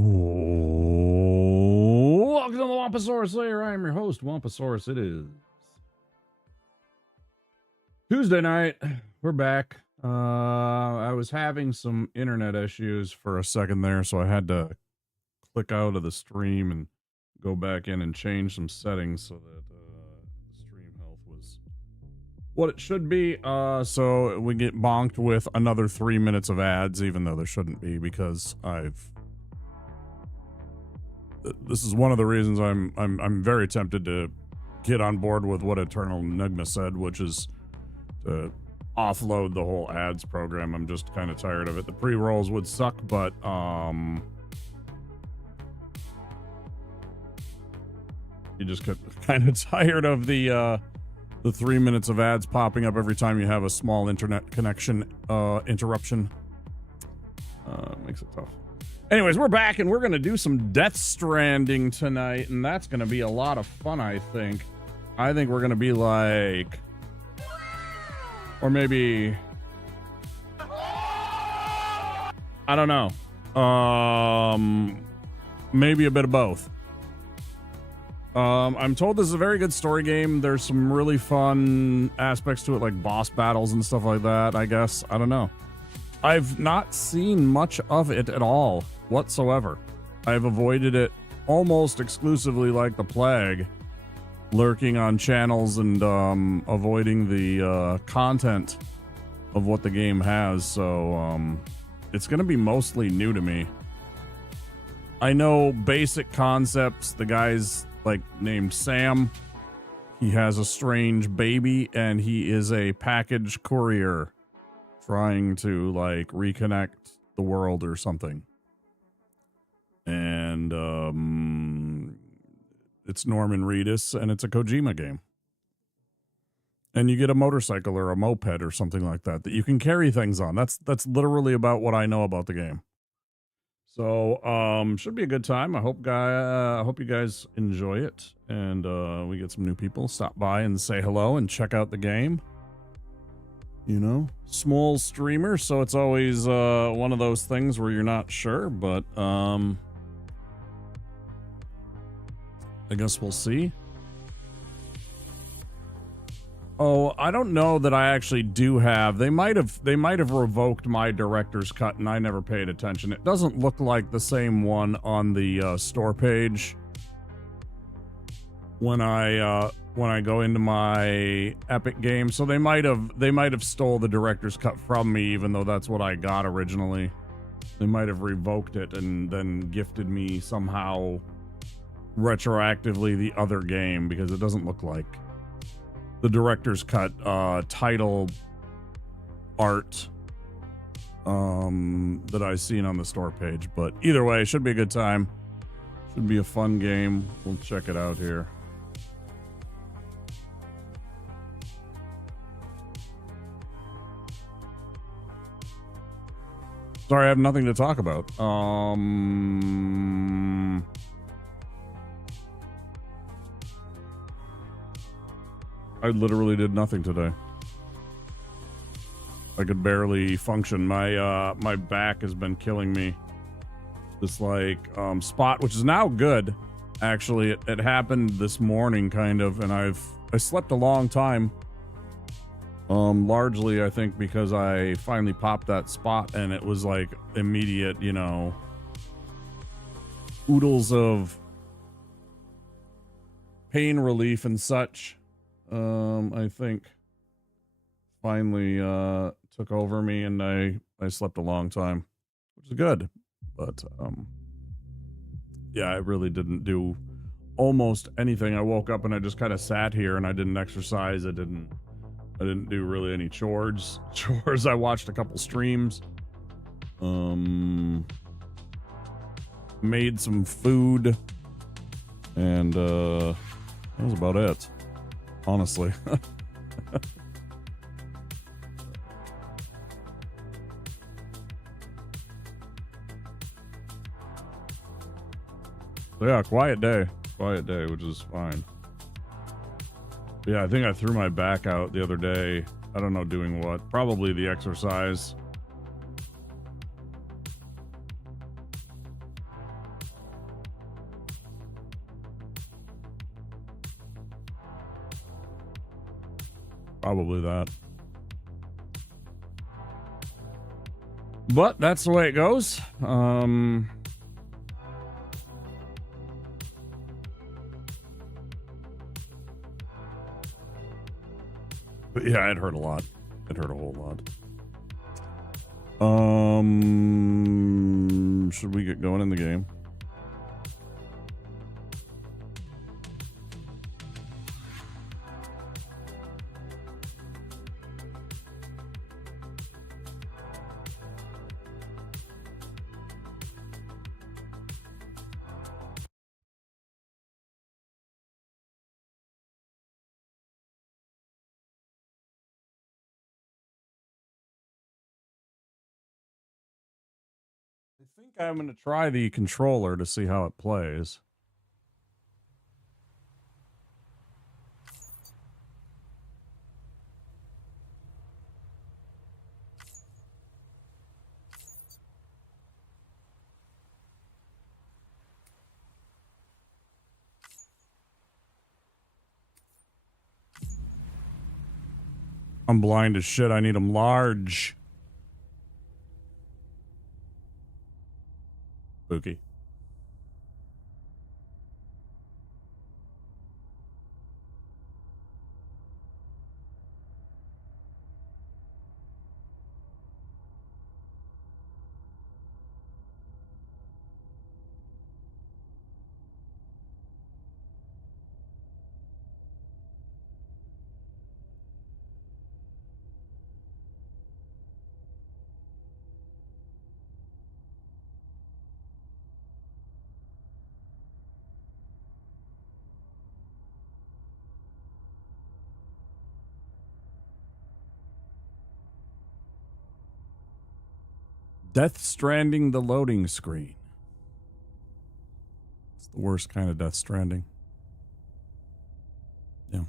Welcome to the Wamposaurus Lair. I am your host, Wamposaurus. It is Tuesday night. We're back. I was having some internet issues for a second there, so I had to click out of the stream and go back in and change some settings so that the stream health was what it should be. So we get bonked with another 3 minutes of ads, even though there shouldn't be, because this is one of the reasons I'm very tempted to get on board with what Eternal Enigma said, which is to offload the whole ads program. I'm just kind of tired of it. The pre-rolls would suck, but you just get kind of tired of the 3 minutes of ads popping up every time you have a small internet connection interruption. Makes it tough. Anyways, we're back and we're going to do some Death Stranding tonight, and that's going to be a lot of fun, I think. I think we're going to be like... Or maybe... I don't know. Maybe a bit of both. I'm told this is a very good story game. There's some really fun aspects to it, like boss battles and stuff like that, I guess. I don't know. I've not seen much of it at all whatsoever. I've avoided it almost exclusively like the plague, lurking on channels and avoiding the content of what the game has. So it's going to be mostly new to me. I know basic concepts. The guy's like named Sam. He has a strange baby and he is a package courier trying to like reconnect the world or something. And it's Norman Reedus and it's a Kojima game. And you get a motorcycle or a moped or something like that you can carry things on. That's literally about what I know about the game. So should be a good time. I hope you guys enjoy it, and we get some new people stop by and say hello and check out the game. You know, small streamer, so it's always one of those things where you're not sure, but I guess we'll see. Oh, I don't know that I actually do have. They might have revoked my director's cut, and I never paid attention. It doesn't look like the same one on the store page. When I go into my Epic game, so they might have stole the director's cut from me, even though that's what I got originally. They might have revoked it and then gifted me somehow retroactively the other game, because it doesn't look like the director's cut title art that I've seen on the store page. But either way, it should be a good time. Should be a fun game. We'll check it out here. Sorry, I have nothing to talk about. I literally did nothing today. I could barely function. My back has been killing me. This like spot, which is now good. Actually, it happened this morning, kind of, and I slept a long time. Largely, I think, because I finally popped that spot, and it was like immediate, you know, oodles of pain relief and such. I think finally took over me, and I slept a long time, which is good. But yeah, I really didn't do almost anything. I woke up and I just kind of sat here, and I didn't exercise. I didn't do really any chores. I watched a couple streams. Made some food, and that was about it. Honestly. So yeah, quiet day, which is fine. But yeah, I think I threw my back out the other day. I don't know doing what. Probably the exercise. Probably that. But that's the way it goes. But yeah, it hurt a lot. It hurt a whole lot. Should we get going in the game? I think I'm going to try the controller to see how it plays. I'm blind as shit. I need them large. Spooky. Death Stranding, the loading screen. It's the worst kind of Death Stranding. Yeah.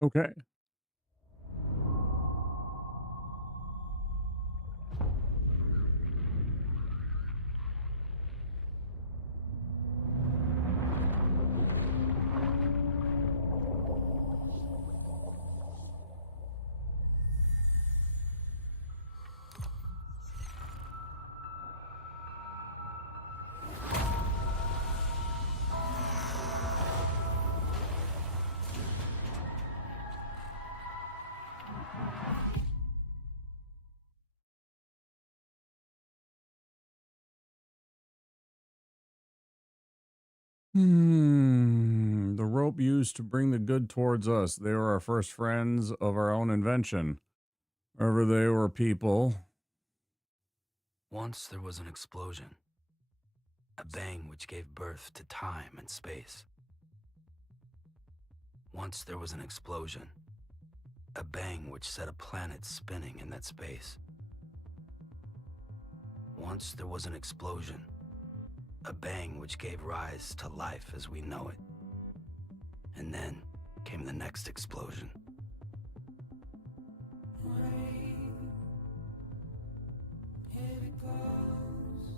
Okay. The rope used to bring the good towards us. They were our first friends of our own invention. Wherever they were people. Once there was an explosion. A bang which gave birth to time and space. Once there was an explosion. A bang which set a planet spinning in that space. Once there was an explosion. A bang which gave rise to life as we know it. And then came the next explosion. Rain, heavy clouds,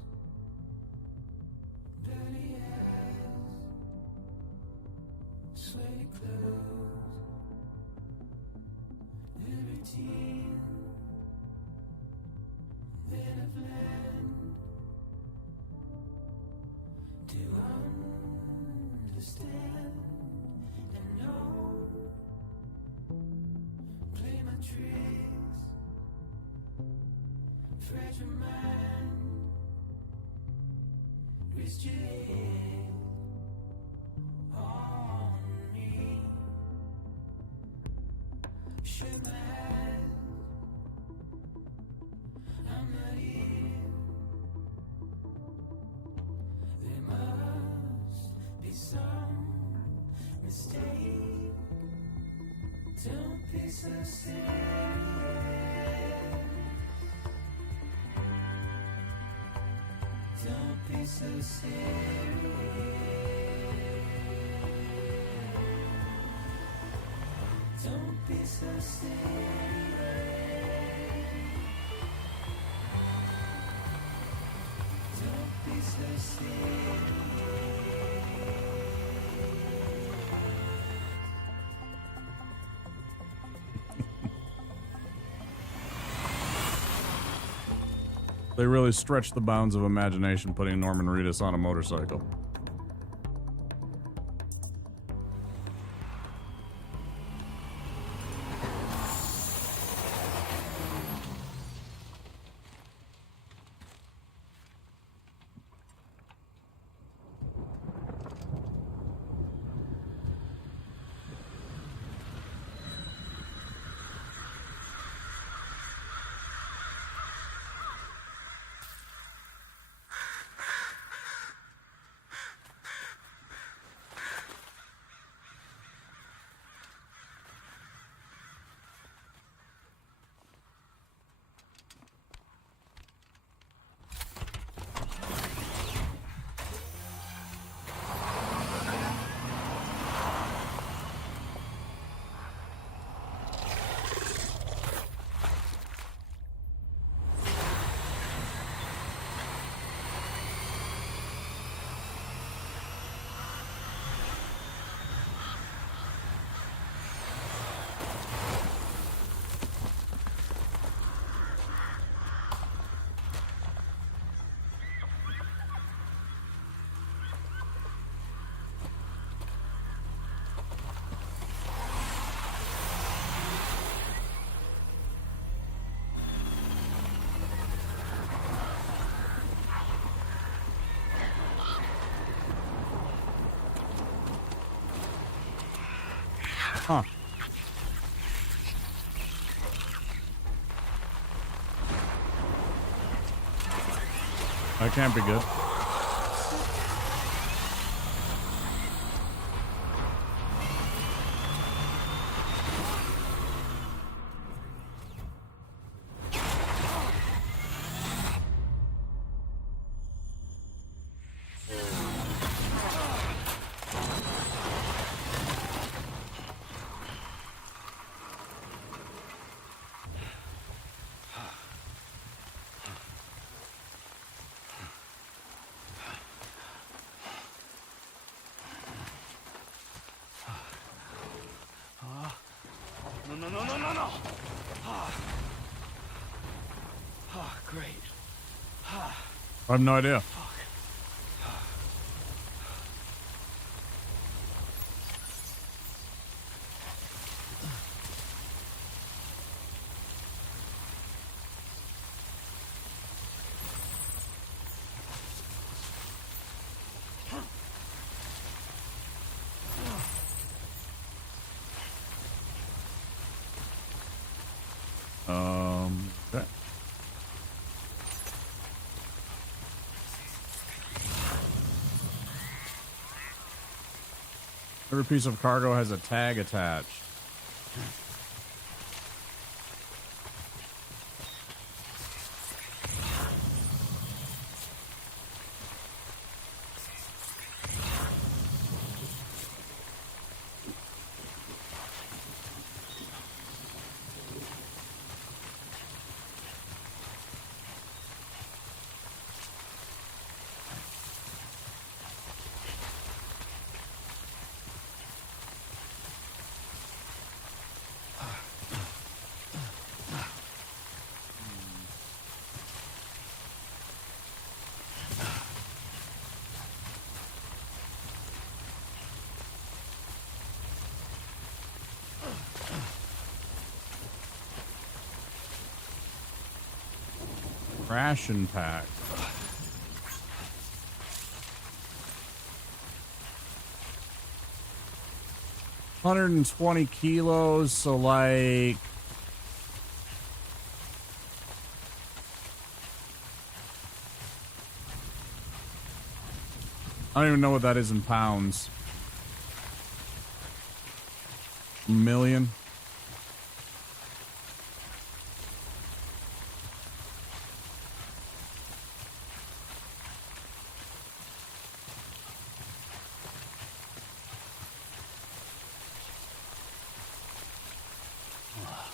They really stretched the bounds of imagination putting Norman Reedus on a motorcycle. Huh. That can't be good. No. Great. I have no idea. Okay. Every piece of cargo has a tag attached. Ration pack. $120 kilos, so like I don't even know what that is in pounds. A million?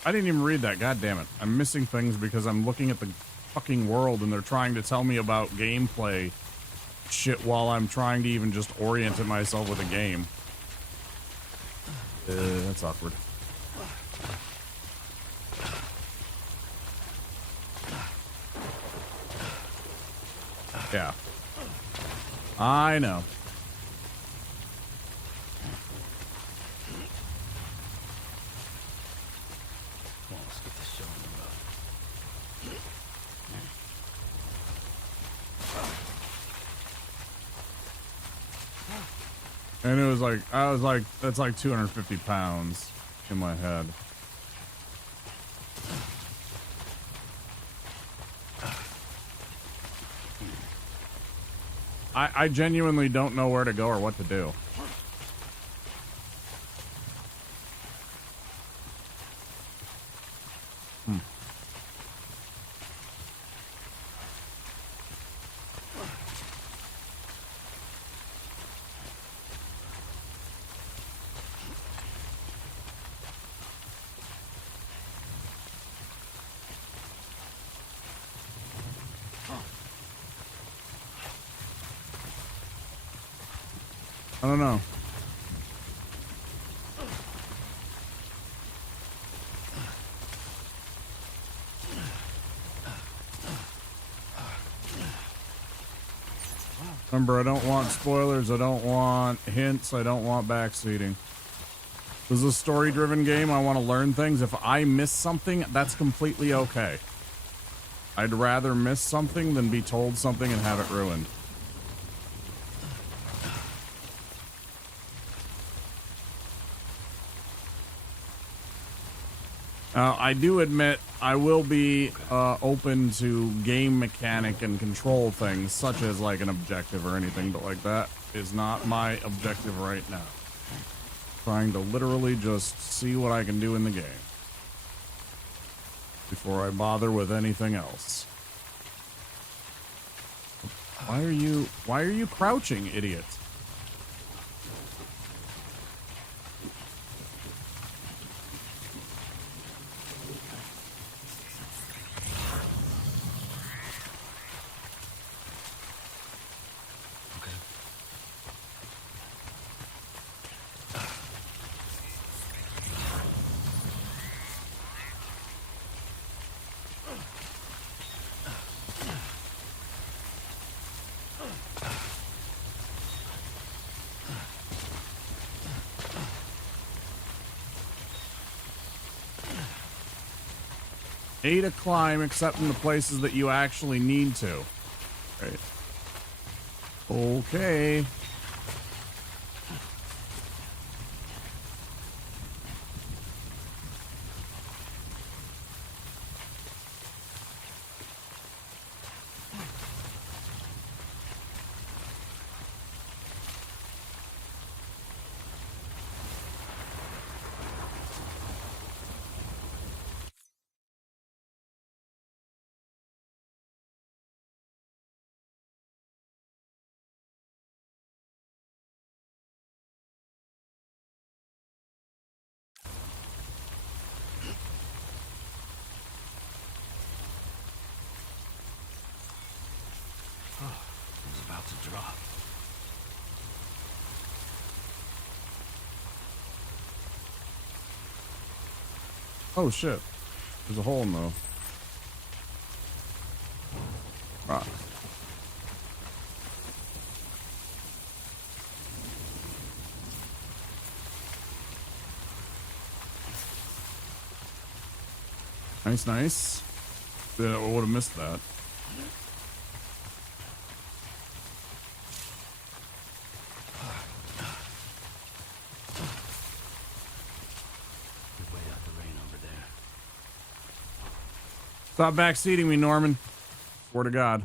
I didn't even read that. God damn it. I'm missing things because I'm looking at the fucking world and they're trying to tell me about gameplay shit while I'm trying to even just orient myself with a game. That's awkward. Yeah. I know. And it was like, I was like, that's like 250 pounds in my head. I genuinely don't know where to go or what to do. I don't know. Remember, I don't want spoilers, I don't want hints, I don't want backseating. This is a story-driven game, I want to learn things. If I miss something, that's completely okay. I'd rather miss something than be told something and have it ruined. I do admit I will be open to game mechanic and control things, such as like an objective or anything, but like that is not my objective right now. Trying to literally just see what I can do in the game before I bother with anything else. Why are you crouching, idiot? A to climb, except in the places that you actually need to. Right. Okay. To drop. Oh shit. There's a hole in the rock. Nice, nice. I would have missed that. Good way out the rain over there. Stop backseating me, Norman. Swear to God.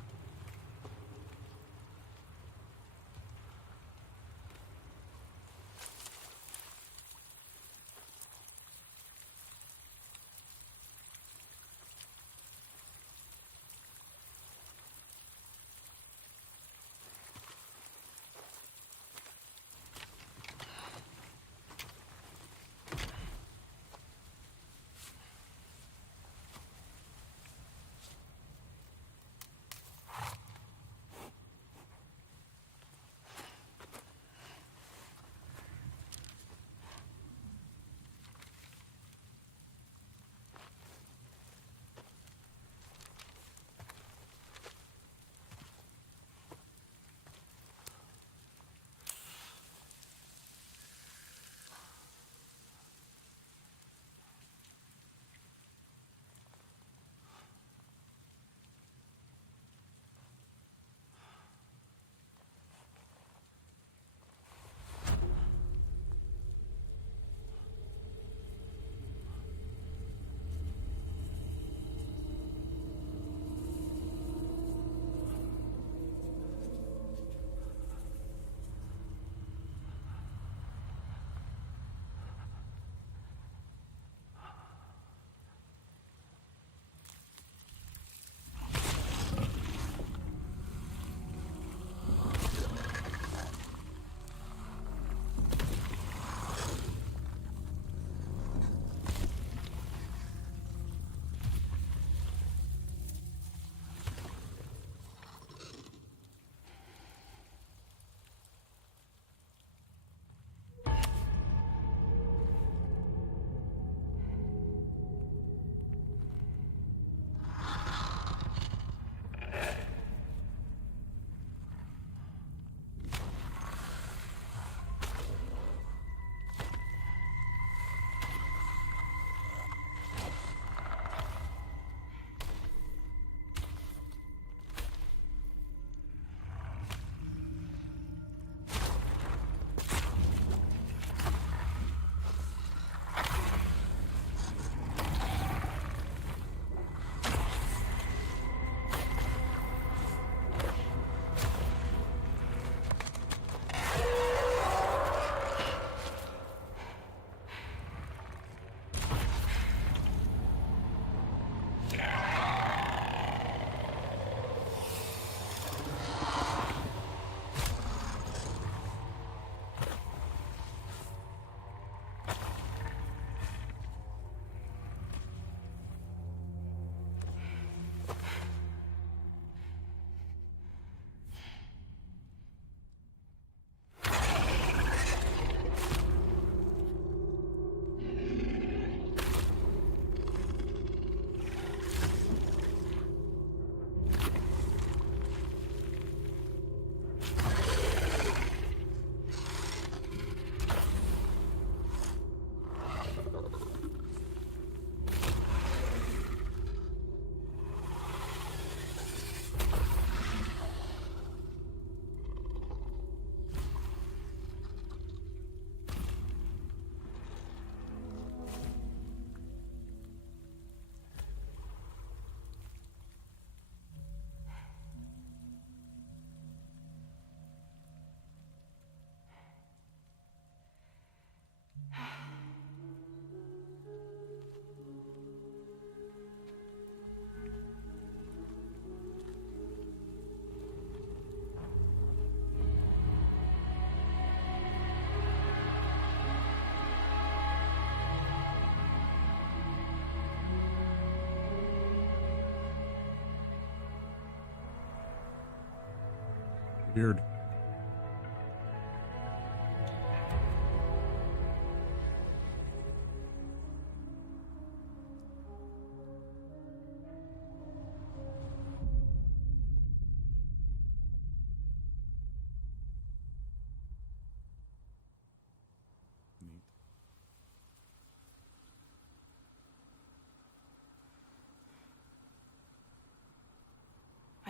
Weird.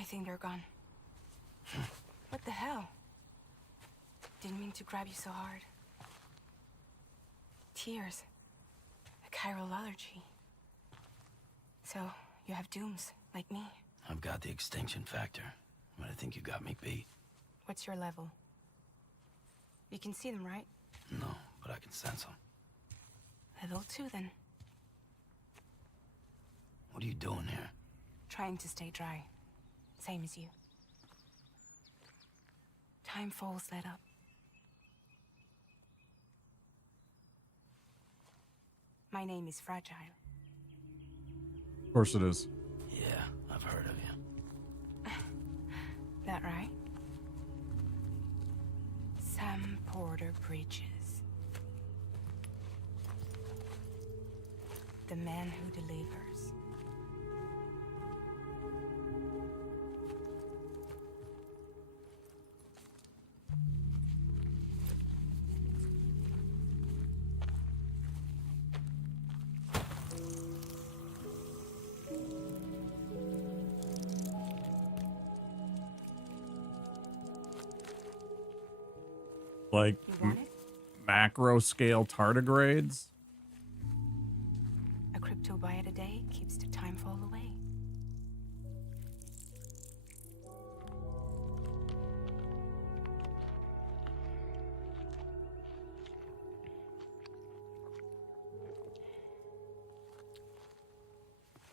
I think they're gone. What the hell? Didn't mean to grab you so hard. Tears. A chiral allergy. So, you have dooms, like me. I've got the extinction factor, but I think you got me beat. What's your level? You can see them, right? No, but I can sense them. Level 2, then. What are you doing here? Trying to stay dry. Same as you. Timefall's let up. My name is Fragile. Of course it is. Yeah, I've heard of you. That right? Sam Porter Bridges. The man who delivers. Like You want it? macro scale tardigrades. A crypto bite a day keeps the timefall away.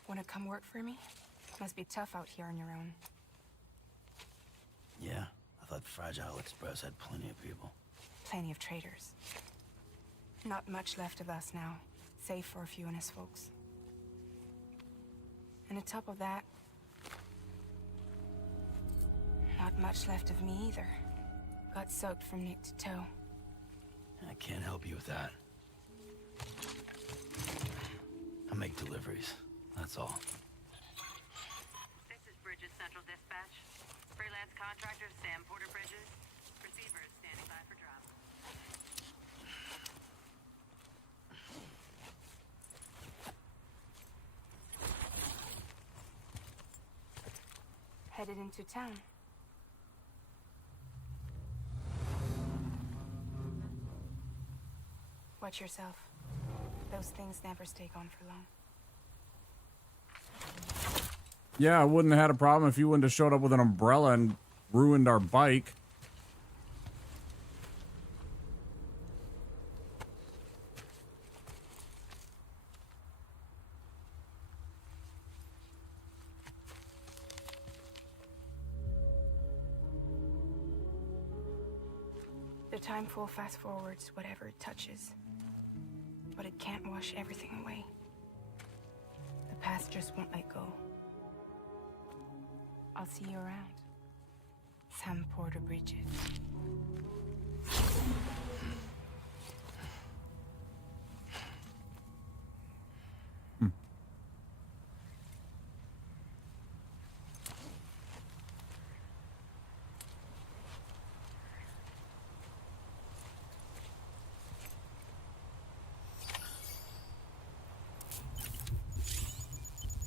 Wanna come work for me? Must be tough out here on your own. Yeah, I thought Fragile Express had plenty of people. Plenty of traitors. Not much left of us now, save for a few honest folks. And on top of that, not much left of me either. Got soaked from neck to toe. I can't help you with that. I make deliveries, that's all. This is Bridges Central Dispatch. Freelance contractor Sam Porter Bridges. Receiver is standing by for drop. Headed into town. Watch yourself. Those things never stay gone for long. Yeah, I wouldn't have had a problem if you wouldn't have showed up with an umbrella and ruined our bike. The timefall fast forwards whatever it touches. But it can't wash everything away. The past just won't let go. I'll see you around. Sam Porter Bridges.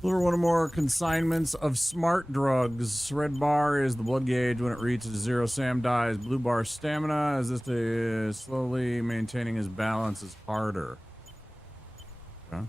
Deliver one or more consignments of smart drugs. Red bar is the blood gauge. When it reaches 0, Sam dies. Blue bar stamina. As this is slowly maintaining his balance is harder. Okay.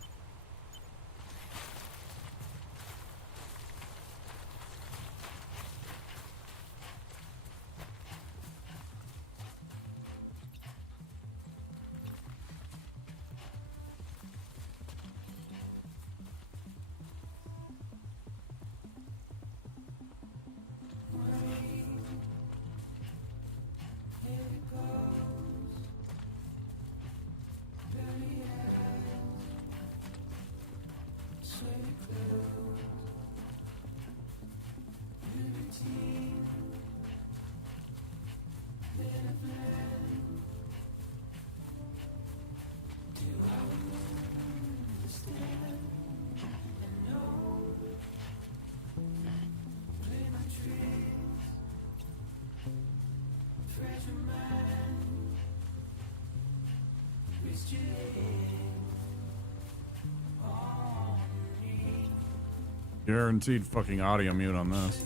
Guaranteed fucking audio mute on this.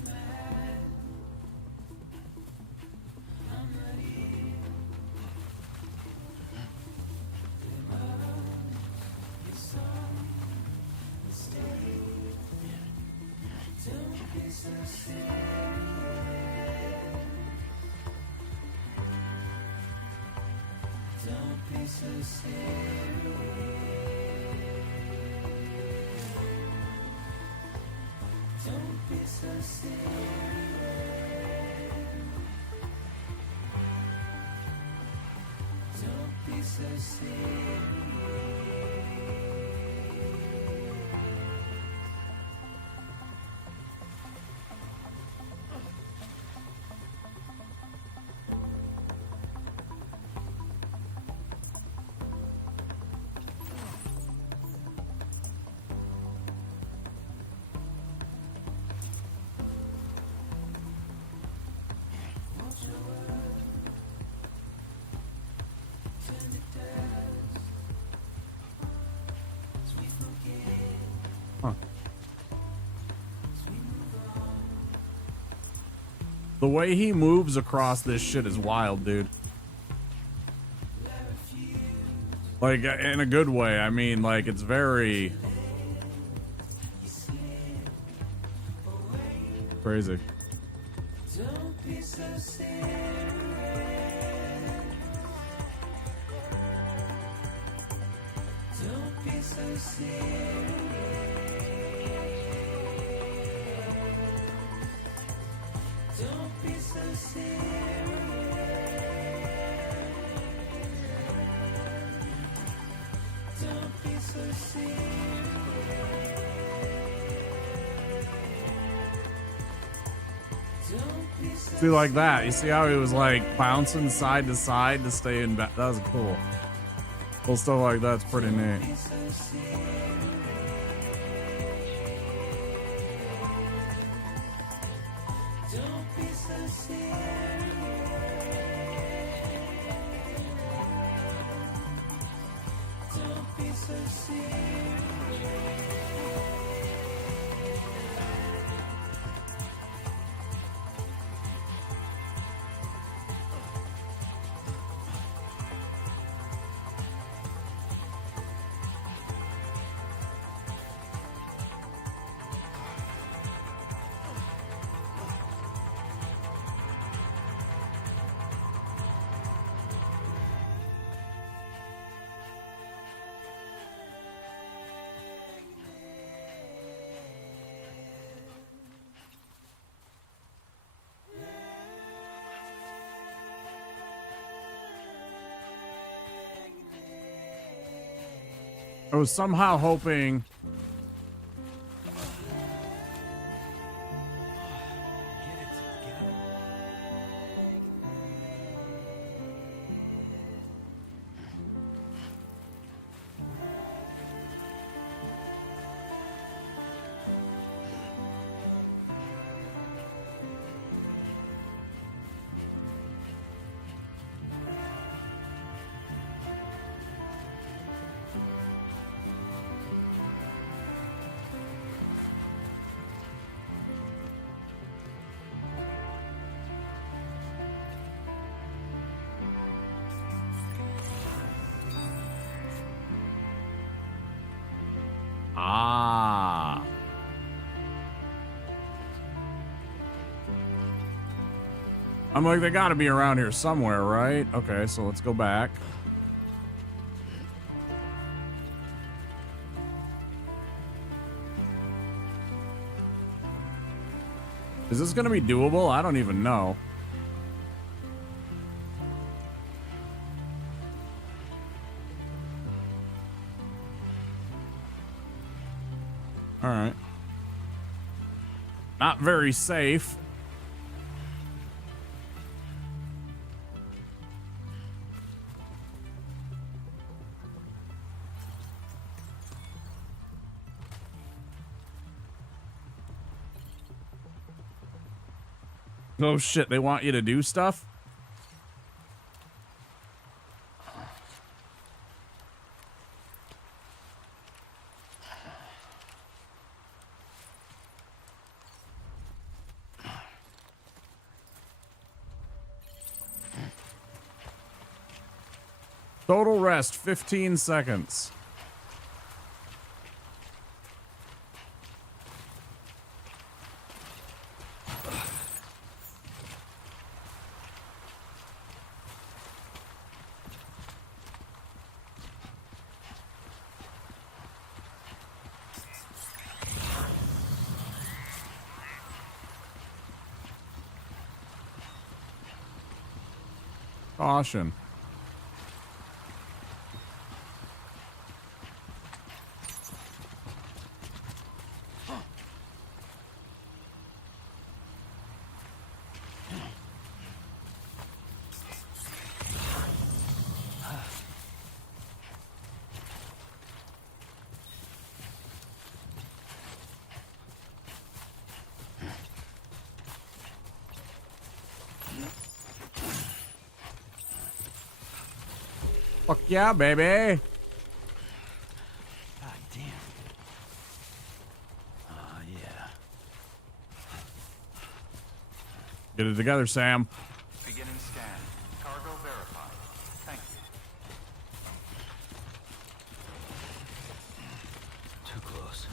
Huh. The way he moves across this shit is wild, dude. Like, in a good way. I mean, like, it's very crazy. See, like that. You see how he was like bouncing side to side to stay in back? That was cool. Little stuff like that's pretty neat. I was somehow hoping I'm like, they gotta be around here somewhere, right? Okay, so let's go back. Is this gonna be doable? I don't even know. All right. Not very safe. Oh shit, they want you to do stuff? Total rest, 15 seconds. Caution. Fuck yeah, baby. God damn. Oh, yeah. Get it together, Sam. Beginning scan. Cargo verified. Thank you. Too close.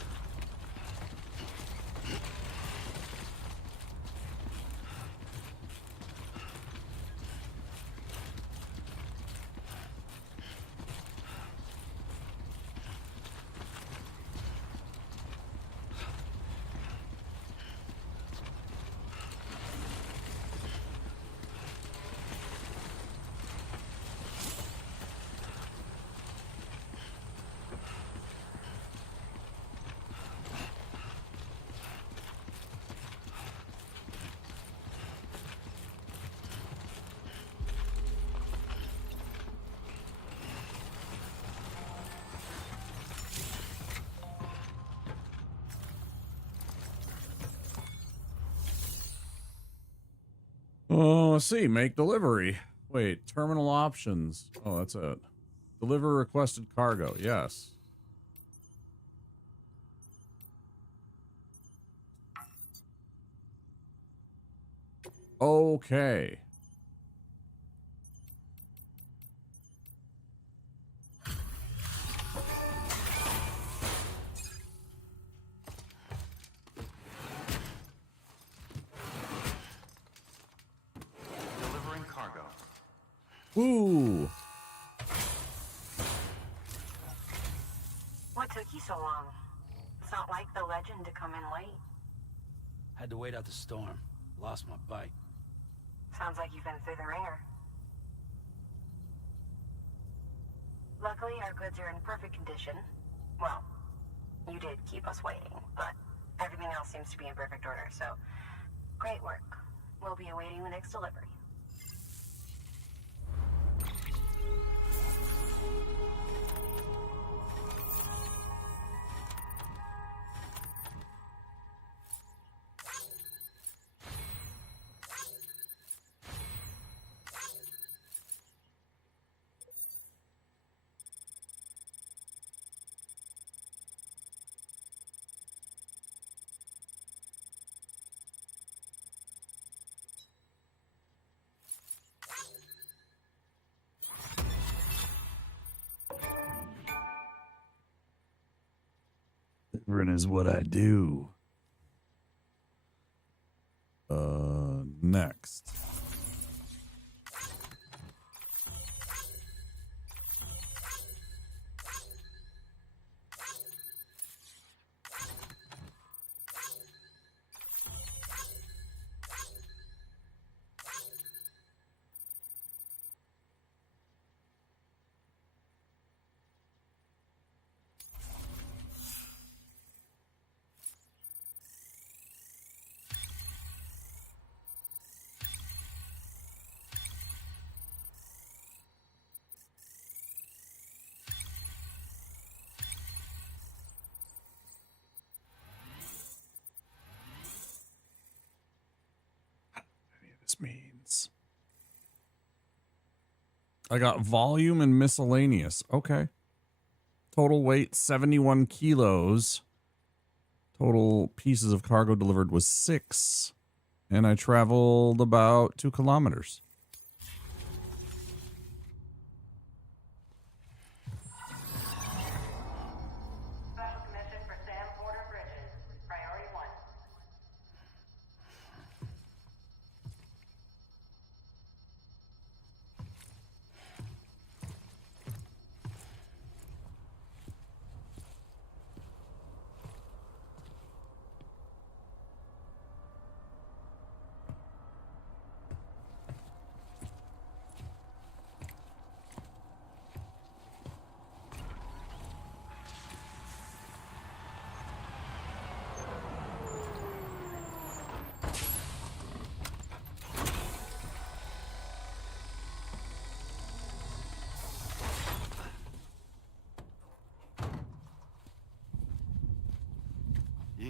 Oh, let's see. Make delivery. Wait, terminal options. Oh, that's it. Deliver requested cargo. Yes. Okay. Delivering cargo. Woo. What took you so long? It's not like the legend to come in late. Had to wait out the storm. Lost my bike. Sounds like you've been through the ringer. Luckily, our goods are in perfect condition. Well, you did keep us waiting, but everything else seems to be in perfect order, so great work. We'll be awaiting the next delivery. Delivering is what I do. Next. This means I got volume and miscellaneous. Okay. Total weight 71 kilos. Total pieces of cargo delivered was 6. And I traveled about 2 kilometers. Special commission for Sam Porter Bridges. Priority 1.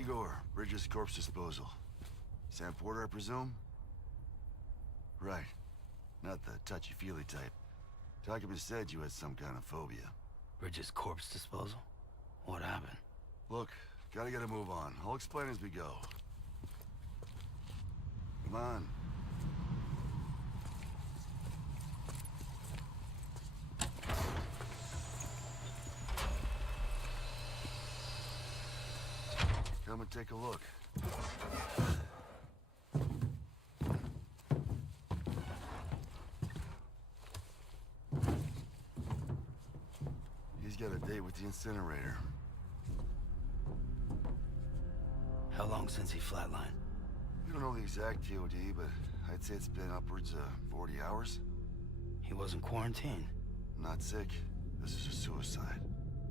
Igor, Bridges Corpse Disposal. Sam Porter, I presume? Right. Not the touchy-feely type. Document said you had some kind of phobia. Bridges corpse disposal? What happened? Look, gotta get a move on. I'll explain as we go. Come on. Come and take a look. He's got a date with the incinerator. How long since he flatlined? We don't know the exact TOD, but I'd say it's been upwards of 40 hours. He wasn't quarantined. Not sick. This is a suicide.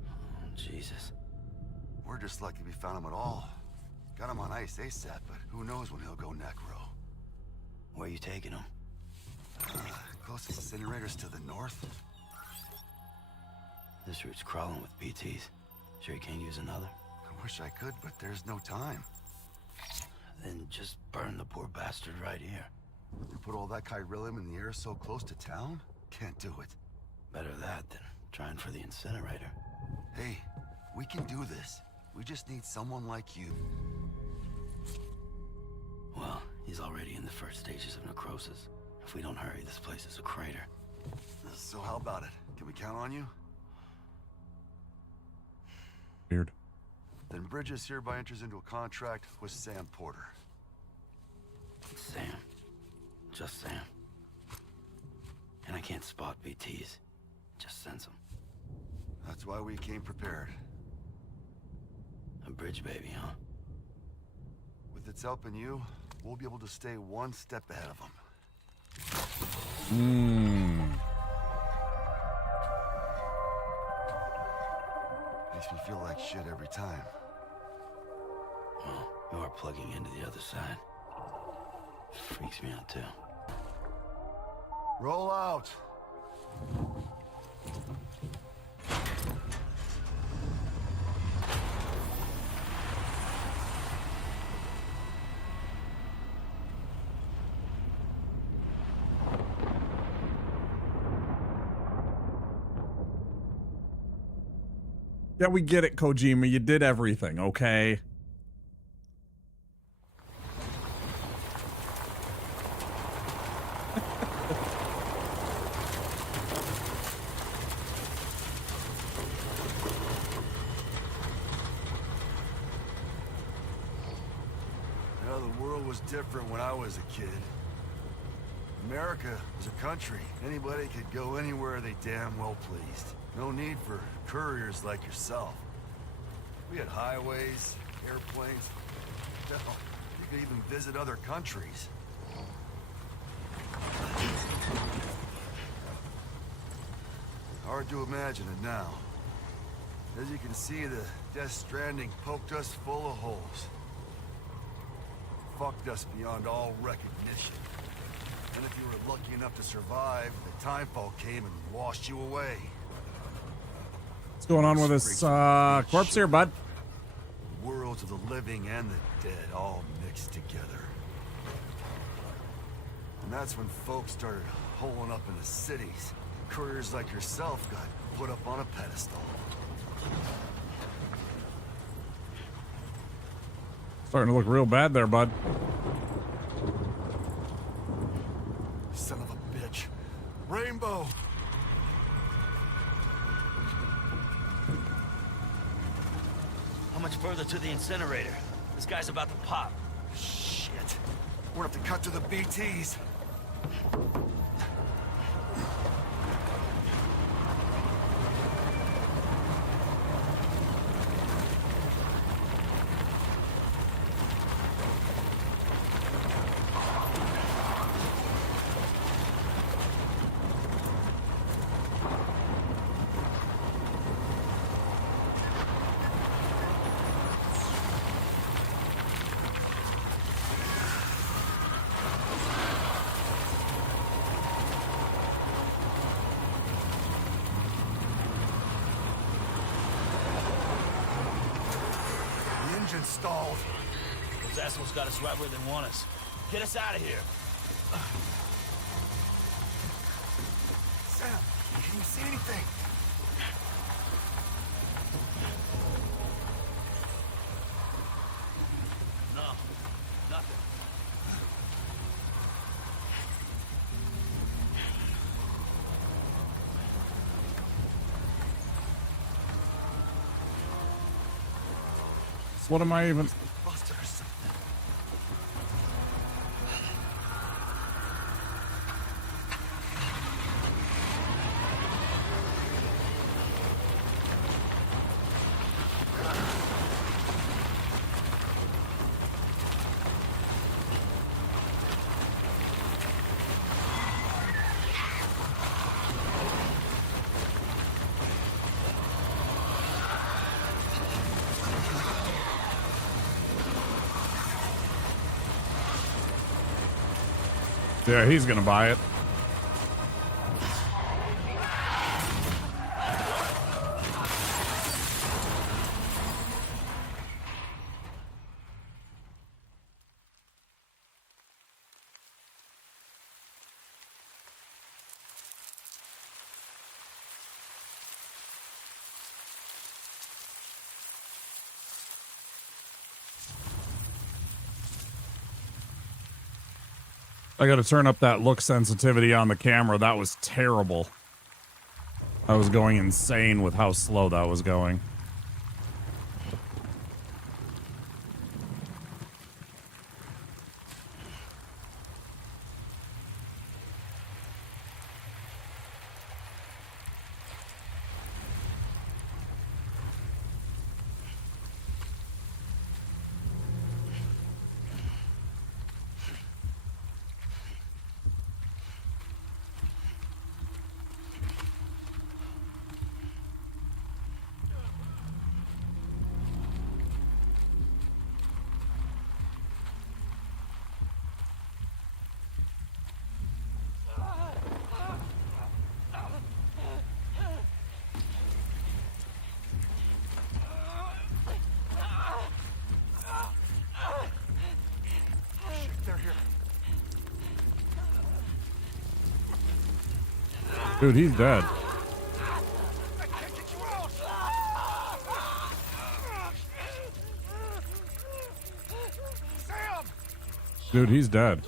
Oh, Jesus. We're just lucky we found him at all. Got him on ice ASAP, but who knows when he'll go necro. Where you taking him? Closest incinerator's to the north. This route's crawling with BTs. Sure you can't use another? I wish I could, but there's no time. Then just burn the poor bastard right here. You put all that chiralium in the air so close to town? Can't do it. Better that than trying for the incinerator. Hey, we can do this. We just need someone like you. Well, he's already in the first stages of necrosis. If we don't hurry, this place is a crater. So how about it? Can we count on you? Weird. Then Bridges hereby enters into a contract with Sam Porter. Sam. Just Sam. And I can't spot BTs. Just sense them. That's why we came prepared. A bridge baby, huh? With its help and you, we'll be able to stay one step ahead of them. Makes me feel like shit every time. Well, you are plugging into the other side. Freaks me out, too. Roll out! Yeah, we get it, Kojima. You did everything, okay? The world was different when I was a kid. America was a country. Anybody could go anywhere they damn well pleased. No need for couriers like yourself. We had highways, airplanes. Hell, you could even visit other countries. Hard to imagine it now. As you can see, the Death Stranding poked us full of holes. Fucked us beyond all recognition. And if you were lucky enough to survive, the timefall came and washed you away. What's going on with this corpse here, bud? The worlds of the living and the dead all mixed together. And that's when folks started holing up in the cities. Couriers like yourself got put up on a pedestal. Starting to look real bad there, bud. Son of a bitch. Rainbow! How much further to the incinerator? This guy's about to pop. Shit. We're gonna have to cut to the BTs. installed. Those assholes got us right where they want us. Get us out of here. Sam, can you see anything? No, nothing. What am I even... Buster or something. Yeah, he's gonna buy it. I gotta turn up that look sensitivity on the camera. That was terrible. I was going insane with how slow that was going. Dude, he's dead. Dude, he's dead.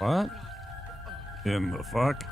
What? In the fuck?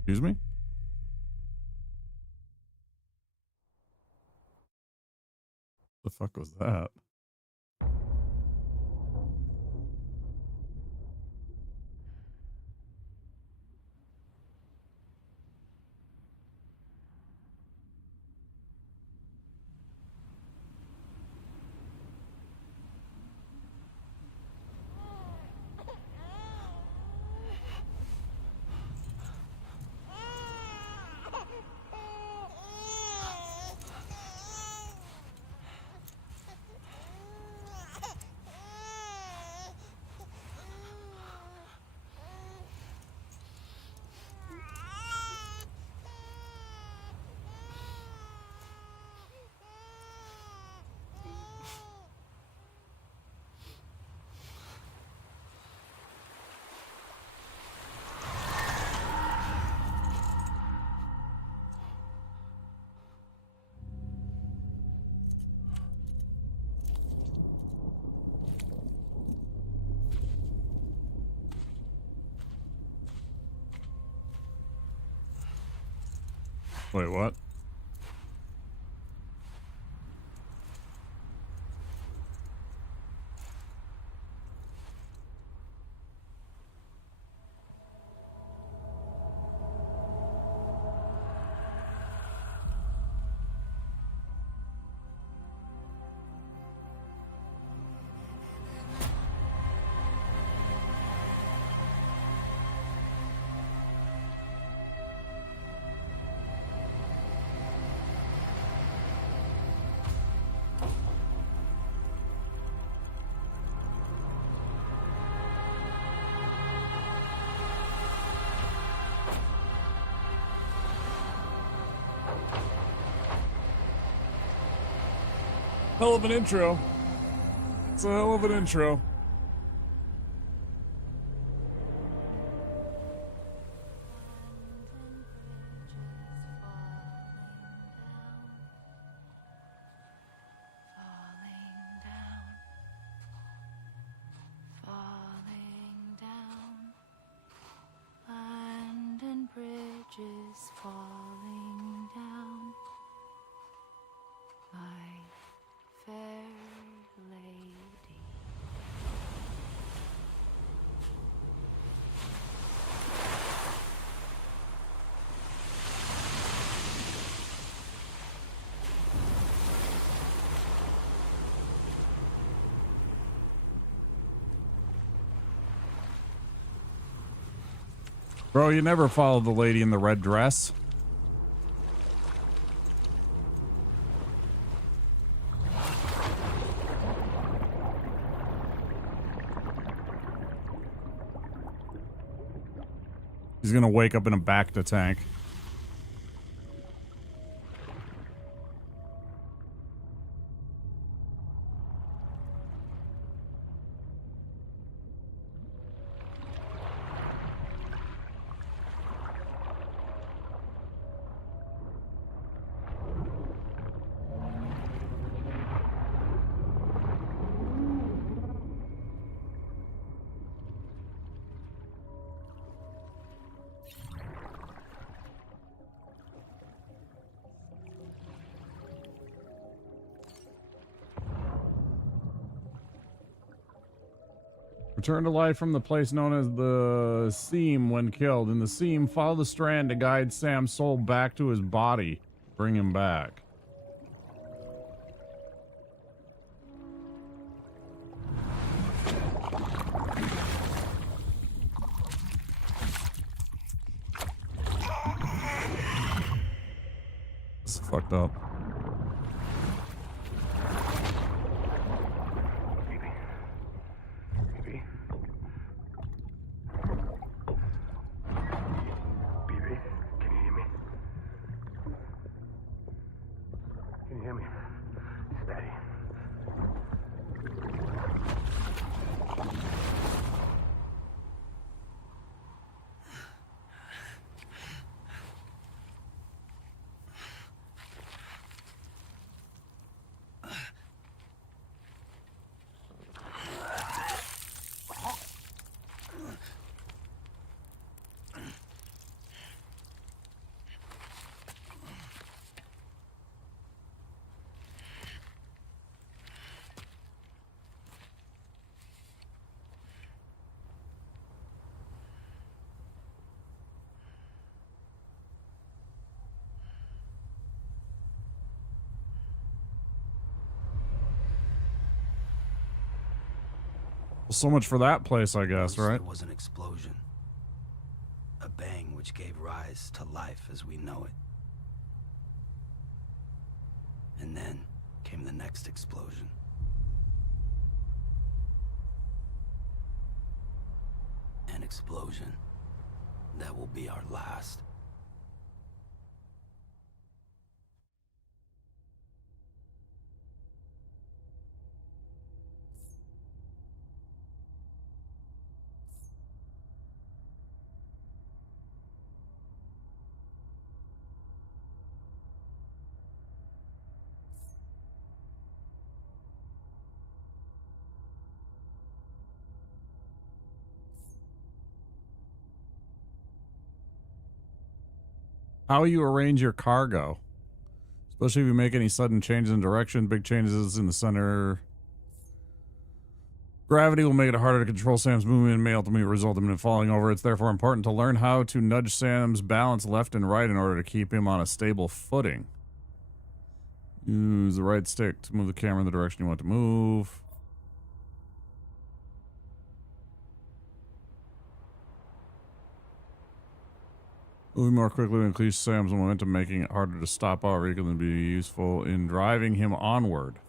Excuse me? The fuck was that? Wait, what? Hell of an intro. It's a hell of an intro. Falling down, land and bridges falling down, my fair lady. Bro, you never followed the lady in the red dress. He's gonna wake up in a Bacta tank. Return to life from the place known as the Seam when killed. In the Seam, follow the strand to guide Sam's soul back to his body. Bring him back. fucked up. Well, so much for that place, I guess, First, right? there was an explosion. A bang which gave rise to life as we know it. And then came the next explosion. An explosion that will be our last. How you arrange your cargo, especially if you make any sudden changes in direction, big changes in the center. Gravity will make it harder to control Sam's movement and may ultimately result in him falling over. It's therefore important to learn how to nudge Sam's balance left and right in order to keep him on a stable footing. Use the right stick to move the camera in the direction you want to move. Moving more quickly will increase Sam's momentum, making it harder to stop our vehicle and be useful in driving him onward.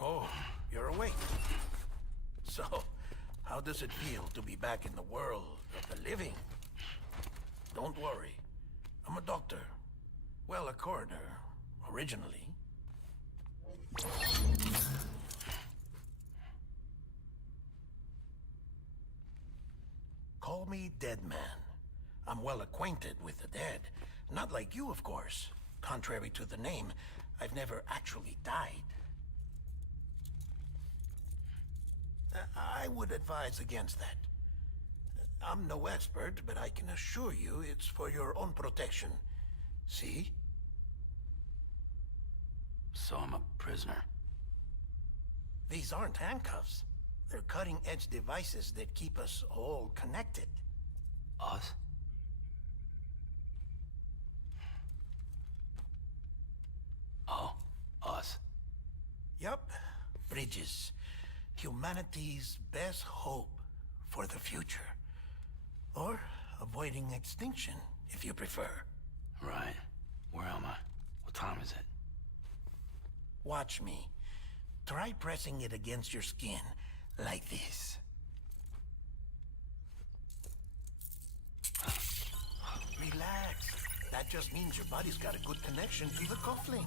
Oh, you're awake. So, how does it feel to be back in the world of the living? Don't worry. I'm a doctor. Well, a coroner, originally. Call me Dead Man. I'm well acquainted with the dead. Not like you, of course. Contrary to the name, I've never actually died. I would advise against that. I'm no expert, but I can assure you it's for your own protection. See? So I'm a prisoner. These aren't handcuffs. They're cutting-edge devices that keep us all connected. Us? Oh, us. Yup. Bridges. Humanity's best hope for the future. Or avoiding extinction, if you prefer. Right. Where am I? What time is it? Watch me. Try pressing it against your skin, like this. Relax. That just means your body's got a good connection to the cufflink.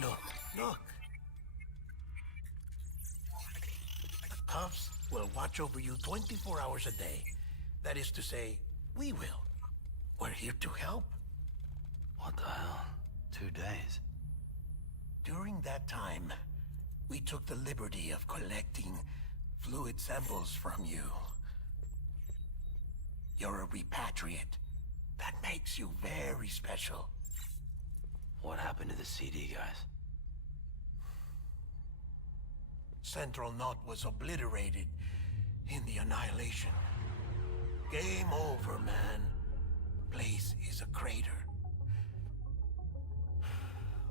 Look, look. The cuffs will watch over you 24 hours a day. That is to say, we will. We're here to help. What the hell? 2 days. During that time, we took the liberty of collecting fluid samples from you. You're a repatriate. That makes you very special. What happened to the CD guys? Central Knot was obliterated in the Annihilation. Game over, man. Place is a crater.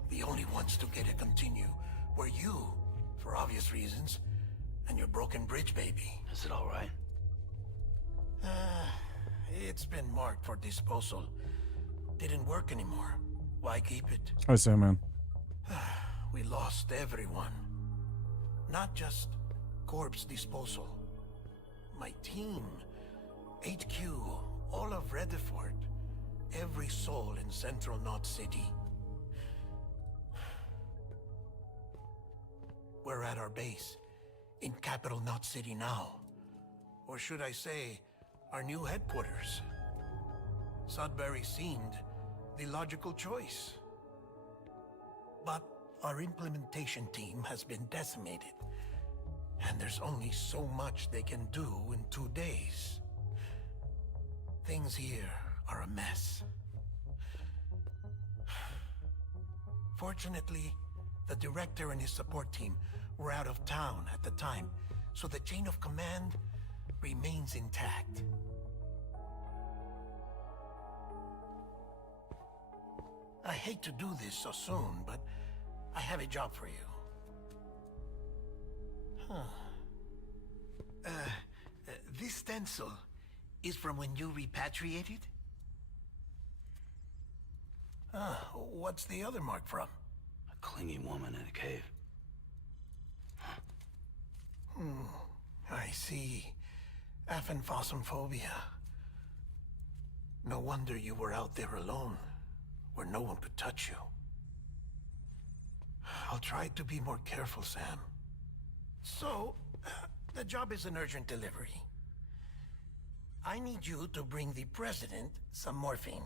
The only ones to get to continue were you, for obvious reasons, and your broken bridge baby. Is it all right? It's been marked for disposal. Didn't work anymore. Why keep it? I say, man. We lost everyone. Not just corpse disposal. My team, HQ, all of Redford, every soul in Central Knot City. We're at our base, in Capital Knot City now. Or should I say, our new headquarters. Sudbury seemed the logical choice. But our implementation team has been decimated. And there's only so much they can do in 2 days. Things here are a mess. Fortunately, the director and his support team were out of town at the time, so the chain of command remains intact. I hate to do this so soon, but I have a job for you. This stencil is from when you repatriated? What's the other mark from? A clingy woman in a cave. I see. Aphenphosmphobia. No wonder you were out there alone, where no one could touch you. I'll try to be more careful, Sam. So, the job is an urgent delivery. I need you to bring the president some morphine.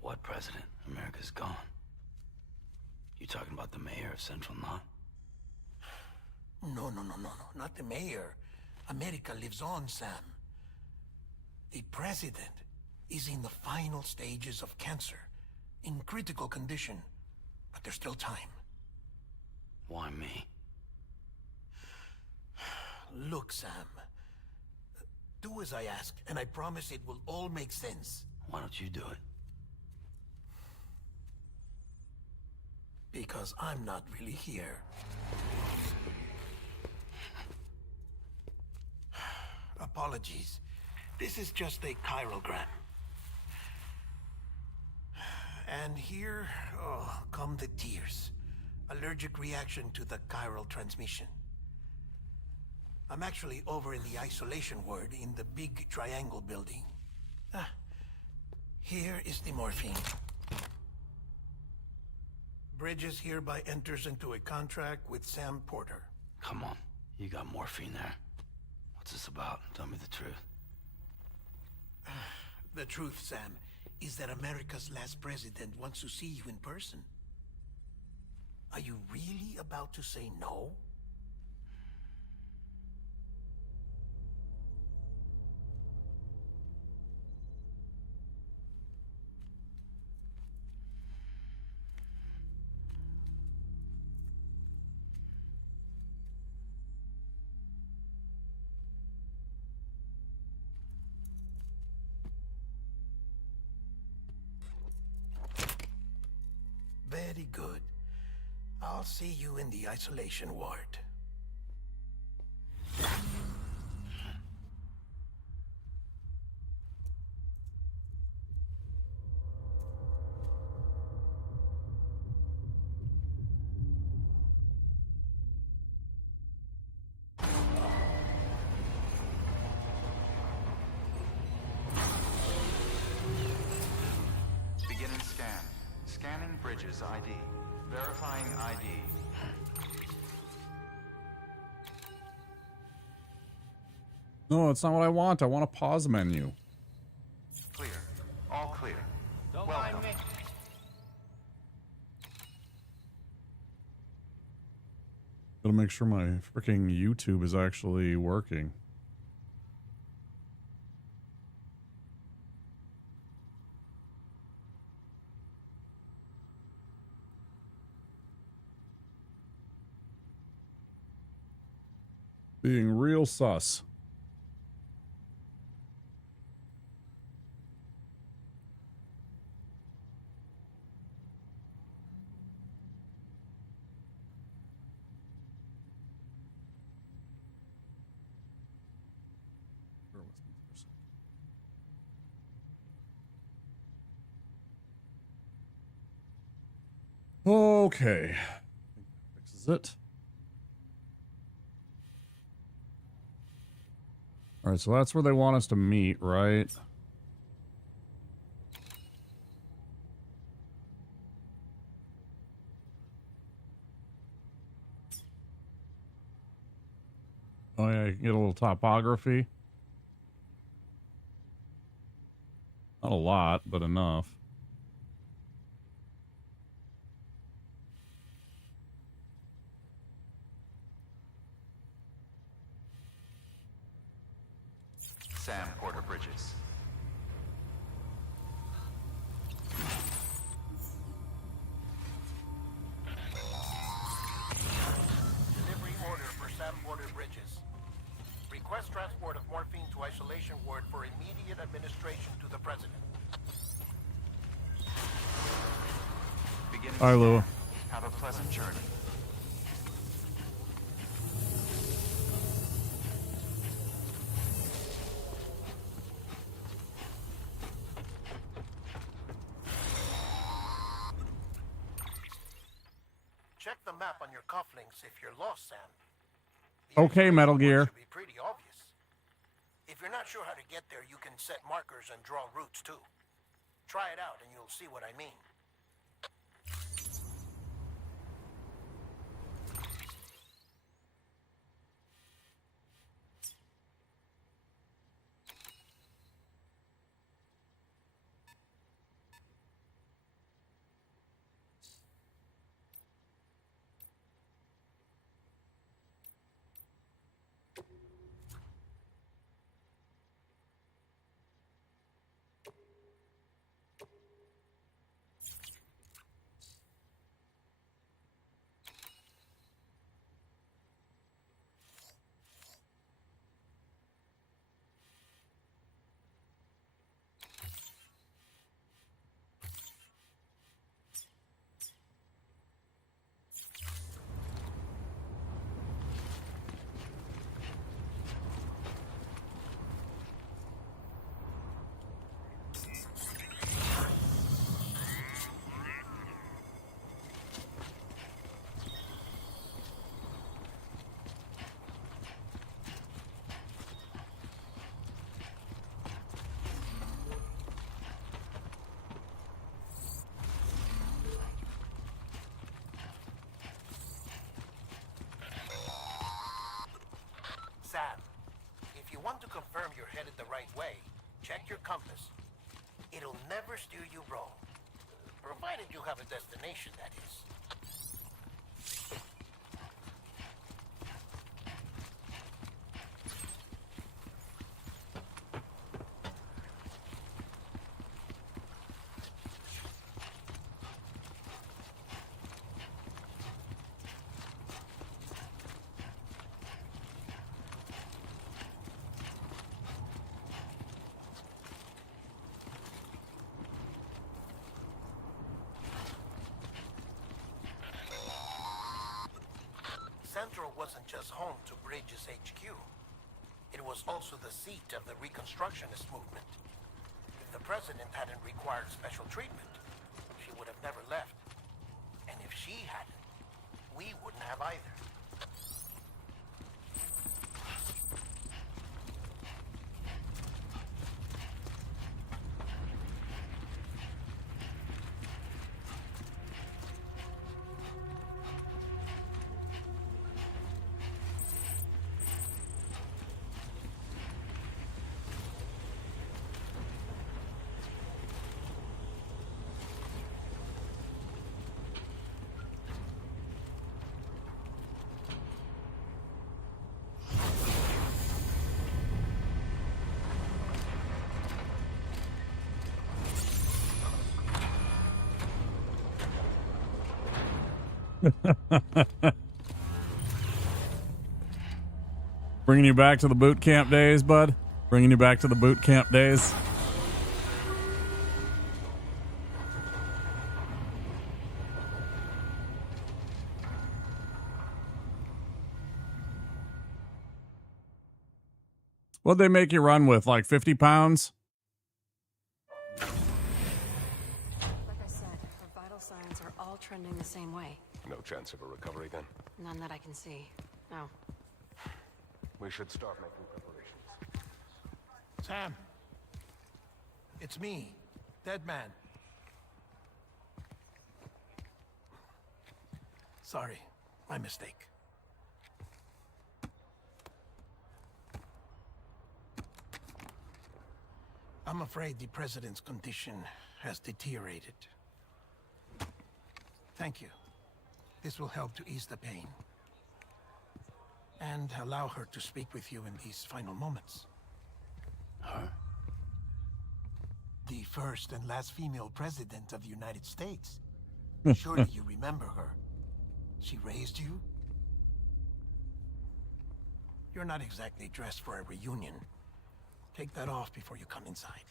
What president? America's gone. You talking about the mayor of Central Knot? No, not the mayor. America lives on, Sam. The president is in the final stages of cancer, in critical condition, but there's still time. Why me? Look, Sam. Do as I ask, and I promise it will all make sense. Why don't you do it? Because I'm not really here. Apologies. This is just a chirogram. And here, come the tears. Allergic reaction to the chiral transmission. I'm actually over in the isolation ward in the big triangle building. Here is the morphine. Bridges hereby enters into a contract with Sam Porter. Come on. You got morphine there. What's this about? Tell me the truth. The truth, Sam, is that America's last president wants to see you in person. Are you really about to say no? Very good. I'll see you in the isolation ward. Beginning scan. Scanning Bridges ID. Verifying ID. No, it's not what I want. I want a pause menu. Clear. All clear. Don't Welcome. Gotta make sure my freaking YouTube is actually working. Being real sus. Bear with me for a second. Okay. I think that fixes it. All right, so that's where they want us to meet, right? Oh yeah, you can get a little topography. Not a lot, but enough. Sam Porter Bridges. Delivery order for Sam Porter Bridges. Request transport of morphine to isolation ward for immediate administration to the president. Beginning Hi, Lua. Have a pleasant journey. Check the map on your cufflinks if you're lost, Sam. Okay, Metal Gear. Should be pretty obvious. If you're not sure how to get there, you can set markers and draw routes too. Try it out and you'll see what I mean. Sam, if you want to confirm you're headed the right way, check your compass. It'll never steer you wrong. Provided you have a destination, that is. Central wasn't just home to Bridges HQ. It was also the seat of the Reconstructionist movement. If the president hadn't required special treatment, she would have never left. And if she hadn't, we wouldn't have either. Bringing you back to the boot camp days, bud? Bringing you back to the boot camp days? What'd they make you run with, like 50 pounds? Like I said, her vital signs are all trending the same way. No chance of a recovery then? None that I can see. No. We should start making preparations. Sam. It's me, Dead Man. Sorry, my mistake. I'm afraid the president's condition has deteriorated. Thank you. This will help to ease the pain. And allow her to speak with you in these final moments. Her? The first and last female president of the United States. Surely you remember her. She raised you? You're not exactly dressed for a reunion. Take that off before you come inside.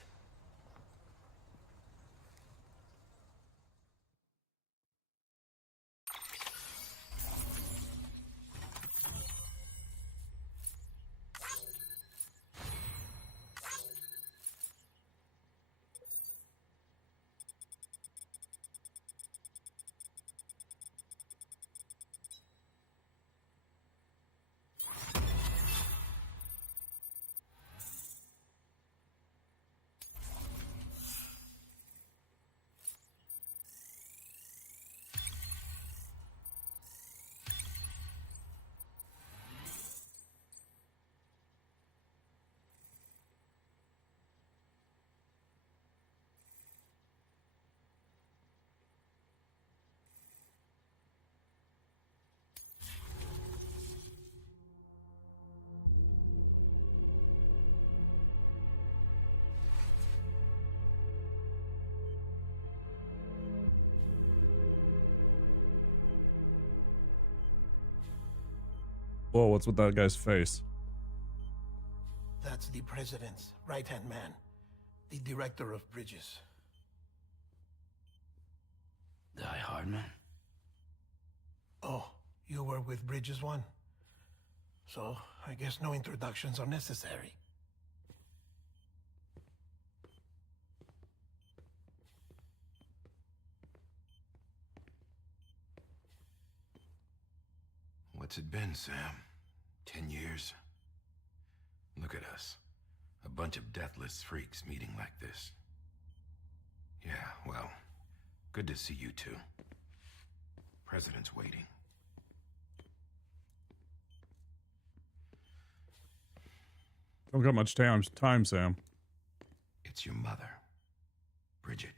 Whoa, what's with that guy's face? That's the president's right-hand man, the director of bridges. Die Hardman? Oh, you were with Bridges 1? So, I guess no introductions are necessary. What's it been, Sam? 10 years? Look at us. A bunch of deathless freaks meeting like this. Yeah, well, good to see you two. President's waiting. Don't got much time, Sam. It's your mother, Bridget.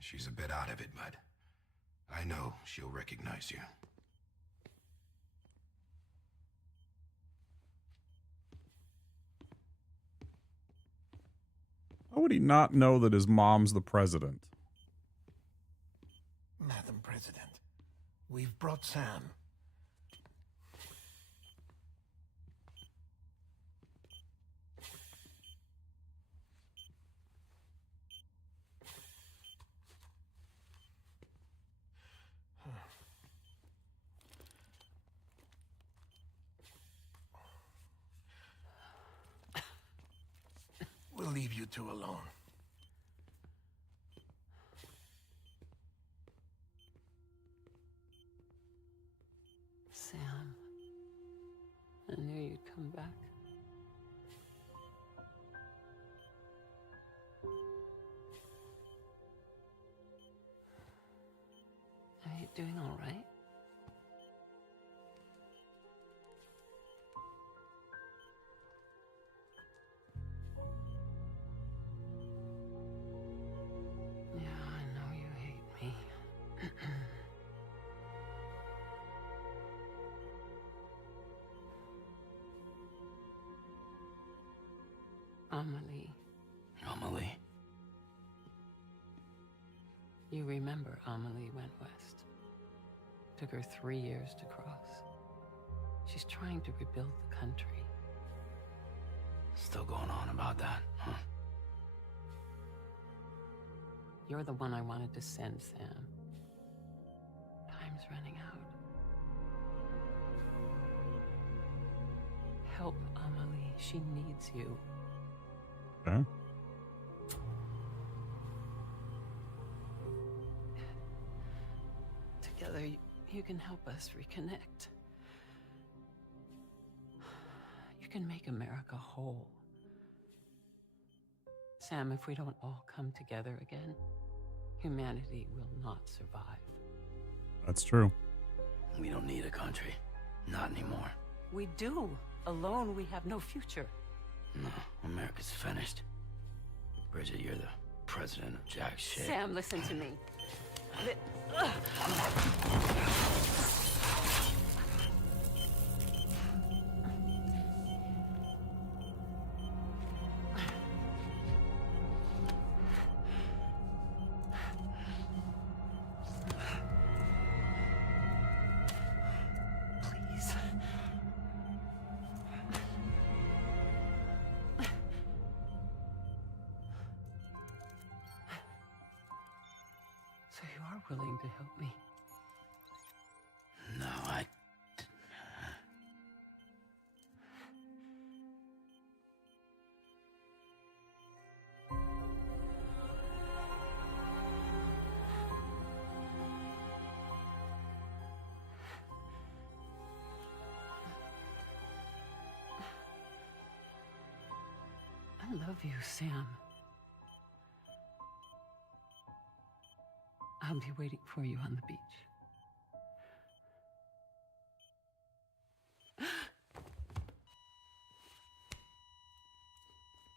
She's a bit out of it, but I know she'll recognize you. How would he not know that his mom's the president? Madam President, we've brought Sam. We'll leave you two alone. Sam, I knew you'd come back. Are you doing all right? Yeah, I know you hate me. Amelie. Amelie? You remember Amelie went west. Took her 3 years to cross. She's trying to rebuild the country. Still going on about that, huh? You're the one I wanted to send, Sam. Time's running out. Help Amelie. She needs you. Okay. Together, you can help us reconnect. You can make America whole. Sam, if we don't all come together again, humanity will not survive. That's true. We don't need a country. Not anymore. We do. Alone, we have no future. No, America's finished. Bridget, you're the president of jack shit. Sam, listen to me. Please. So you are willing to help me? No, I... I love you, Sam. I'll be waiting for you on the beach.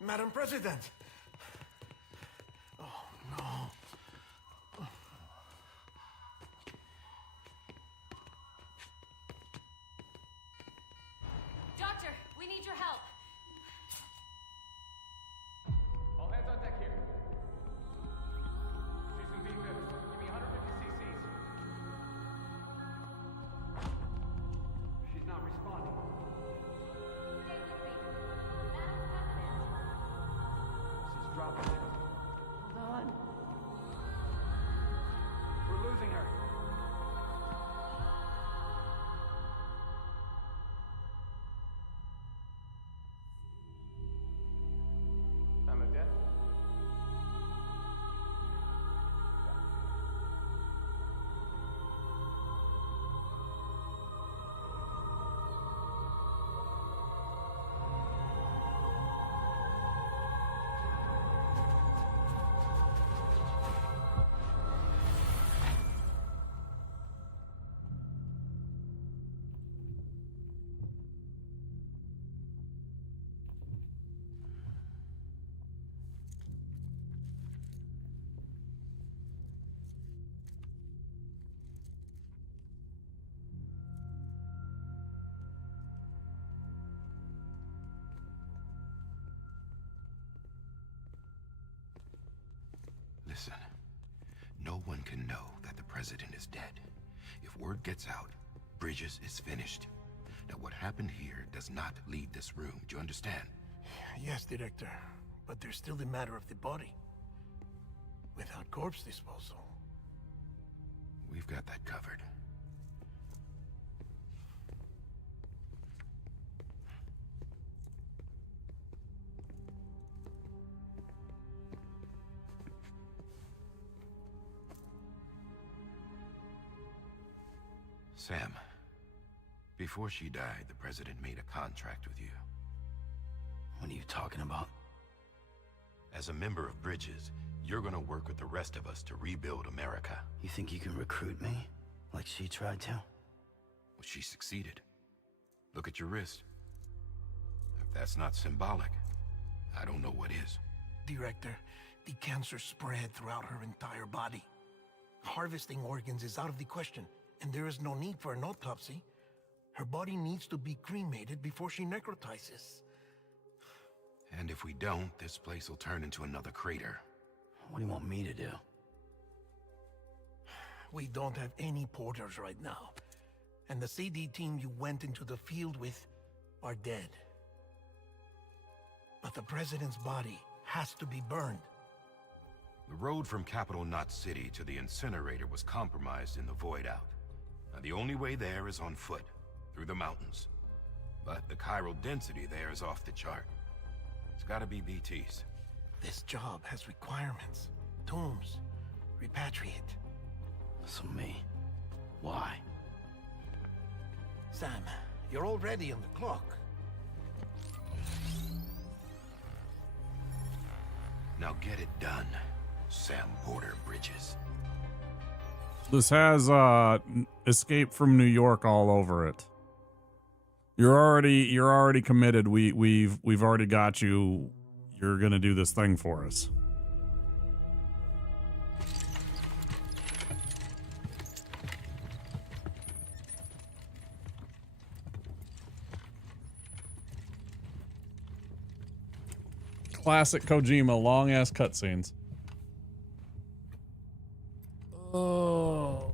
Madam President! Oh, no. Doctor, we need your help. All hands on deck here. She's in deep ribs. Give me 150 cc's. She's not responding. Stay with me. Madam President. She's dropping it. Hold on. We're losing her. Time of death? Listen, no one can know that the president is dead. If word gets out, Bridges is finished. Now, what happened here does not leave this room. Do you understand? Yes, Director. But there's still the matter of the body. Without corpse disposal. We've got that covered. Sam, before she died, the president made a contract with you. What are you talking about? As a member of Bridges, you're gonna work with the rest of us to rebuild America. You think you can recruit me? Like she tried to? Well, she succeeded. Look at your wrist. If that's not symbolic, I don't know what is. Director, the cancer spread throughout her entire body. Harvesting organs is out of the question, and there is no need for an autopsy. Her body needs to be cremated before she necrotizes. And if we don't, this place will turn into another crater. What do you want me to do? We don't have any porters right now. And the CD team you went into the field with are dead. But the president's body has to be burned. The road from Capital Knot City to the incinerator was compromised in the void out. Now, the only way there is on foot, through the mountains. But the chiral density there is off the chart. It's gotta be BT's. This job has requirements. Tombs. Repatriate. So me. Why? Sam, you're already on the clock. Now get it done, Sam Porter Bridges. This has Escape from New York all over it. You're already committed. We've already got you. You're gonna do this thing for us. Classic Kojima, long ass cutscenes. Oh.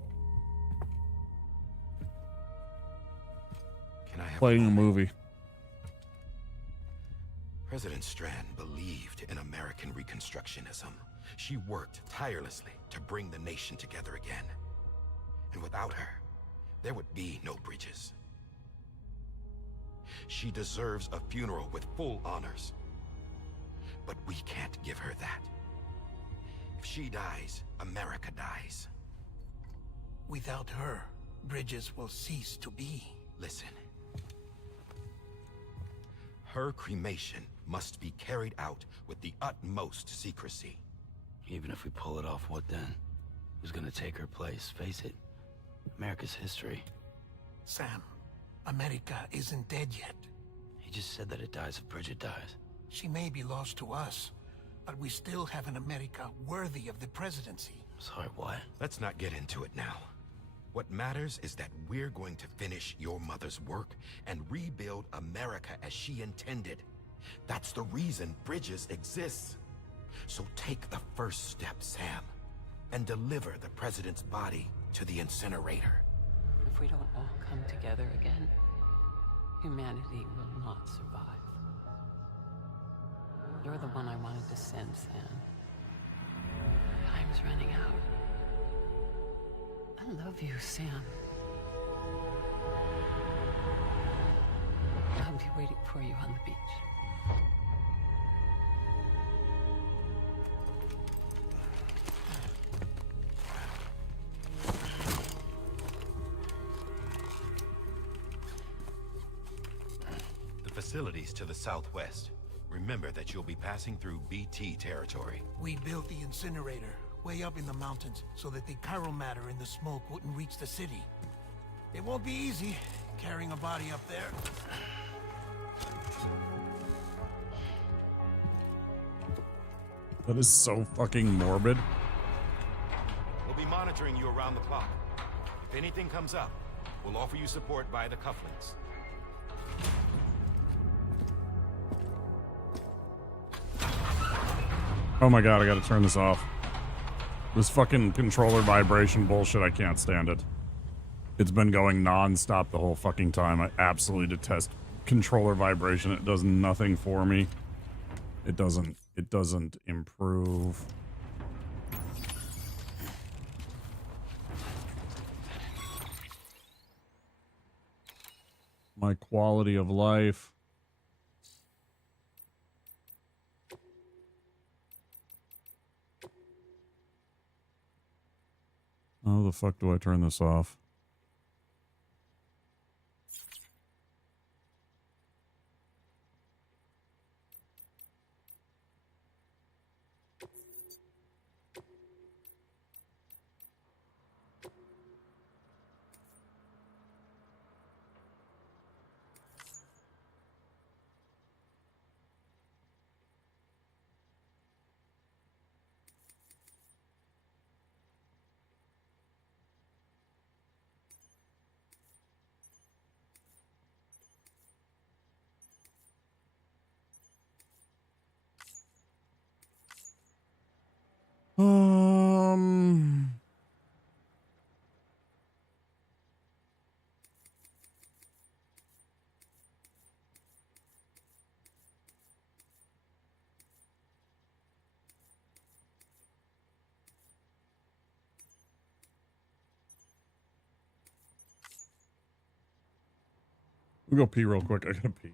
Can I have Playing a movie. President Strand believed in American Reconstructionism. She worked tirelessly to bring the nation together again. And without her, there would be no Bridges. She deserves a funeral with full honors. But we can't give her that. If she dies, America dies. Without her, Bridges will cease to be. Listen. Her cremation must be carried out with the utmost secrecy. Even if we pull it off, what then? Who's gonna take her place? Face it, America's history. Sam, America isn't dead yet. He just said that it dies if Bridget dies. She may be lost to us, but we still have an America worthy of the presidency. Sorry, what? Let's not get into it now. What matters is that we're going to finish your mother's work and rebuild America as she intended. That's the reason Bridges exists. So take the first step, Sam, and deliver the president's body to the incinerator. If we don't all come together again, humanity will not survive. You're the one I wanted to send, Sam. Time's running out. I love you, Sam. I'll be waiting for you on the beach. The facilities to the southwest. Remember that you'll be passing through BT territory. We built the incinerator way up in the mountains so that the chiral matter in the smoke wouldn't reach the city. It won't be easy carrying a body up there. That is so fucking morbid. We'll be monitoring you around the clock. If anything comes up, we'll offer you support via the cufflinks. Oh my god, I gotta turn this off. This fucking controller vibration bullshit, I can't stand it. It's been going non-stop the whole fucking time. I absolutely detest controller vibration. It does nothing for me. It doesn't improve. My quality of life. How the fuck do I turn this off? We'll go pee real quick. I gotta pee.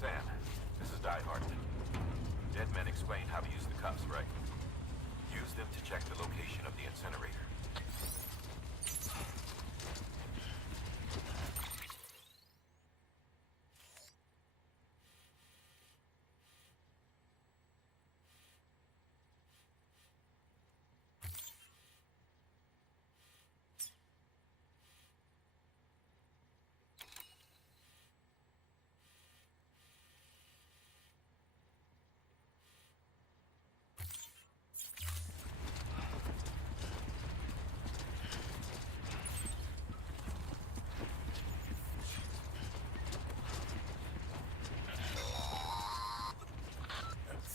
Sam, this is Die Hard. Dead men explained how to use the cuffs, right? Use them to check the location of the incinerator.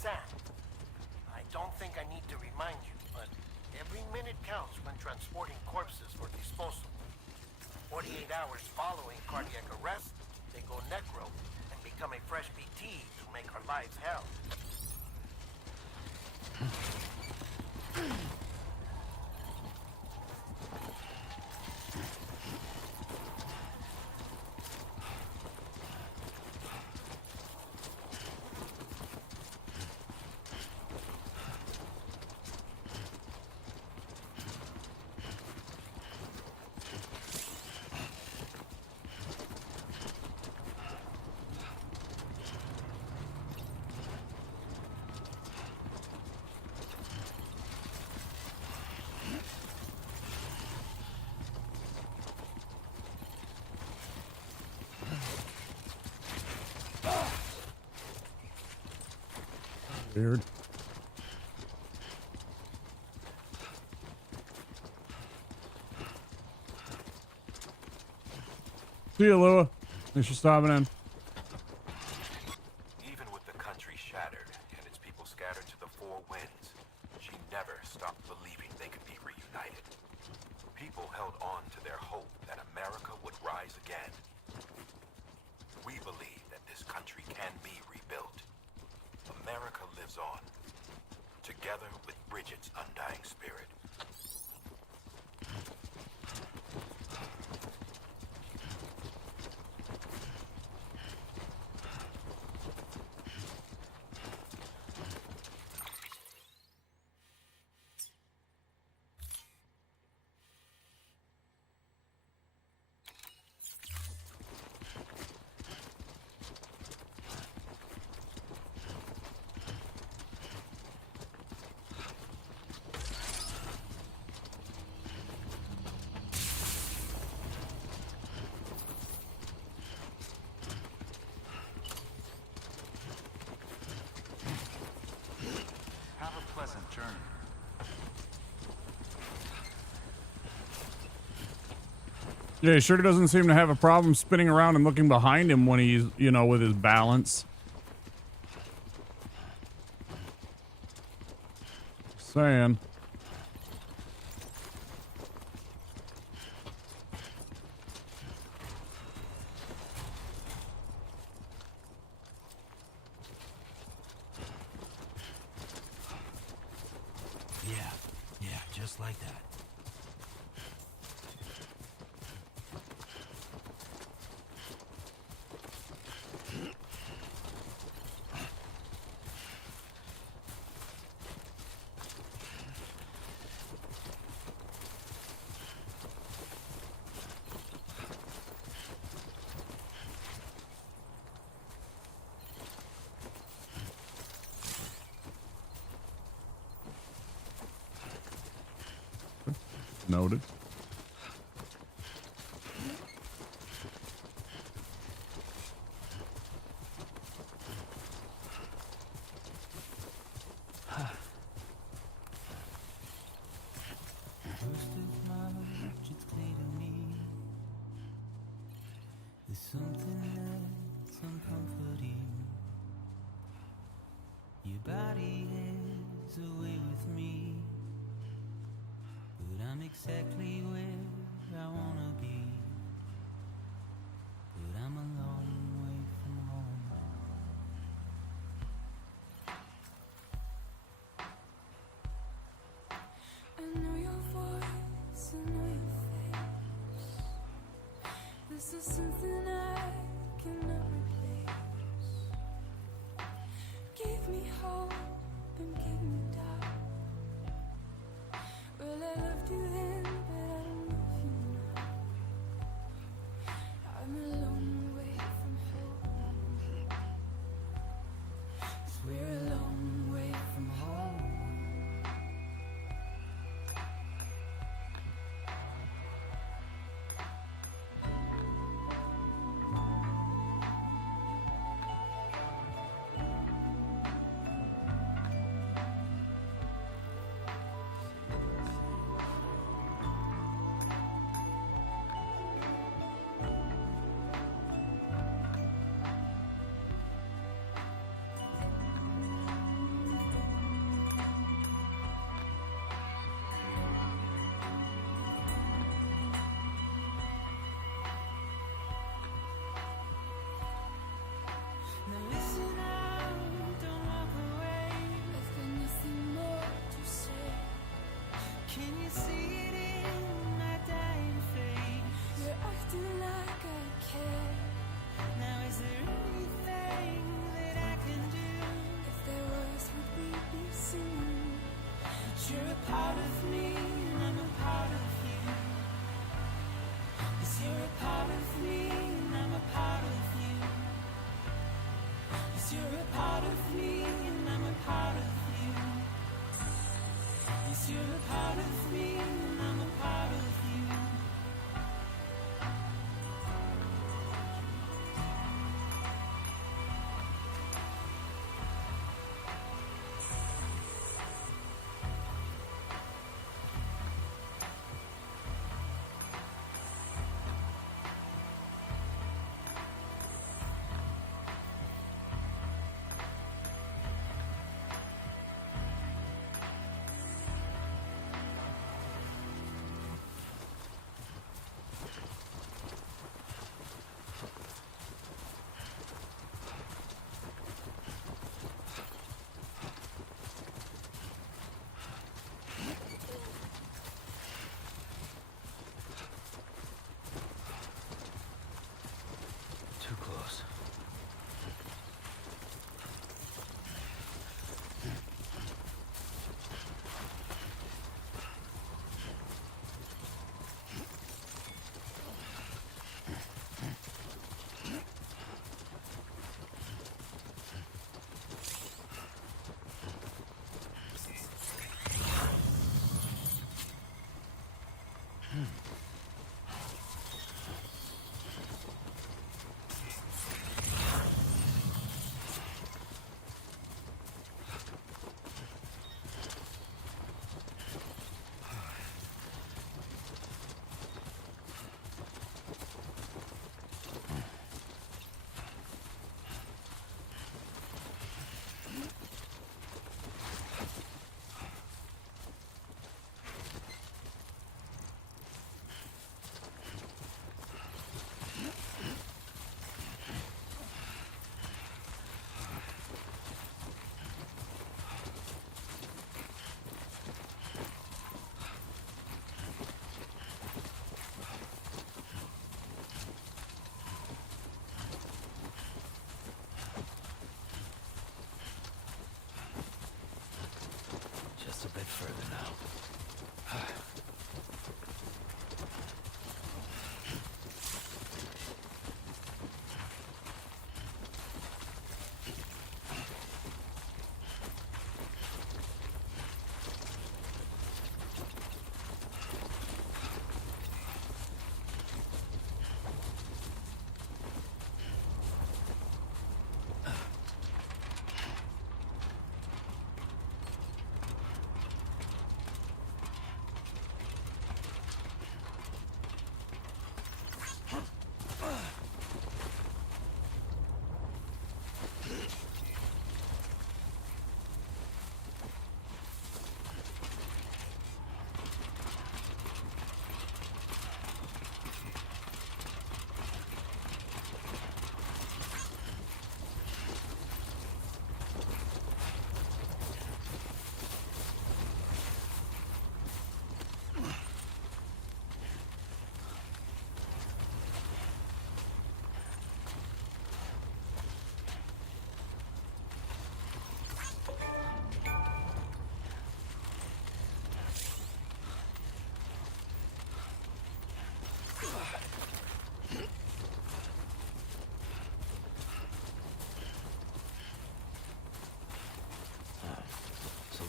Sam, I don't think I need to remind you, but every minute counts when transporting corpses for disposal. 48 hours following cardiac arrest, they go necro and become a fresh BT to make our lives hell. Weird. See you, Lua. Thanks for stopping in. Even with the country shattered and its people scattered to the four winds, she never stopped believing they could be reunited. People held on to their hope that America would rise again. We believe that this country can be rebuilt. America lives on, together with Bridget's undying spirit. Turn. Yeah, he sure doesn't seem to have a problem spinning around and looking behind him when he's, you know, with his balance. Saying. Yeah, just like that. Noted. There's something that's uncomforting. Your body is away with me, but I'm exactly where I wanna be. But I'm a long way from home. I know your voice, I know your face. This is something I cannot replace. Give me hope and give me doubt. Well, I loved you then, but I don't love you now. I'm a long way from home. 'Cause we're a long way from home. Now listen out, don't walk away. I've got nothing more to say. Can you see it in my dying face? You're acting like I care. Now is there anything that I can do? If there was, would we be singing? But you're a part of me, and I'm a part of you. 'Cause you're a part of me, and I'm a part of you. 'Cause you're a part of me, and I'm a part of you. 'Cause you're a part of me, and I'm a part of you.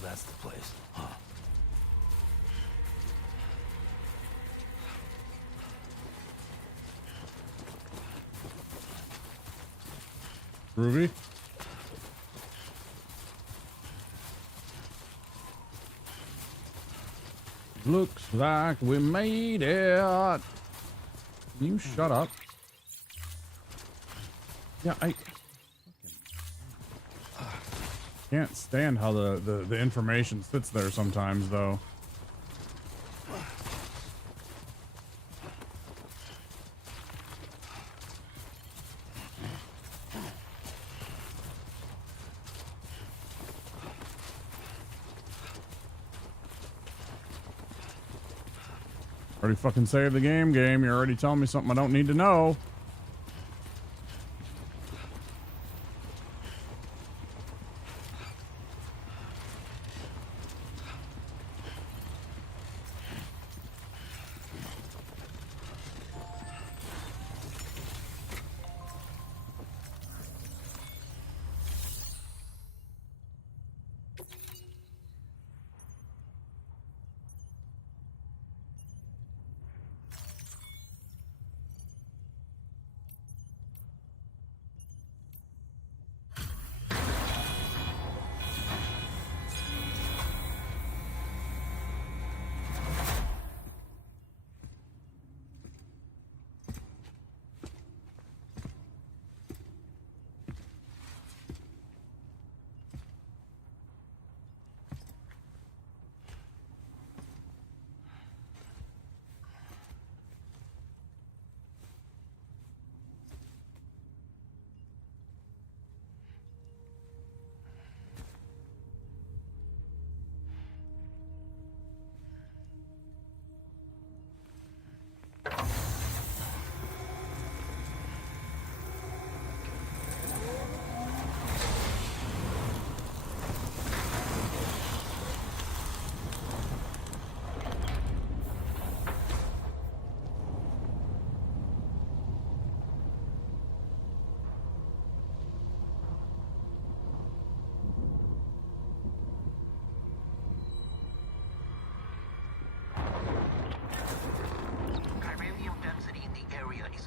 that's the place, huh? Ruby? Looks like we made it. You shut up. Yeah, I can't stand how the information sits there sometimes, though. Already fucking saved the game. You're already telling me something I don't need to know.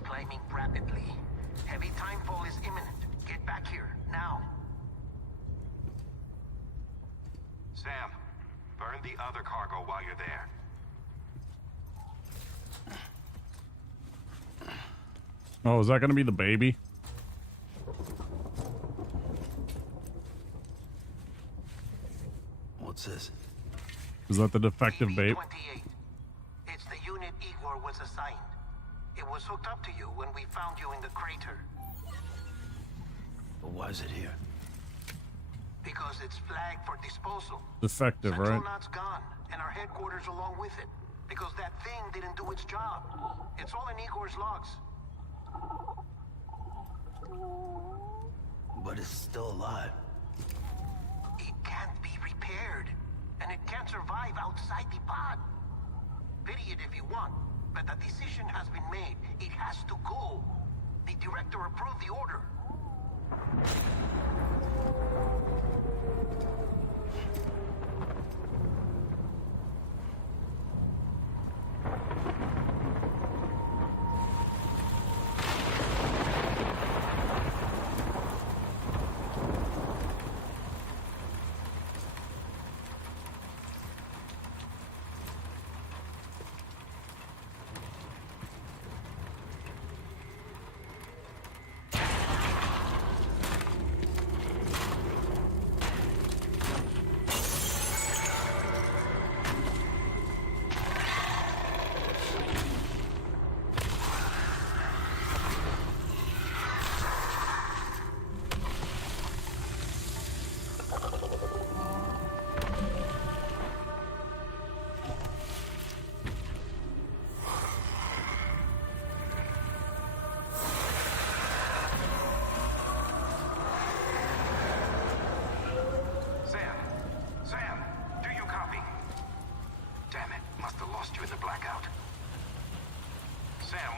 Climbing rapidly. Heavy timefall is imminent. Get back here, now. Sam, burn the other cargo while you're there. Oh, is that going to be the baby? What's this? Is that the defective babe? It's the unit Igor was assigned. It was hooked up to you when we found you in the crater. But why is it here? Because it's flagged for disposal. Defective, right? Centronauts gone, and our headquarters along with it. Because that thing didn't do its job. It's all in Igor's logs. But it's still alive. It can't be repaired, and it can't survive outside the pod. Pity it if you want, but the decision has been made. It has to go. The director approved the order.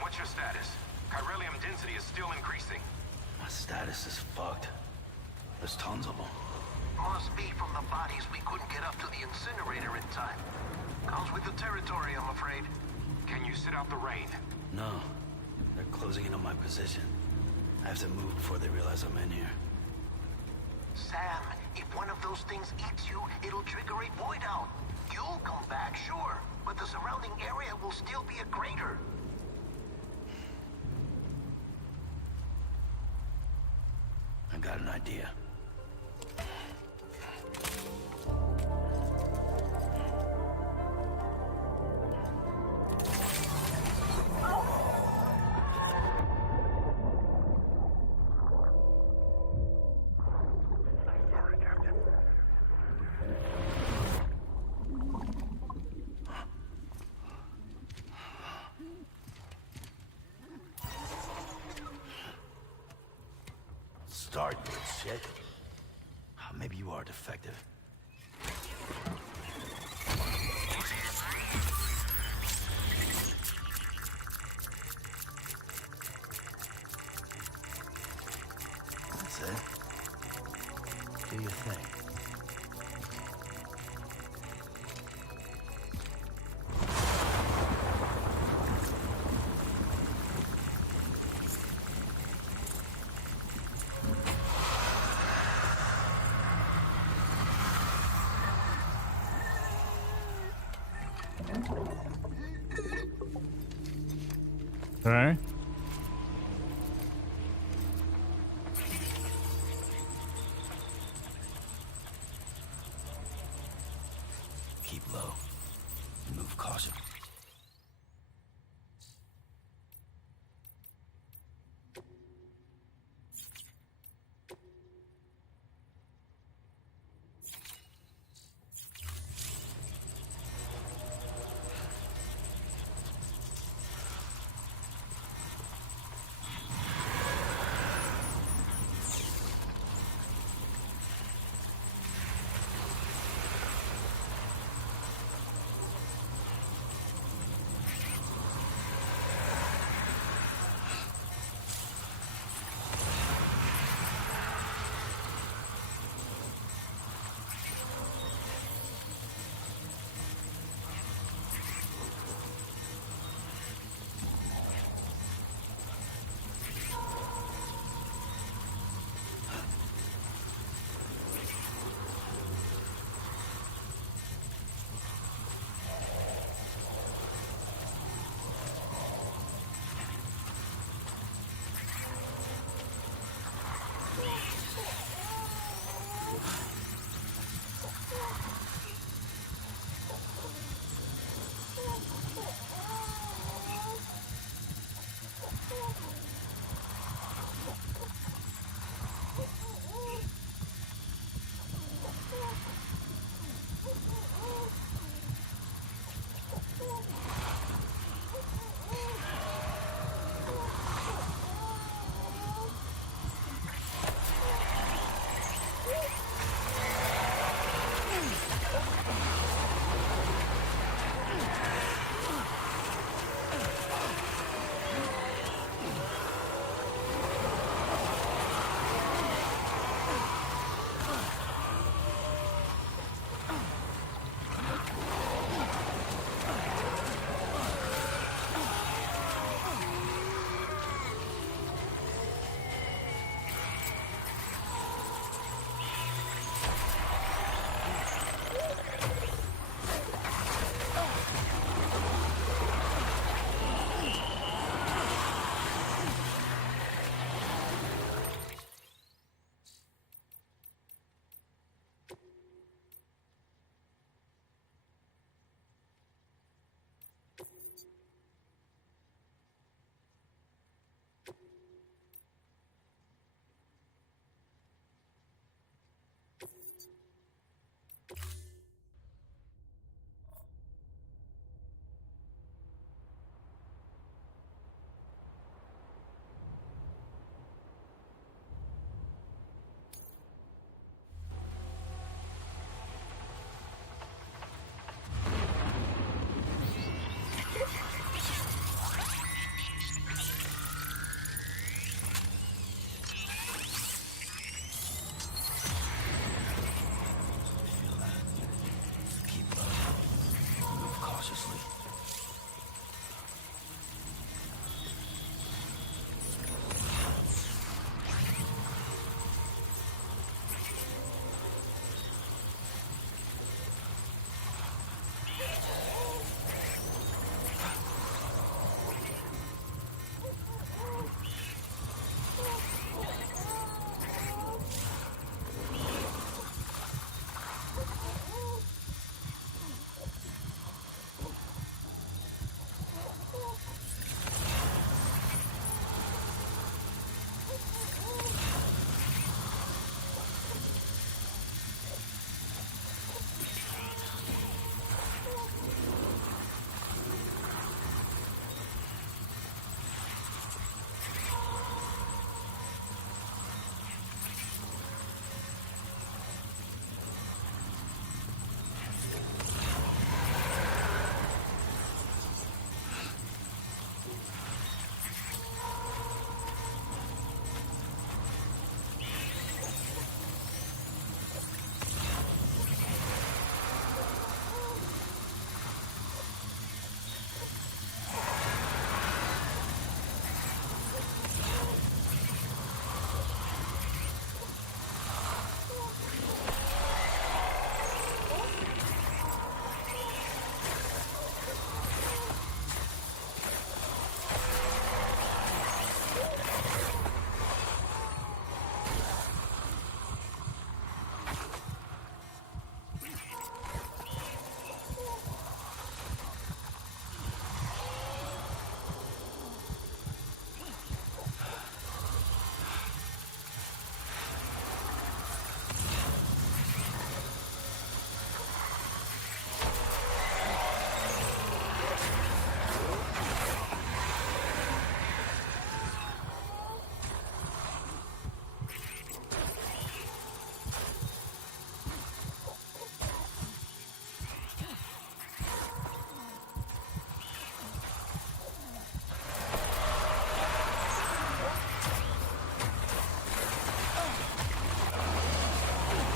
What's your status? Chiralium density is still increasing. My status is fucked. There's tons of them. Must be from the bodies we couldn't get up to the incinerator in time. Comes with the territory, I'm afraid. Can you sit out the rain? No. They're closing in on my position. I have to move before they realize I'm in here. Sam, if one of those things eats you, it'll trigger a void out. You'll come back, sure, but the surrounding area will still be a crater. I got an idea. Start, you shit. Maybe you are defective. That's it. Do your thing. Okay. Keep low. Move caution.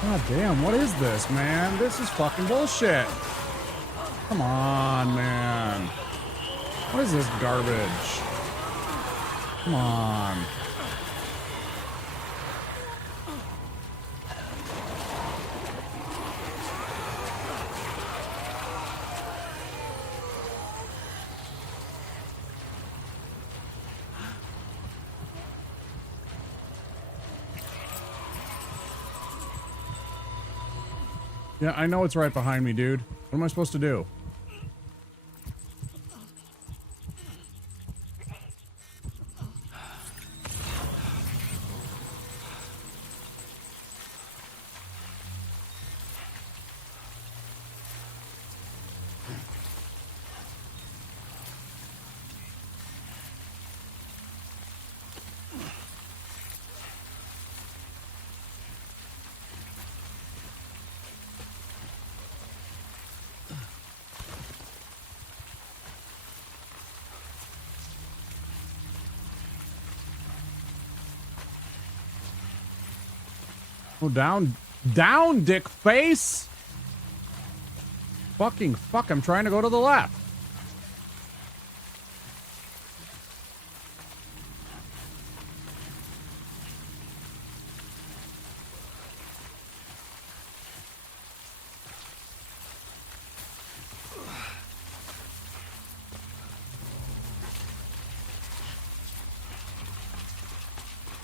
God damn, what is this, man? This is fucking bullshit. Come on, man. What is this garbage? Come on. Yeah, I know it's right behind me, dude. What am I supposed to do? Oh, down, dick face! Fucking fuck, I'm trying to go to the left.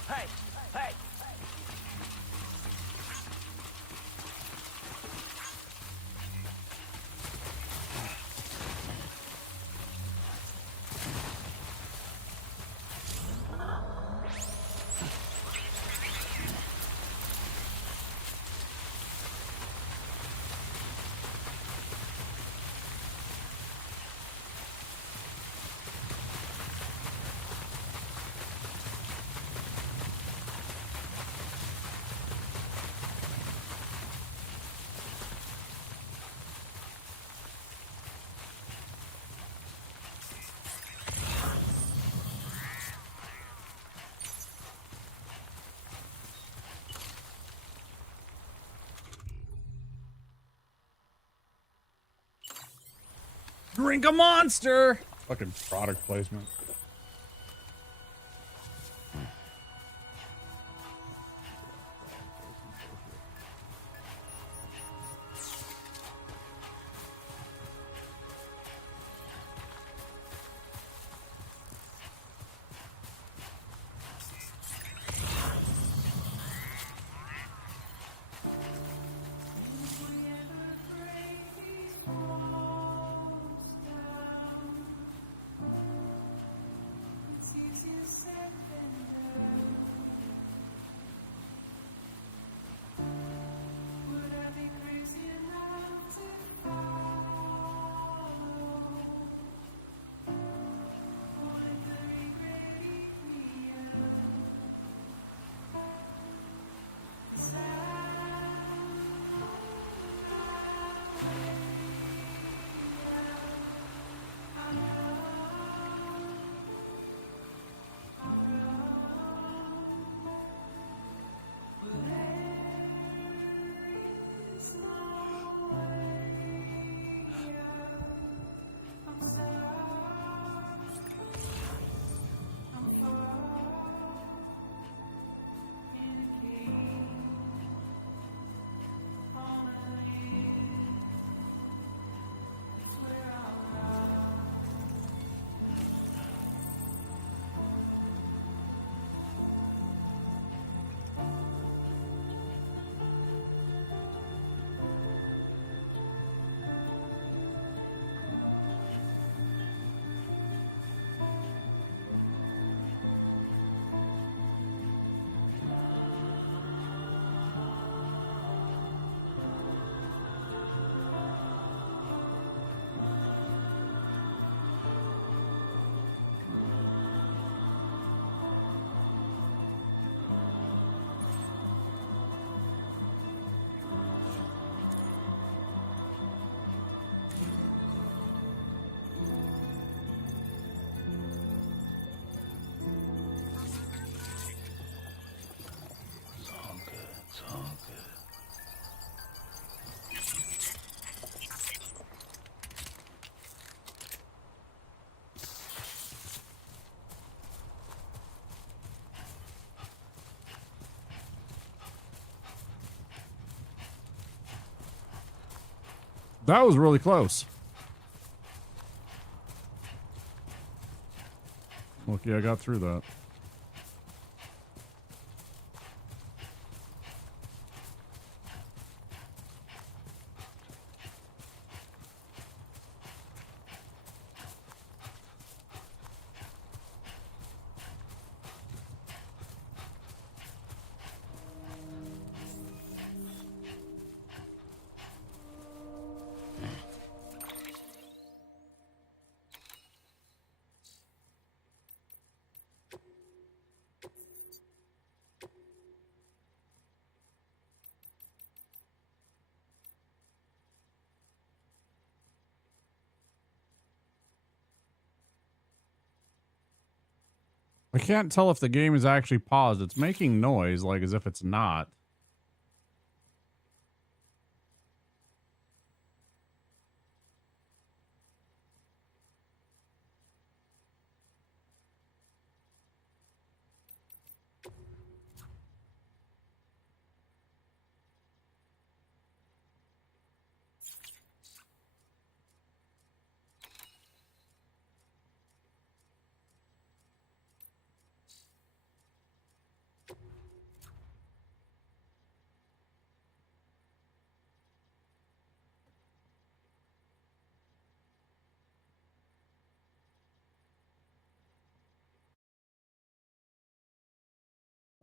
Hey! Hey! Drink a monster! Fucking product placement. That was really close. Lucky I got through that. I can't tell if the game is actually paused. It's making noise, like as if it's not.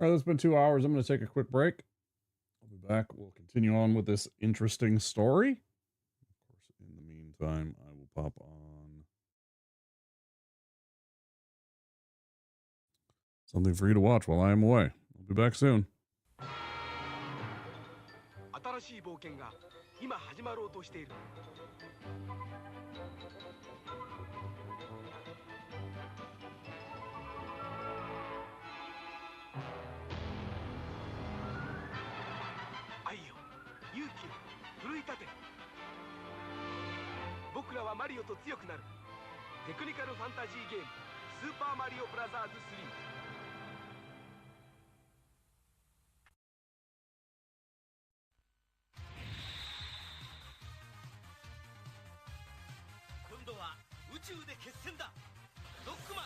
All right, it's been 2 hours. I'm going to take a quick break. I'll be back. We'll continue on with this interesting story. Of course, in the meantime, I will pop on something for you to watch while I am away. I'll be back soon. 新しい冒険が今始まろうとしている。愛よ、勇気を奮い立て。僕らはマリオと強くなる。テクニカルファンタジーゲームスーパーマリオブラザーズ3。今度は宇宙で決戦だ。ロックマン。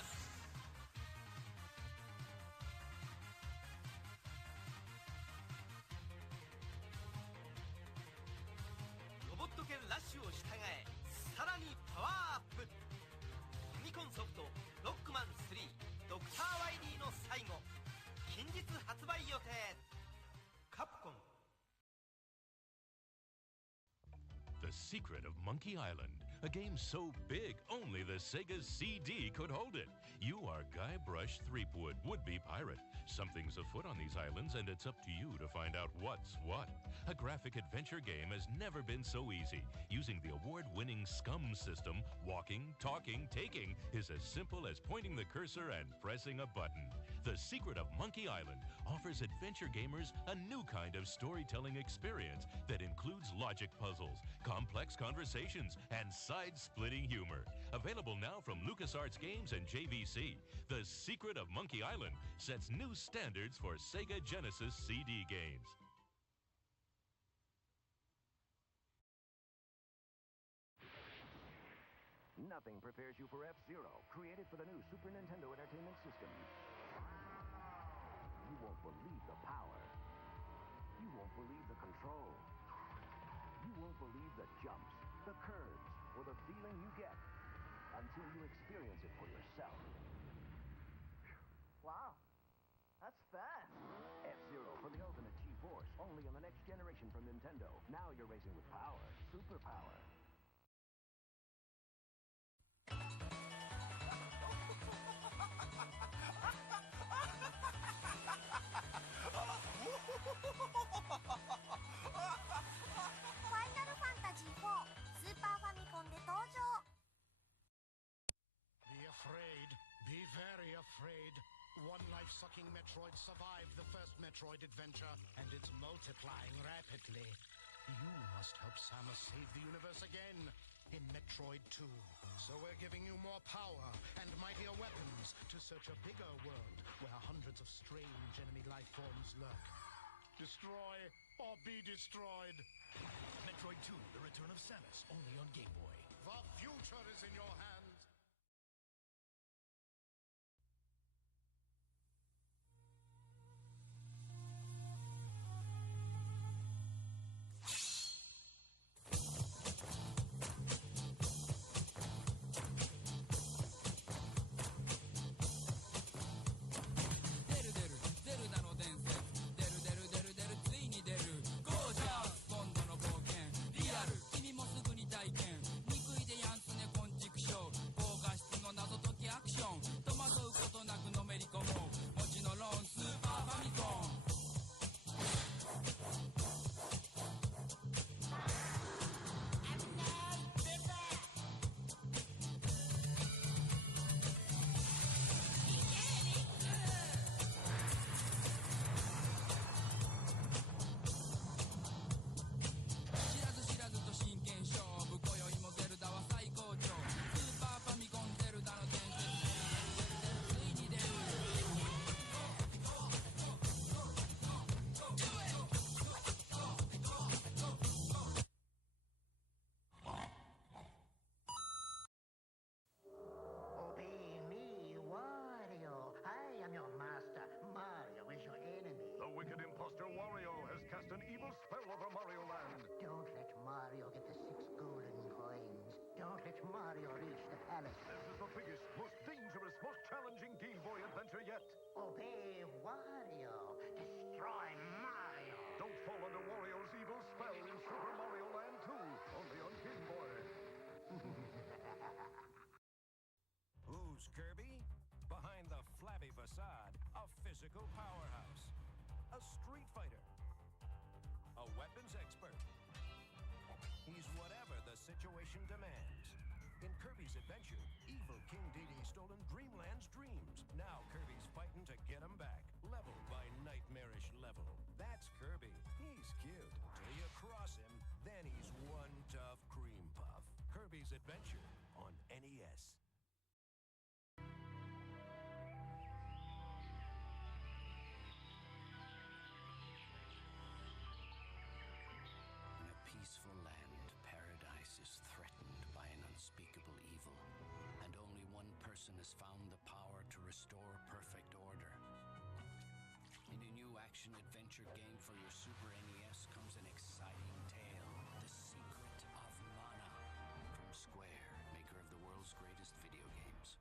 ロボット犬ラッシュを従え、さらにパワーアップ。ファミコンソフトロックマン3ドクター・ワイリーの最後、近日発売予定。カプコン。 The Secret of Monkey Island, a game so big only the Sega CD could hold it. You are Guybrush Threepwood, would-be pirate. Something's afoot on these islands, and it's up to you to find out what's what. A graphic adventure game has never been so easy. Using the award-winning SCUM system, walking, talking, taking is as simple as pointing the cursor and pressing a button. The Secret of Monkey Island offers adventure gamers a new kind of storytelling experience that includes logic puzzles, complex conversations, and side-splitting humor. Available now from LucasArts Games and JVC, The Secret of Monkey Island sets new standards for Sega Genesis CD games. Nothing prepares you for F-Zero, created for the new Super Nintendo Entertainment System. You won't believe the power. You won't believe the control. You won't believe the jumps, the curves, or the feeling you get until you experience it for yourself. Wow, that's fast. F-Zero for the ultimate G-Force, only on the next generation from Nintendo. Now you're racing with power, superpower. Final Fantasy 4 Super Famicom で登場。 Be afraid. Be very afraid. One life-sucking Metroid survived the first Metroid adventure, and it's multiplying rapidly. You must help Samus save the universe again in Metroid 2. So we're giving you more power and mightier weapons to search a bigger world where hundreds of strange enemy life forms lurk. Destroy or be destroyed. Metroid 2, The Return of Samus, only on Game Boy. The future is in your hands. Who's Kirby? Behind the flabby facade, a physical powerhouse. A street fighter. A weapons expert. He's whatever the situation demands. In Kirby's Adventure, evil King Dedede's stolen Dreamland's dreams. Now Kirby's fighting to get them back, level by nightmarish level. That's Kirby. He's cute. Till you cross him, then he's one tough cream puff. Kirby's Adventure on NES. In a peaceful land, paradise is threatened by an unspeakable evil, and only one person has found the power to restore perfect order. In a new action-adventure game for your Super NES comes an exciting tale, The Secret of Mana, from Square, maker of the world's greatest video games.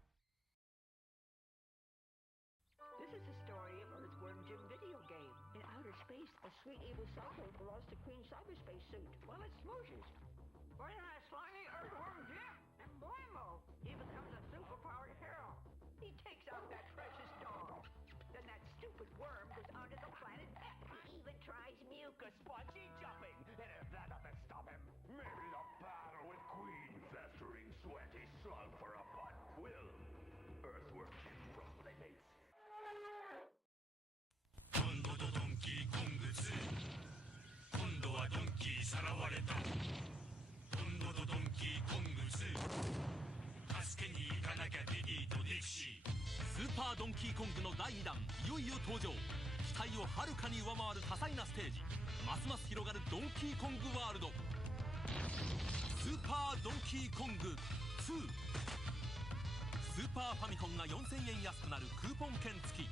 This is the story of Earthworm Jim video game. In outer space, a sweet evil cyborg belongs to Queen Cyberspace suit while it smooshes. Right in that slimy Earthworm Jim, and blammo, he becomes a superpowered hero. He takes out that precious dog. Then that stupid worm goes onto the planet X. He even tries mucus spongy jumping. And if that doesn't stop him, maybe the battle with Queen festering sweaty slug for a butt will. Earthworm Jim from Playmates. 今度とドンキーコング2今度はドンキーさらわれた今度とドンキーコング2助けに行かなきゃディディとディクシースーパードンキーコングの第2弾いよいよ登場期待をはるかに上回る多彩なステージますます広がるドンキーコングワールドスーパードンキーコング2スーパーファミコンが4000円安くなるクーポン券付き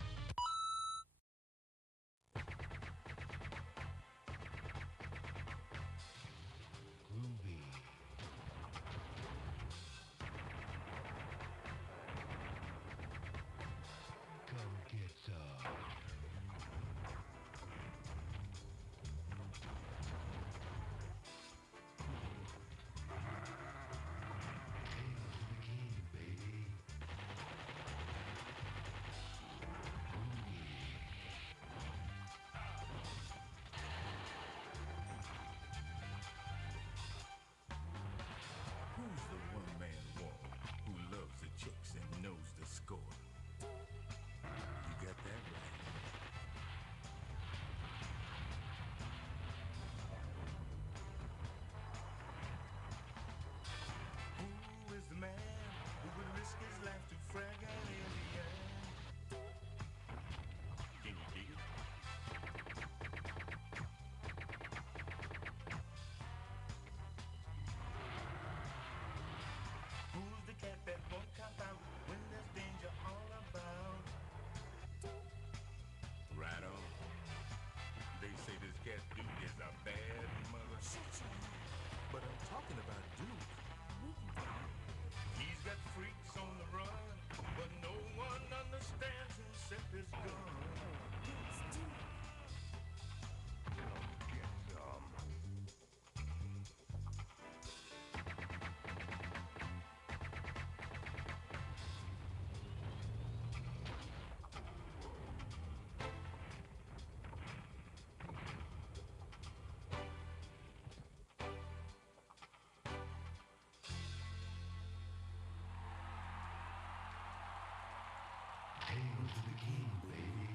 to the king, baby.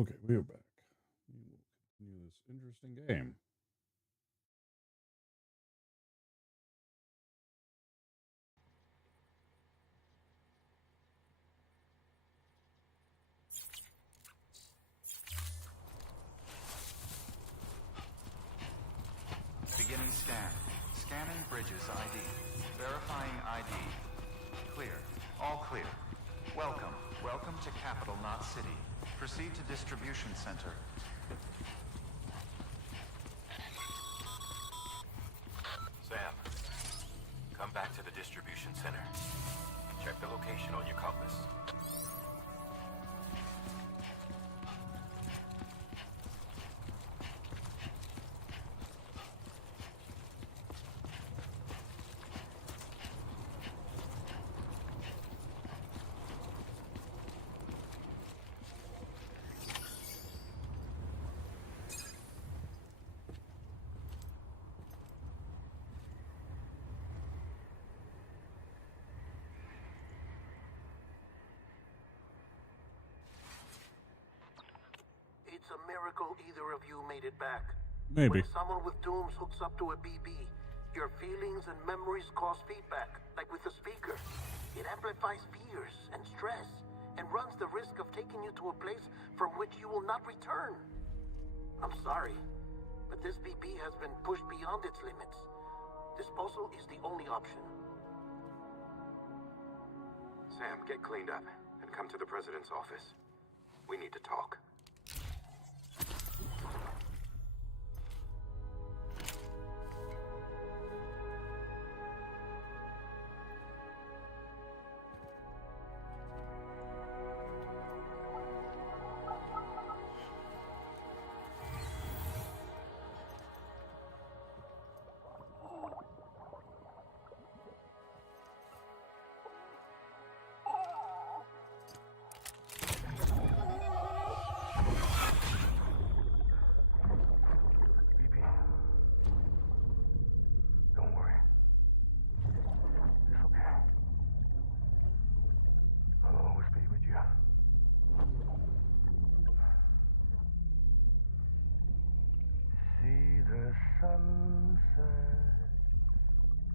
Okay, we are back. We will continue this interesting game. Beginning scan. Scanning bridges ID. Verifying ID. Clear. All clear. Welcome. Welcome to Capital, not City. Proceed to distribution center. Sam, come back to the distribution center. Check the location on your compass. It's a miracle either of you made it back. Maybe. When someone with dooms hooks up to a BB, your feelings and memories cause feedback, like with a speaker. It amplifies fears and stress, and runs the risk of taking you to a place from which you will not return. I'm sorry, but this BB has been pushed beyond its limits. Disposal is the only option. Sam, get cleaned up and come to the president's office. We need to talk. Don't worry. It's okay. I'll always be with you. See the sunset.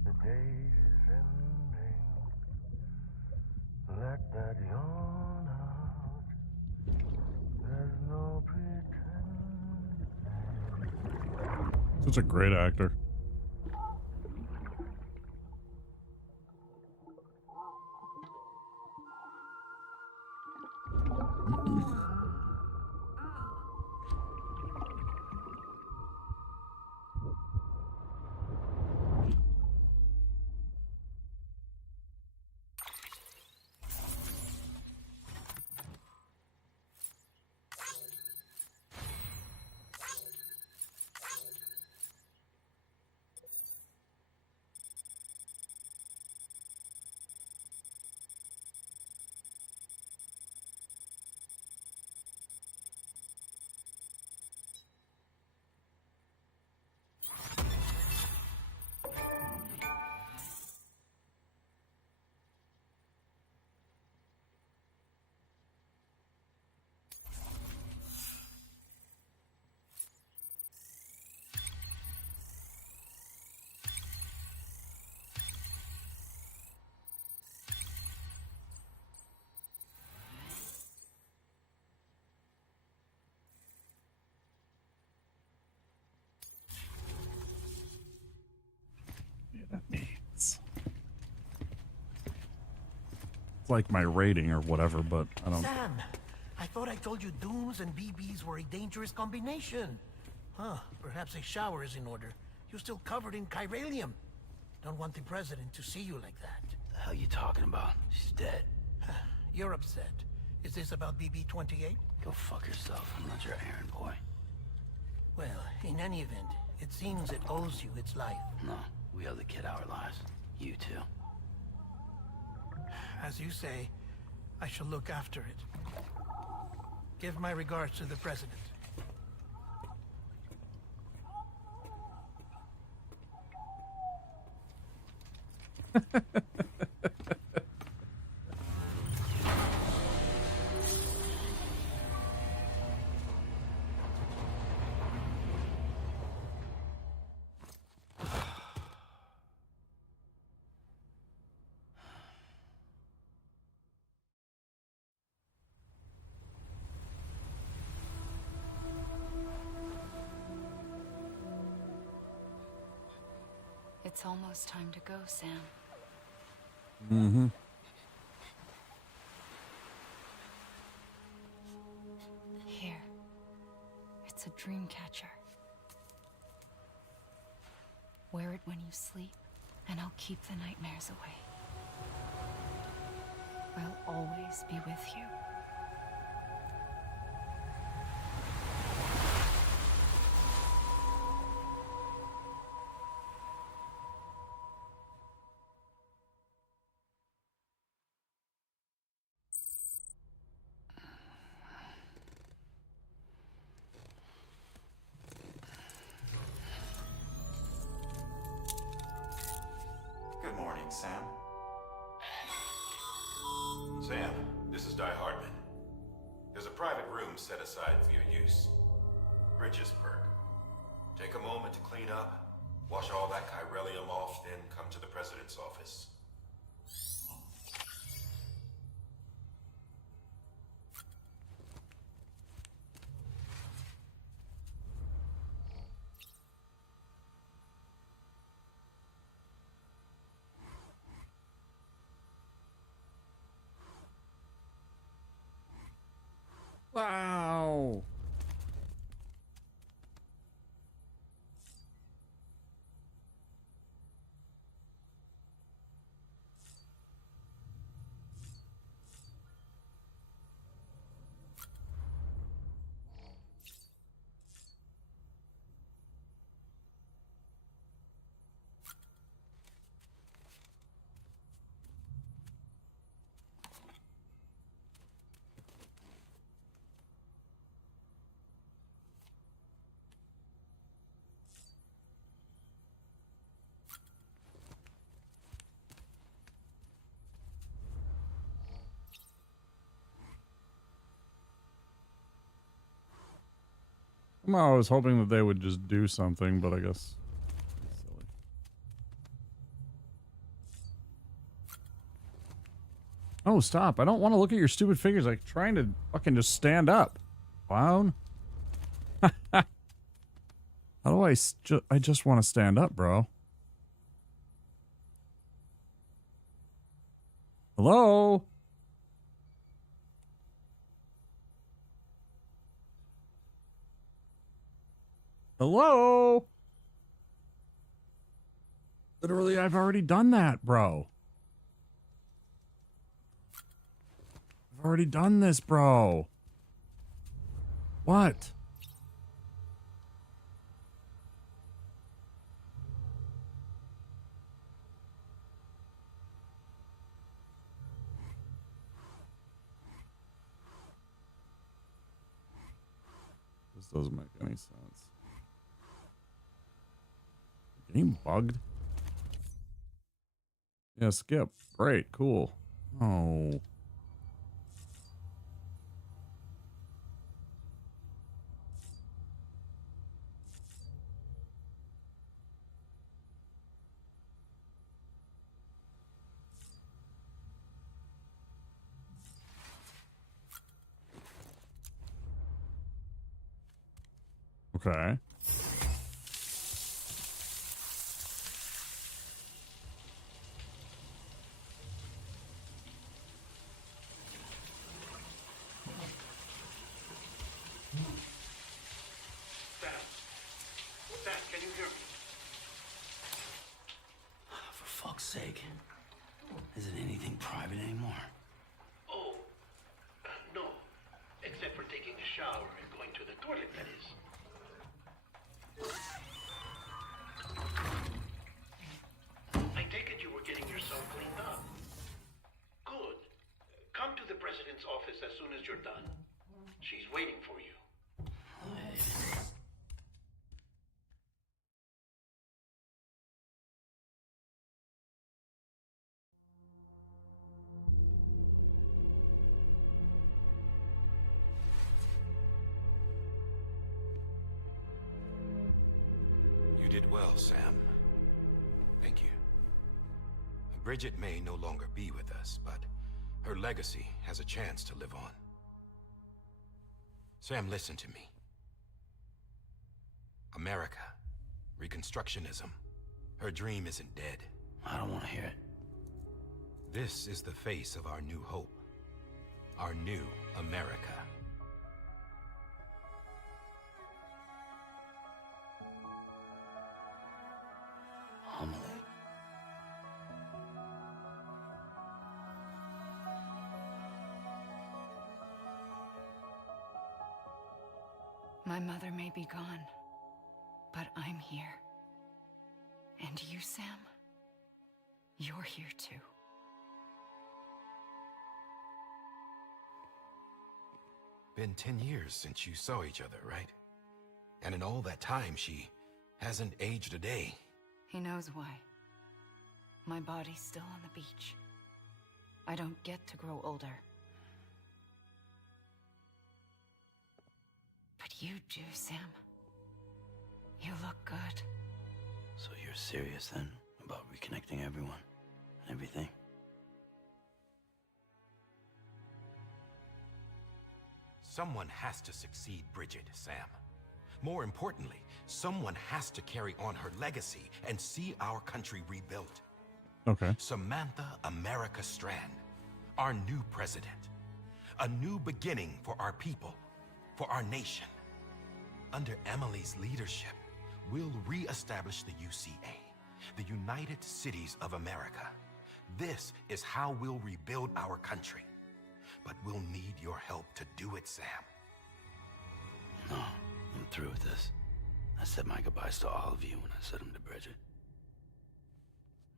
The day is ending. Let that yawn out. There's no pretending. Such a great actor. It's like my rating or whatever, but I don't. Sam, I thought I told you dooms and BBs were a dangerous combination. Huh, perhaps a shower is in order. You're still covered in chiralium. Don't want the president to see you like that. The hell you talking about? She's dead. You're upset. Is this about BB-28? Go fuck yourself. I'm not your errand boy. Well, in any event, it seems it owes you its life. No, we owe the kid our lives. You too. As you say, I shall look after it. Give my regards to the president. It's almost time to go, Sam. Mm-hmm. Here. It's a dream catcher. Wear it when you sleep, and I'll keep the nightmares away. I'll always be with you. Good morning, Sam. Sam, this is Di Hartman. There's a private room set aside for your use. Bridges perk. Take a moment to clean up, wash all that chiralium off, then come to the president's office. Wow. I was hoping that they would just do something, but I guess it's silly. Oh, stop. I don't want to look at your stupid figures. Like trying to fucking just stand up. Clown. How do I just want to stand up, bro. Hello? Hello? Literally, I've already done that, bro. I've already done this, bro. What? This doesn't make any sense. Game bugged? Yeah, skip. Great, cool. Oh. Okay. Sam, can you hear me? For fuck's sake. Isn't anything private anymore? Oh, no. Except for taking a shower and going to the toilet, that is. I take it you were getting yourself cleaned up. Good. Come to the president's office as soon as you're done. She's waiting for you. well, Sam. Thank you. Bridget may no longer be with us, but her legacy has a chance to live on. Sam, listen to me. America, Reconstructionism, her dream isn't dead. I don't want to hear it. This is the face of our new hope. Our new America. Homily. My mother may be gone, but I'm here. And you, Sam? You're here too. Been 10 years since you saw each other, right? And in all that time, she hasn't aged a day. He knows why. My body's still on the beach. I don't get to grow older. But you do, Sam. You look good. So you're serious then about reconnecting everyone and everything? Someone has to succeed Bridget, Sam. More importantly, someone has to carry on her legacy and see our country rebuilt. Okay. Samantha America Strand, our new president. A new beginning for our people, for our nation. Under Emily's leadership, we'll re-establish the UCA, the United Cities of America. This is how we'll rebuild our country. But we'll need your help to do it, Sam. No, I'm through with this. I said my goodbyes to all of you when I said them to Bridget.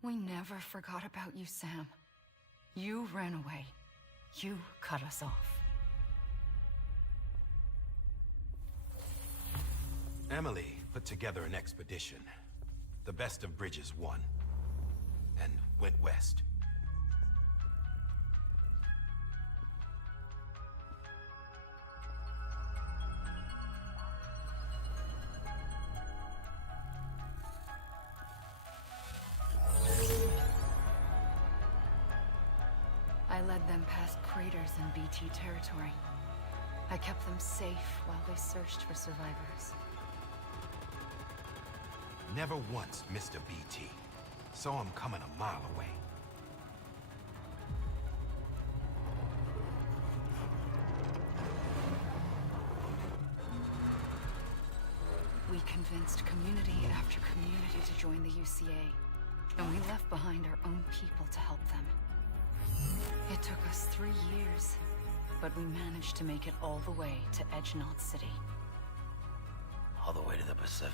We never forgot about you, Sam. You ran away. You cut us off. Emily put together an expedition. The best of Bridges won. And went west. I led them past craters in BT territory. I kept them safe while they searched for survivors. Never once missed a BT. Saw him coming a mile away. We convinced community after community to join the UCA, and we left behind our own people to help them. It took us 3 years, but we managed to make it all the way to Edgenot City. All the way to the Pacific.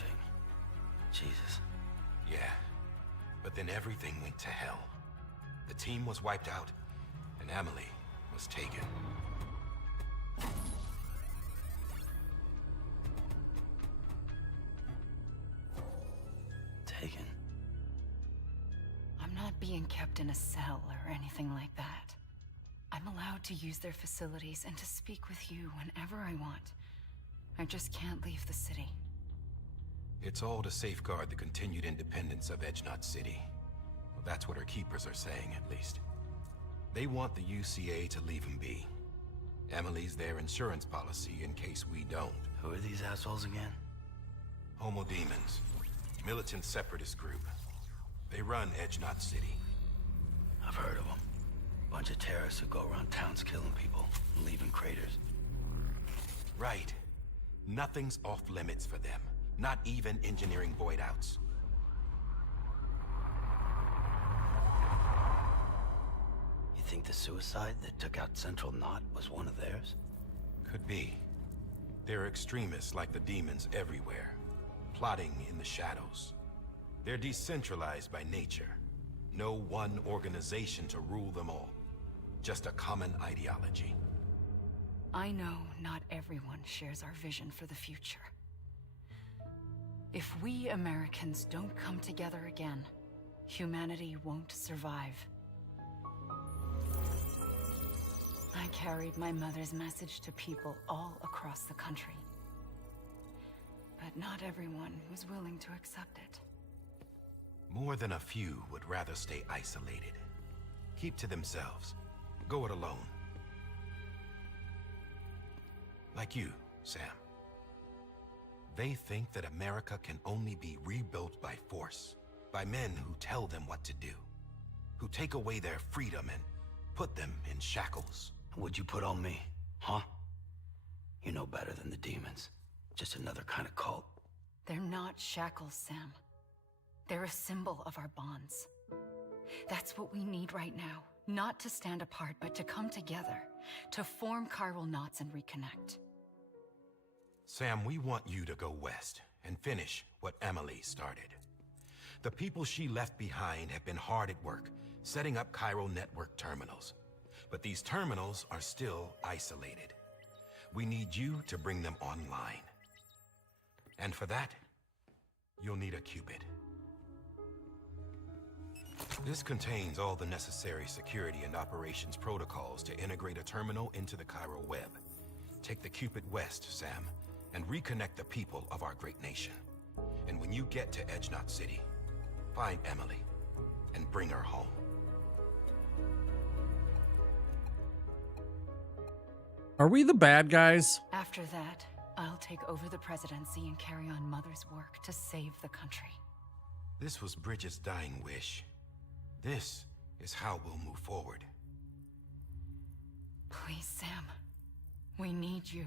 Jesus. Yeah, but then everything went to hell. The team was wiped out, and Emily was taken. Taken? I'm not being kept in a cell or anything like that. I'm allowed to use their facilities and to speak with you whenever I want. I just can't leave the city. It's all to safeguard the continued independence of Edgenot City. Well, that's what our keepers are saying, at least. They want the UCA to leave him be. Emily's their insurance policy in case we don't. Who are these assholes again? Homo Demons. Militant separatist group. They run Edgenot City. I've heard of them. Bunch of terrorists who go around towns killing people and leaving craters. Right. Nothing's off limits for them. Not even engineering void outs. You think the suicide that took out Central Knot was one of theirs? Could be. There are extremists like the demons everywhere, plotting in the shadows. They're decentralized by nature. No one organization to rule them all. Just a common ideology. I know not everyone shares our vision for the future. If we Americans don't come together again, humanity won't survive. I carried my mother's message to people all across the country. But not everyone was willing to accept it. More than a few would rather stay isolated. Keep to themselves. Go it alone. Like you, Sam. They think that America can only be rebuilt by force, by men who tell them what to do, who take away their freedom and put them in shackles. What'd you put on me, huh? You know better than the demons. Just another kind of cult. They're not shackles, Sam. They're a symbol of our bonds. That's what we need right now. Not to stand apart, but to come together, to form chiral knots and reconnect. Sam, we want you to go west and finish what Emily started. The people she left behind have been hard at work, setting up chiral network terminals. But these terminals are still isolated. We need you to bring them online. And for that, you'll need a Cupid. This contains all the necessary security and operations protocols to integrate a terminal into the chiral web. Take the Cupid west, Sam, and reconnect the people of our great nation. And when you get to Edge Knot City, find Emily and bring her home. Are we the bad guys? After that, I'll take over the presidency and carry on Mother's work to save the country. This was Bridget's dying wish. This is how we'll move forward. Please, Sam. We need you.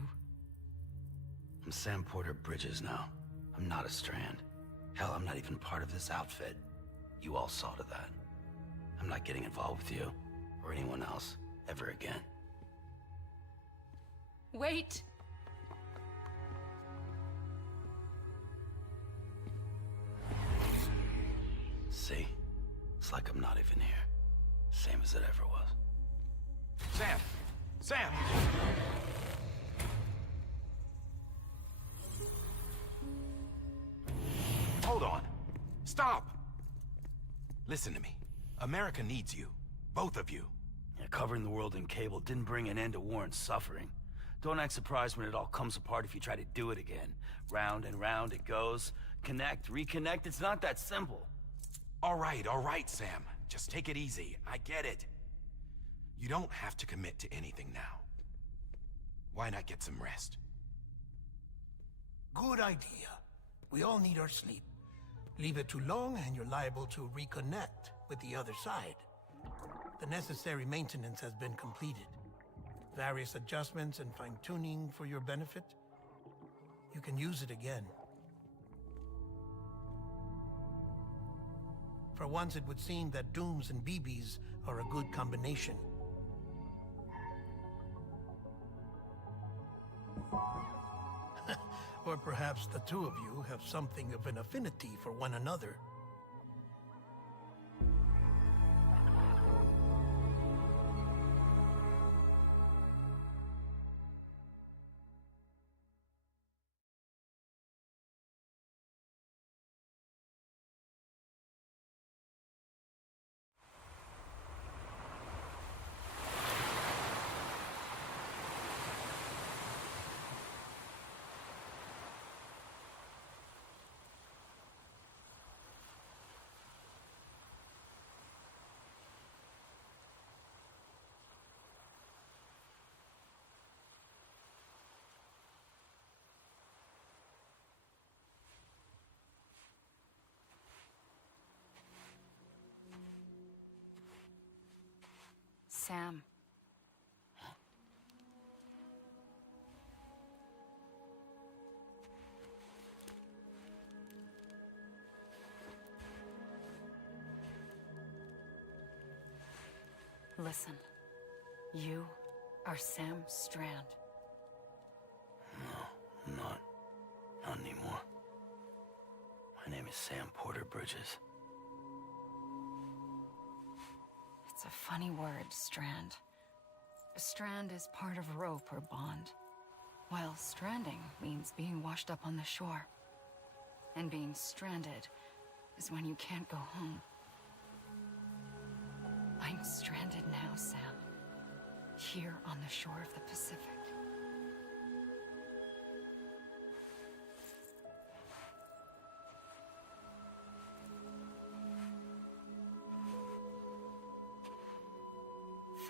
I'm Sam Porter Bridges now. I'm not a Strand. Hell, I'm not even part of this outfit. You all saw to that. I'm not getting involved with you, or anyone else, ever again. Wait! See? It's like I'm not even here. Same as it ever was. Sam! Sam! Hold on. Stop! Listen to me. America needs you. Both of you. Yeah, covering the world in cable didn't bring an end to war and suffering. Don't act surprised when it all comes apart if you try to do it again. Round and round it goes. Connect, reconnect, it's not that simple. All right, Sam. Just take it easy. I get it. You don't have to commit to anything now. Why not get some rest? Good idea. We all need our sleep. Leave it too long and you're liable to reconnect with the other side. The necessary maintenance has been completed. Various adjustments and fine-tuning for your benefit. You can use it again. For once, it would seem that Dooms and BBs are a good combination. Or perhaps the two of you have something of an affinity for one another. Sam. Listen. You are Sam Strand. No, I'm not. Not anymore. My name is Sam Porter Bridges. It's a funny word, Strand. A strand is part of rope or bond, while stranding means being washed up on the shore. And being stranded is when you can't go home. I'm stranded now, Sam. Here on the shore of the Pacific.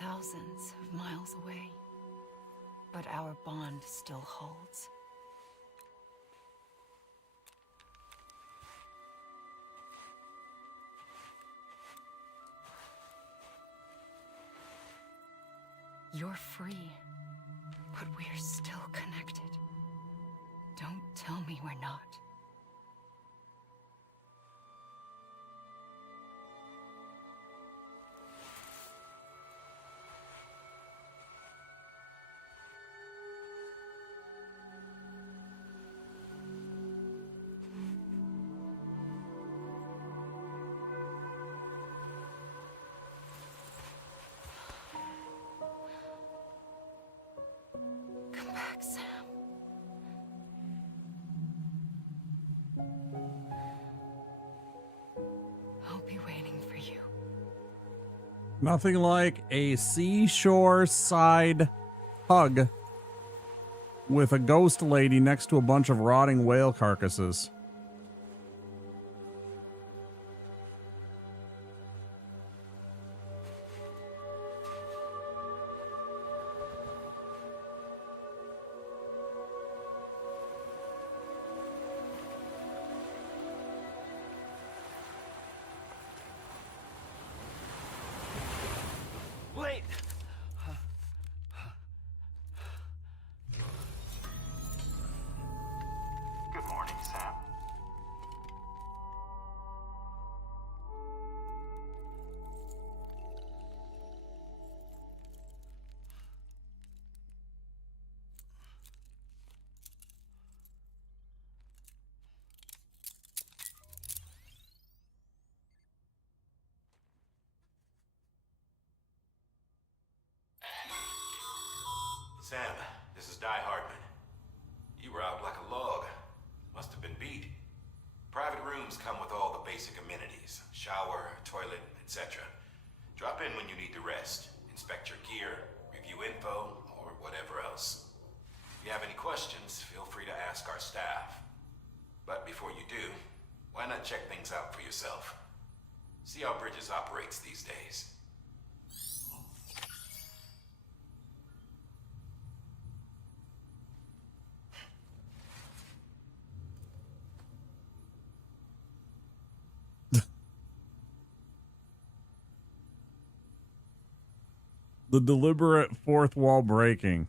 thousands of miles away, but our bond still holds. You're free, but we're still connected. Don't tell me we're not. Come back, Sam. I'll be waiting for you. Nothing like a seashore side hug with a ghost lady next to a bunch of rotting whale carcasses. Wait! Good morning, Sam. Sam, this is Die Hardman. You were out like a log. Must have been beat. Private rooms come with all the basic amenities. Shower, toilet, etc. Drop in when you need to rest. Inspect your gear, review info, or whatever else. If you have any questions, feel free to ask our staff. But before you do, why not check things out for yourself? See how Bridges operates these days. The deliberate fourth wall breaking.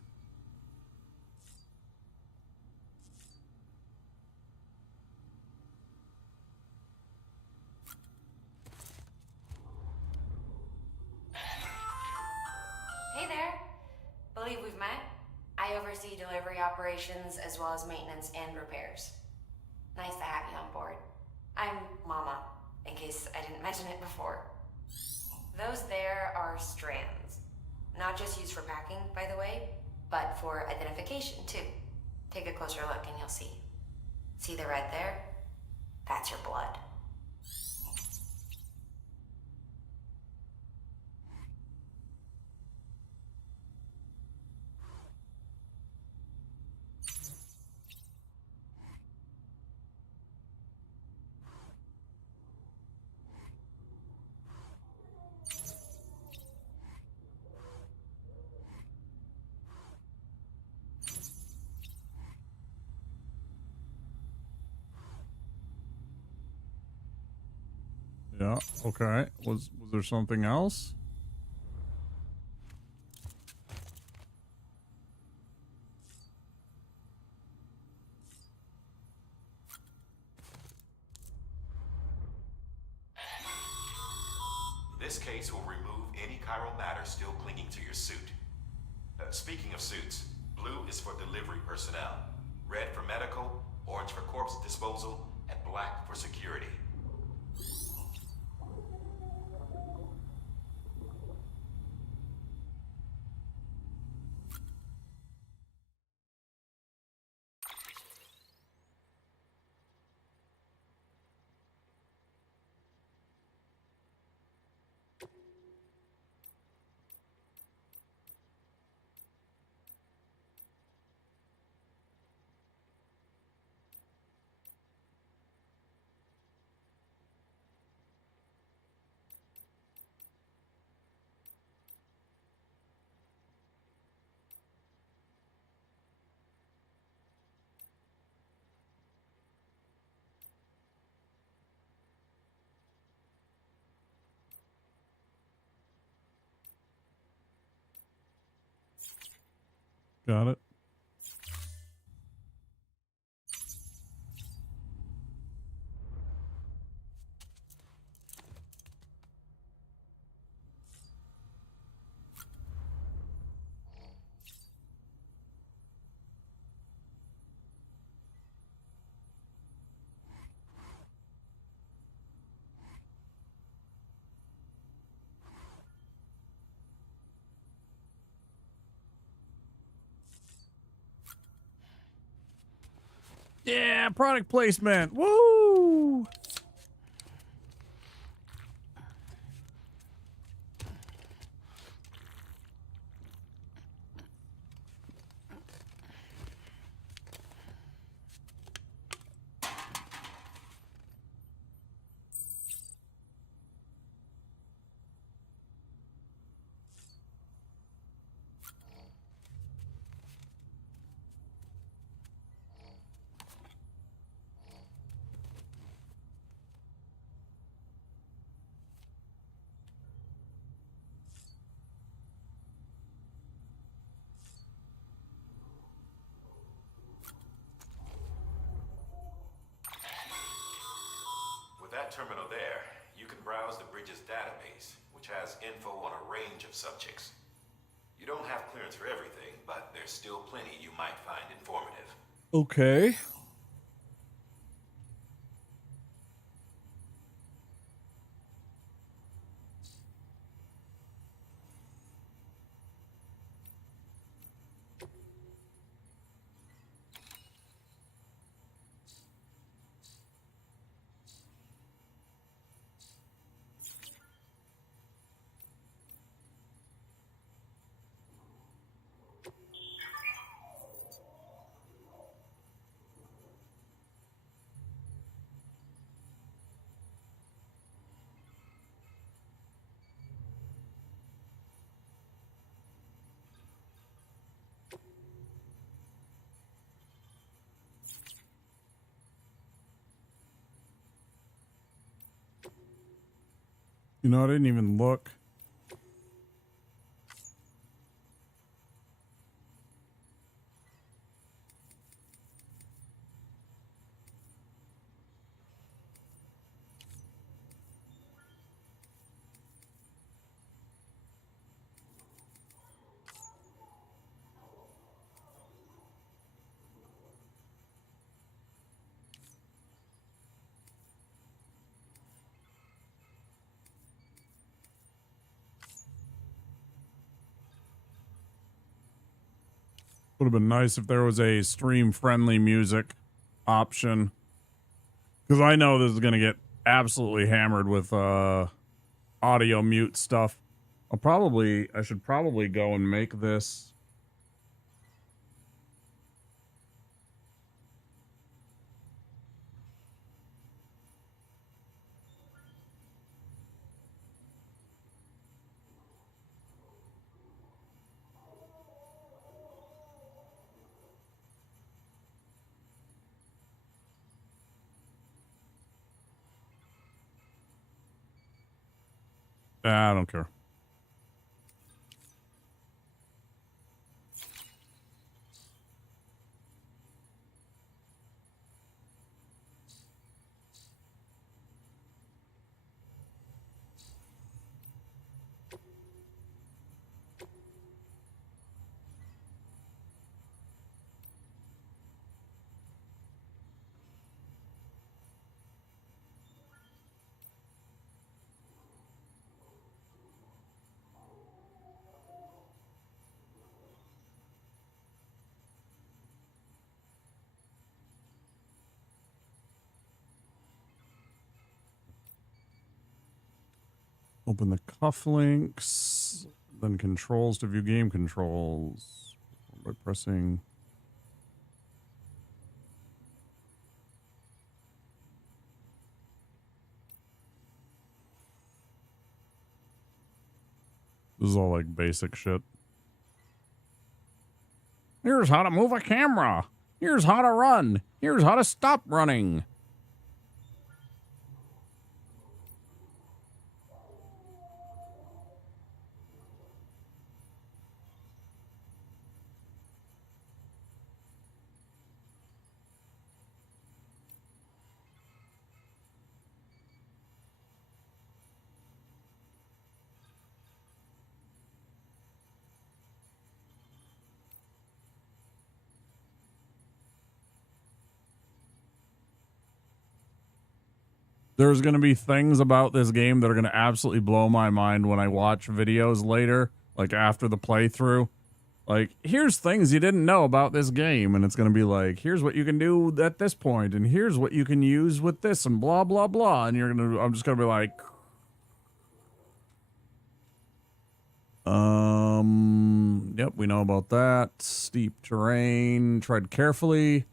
Hey there. Believe we've met. I oversee delivery operations as well as maintenance and repairs. Nice to have you on board. I'm Mama, in case I didn't mention it before. Those there are strands. Not just used for packing, by the way, but for identification too. Take a closer look and you'll see. See the red there? That's your blood. Yeah, okay. Was there something else? This case will remove any chiral matter still clinging to your suit. Speaking of suits, blue is for delivery personnel, red for medical, orange for corpse disposal, and black for security. Got it. Yeah, product placement. Woo! With that terminal there, you can browse the bridge's database, which has info on a range of subjects. You don't have clearance for everything, but there's still plenty you might find informative. Okay. You know, I didn't even look. Would have been nice if there was a stream-friendly music option. Because I know this is going to get absolutely hammered with audio mute stuff. I should probably go and make this. I don't care. Open the cufflinks, then controls to view game controls by pressing. This is all like basic shit. Here's how to move a camera. Here's how to run. Here's how to stop running. There's going to be things about this game that are going to absolutely blow my mind when I watch videos later, like after the playthrough. Like, here's things you didn't know about this game, and it's going to be like, here's what you can do at this point, and here's what you can use with this, and blah, blah, blah. And I'm just going to be like, yep, we know about that. Steep terrain, tread carefully.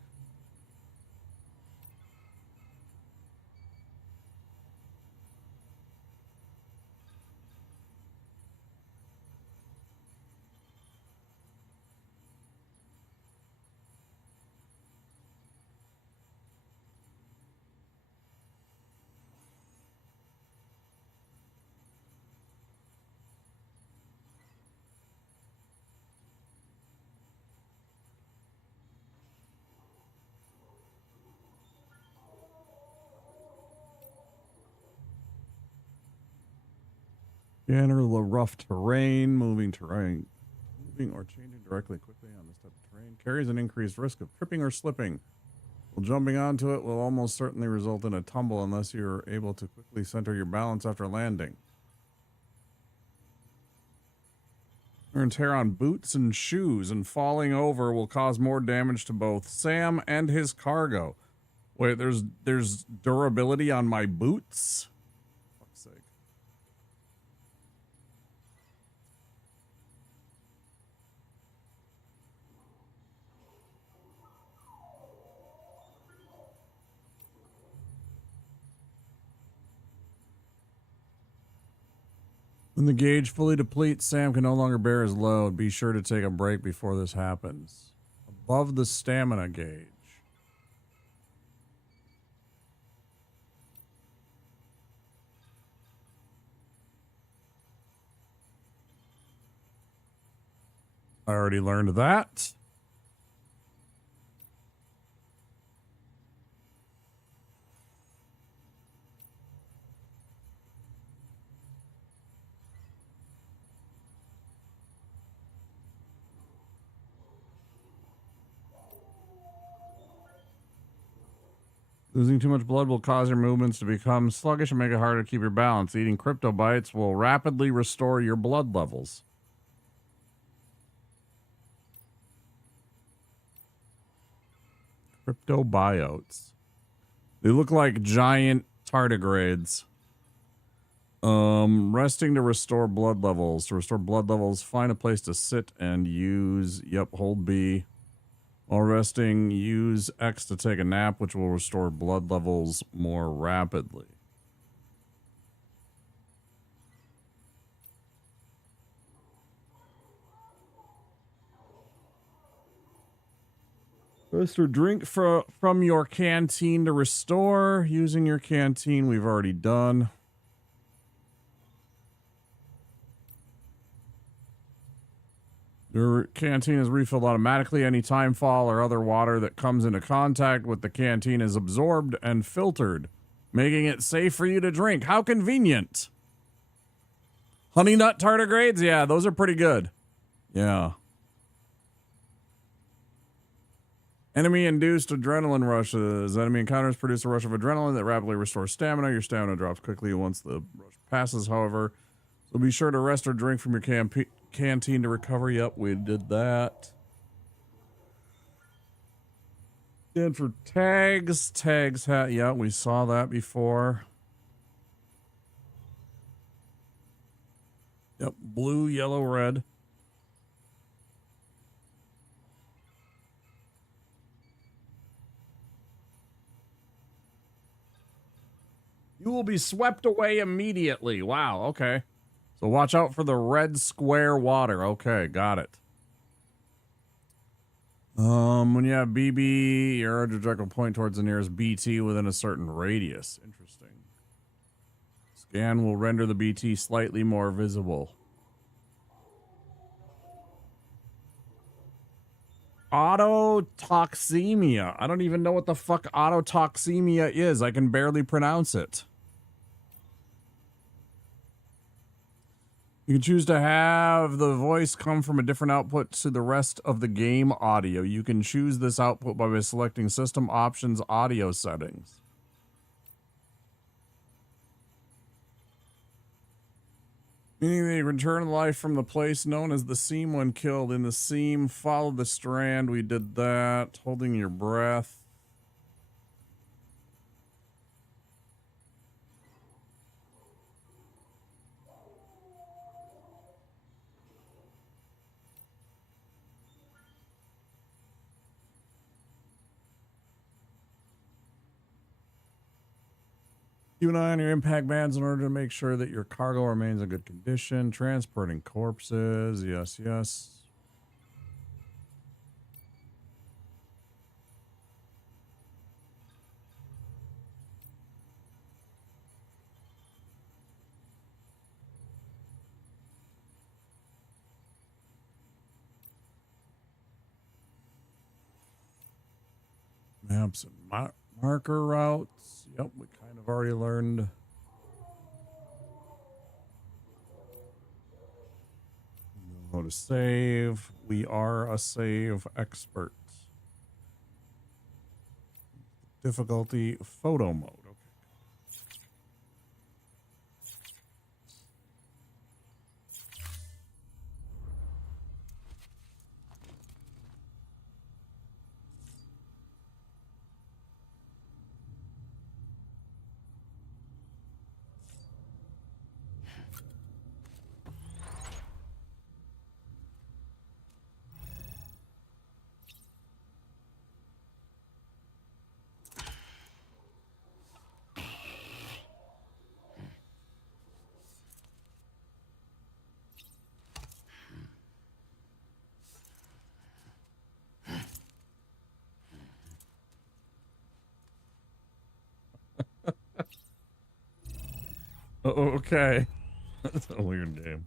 Enter the rough terrain, moving or changing directly quickly on this type of terrain carries an increased risk of tripping or slipping. Well, jumping onto it will almost certainly result in a tumble unless you're able to quickly center your balance after landing. Wear and tear on boots and shoes, and falling over will cause more damage to both Sam and his cargo. Wait, there's durability on my boots? Fuck's sake. When the gauge fully depletes, Sam can no longer bear his load. Be sure to take a break before this happens. Above the stamina gauge. I already learned that. Losing too much blood will cause your movements to become sluggish and make it harder to keep your balance. Eating crypto bites will rapidly restore your blood levels. Crypto biotes. They look like giant tardigrades. Resting to restore blood levels. To restore blood levels, find a place to sit and use. Yep, hold B. While resting, use X to take a nap, which will restore blood levels more rapidly. Rest or drink from your canteen to restore. Using your canteen, we've already done. Your canteen is refilled automatically. Any time fall or other water that comes into contact with the canteen is absorbed and filtered, making it safe for you to drink. How convenient. Honey nut tardigrades? Yeah, those are pretty good. Yeah. Enemy-induced adrenaline rushes. Enemy encounters produce a rush of adrenaline that rapidly restores stamina. Your stamina drops quickly once the rush passes, however. So be sure to rest or drink from your canteen to recover. Yep, we did that. And for tags. Yeah, we saw that before. Yep, blue, yellow, red. You will be swept away immediately. Wow, okay. So watch out for the red square water. Okay, got it. When you have BB, your urge project will point towards the nearest BT within a certain radius. Interesting. Scan will render the BT slightly more visible. Autotoxemia. I don't even know what the fuck autotoxemia is. I can barely pronounce it. You can choose to have the voice come from a different output to the rest of the game audio. You can choose this output by selecting System Options Audio Settings. Meaning they return to life from the place known as the seam when killed. In the seam, follow the strand. We did that. Holding your breath. Keep an eye on your impact bands in order to make sure that your cargo remains in good condition. Transporting corpses. Yes, yes. Maps and marker routes. Yep, we kind of already learned. How to save. We are a save expert. Difficulty photo mode. Okay. That's a weird game.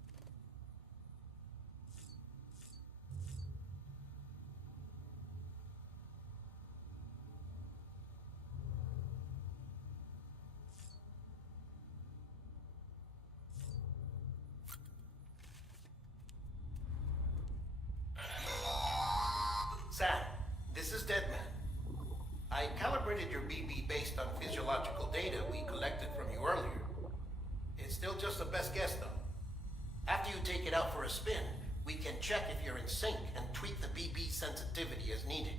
Sam, this is Deadman. I calibrated your BB based on physiological data we collected from you earlier. It's still just a best guess, though. After you take it out for a spin, we can check if you're in sync and tweak the BB sensitivity as needed.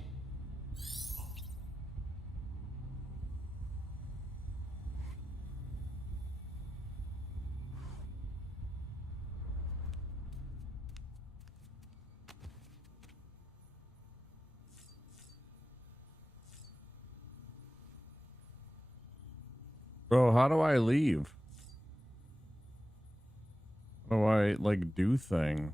Bro, how do I leave? How do I, like, do thing?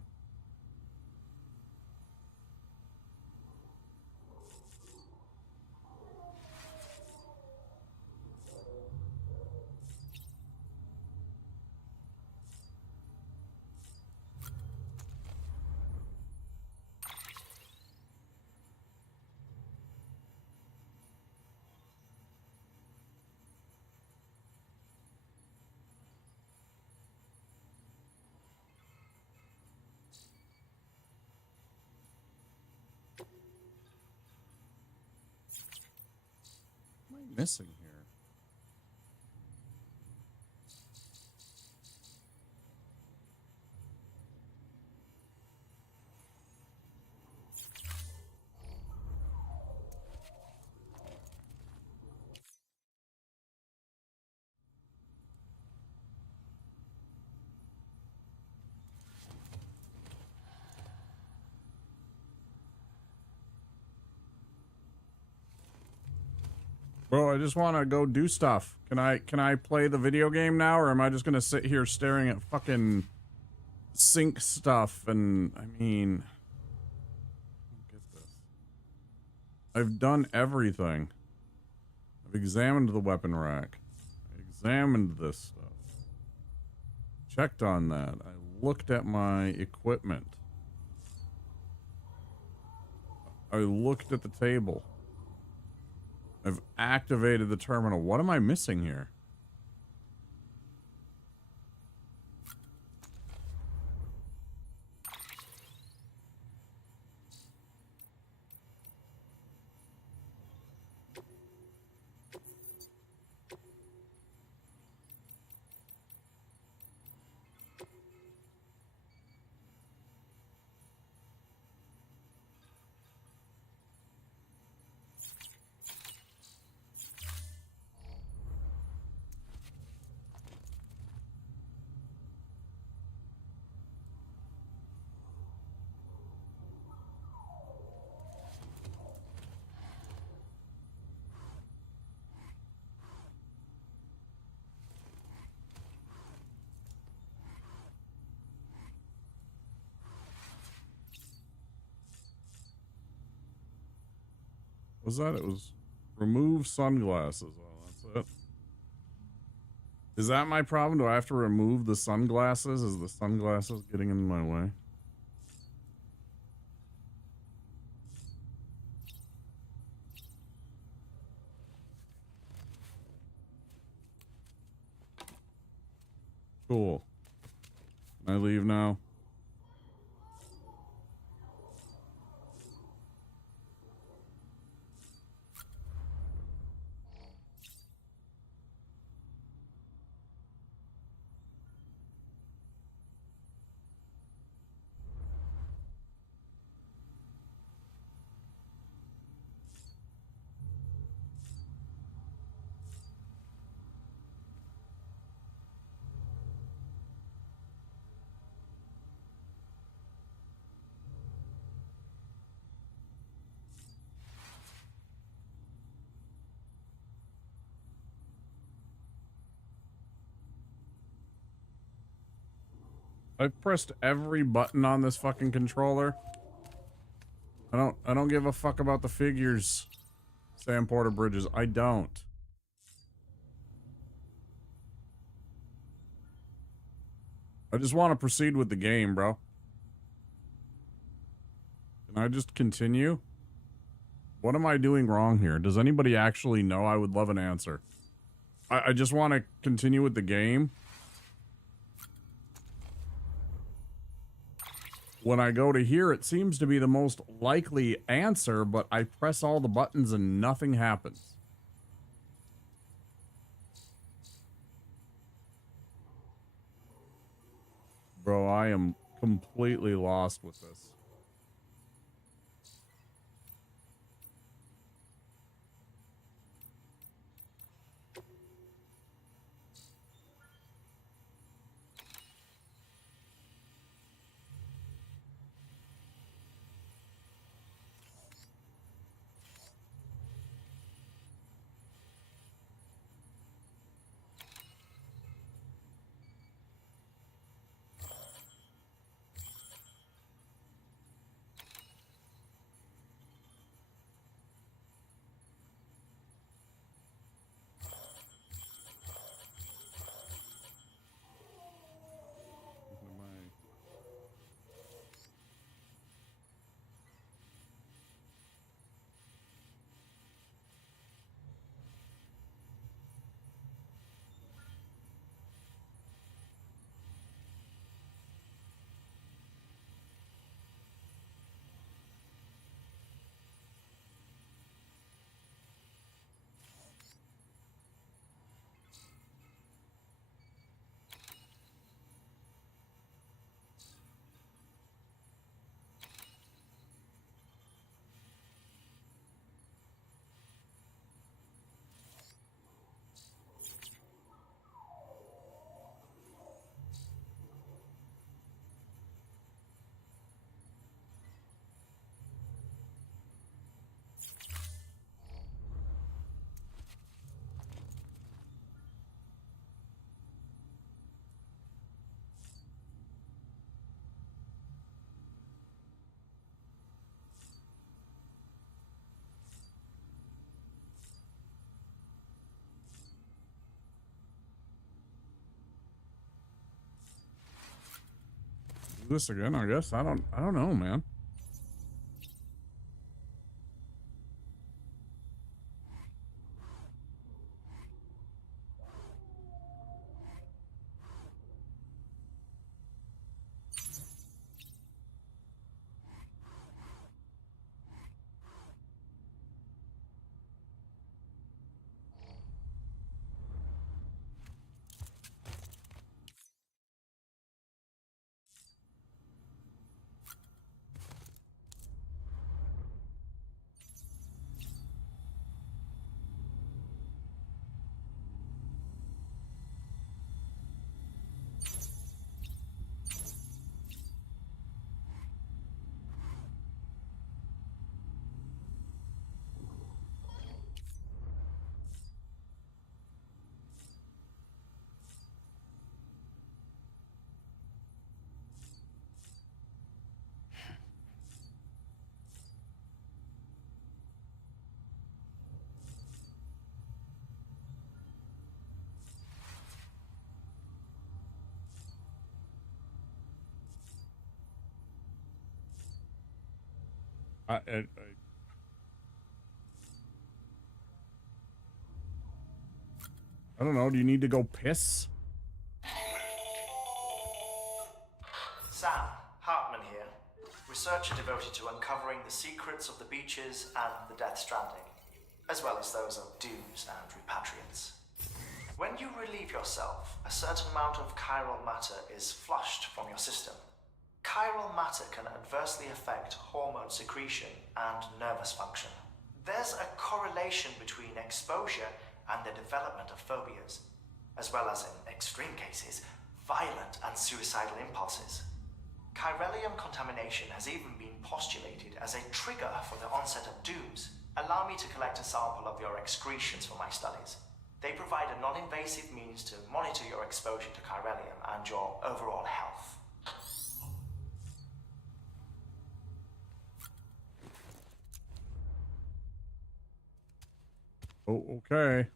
What am I missing here? Bro, I just want to go do stuff. Can I play the video game now, or am I just gonna sit here staring at fucking sync stuff? And I mean, get this. I've done everything. I've examined the weapon rack. I examined this stuff. Checked on that. I looked at my equipment. I looked at the table. I've activated the terminal. What am I missing here? Was that? It was remove sunglasses. Well, that's it. Is that my problem? Do I have to remove the sunglasses? Is the sunglasses getting in my way? Cool. Can I leave now? I've pressed every button on this fucking controller. I don't give a fuck about the figures, Sam Porter Bridges. I don't. I just want to proceed with the game, bro. Can I just continue? What am I doing wrong here? Does anybody actually know? I would love an answer. I just want to continue with the game. When I go to here, it seems to be the most likely answer, but I press all the buttons and nothing happens. Bro, I am completely lost with this. Do this again, I guess. I don't know, man. I don't know. Do you need to go piss? Sam, Hartman here. Researcher devoted to uncovering the secrets of the beaches and the Death Stranding, as well as those of dooms and repatriants. When you relieve yourself, a certain amount of chiral matter is flushed from your system. Chiral matter can adversely affect hormone secretion and nervous function. There's a correlation between exposure and the development of phobias, as well as, in extreme cases, violent and suicidal impulses. Chiralium contamination has even been postulated as a trigger for the onset of dooms. Allow me to collect a sample of your excretions for my studies. They provide a non-invasive means to monitor your exposure to chiralium and your overall health. Oh, okay.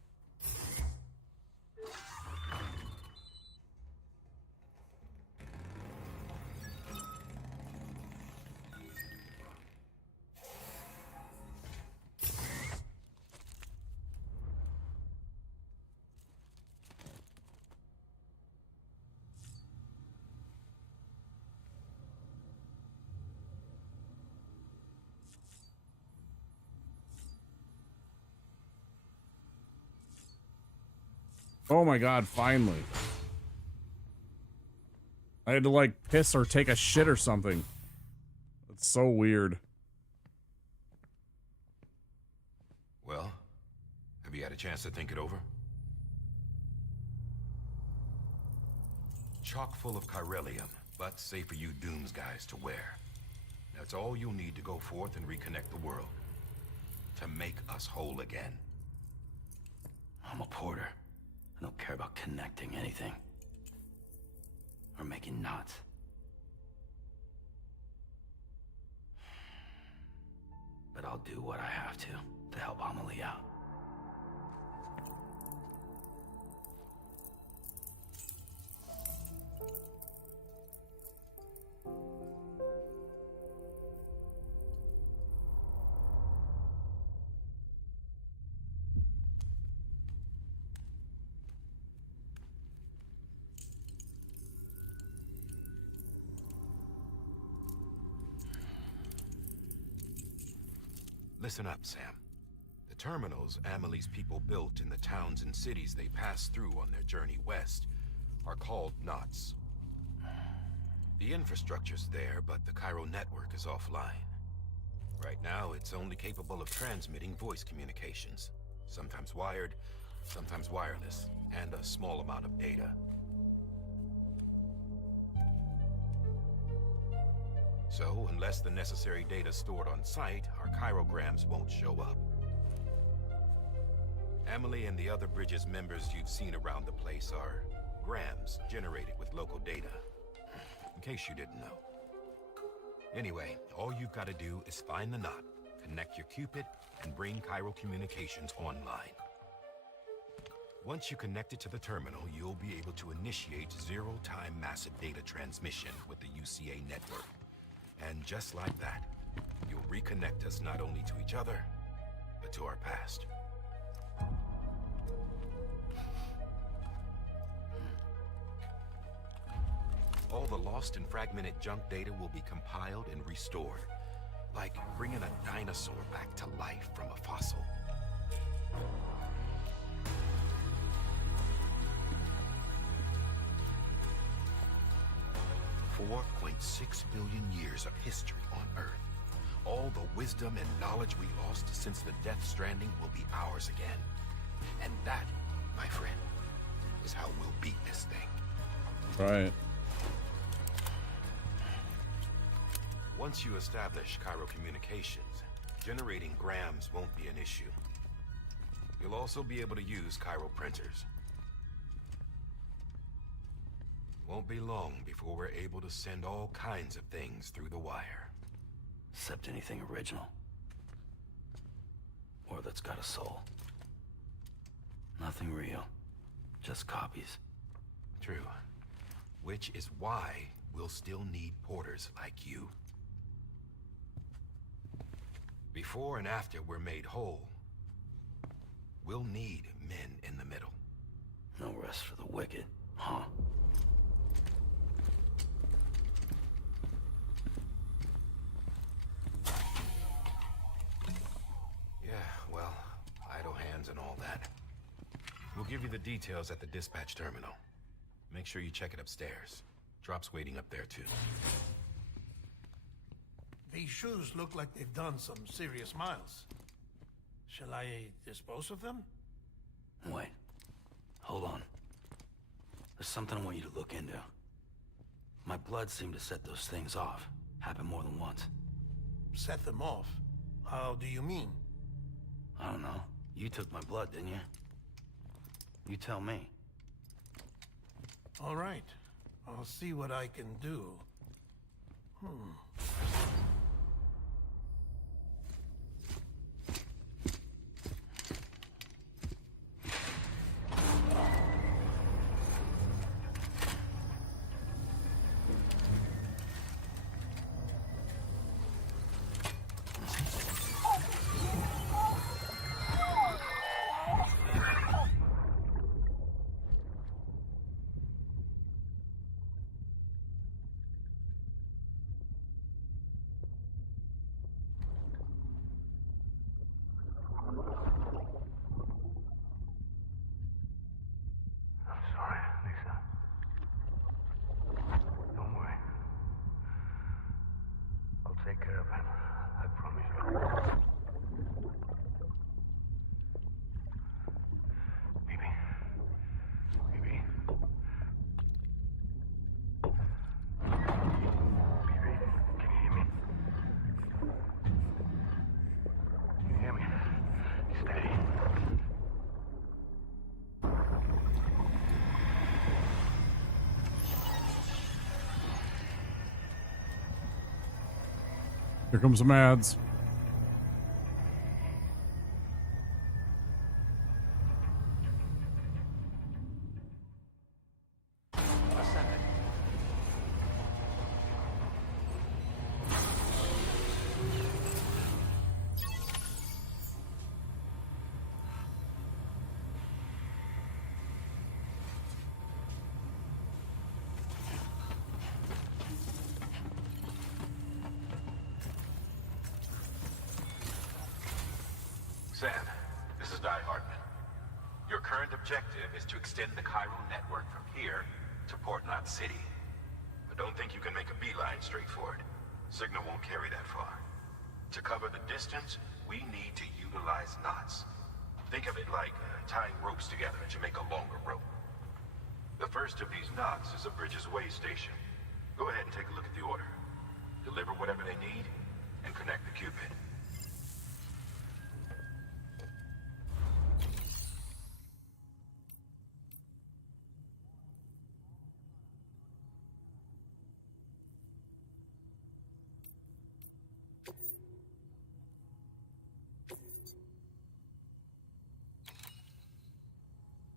Oh my god, finally. I had to like piss or take a shit or something. That's so weird. Well, have you had a chance to think it over? Chock full of chiralium, but safe for you Dooms guys to wear. That's all you'll need to go forth and reconnect the world. To make us whole again. I'm a porter. I don't care about connecting anything. Or making knots. But I'll do what I have to help Amelie out. Listen up, Sam. The terminals Amelie's people built in the towns and cities they passed through on their journey west are called knots. The infrastructure's there, but the Cairo network is offline. Right now, it's only capable of transmitting voice communications. Sometimes wired, sometimes wireless, and a small amount of data. So, unless the necessary data stored on site, our chirograms won't show up. Amelie and the other Bridges members you've seen around the place are grams generated with local data. In case you didn't know. Anyway, all you've got to do is find the knot, connect your Cupid, and bring Cairo communications online. Once you connect it to the terminal, you'll be able to initiate zero-time massive data transmission with the UCA network. And just like that, you'll reconnect us not only to each other, but to our past. All the lost and fragmented junk data will be compiled and restored, like bringing a dinosaur back to life from a fossil. $4.6 billion years of history on Earth. All the wisdom and knowledge we lost since the Death Stranding will be ours again. And that, my friend, is how we'll beat this thing. Right. Once you establish Cairo communications, generating grams won't be an issue. You'll also be able to use Cairo printers. Won't be long before we're able to send all kinds of things through the wire. Except anything original. Or that's got a soul. Nothing real. Just copies. True. Which is why we'll still need porters like you. Before and after we're made whole, we'll need men in the middle. No rest for the wicked, huh? Yeah, well, idle hands and all that. We'll give you the details at the dispatch terminal. Make sure you check it upstairs. Drop's waiting up there, too. These shoes look like they've done some serious miles. Shall I dispose of them? Wait. Hold on. There's something I want you to look into. My blood seemed to set those things off. Happened more than once. Set them off? How do you mean? I don't know. You took my blood, didn't you? You tell me. All right. I'll see what I can do. Sorry, Lisa. Don't worry. I'll take care of him. I promise you. Baby. Baby. Baby, can you hear me? Can you hear me? Steady. Here comes some ads. Ascending. Sam, this is Di Hartman. Your current objective is to extend the chiral network from here to Port Knot City. But don't think you can make a beeline straight for it. Signal won't carry that far. To cover the distance, we need to utilize knots. Think of it like tying ropes together to make a longer rope. The first of these knots is a Bridges Way station. Go ahead and take a look at the order. Deliver whatever they need, and connect the Cupid.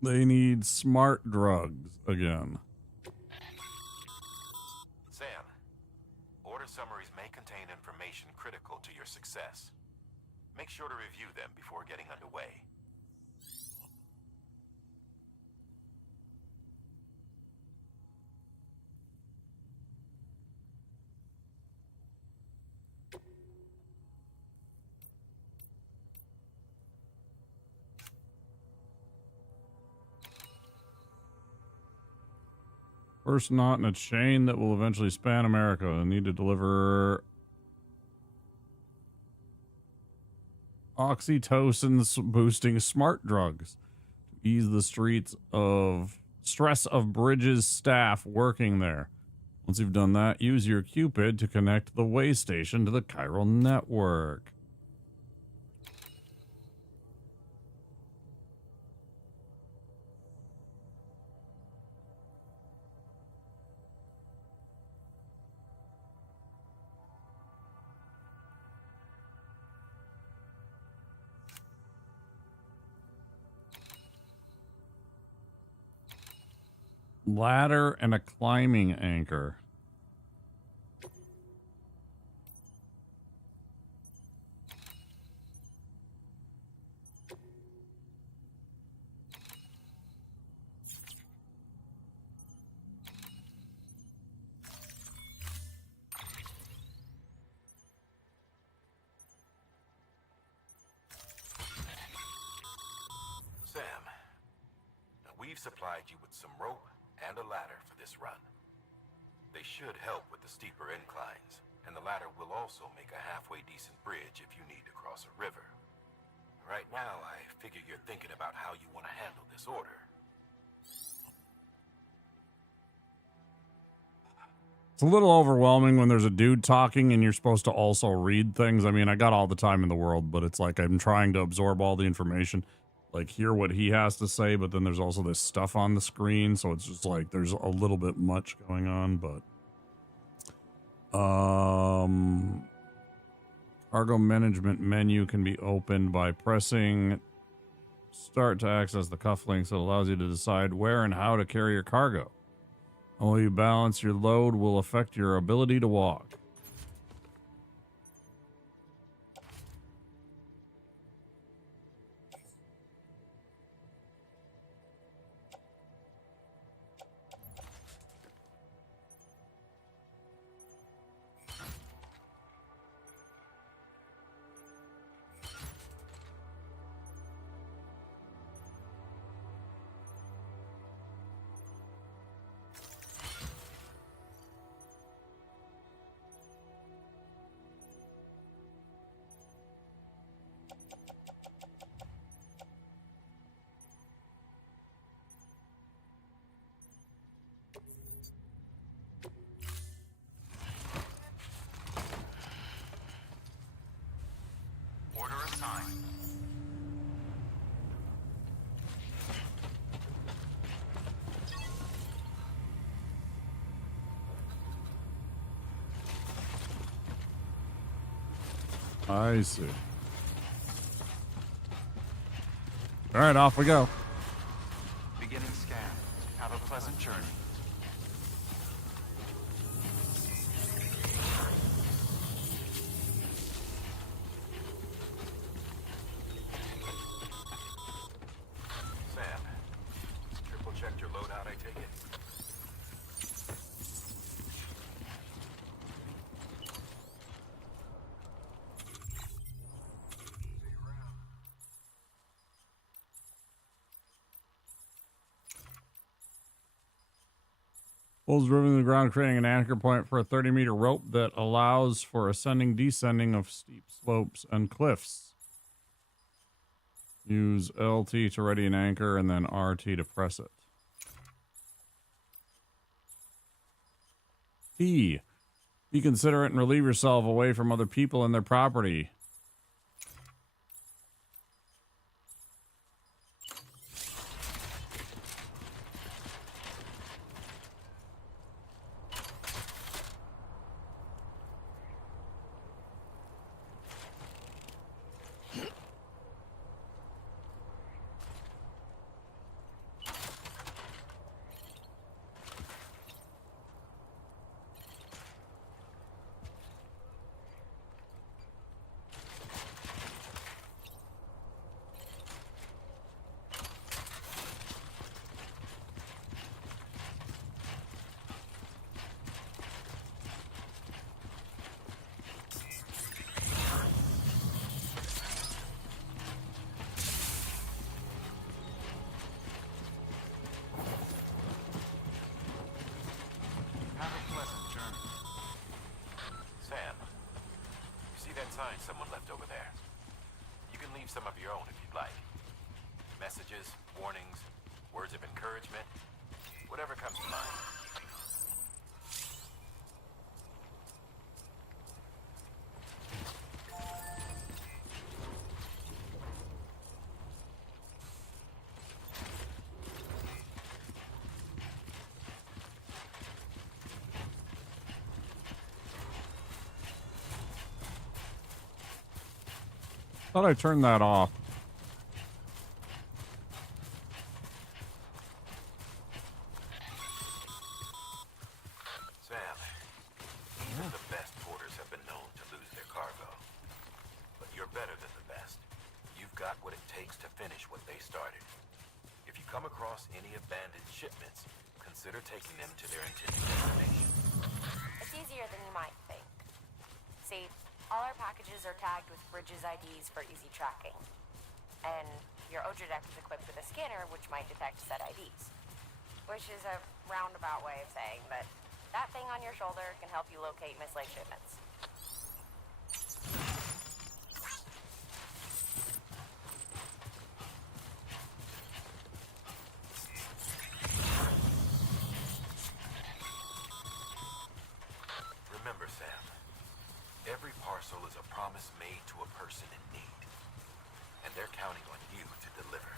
They need smart drugs again. Sam, order summaries may contain information critical to your success. Make sure to review them before getting underway. First knot in a chain that will eventually span America. I need to deliver oxytocin boosting smart drugs to ease the stress of Bridges staff working there. Once you've done that, use your Cupid to connect the way station to the chiral network. Ladder and a climbing anchor. supplied you with some rope and a ladder for this run. They should help with the steeper inclines, and the ladder will also make a halfway decent bridge if you need to cross a river. Right now, I figure you're thinking about how you want to handle this order. It's a little overwhelming when there's a dude talking and you're supposed to also read things. I mean, I got all the time in the world, but it's like I'm trying to absorb all the information, like hear what he has to say, but then there's also this stuff on the screen, so it's just like there's a little bit much going on. But cargo management menu can be opened by pressing start to access the cufflinks. That allows you to decide where and how to carry your cargo. How you balance your load will affect your ability to walk. Order assigned. I see. All right, off we go. Beginning scan. Have a pleasant journey. Sam, triple checked your loadout, I take it? Poles driven to the ground, creating an anchor point for a 30-meter rope that allows for ascending, descending of steep slopes and cliffs. Use LT to ready an anchor and then RT to press it. P. Be considerate and relieve yourself away from other people and their property. Sign someone left over there. You can leave some of your own if you'd like. Messages, warnings, words of encouragement, whatever comes to mind. Thought I turned that off. Sam, even the best porters have been known to lose their cargo. But you're better than the best. You've got what it takes to finish what they started. If you come across any abandoned shipments, consider taking them to their intended destination. It's easier than you might think. See, all our packages are tagged with Bridges IDs for easy tracking. And Your Oja deck is equipped with a scanner which might detect set IDs. Which is a roundabout way of saying that that thing on your shoulder can help you locate mislaid shipments. Remember, Sam, every parcel is a promise made to a person in need. And they're counting on you to deliver.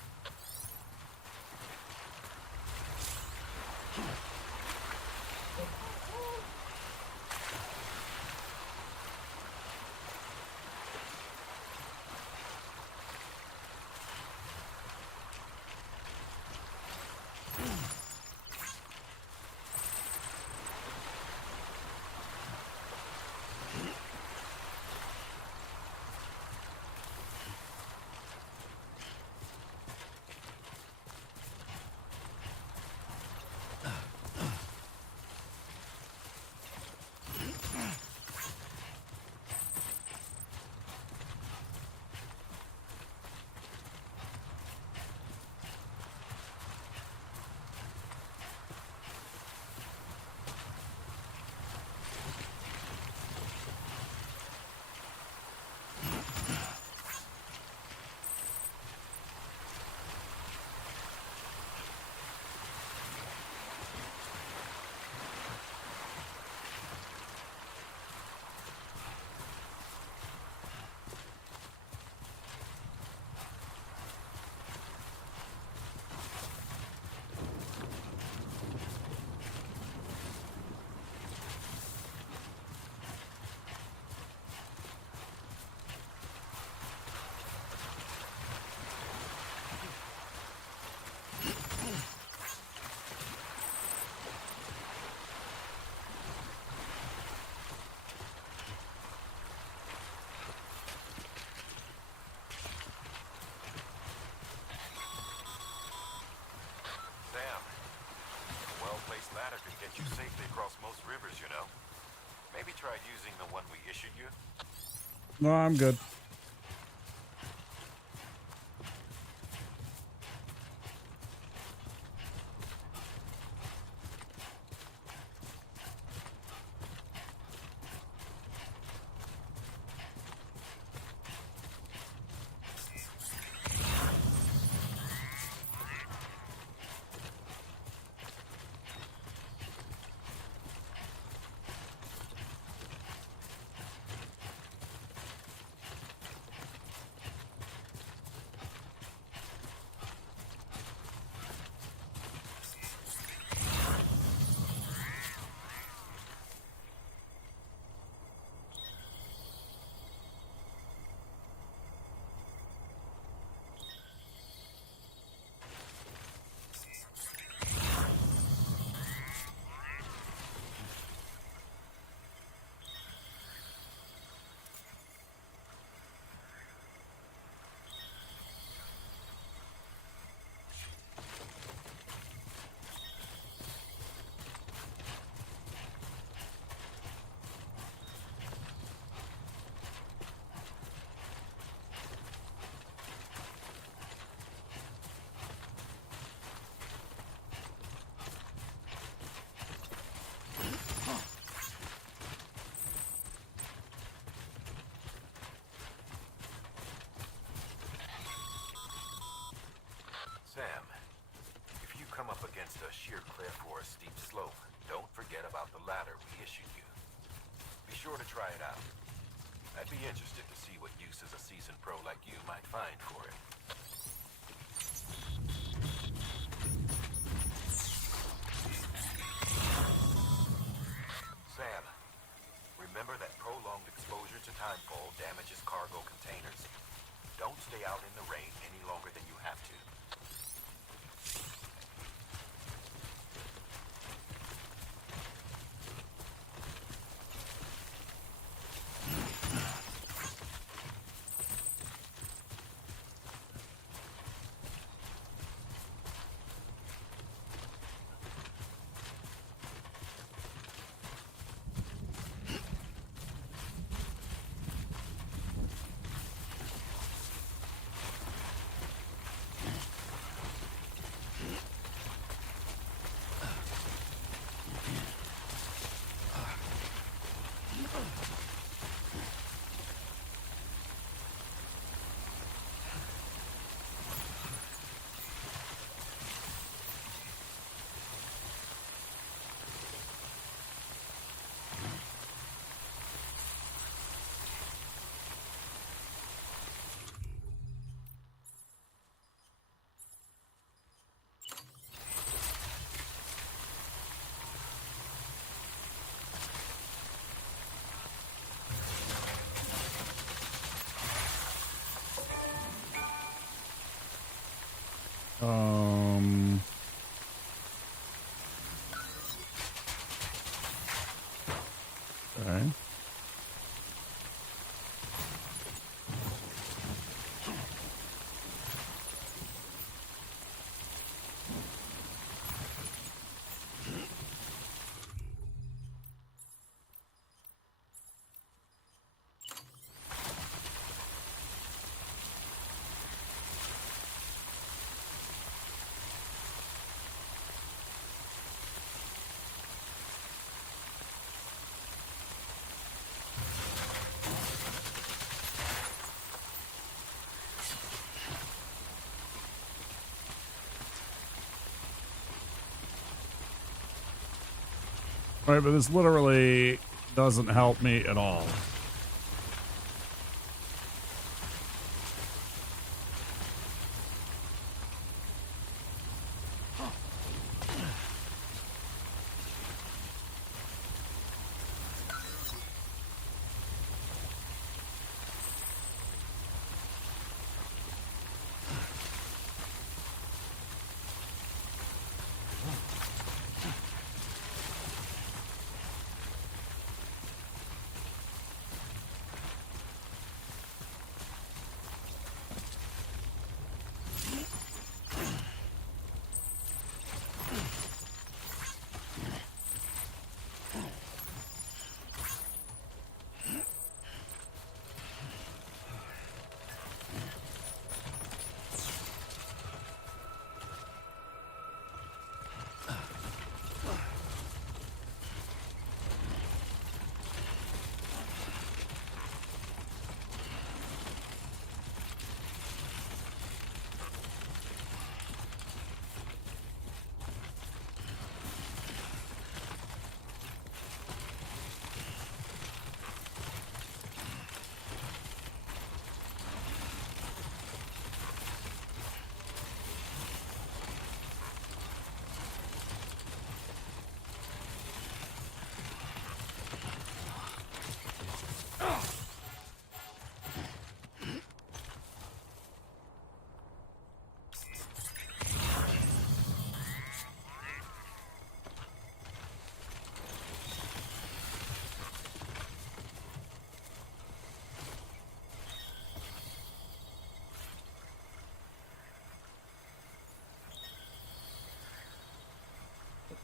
Ladder can get you safely across most rivers, you know. Maybe try using the one we issued you. No, I'm good. Sam, if you come up against a sheer cliff or a steep slope, don't forget about the ladder we issued you. Be sure to try it out. I'd be interested to see what uses a seasoned pro like you might find for it. Sam, remember that prolonged exposure to timefall damages cargo containers. Don't stay out in the rain any longer than you have to. Okay. Right, but this literally doesn't help me at all.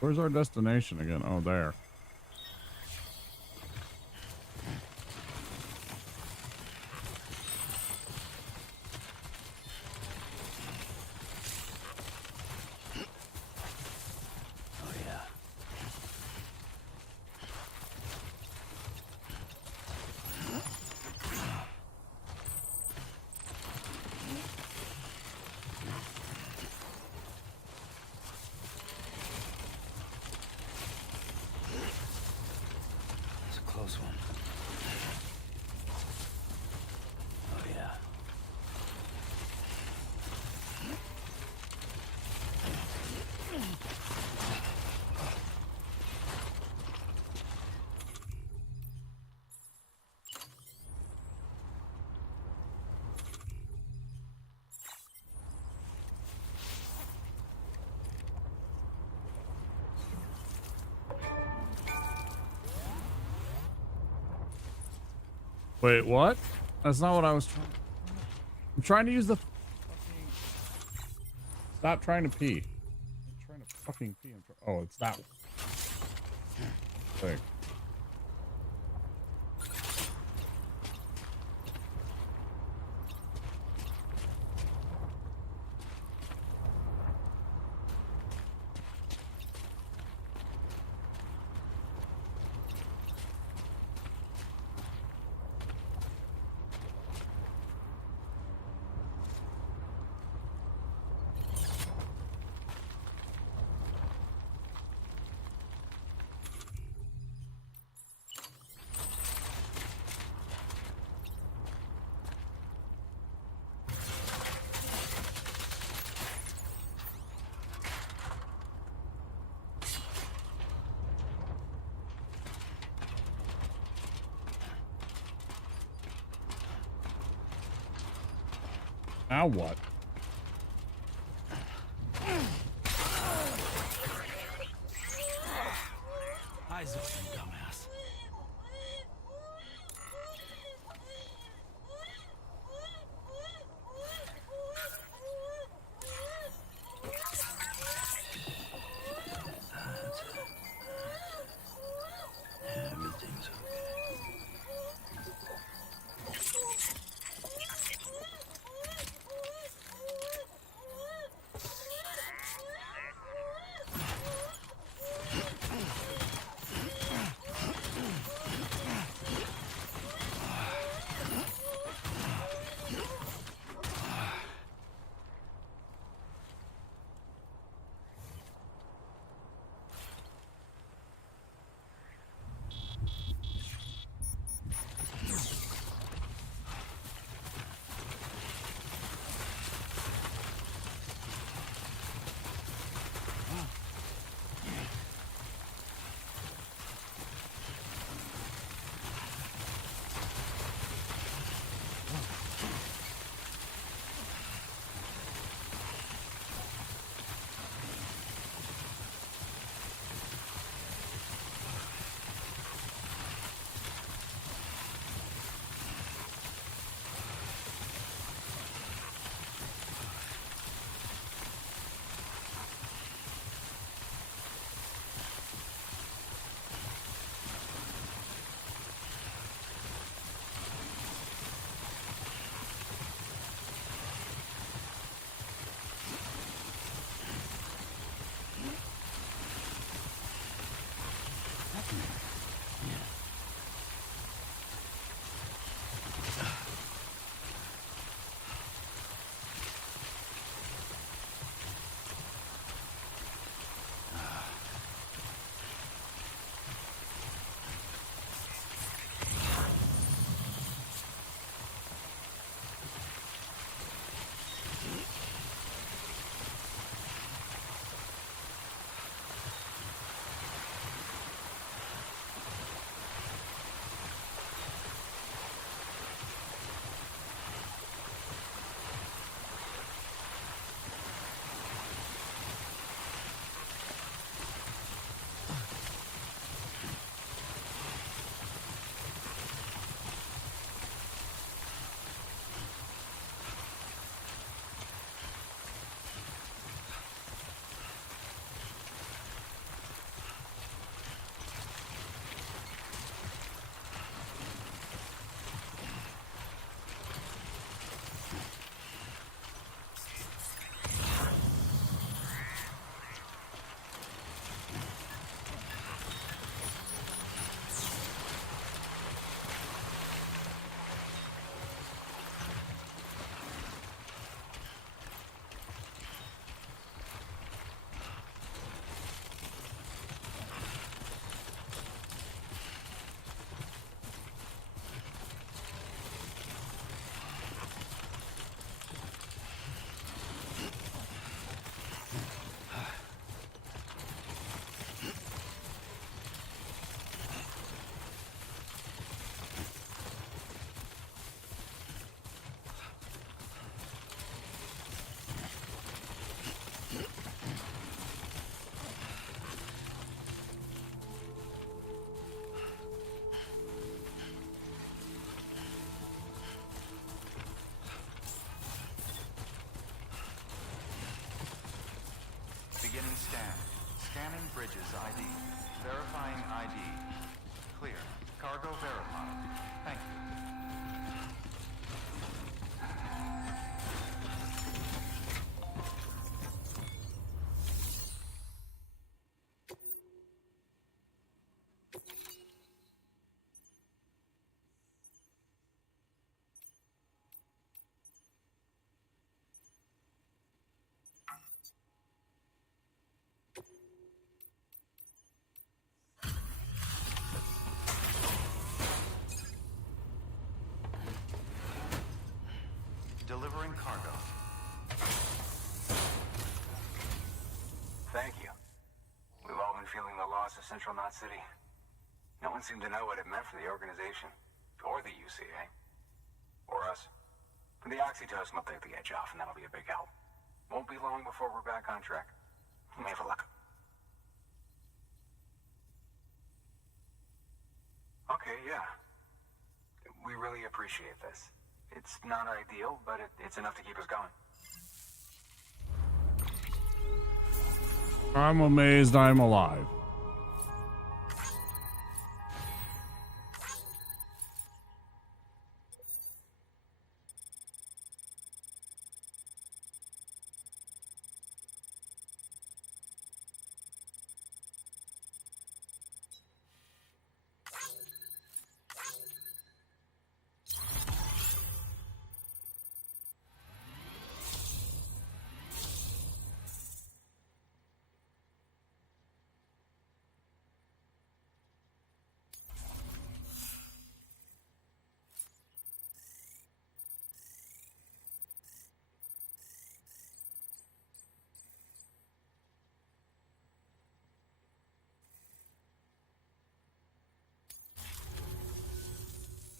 Where's our destination again? Oh, there. Oh, yeah. It's a close one. Oh, yeah. Wait, what? That's not what I was trying. I'm trying to use the. Stop trying to pee. I'm trying to fucking pee. Oh, it's that one. Thing. Now what? Scan. Scanning bridges ID. Verifying ID. Clear. Cargo verified. Thank you. Delivering cargo. Thank you. We've all been feeling the loss of Central Knot City. No one seemed to know what it meant for the organization, or the UCA, or us. The oxytocin will take the edge off, and that'll be a big help. Won't be long before we're back on track. You may have a look. Okay, yeah. We really appreciate this. It's not ideal, but it's enough to keep us going. I'm amazed I'm alive.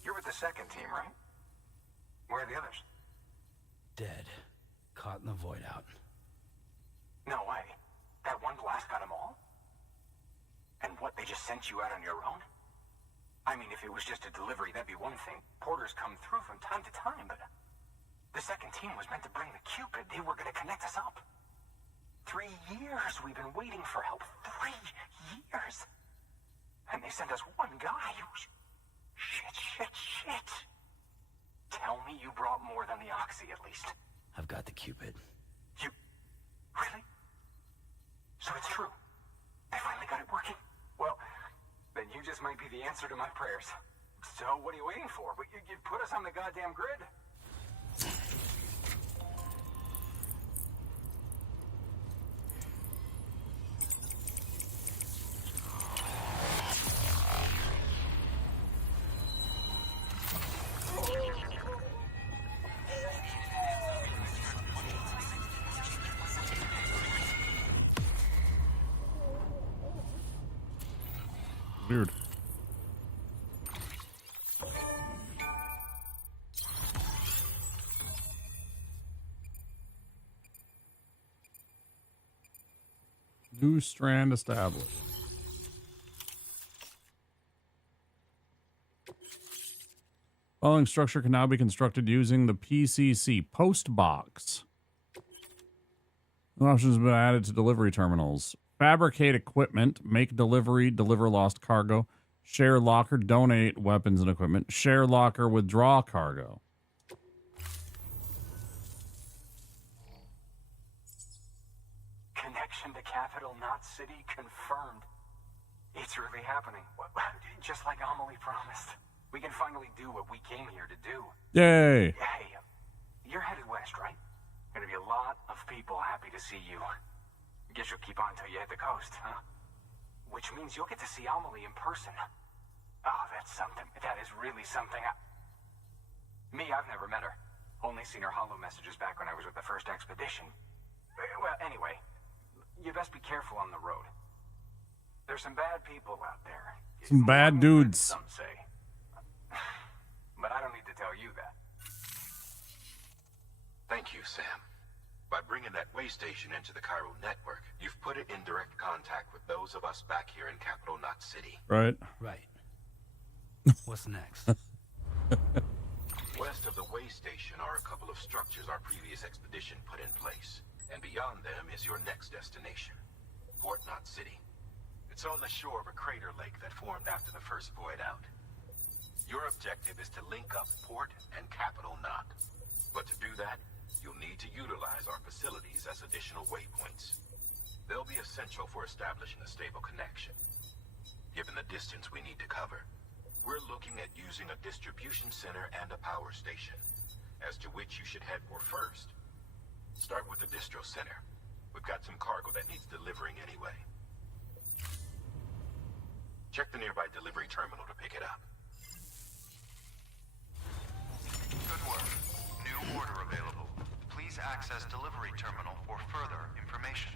You're with the second team, right? Where are the others? Dead. Caught in the void out. No way. That one blast got them all? And what, they just sent you out on your own? I mean, if it was just a delivery, that'd be one thing. Porters come through from time to time, but the second team was meant to bring the Cupid. They were gonna connect us up. 3 years we've been waiting for help. 3 years. And they sent us one guy. Shit. Tell me you brought more than the Oxy, at least. I've got the Cupid. You... Really? So it's true. They finally got it working. Well, then you just might be the answer to my prayers. So what are you waiting for? You put us on the goddamn grid. Weird. New strand established. Following structure can now be constructed using the PCC post box. New options have been added to delivery terminals. Fabricate equipment, make delivery, deliver lost cargo, share locker, donate weapons and equipment, share locker, withdraw cargo. Connection to Capital Knot City confirmed. It's really happening. Just like Amelie promised. We can finally do what we came here to do. Yay! Hey, you're headed west, right? Gonna be a lot of people happy to see you. Guess you'll keep on till you hit the coast, huh? Which means you'll get to see Amelie in person. Oh, that's something. That is really something. I've never met her. Only seen her holo messages back when I was with the first expedition. Well, anyway, you best be careful on the road. There's some bad people out there. Some bad dudes. Some say. But I don't need to tell you that. Thank you, Sam. By bringing that way station into the Cairo network, you've put it in direct contact with those of us back here in Capital Knot City. Right. Right. What's next? West of the way station are a couple of structures our previous expedition put in place. And beyond them is your next destination. Port Knot City. It's on the shore of a crater lake that formed after the first void out. Your objective is to link up Port and Capital Knot. But to do that, you'll need to utilize our facilities as additional waypoints. They'll be essential for establishing a stable connection. Given the distance we need to cover, we're looking at using a distribution center and a power station, as to which you should head for first. Start with the distro center. We've got some cargo that needs delivering anyway. Check the nearby delivery terminal to pick it up. Good work. New order available. Please access delivery terminal for further information.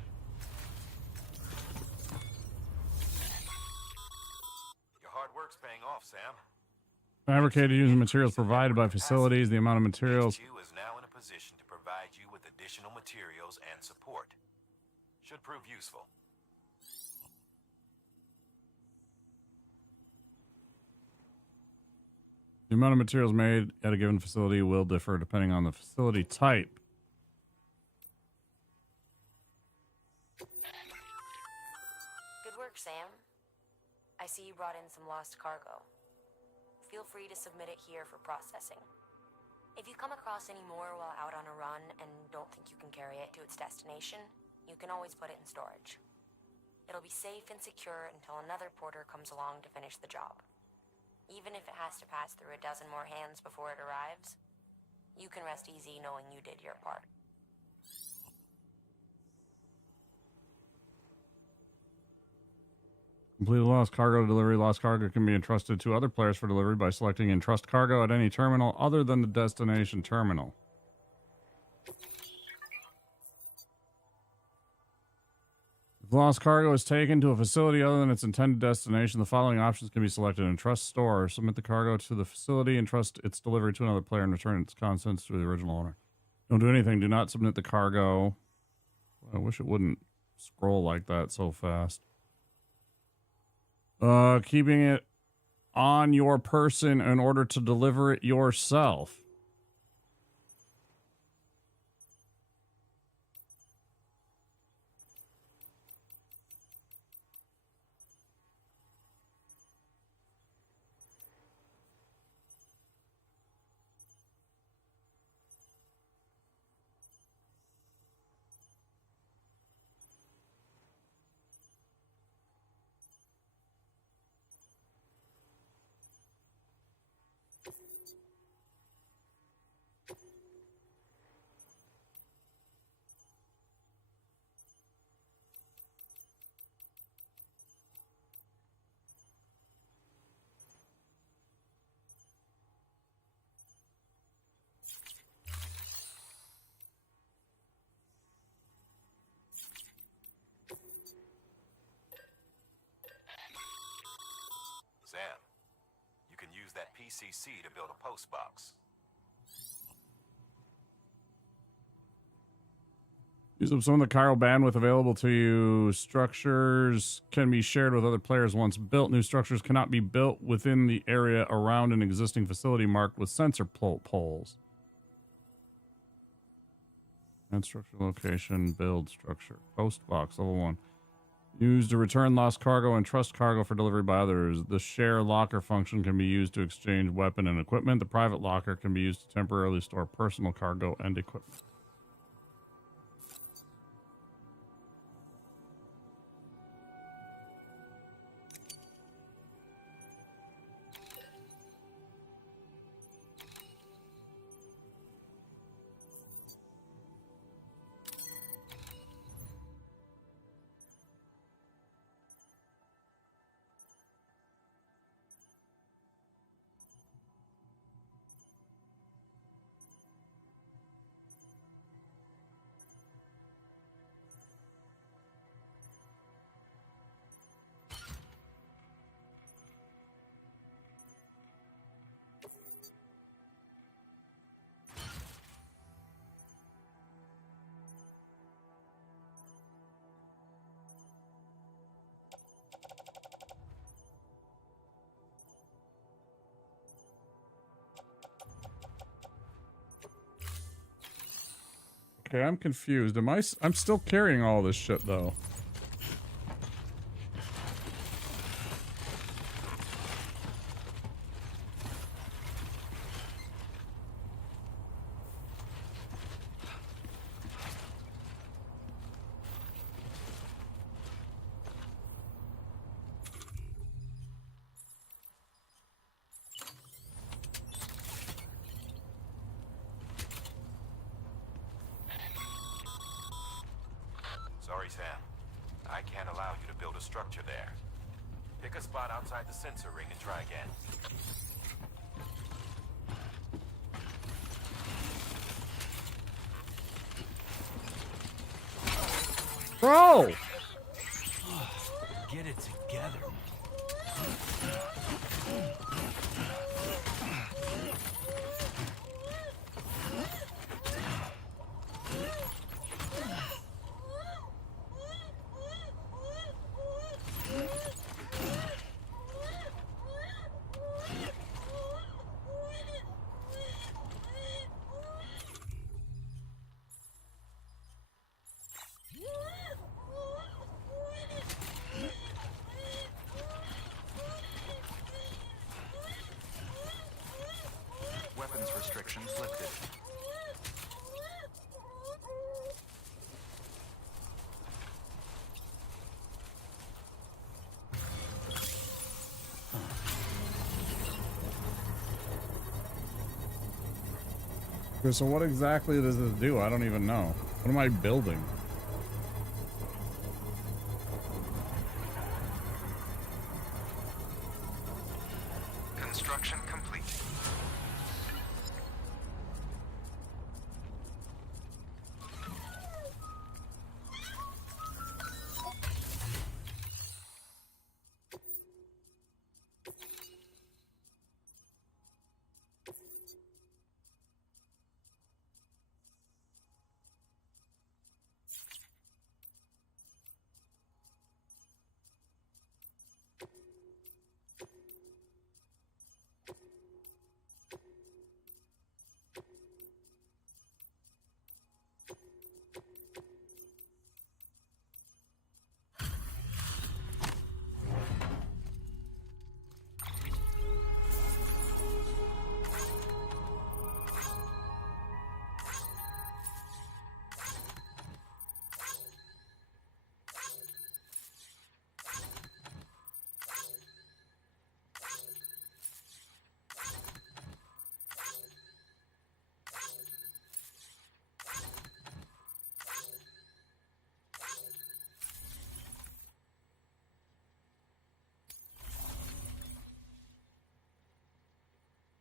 Your hard work's paying off, Sam. Fabricated using materials provided by facilities. The amount of materials. HQ is now in a position to provide you with additional materials and support. Should prove useful. The amount of materials made at a given facility will differ depending on the facility type. Good work, Sam. I see you brought in some lost cargo. Feel free to submit it here for processing. If you come across any more while out on a run and don't think you can carry it to its destination, you can always put it in storage. It'll be safe and secure until another porter comes along to finish the job. Even if it has to pass through a dozen more hands before it arrives, you can rest easy knowing you did your part. Complete a lost cargo delivery. Lost cargo can be entrusted to other players for delivery by selecting entrust cargo at any terminal other than the destination terminal. If lost cargo is taken to a facility other than its intended destination, the following options can be selected: entrust store, submit the cargo to the facility, entrust its delivery to another player, and return its contents to the original owner. Don't do anything. Do not submit the cargo. I wish it wouldn't scroll like that so fast. Keeping it on your person in order to deliver it yourself. Sam, you can use that PCC to build a post box. Use up some of the chiral bandwidth available to you. Structures can be shared with other players once built. New structures cannot be built within the area around an existing facility marked with sensor poles. Add structure location, build structure. Post box, level 1. Used to return lost cargo and trust cargo for delivery by others. The share locker function can be used to exchange weapon and equipment. The private locker can be used to temporarily store personal cargo and equipment. Okay, I'm confused. I'm still carrying all this shit, though. sorry, Sam. I can't allow you to build a structure there. Pick a spot outside the sensor ring and try again. Bro! Get it together. Weapons restrictions lifted. Okay, so what exactly does this do? I don't even know. What am I building? Construction complete.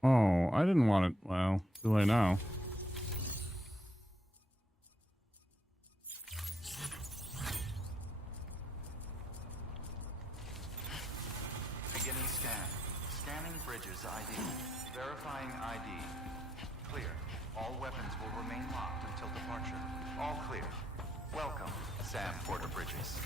Oh, I didn't want it. Well, do I now? Beginning scan. Scanning bridges ID. Verifying ID. Clear. All weapons will remain locked until departure. All clear. Welcome, Sam Porter Bridges.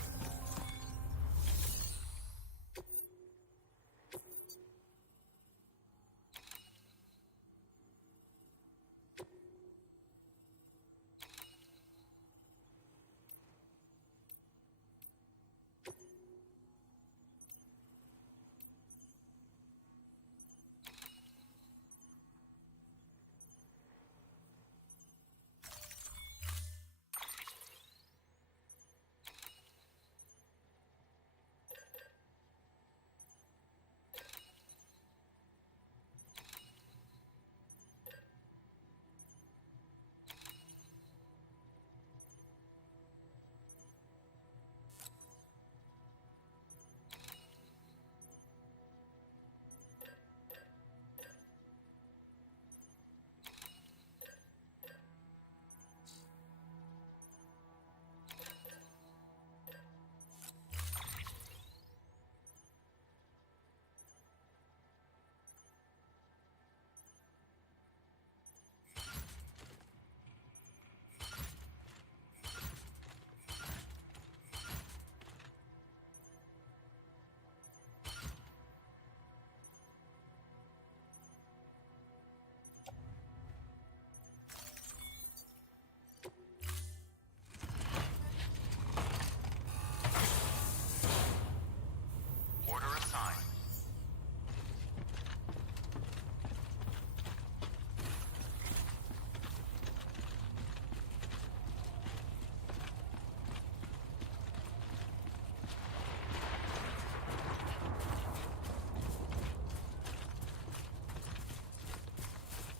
Order assigned.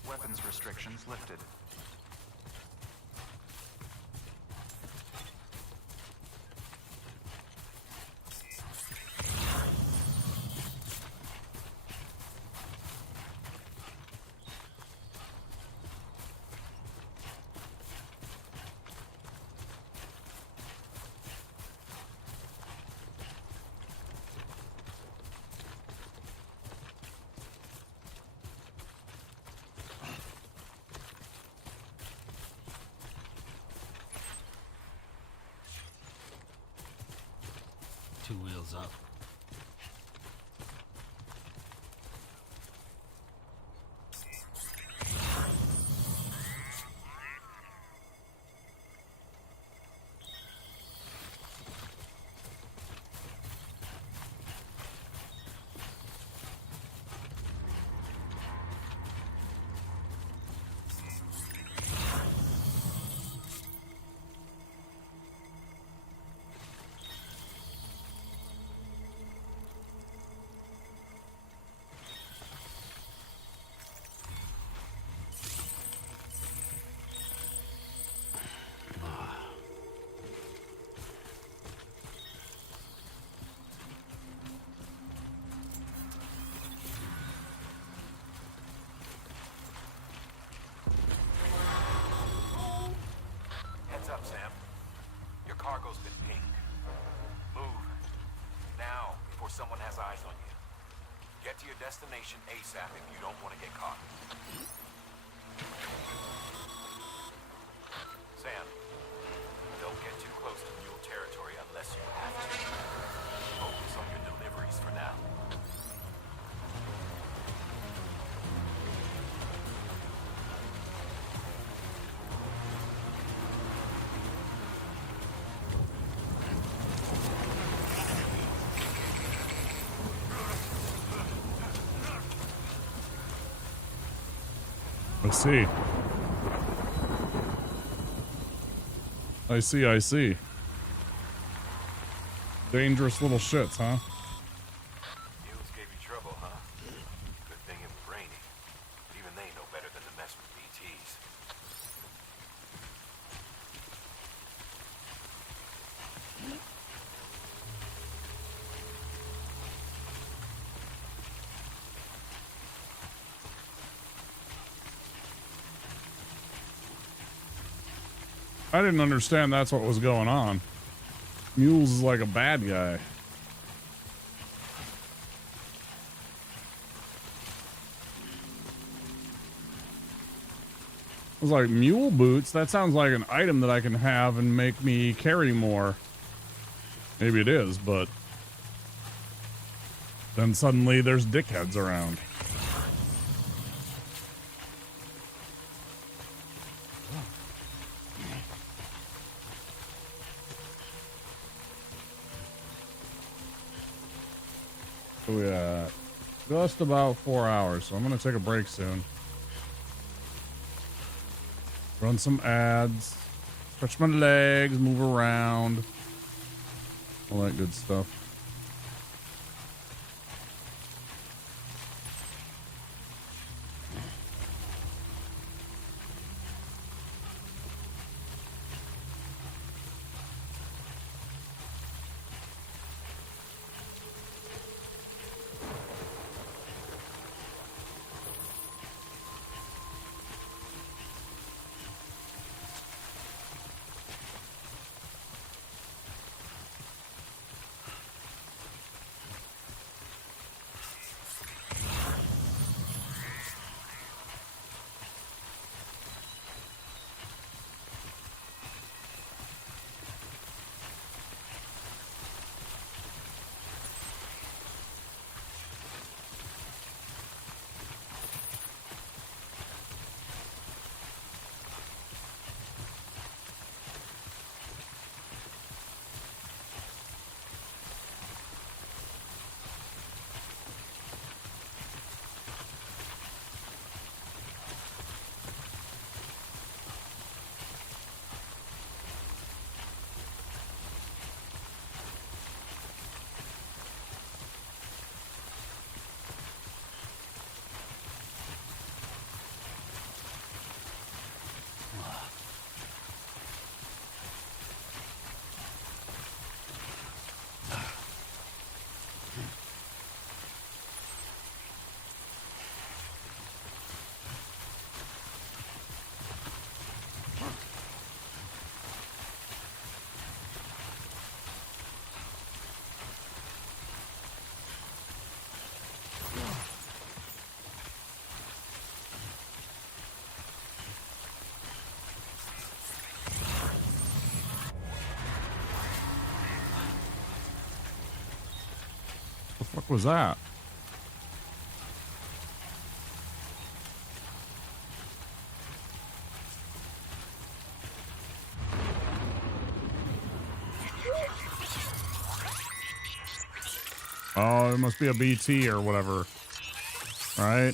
Weapons restrictions lifted. 2 wheels up. Heads up, Sam. Your cargo's been pinged. Move. Now, before someone has eyes on you. Get to your destination ASAP if you don't want to get caught. Sam, don't get too close to mule territory unless you have to. Focus on your deliveries for now. I see. I see. Dangerous little shits, huh? Mules gave you trouble, huh? Good thing it was raining. Even they know better than to mess with BTs. I didn't understand that's what was going on. Mules is like a bad guy. It was like mule boots. That sounds like an item that I can have and make me carry more. Maybe it is, but then suddenly there's dickheads around. We got just about 4 hours, so I'm gonna take a break soon. Run some ads, stretch my legs, move around, all that good stuff. What was that? Oh, it must be a BT or whatever. Right?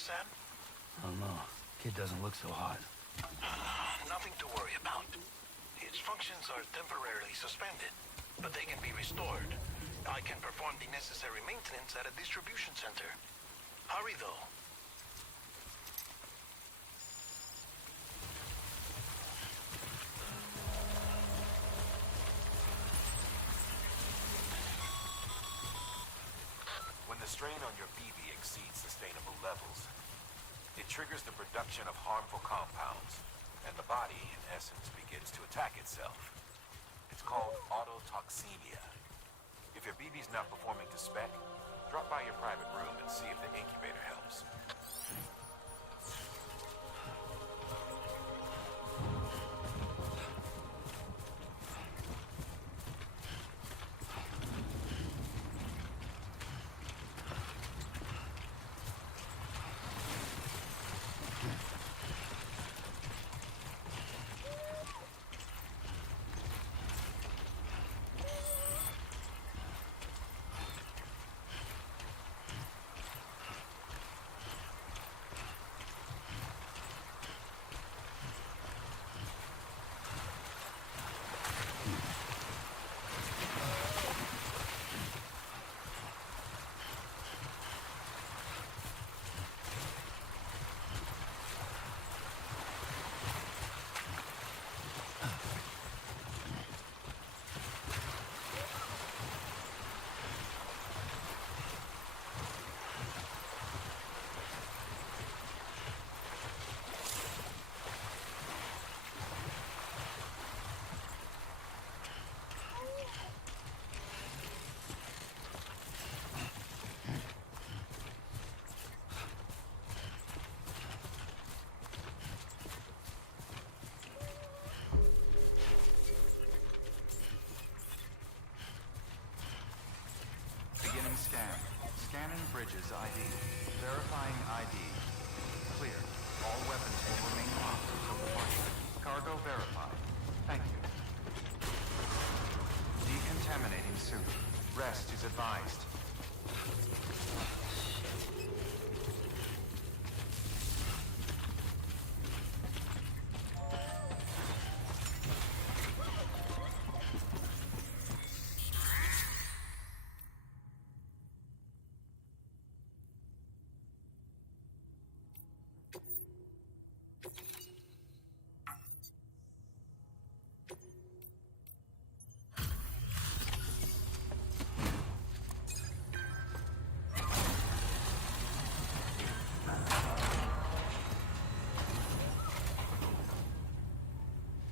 Sam? Oh no, kid doesn't look so hot. Nothing to worry about. Its functions are temporarily suspended, but they can be restored. I can perform the necessary maintenance at a distribution center. Hurry though. When the strain on your BB exceeds sustainable levels, it triggers the production of harmful compounds, and the body, in essence, begins to attack itself. It's called autotoxemia. If your BB's not performing to spec, drop by your private room and see if the incubator helps. Scan. Scanning bridges ID. Verifying ID. Clear. All weapons will remain locked until departure. Cargo verified. Thank you. Decontaminating suit. Rest is advised.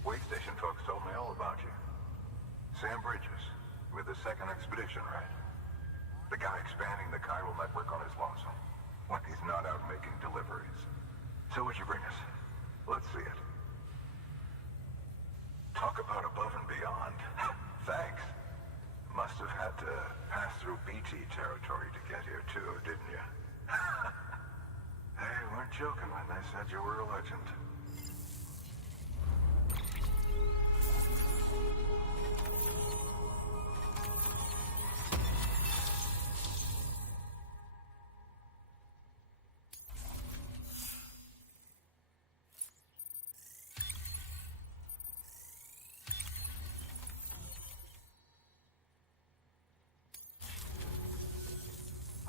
Way station folks told me all about you. Sam Bridges, with the second expedition, right? The guy expanding the chiral network on his lonesome, when he's not out making deliveries. So what'd you bring us? Let's see it. Talk about above and beyond. Thanks. Must have had to pass through BT territory to get here too, didn't you? They weren't joking when they said you were a legend.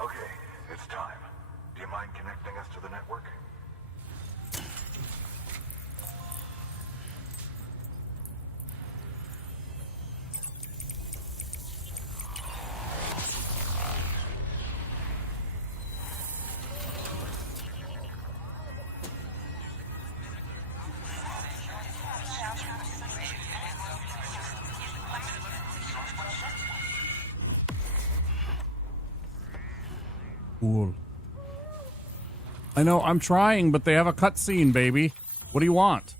Okay, it's time. Do you mind connecting us to the network? Cool. I know, I'm trying, but they have a cutscene, baby. What do you want?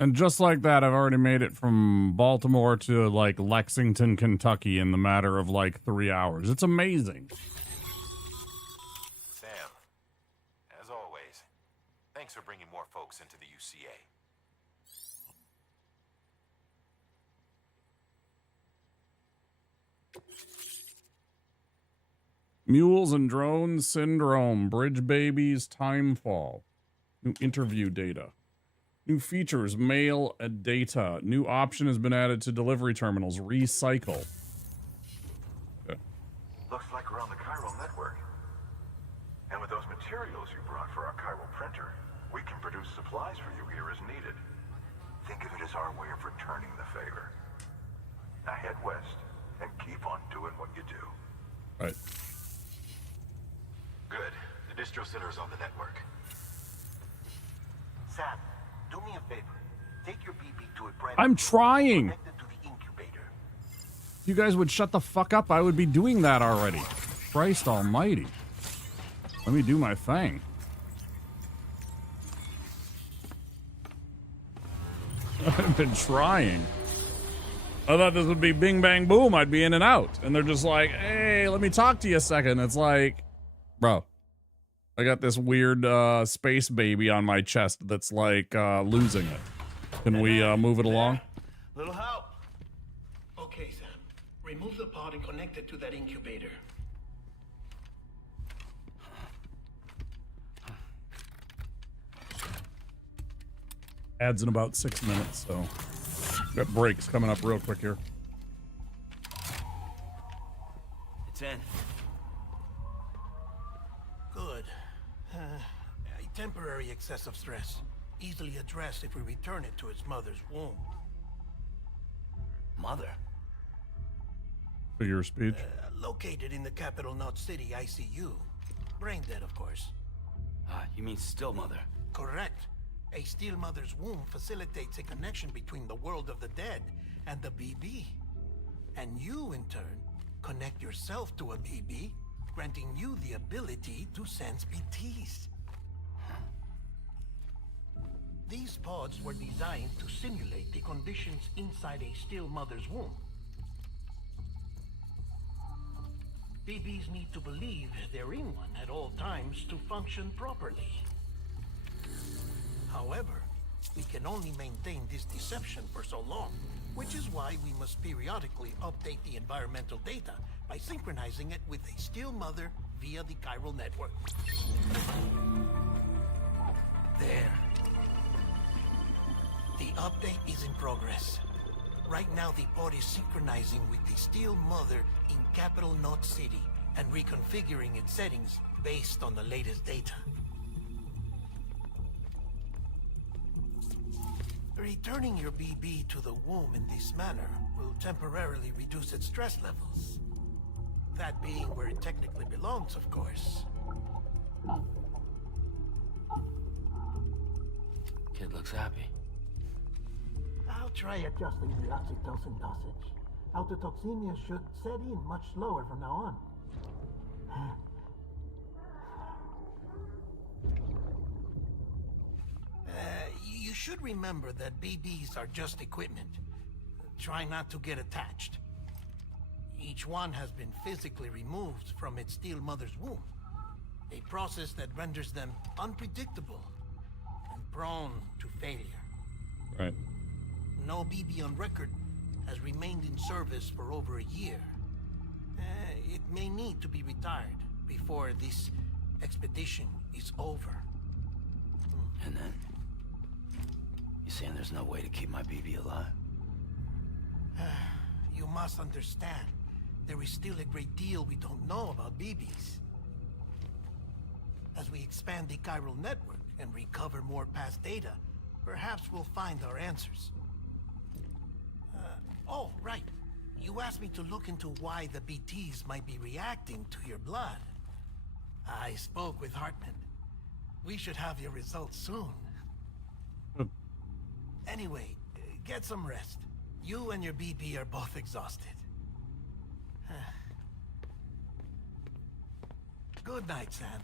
And just like that, I've already made it from Baltimore to, like, Lexington, Kentucky in the matter of, like, 3 hours. It's amazing. Sam, as always, thanks for bringing more folks into the UCA. Mules and Drones Syndrome, Bridge Babies, Timefall. New interview data. New features, mail and data. New option has been added to delivery terminals, recycle. Okay. Looks like we're on the chiral network. And with those materials you brought for our chiral printer, we can produce supplies for you here as needed. Think of it as our way of returning the favor. Now head west and keep on doing what you do. Right. Good. The distro center is on the network. Sam, do me a favor. Take your BB to a private. I'm trying. Connected to the incubator. If you guys would shut the fuck up, I would be doing that already. Christ almighty. Let me do my thing. I've been trying. I thought this would be bing bang boom. I'd be in and out. And they're just like, hey, let me talk to you a second. It's like, bro, I got this weird space baby on my chest that's like losing it. Can we move it along? Little help. Okay, Sam. Remove the pod and connect it to that incubator. Adds in about 6 minutes, so got breaks coming up real quick here. It's in. Good. A temporary excessive stress. Easily addressed if we return it to its mother's womb. Mother? Figure of speech. Located in the capital Knot City ICU. Brain dead, of course. You mean still mother? Correct. A still mother's womb facilitates a connection between the world of the dead and the BB. And you, in turn, connect yourself to a BB, granting you the ability to sense BTs. These pods were designed to simulate the conditions inside a still mother's womb. BBs need to believe they're in one at all times to function properly. However, we can only maintain this deception for so long, which is why we must periodically update the environmental data by synchronizing it with a still mother via the chiral network. There. The update is in progress. Right now, the pod is synchronizing with the Steel Mother in Capital Knot City and reconfiguring its settings based on the latest data. Returning your BB to the womb in this manner will temporarily reduce its stress levels. That being where it technically belongs, of course. Kid looks happy. I'll try adjusting the oxytocin dosage. Autotoxemia should set in much slower from now on. You should remember that BBs are just equipment. Try not to get attached. Each one has been physically removed from its steel mother's womb. A process that renders them unpredictable and prone to failure. Right. No BB on record has remained in service for over a year. It may need to be retired before this expedition is over. And then? You saying there's no way to keep my BB alive? You must understand, there is still a great deal we don't know about BBs. As we expand the chiral network and recover more past data, perhaps we'll find our answers. Oh, right. You asked me to look into why the BTs might be reacting to your blood. I spoke with Hartman. We should have your results soon. Anyway, get some rest. You and your BB are both exhausted. Good night, Sam.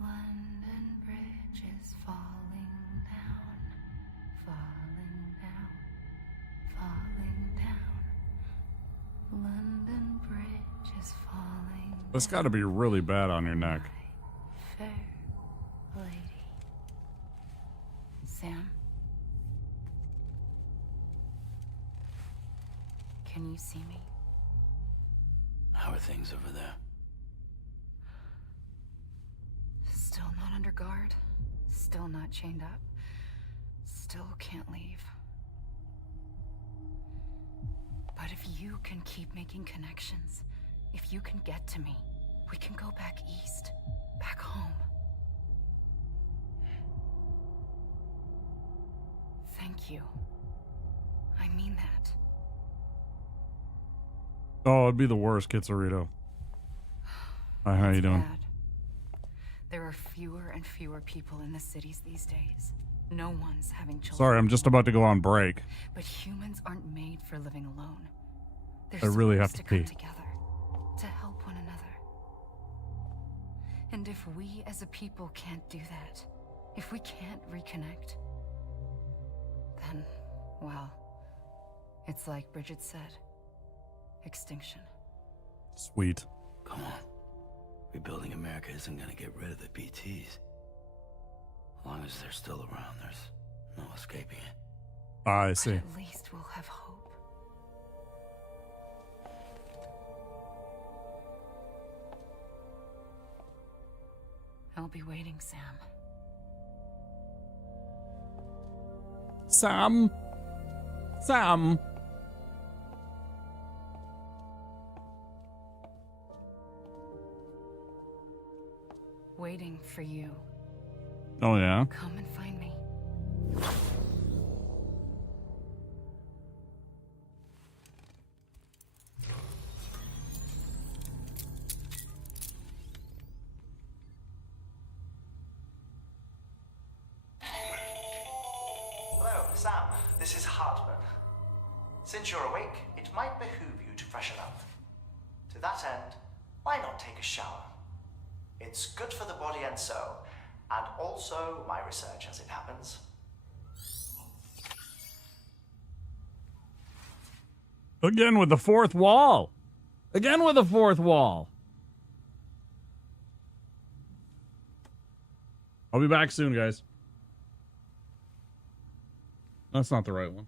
London Bridge is falling down, falling down, falling down. London Bridge is falling. That's got to be really bad on your neck. Fair lady. Sam? Can you see me? How are things over there? Still not under guard. Still not chained up. Still can't leave. But if you can keep making connections, if you can get to me, we can go back east. Back home. Thank you. I mean that. Oh, it'd be the worst, Kitsurito. Hi, how you doing? Bad. There are fewer and fewer people in the cities these days. No one's having children. Sorry, I'm just about to go on break. But humans aren't made for living alone. They're I really have supposed to come pee. together to help one another. And if we as a people can't do that, if we can't reconnect, then, well, it's like Bridget said, extinction. Sweet. Come on. Rebuilding America isn't gonna get rid of the BTs. As long as they're still around, there's no escaping it. I see. At least we'll have hope. I'll be waiting, Sam. Sam. Sam. Waiting for you. Oh, yeah? Come and find me. Hello, Sam. This is Hartman. Since you're awake, it might behoove you to freshen up. To that end, why not take a shower? It's good for the body and soul, and also my research as it happens. Again with the fourth wall. Again with the fourth wall. I'll be back soon, guys. That's not the right one.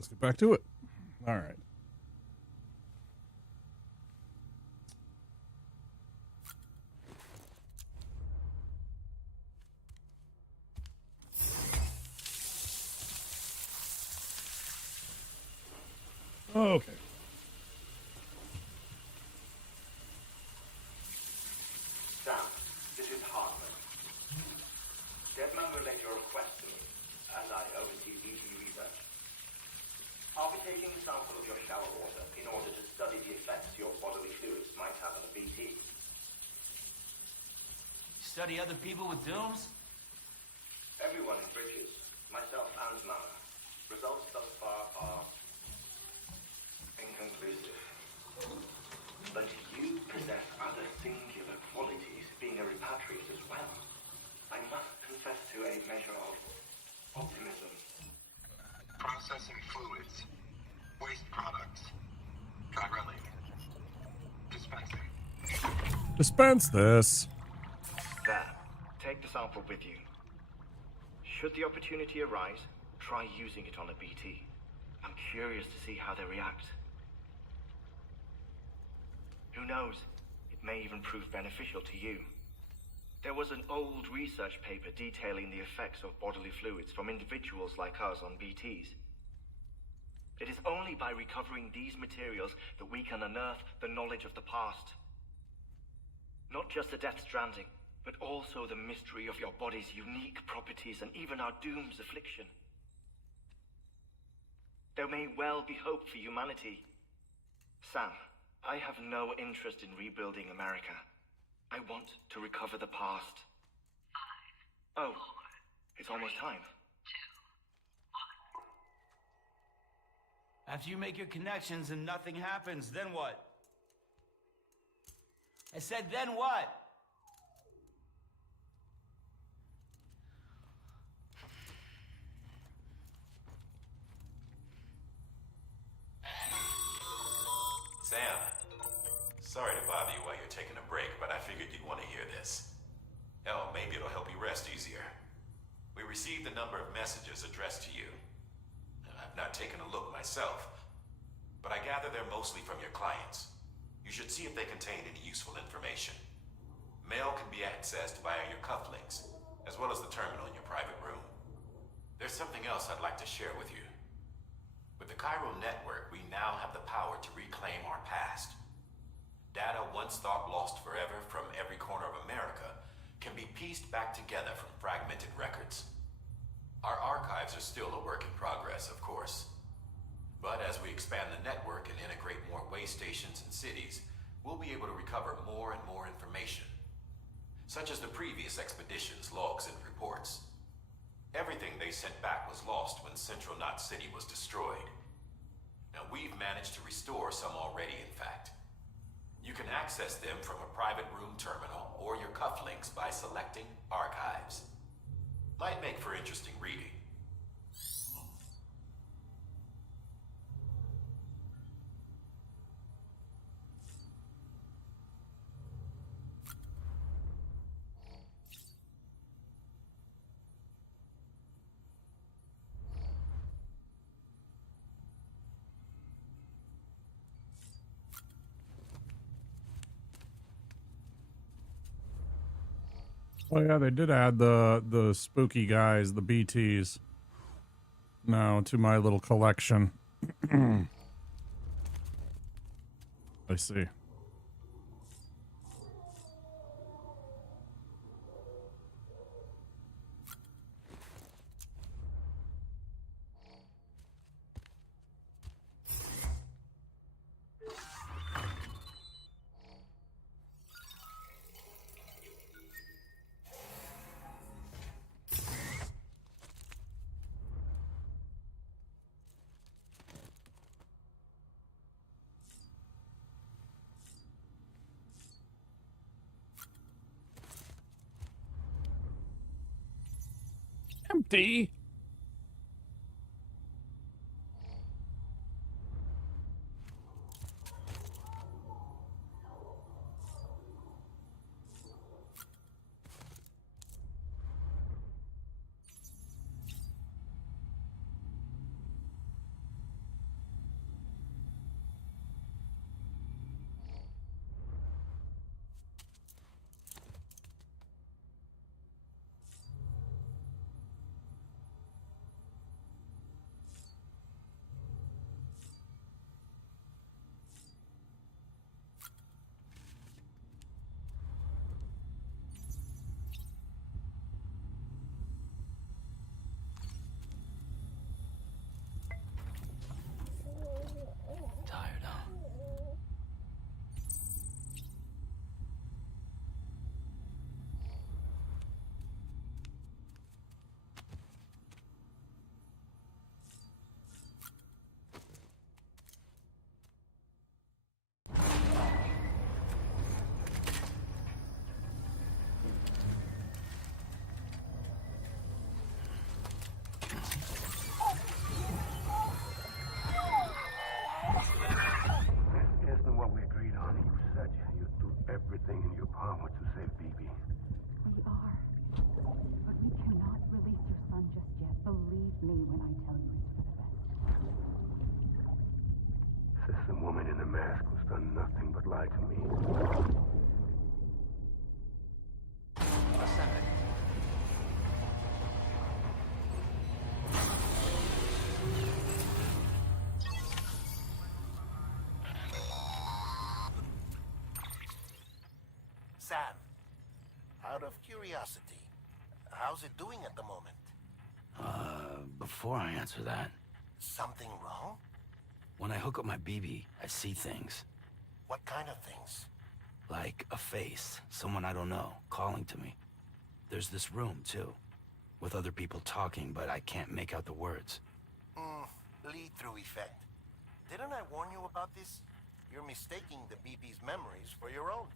let's get back to it. All right. Okay. Sam, this is Hartman. Deadman relayed your request to me, as I oversee BT research. I'll be taking a sample of your shower water in order to study the effects your bodily fluids might have on a BT. Study other people with dooms? Everyone in Bridges, myself and Mama. Results thus far are inconclusive. But you possess other singular qualities, being a repatriate as well. I must confess to a measure of optimism. Processing fluids. Waste products. Dry-relling. Dispensing. Dispense this. There. Take the sample with you. Should the opportunity arise, try using it on a BT. I'm curious to see how they react. Who knows? It may even prove beneficial to you. There was an old research paper detailing the effects of bodily fluids from individuals like us on BTs. It is only by recovering these materials that we can unearth the knowledge of the past. Not just the Death Stranding, but also the mystery of your body's unique properties and even our doom's affliction. There may well be hope for humanity. Sam, I have no interest in rebuilding America. I want to recover the past. 5, oh, 4, it's almost time. 2, 1. After you make your connections and nothing happens, then what? I said, then what? Sam, sorry to bother you while you're taking a break, but I figured you'd want to hear this. Hell, maybe it'll help you rest easier. We received a number of messages addressed to you. I've not taken a look myself, but I gather they're mostly from your clients. You should see if they contain any useful information. Mail can be accessed via your cufflinks, as well as the terminal in your private room. There's something else I'd like to share with you. With the Chiral Network, we now have the power to reclaim our past. Data once thought lost forever from every corner of America can be pieced back together from fragmented records. Our archives are still a work in progress, of course. But as we expand the network and integrate more way stations and cities, we'll be able to recover more and more information, such as the previous expedition's logs and reports. Everything they sent back was lost when Central Knot City was destroyed. Now we've managed to restore some already, in fact. You can access them from a private room terminal or your cufflinks by selecting Archives. Might make for interesting reading. Oh yeah, they did add the spooky guys, the BTs, now to my little collection. I see. Empty. want to save BB. We are. But we cannot release your son just yet. Believe me when I tell you it's for the best. Says the woman in the mask who's done nothing but lie to me. Ascending. Sam, out of curiosity, how's it doing at the moment? Before I answer that, Something wrong? when I hook up my BB, I see things. What kind of things? Like a face, someone I don't know, calling to me. There's this room, too, with other people talking, but I can't make out the words. Lead-through effect. Didn't I warn you about this? You're mistaking the BB's memories for your own.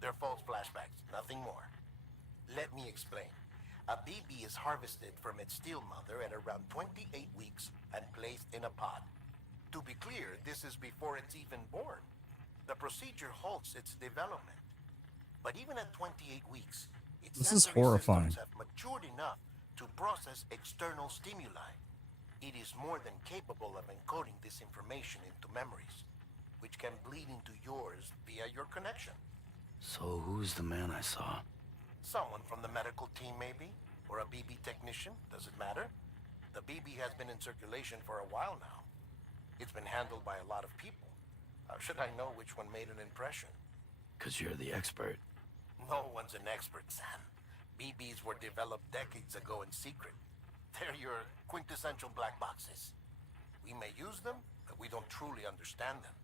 They're false flashbacks, nothing more. Let me explain. A BB is harvested from its steel mother at around 28 weeks and placed in a pod. To be clear, this is before it's even born. The procedure halts its development. But even at 28 weeks, its This is sensory horrifying. systems have matured enough to process external stimuli. It is more than capable of encoding this information into memories, which can bleed into yours via your connection. So who's the man I saw? Someone from the medical team, maybe? Or a BB technician? Does it matter? The BB has been in circulation for a while now. It's been handled by a lot of people. How should I know which one made an impression? 'Cause you're the expert. No one's an expert, Sam. BBs were developed decades ago in secret. They're your quintessential black boxes. We may use them, but we don't truly understand them.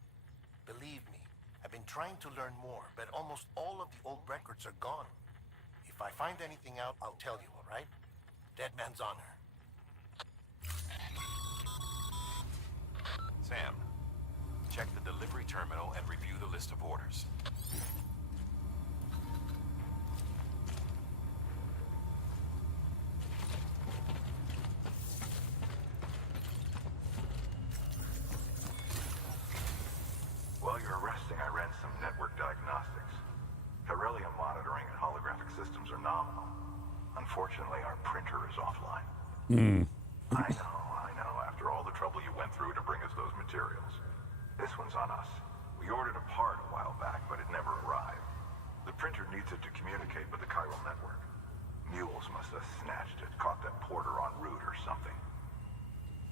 Believe me, I've been trying to learn more, but almost all of the old records are gone. If I find anything out, I'll tell you, all right? Dead man's honor. Sam, check the delivery terminal and review the list of orders. While you're resting, I ran some network diagnostics. Beryllium monitoring and holographic systems are nominal. Unfortunately, our printer is offline. I know, after all the trouble you went through to bring us those materials. This one's on us. We ordered a part a while back, but it never arrived. The printer needs it to communicate with the chiral network. Mules must have snatched it, caught that porter en route or something.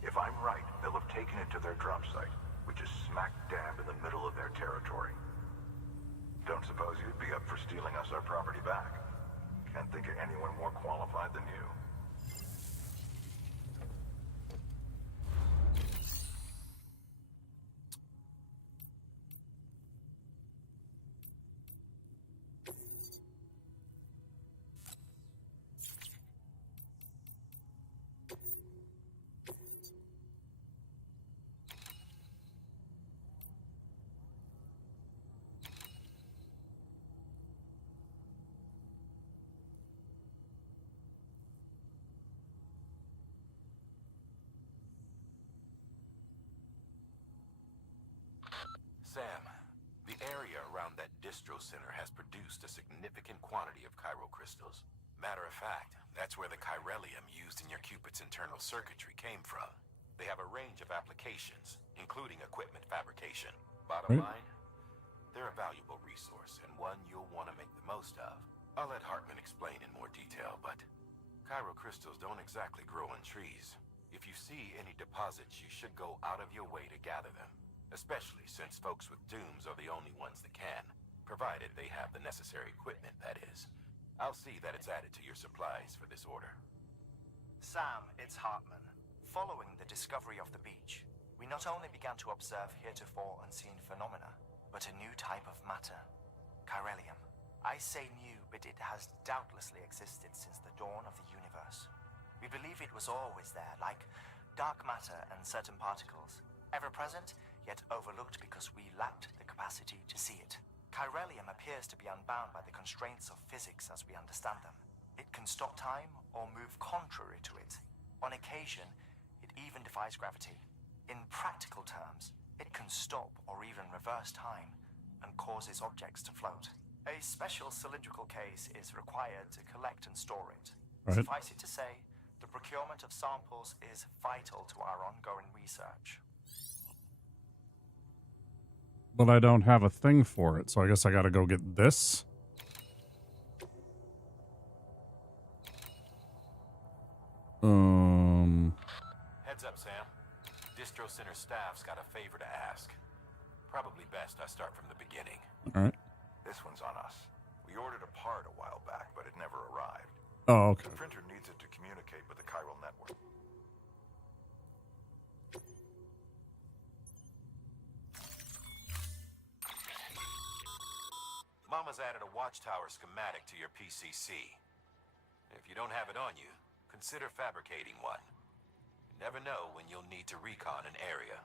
If I'm right, they'll have taken it to their drop site, which is smack dab in the middle of their territory. Don't suppose you'd be up for stealing us our property back? Can't think of anyone more qualified than you. Sam, the area around that distro center has produced a significant quantity of chiral crystals. Matter of fact, that's where the chiralium used in your Cupid's internal circuitry came from. They have a range of applications, including equipment fabrication. Bottom line, they're a valuable resource and one you'll want to make the most of. I'll let Hartman explain in more detail, but chiral crystals don't exactly grow on trees. If you see any deposits, you should go out of your way to gather them. Especially since folks with dooms are the only ones that can, provided they have the necessary equipment, that is. I'll see that it's added to your supplies for this order. Sam, it's Hartman. Following the discovery of the beach, we not only began to observe heretofore unseen phenomena, but a new type of matter, chiralium. I say new, but it has doubtlessly existed since the dawn of the universe. We believe it was always there, like dark matter and certain particles, ever present, yet overlooked because we lacked the capacity to see it. Chiralium appears to be unbound by the constraints of physics as we understand them. It can stop time or move contrary to it. On occasion, it even defies gravity. In practical terms, it can stop or even reverse time and causes objects to float. A special cylindrical case is required to collect and store it. Right. Suffice it to say, the procurement of samples is vital to our ongoing research. But I don't have a thing for it, so I guess I gotta go get this. Heads up, Sam. Distro Center staff's got a favor to ask. Probably best I start from the beginning. All right. This one's on us. We ordered a part a while back, but it never arrived. Oh, okay. The printer needs it to communicate with the chiral network. Mama's added a watchtower schematic to your PCC. If you don't have it on you, consider fabricating one. You never know when you'll need to recon an area.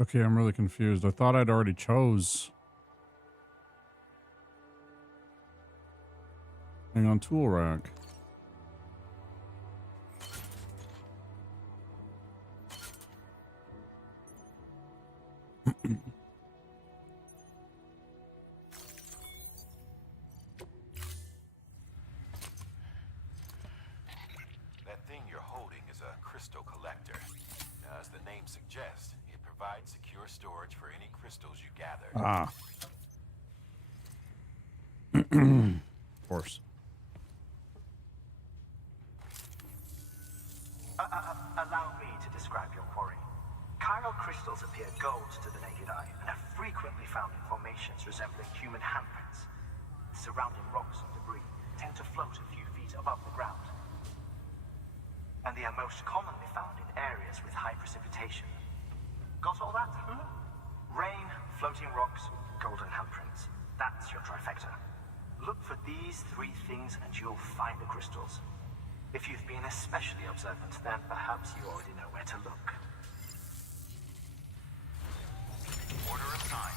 Okay, I'm really confused. I thought I'd already chose. Hang on, tool rack. That thing you're holding is a crystal collector. Now, as the name suggests, it provides secure storage for any crystals you gather. Ah. Of course. Allow me to describe your quarry. Chiral crystals appear gold to the naked eye and are frequently found in formations resembling human handprints. Surrounding rocks and debris tend to float a few feet above the ground. And they are most commonly found in areas with high precipitation. Got all that? Rain, floating rocks, golden handprints. That's your trifecta. Look for these three things and you'll find the crystals. If you've been especially observant, then perhaps you already know where to look. Order assigned.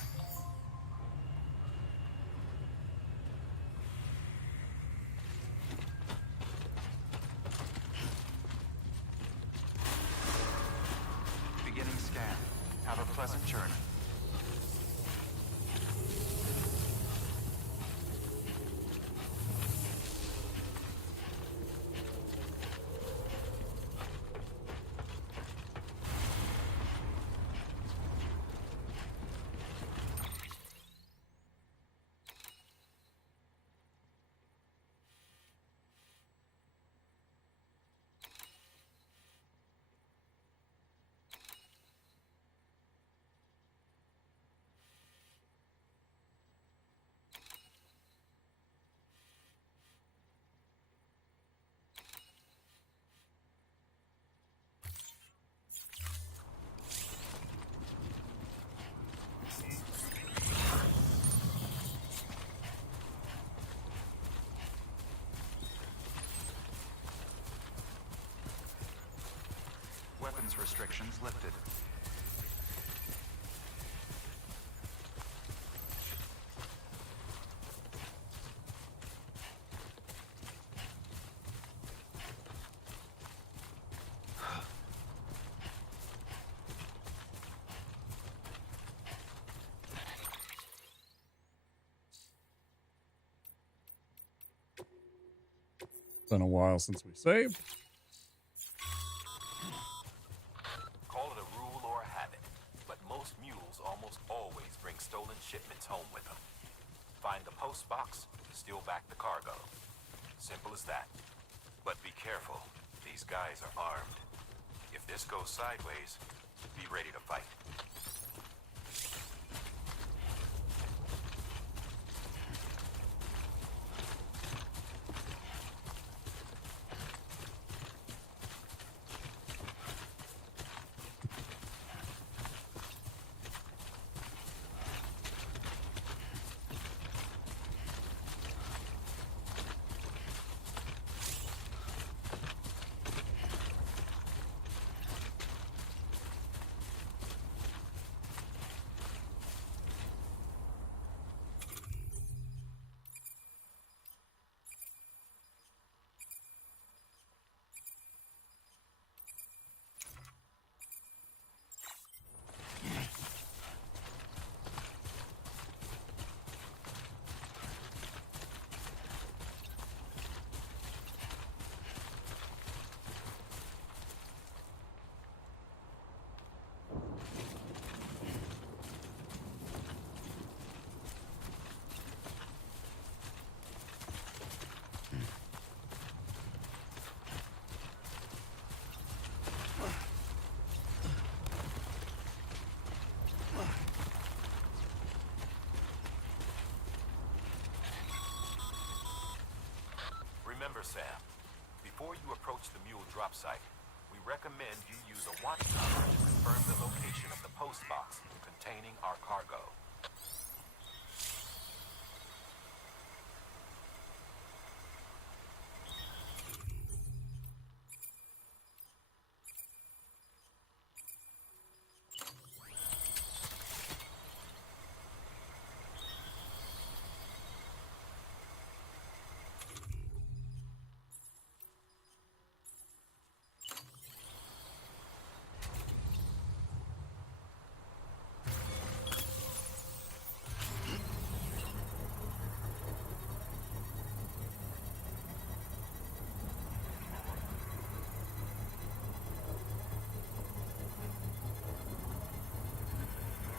Beginning scan. Have a pleasant journey. Weapons restrictions lifted. Been a while since we saved. Call it a rule or a habit, but most mules almost always bring stolen shipments home with them. post box, steal back the cargo. Simple as that. But be careful. These guys are armed. If this goes sideways, be ready to fight. Remember, Sam, before you approach the mule drop site, we recommend you use a watchtower to confirm the location of the post box containing our cargo.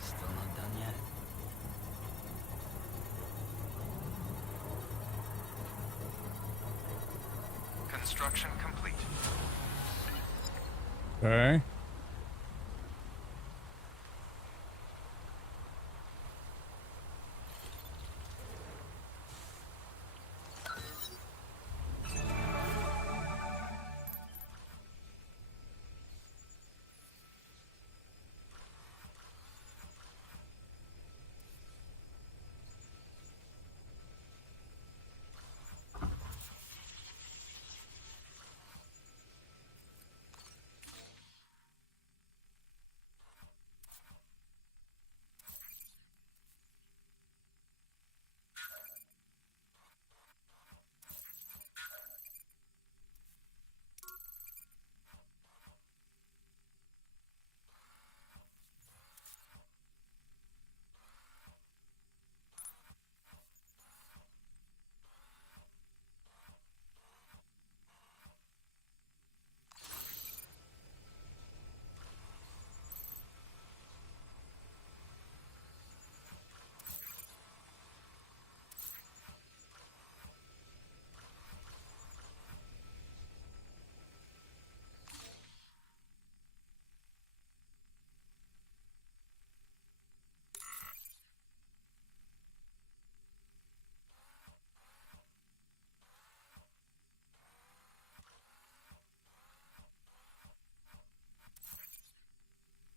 Still not done yet. Construction complete. Okay.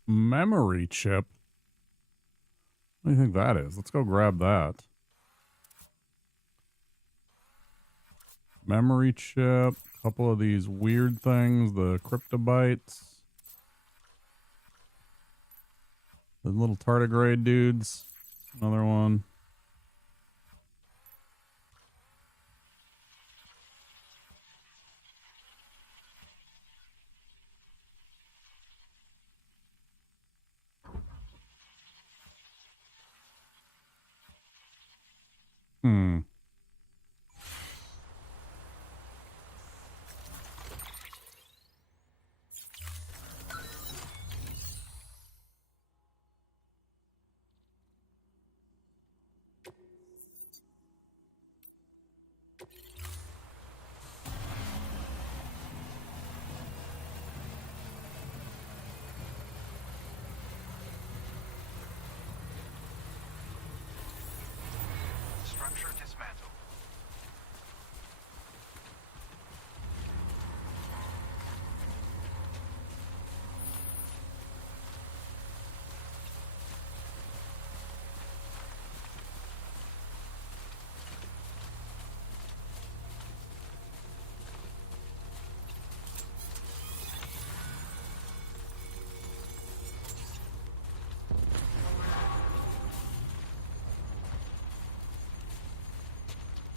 Memory chip. What do you think that is? Let's go grab that. Memory chip. A couple of these weird things. The cryptobytes. The little tardigrade dudes. Another one. Hmm. Structure dismantled.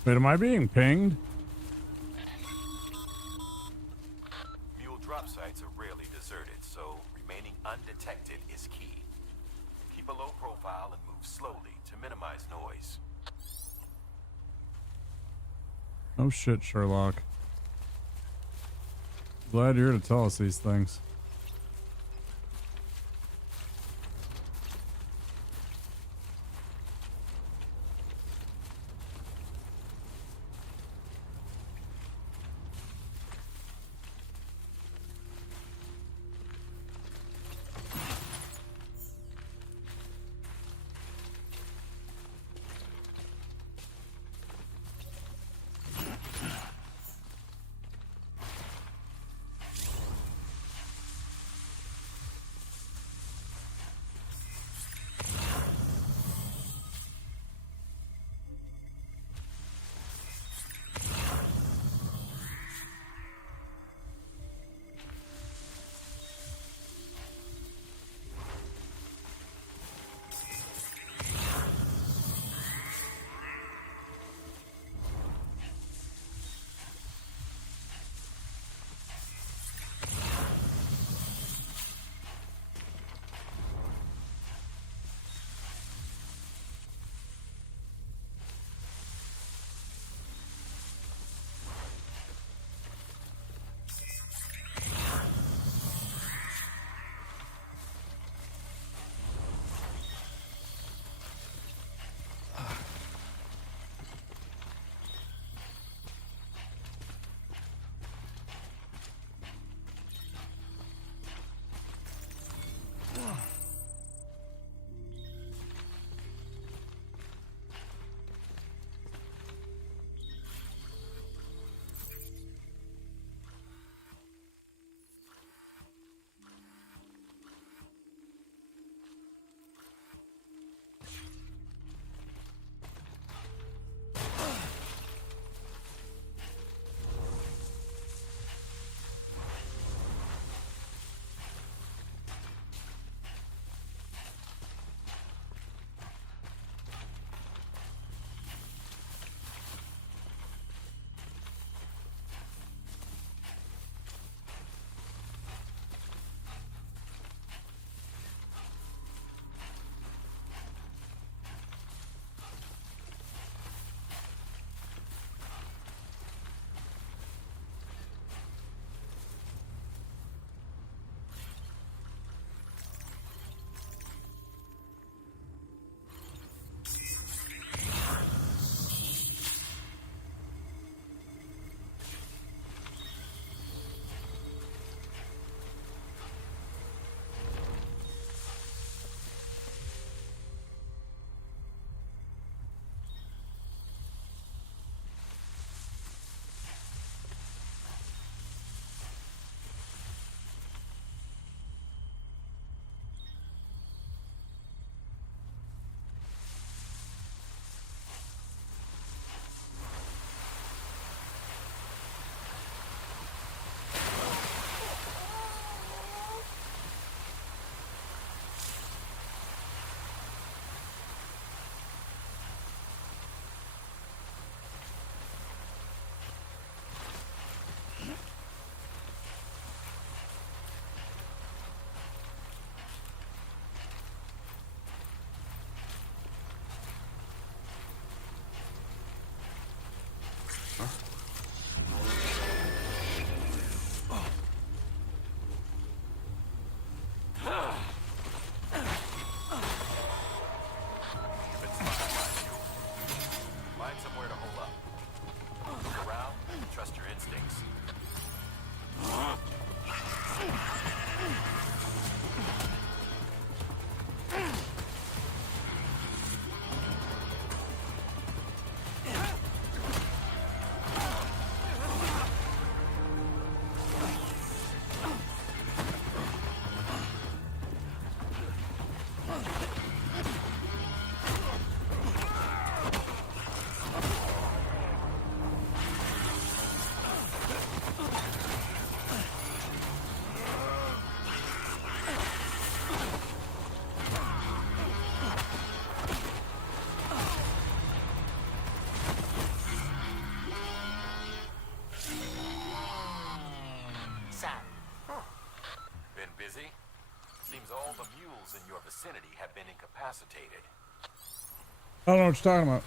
Wait, am I being pinged? Mule drop sites are rarely deserted, so remaining undetected is key. Keep a low profile and move slowly to minimize noise. Oh shit, Sherlock. Glad you're here to tell us these things. vicinity have been incapacitated. I don't know what you're talking about.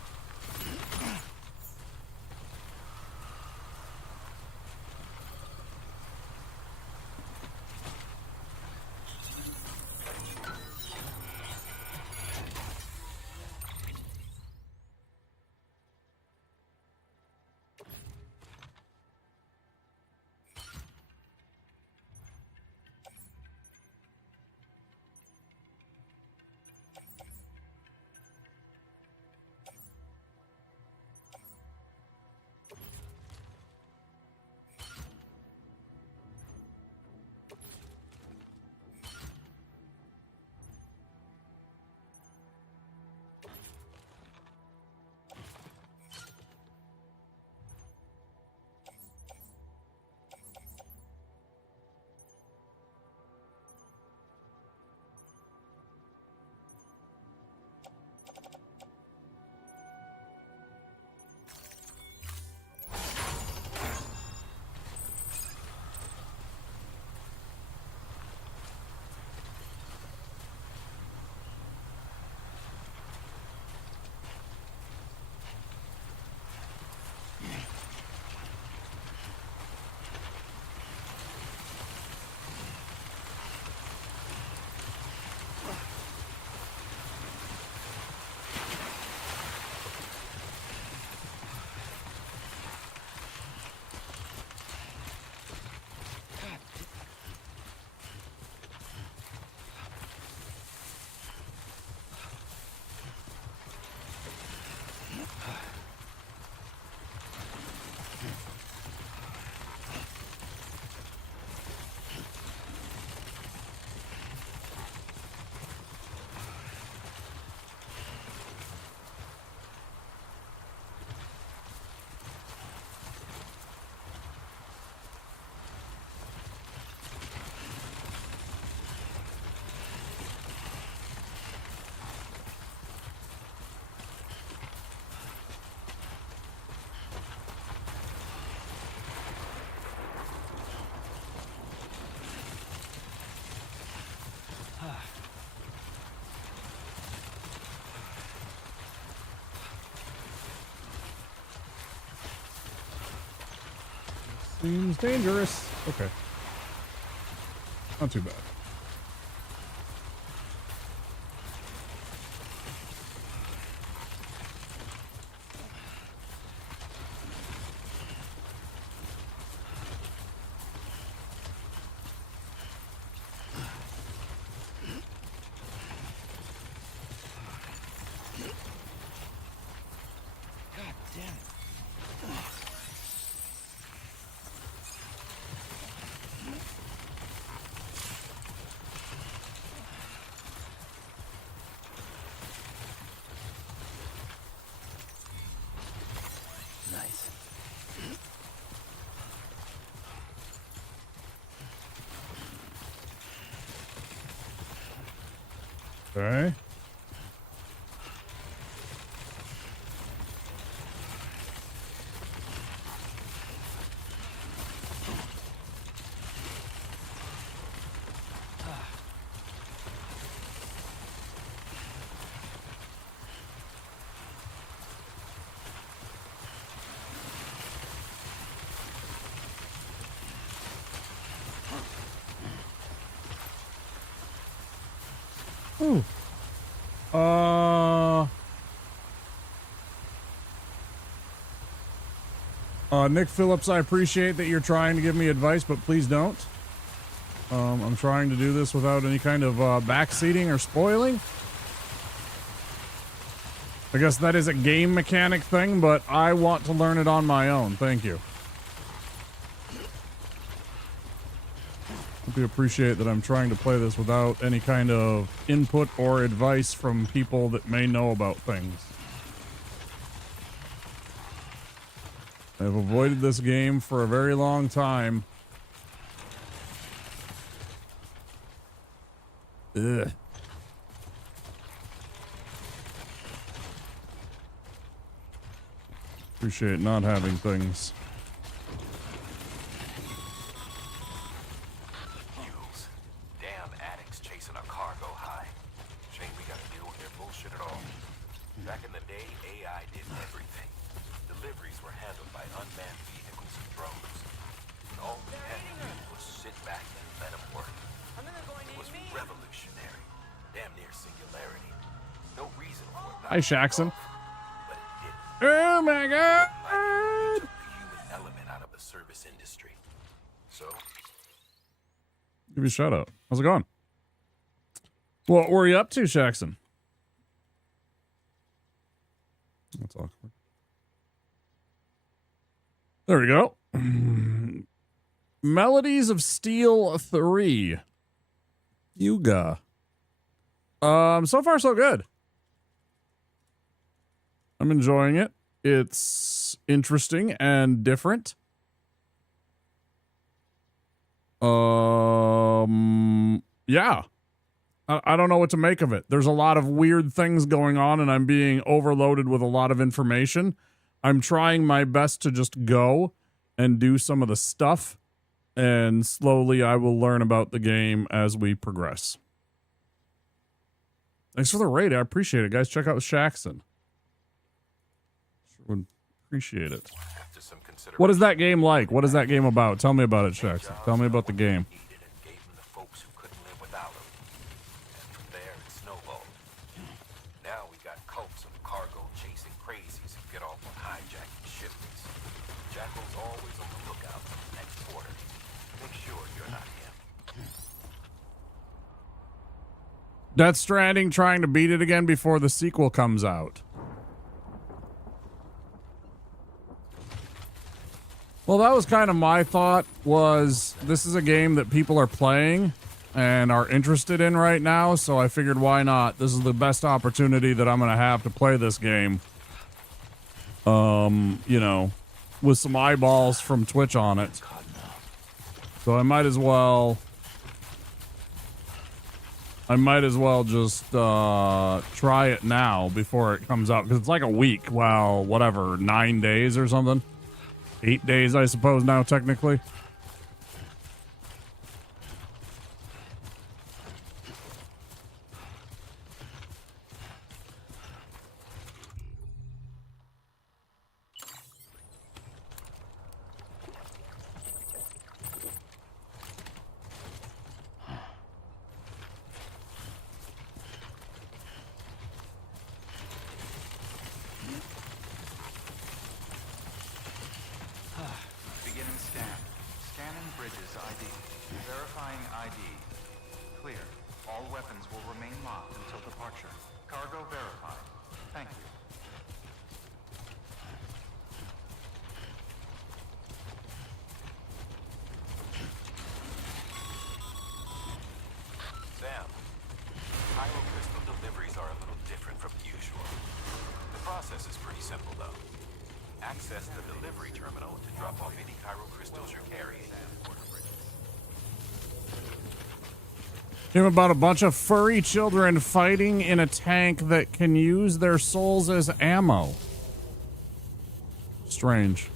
Seems dangerous. Okay. Not too bad. God damn it. Nice. Okay. Ooh. Nick Phillips, I appreciate that you're trying to give me advice, but please don't. I'm trying to do this without any kind of backseating or spoiling. I guess that is a game mechanic thing, but I want to learn it on my own. Thank you. Hope you appreciate that I'm trying to play this without any kind of input or advice from people that may know about things. I've avoided this game for a very long time. Ugh. Appreciate not having things. Fuels. Damn addicts chasing a cargo high. Hi, Shaxon. Oh my god! The human element out of the service industry. So, Give you a shout out. How's it going? What were you up to, Shaxon? That's awkward. There we go. Melodies of Steel 3. Yuga. So far so good. I'm enjoying it. It's interesting and different. Yeah. I don't know what to make of it. There's a lot of weird things going on, and I'm being overloaded with a lot of information. I'm trying my best to just go and do some of the stuff, and slowly I will learn about the game as we progress. Thanks for the raid. I appreciate it, guys. Check out Shaxon. Sure would appreciate it. What is that game like? What is that game about? Tell me about it, Shaxon. Tell me about the game. now we got cults of cargo chasing crazies who get off on hijacking shipments. Jackal's always on the lookout for the next order. Make sure you're not him. Death Stranding trying to beat it again before the sequel comes out. Well, that was kind of my thought, was this is a game that people are playing and are interested in right now, so I figured why not? This is the best opportunity that I'm going to have to play this game. You know, with some eyeballs from Twitch on it. So I might as well just try it now before it comes out, because it's like a week. Well, whatever, 9 days or something. 8 days, I suppose, now, technically. Beginning scan. Scanning bridges ID. Verifying ID. Clear. All weapons will remain locked until departure. Cargo verified. Thank you. Sam, crystal deliveries are a little different from usual. The process is pretty simple, though. Access the delivery terminal to drop off any crystals you're carrying. Game about a bunch of furry children fighting in a tank that can use their souls as ammo. Strange.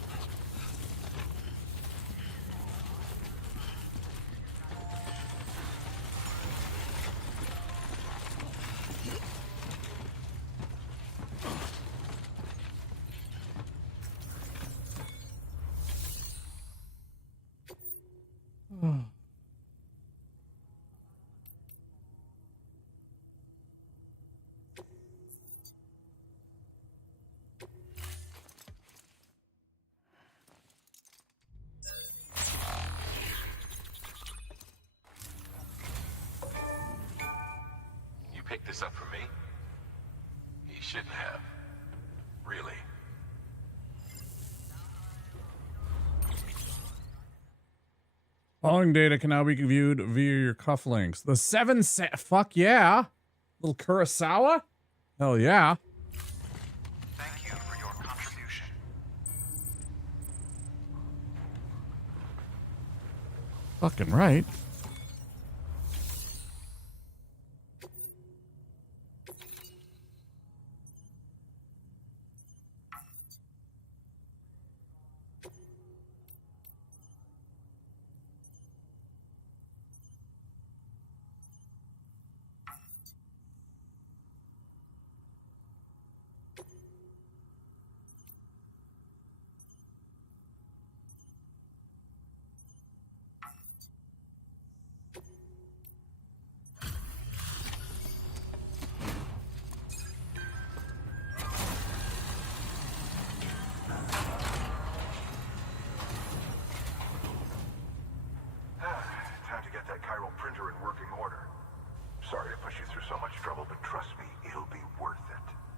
You picked this up for me? You shouldn't have. Really. Following data can now be viewed via your cufflinks. The fuck yeah. Little Kurosawa? Hell yeah. Thank you for your contribution. Fucking right.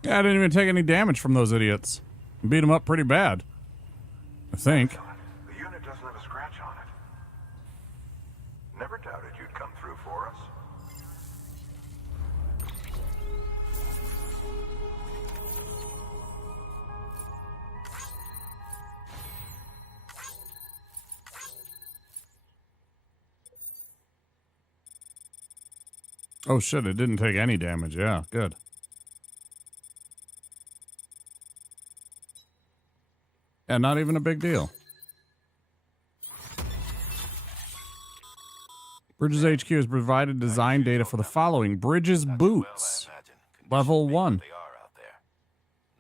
Yeah, I didn't even take any damage from those idiots. Beat them up pretty bad, I think. The unit doesn't have a scratch on it. Never doubted you'd come through for us. Oh shit, it didn't take any damage. Yeah, good. Yeah, not even a big deal. Bridges HQ has provided design data for the following. Bridges boots. Level 1.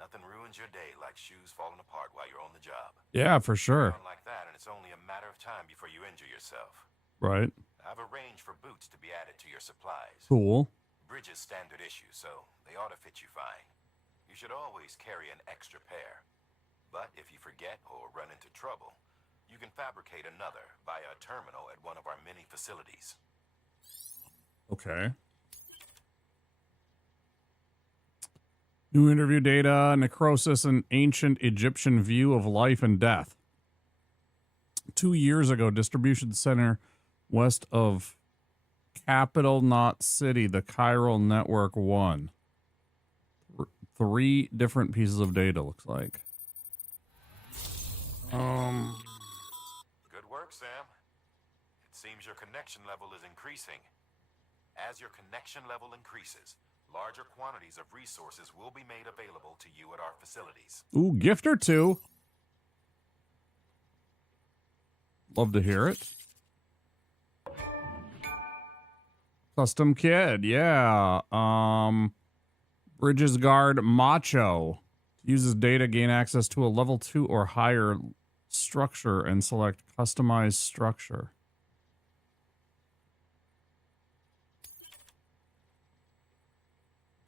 Nothing ruins your day like shoes falling apart while you're on the job. Yeah, for sure. Like that, and it's only a matter of time before you injure yourself. Right. I've arranged for boots to be added to your supplies. Cool. Bridges standard issue, so they ought to fit you fine. You should always carry an extra pair. But if you forget or run into trouble, you can fabricate another via a terminal at one of our many facilities. Okay. New interview data, necrosis, an ancient Egyptian view of life and death. 2 years ago, distribution center west of Capital Knot City, the chiral network 1. 3 different pieces of data, looks like. Good work, Sam. It seems your connection level is increasing. As your connection level increases, larger quantities of resources will be made available to you at our facilities. Ooh, gift or two. Love to hear it. Custom kid, yeah. Bridges guard Macho. Uses data, gain access to a level 2 or higher structure and select customized structure.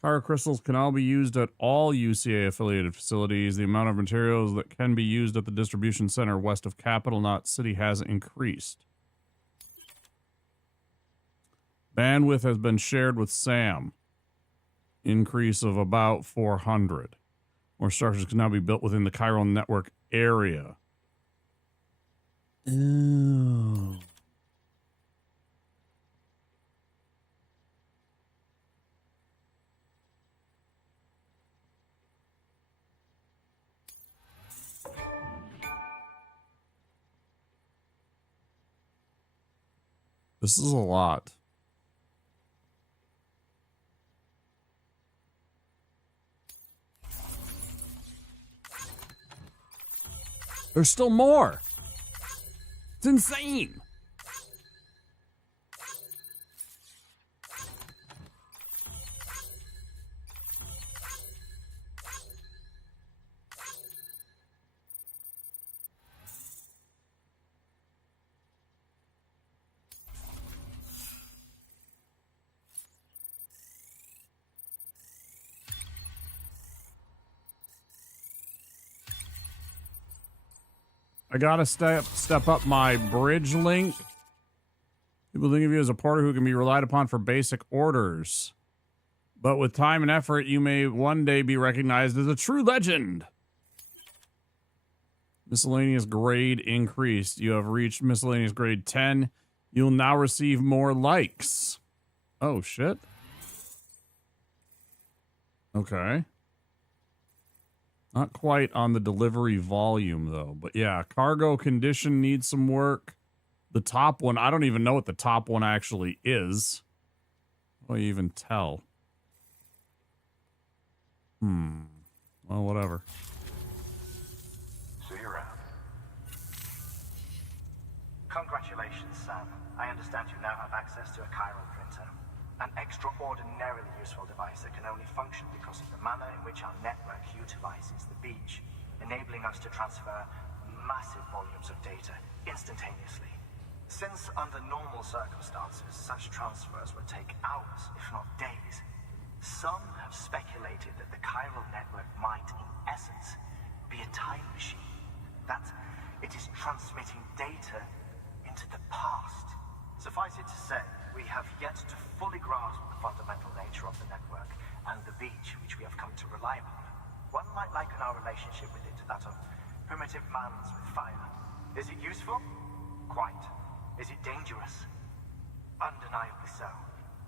Power crystals can now be used at all UCA affiliated facilities. The amount of materials that can be used at the distribution center west of Capital Knot City has increased. Bandwidth has been shared with Sam. Increase of about 400. More structures can now be built within the chiral network area. Ew. This is a lot. There's still more. It's insane. I gotta step up my bridge link. People think of you as a porter who can be relied upon for basic orders. But with time and effort, you may one day be recognized as a true legend. Miscellaneous grade increased. You have reached miscellaneous grade 10. You'll now receive more likes. Oh, shit. Okay. Not quite on the delivery volume, though. But yeah, cargo condition needs some work. The top one, I don't even know what the top one actually is. How do I even tell? Well, whatever. See you around. Congratulations, Sam. I understand you now have access to a chiral printer. An extraordinarily useful device that can only function because of the manner in which our network utilizes the beach, enabling us to transfer massive volumes of data instantaneously. Since under normal circumstances, such transfers would take hours, if not days, some have speculated that the chiral network might, in essence, be a time machine. That it is transmitting data into the past. Suffice it to say, we have yet to fully grasp the fundamental nature of the network and the beach which we have come to rely upon. One might liken our relationship with it to that of primitive man's with fire. Is it useful? Quite. Is it dangerous? Undeniably so.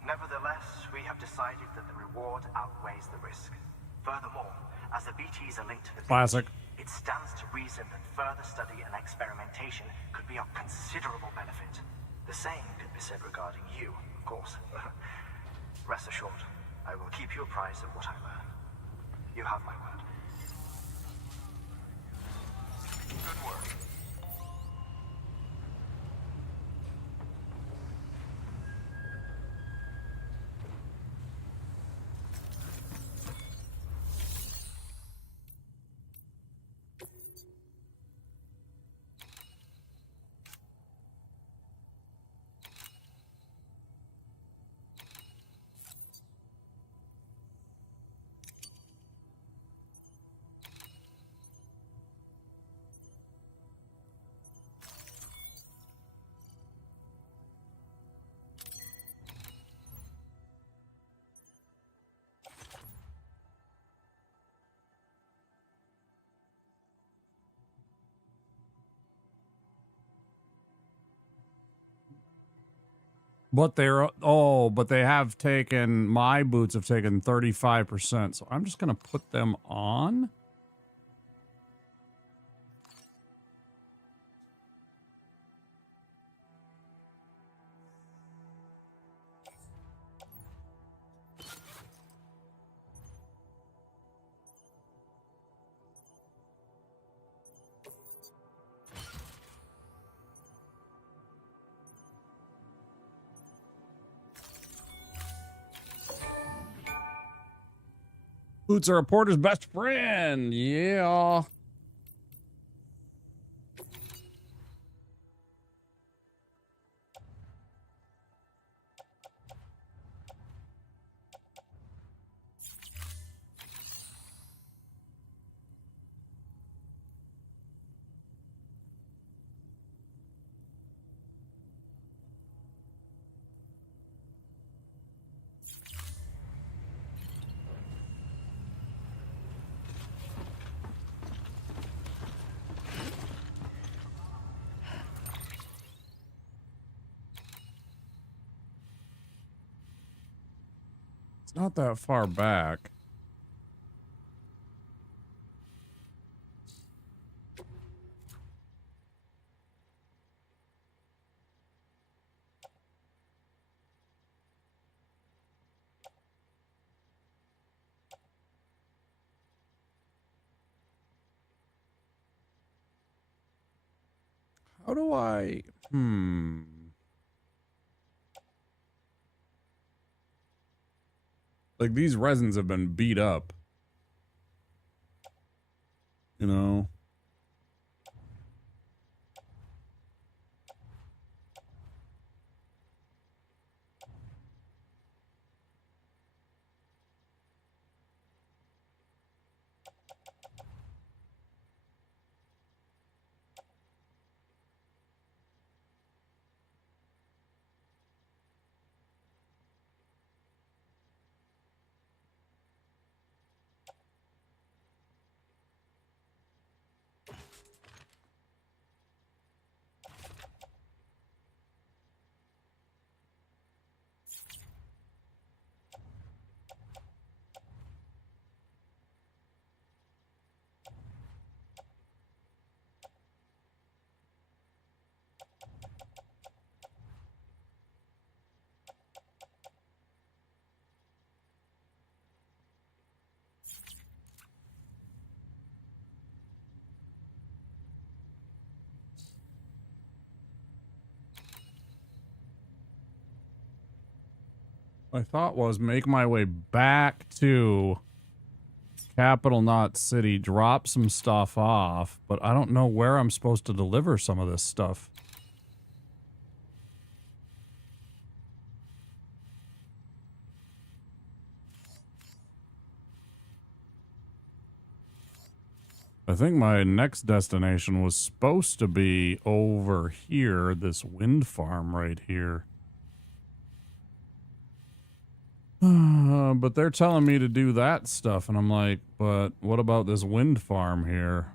Nevertheless, we have decided that the reward outweighs the risk. Furthermore, as the BTs are linked to the Classic. beach, it stands to reason that further study and experimentation could be of considerable benefit. The same could be said regarding you, of course. Rest assured, I will keep you apprised of what I learn. You have my word. Good work. But but they have taken, my boots have taken 35%. So I'm just going to put them on. Boots are a porter's best friend. Yeah. It's not that far back. How do I... Like, these resins have been beat up. You know? My thought was make my way back to Capital Knot City, drop some stuff off, but I don't know where I'm supposed to deliver some of this stuff. I think my next destination was supposed to be over here, this wind farm right here. But they're telling me to do that stuff, and I'm like, but what about this wind farm here?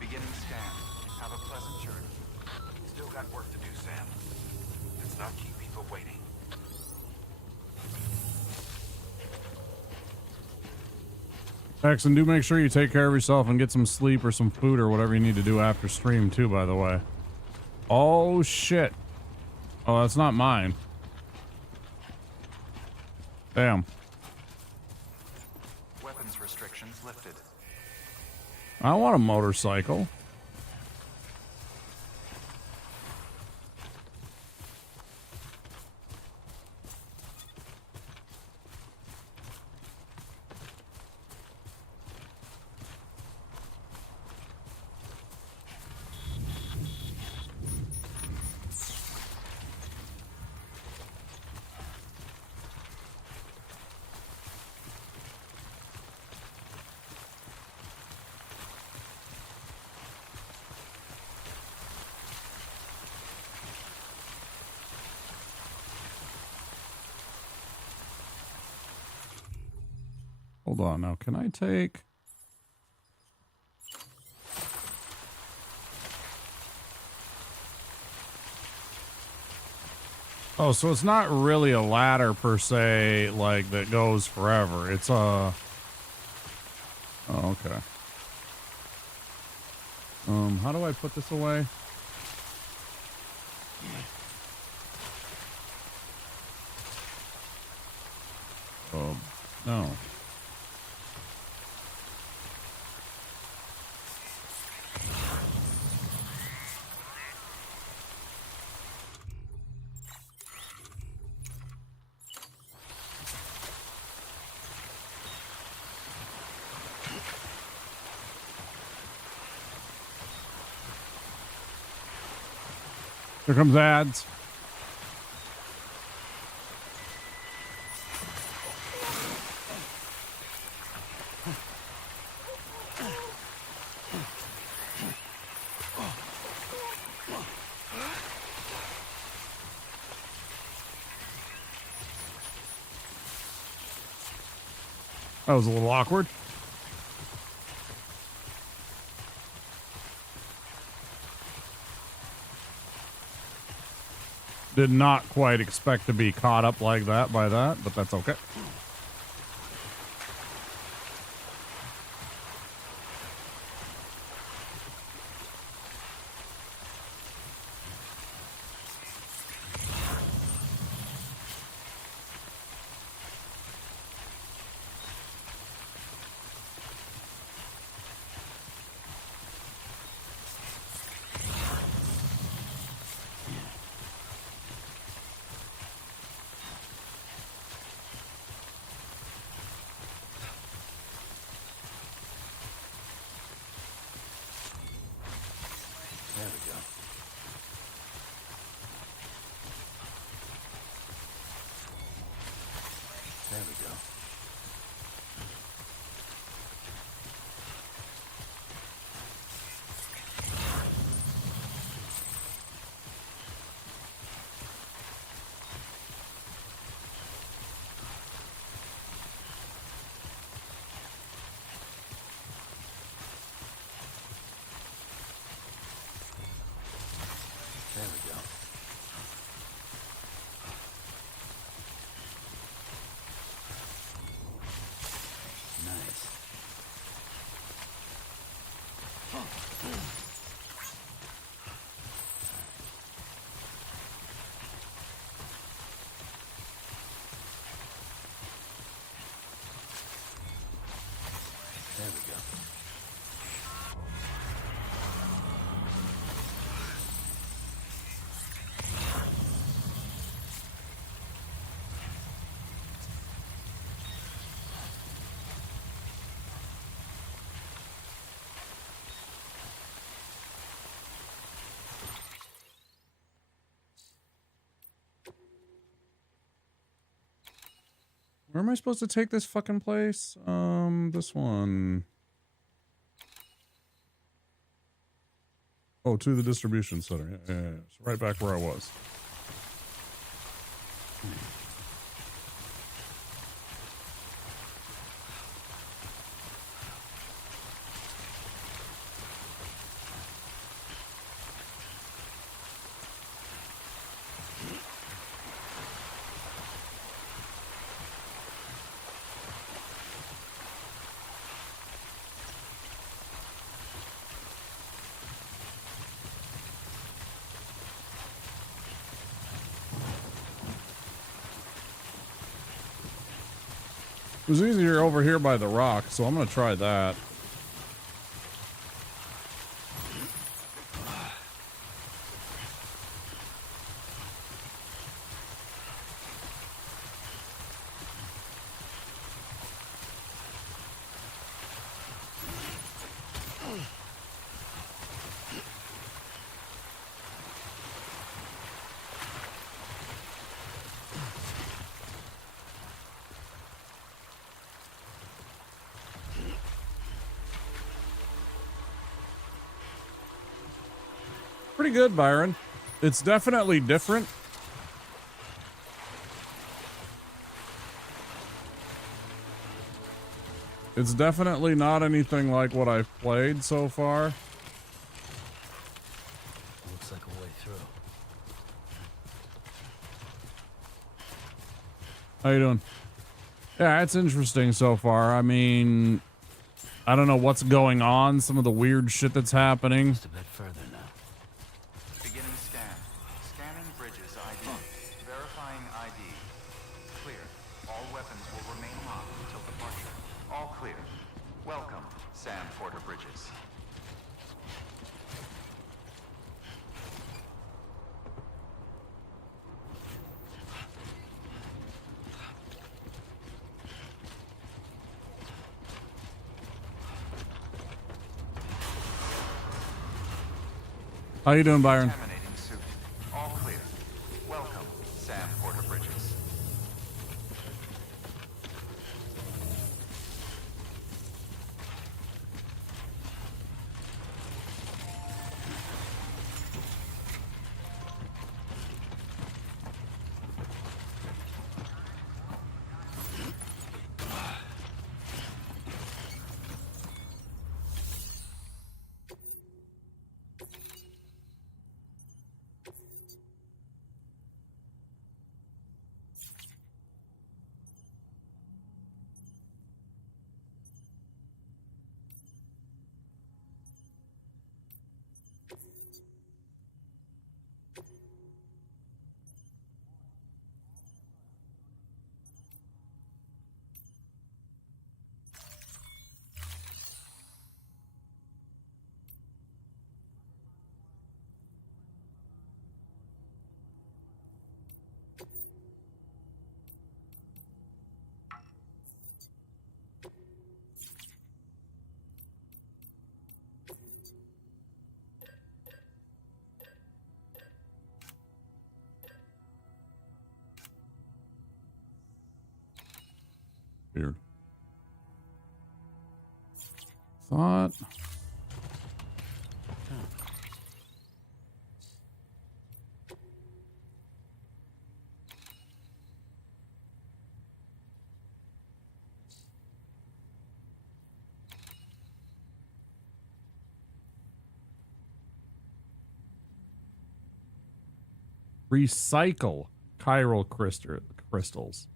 Beginning scan. Have a pleasant journey. Still got work to do, Sam. Let's not keep people waiting. Jackson, do make sure you take care of yourself and get some sleep or some food or whatever you need to do after stream too, by the way. Oh shit. Oh, that's not mine. Damn. Weapons restrictions lifted. I want a motorcycle. Hold on now. Can I take... Oh, so it's not really a ladder per se, like, that goes forever. It's a... Oh, okay. How do I put this away? No. Here comes ads. That was a little awkward. Did not quite expect to be caught up like that by that, but that's okay. There we go. There we go. Nice. There we go. Where am I supposed to take this fucking place? This one. Oh, to the distribution center. Yeah. It's right back where I was. It was easier over here by the rock, so I'm gonna try that. Pretty good, Byron. It's definitely different. It's definitely not anything like what I've played so far. Looks like a way through. How you doing? Yeah, it's interesting so far. I mean, I don't know what's going on. Some of the weird shit that's happening. Just a bit further now. Beginning scan. Scanning bridges ID. Verifying ID. Clear. All weapons will remain locked until departure. All clear. Welcome, Sam Porter Bridges. How you doing, Byron? Contaminating suit. All clear. Welcome, Sam Porter Bridges. thought. Recycle chiral crystals.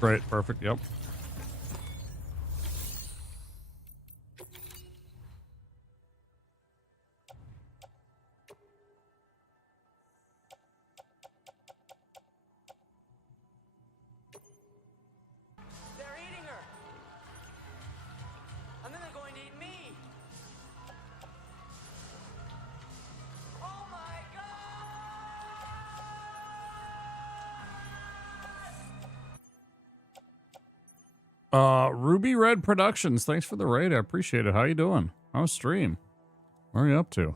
Great, perfect, yep. They're eating her. And then they're going to eat me. Oh my Ruby Red Productions, thanks for the raid. I appreciate it. How you doing? How's stream? What are you up to?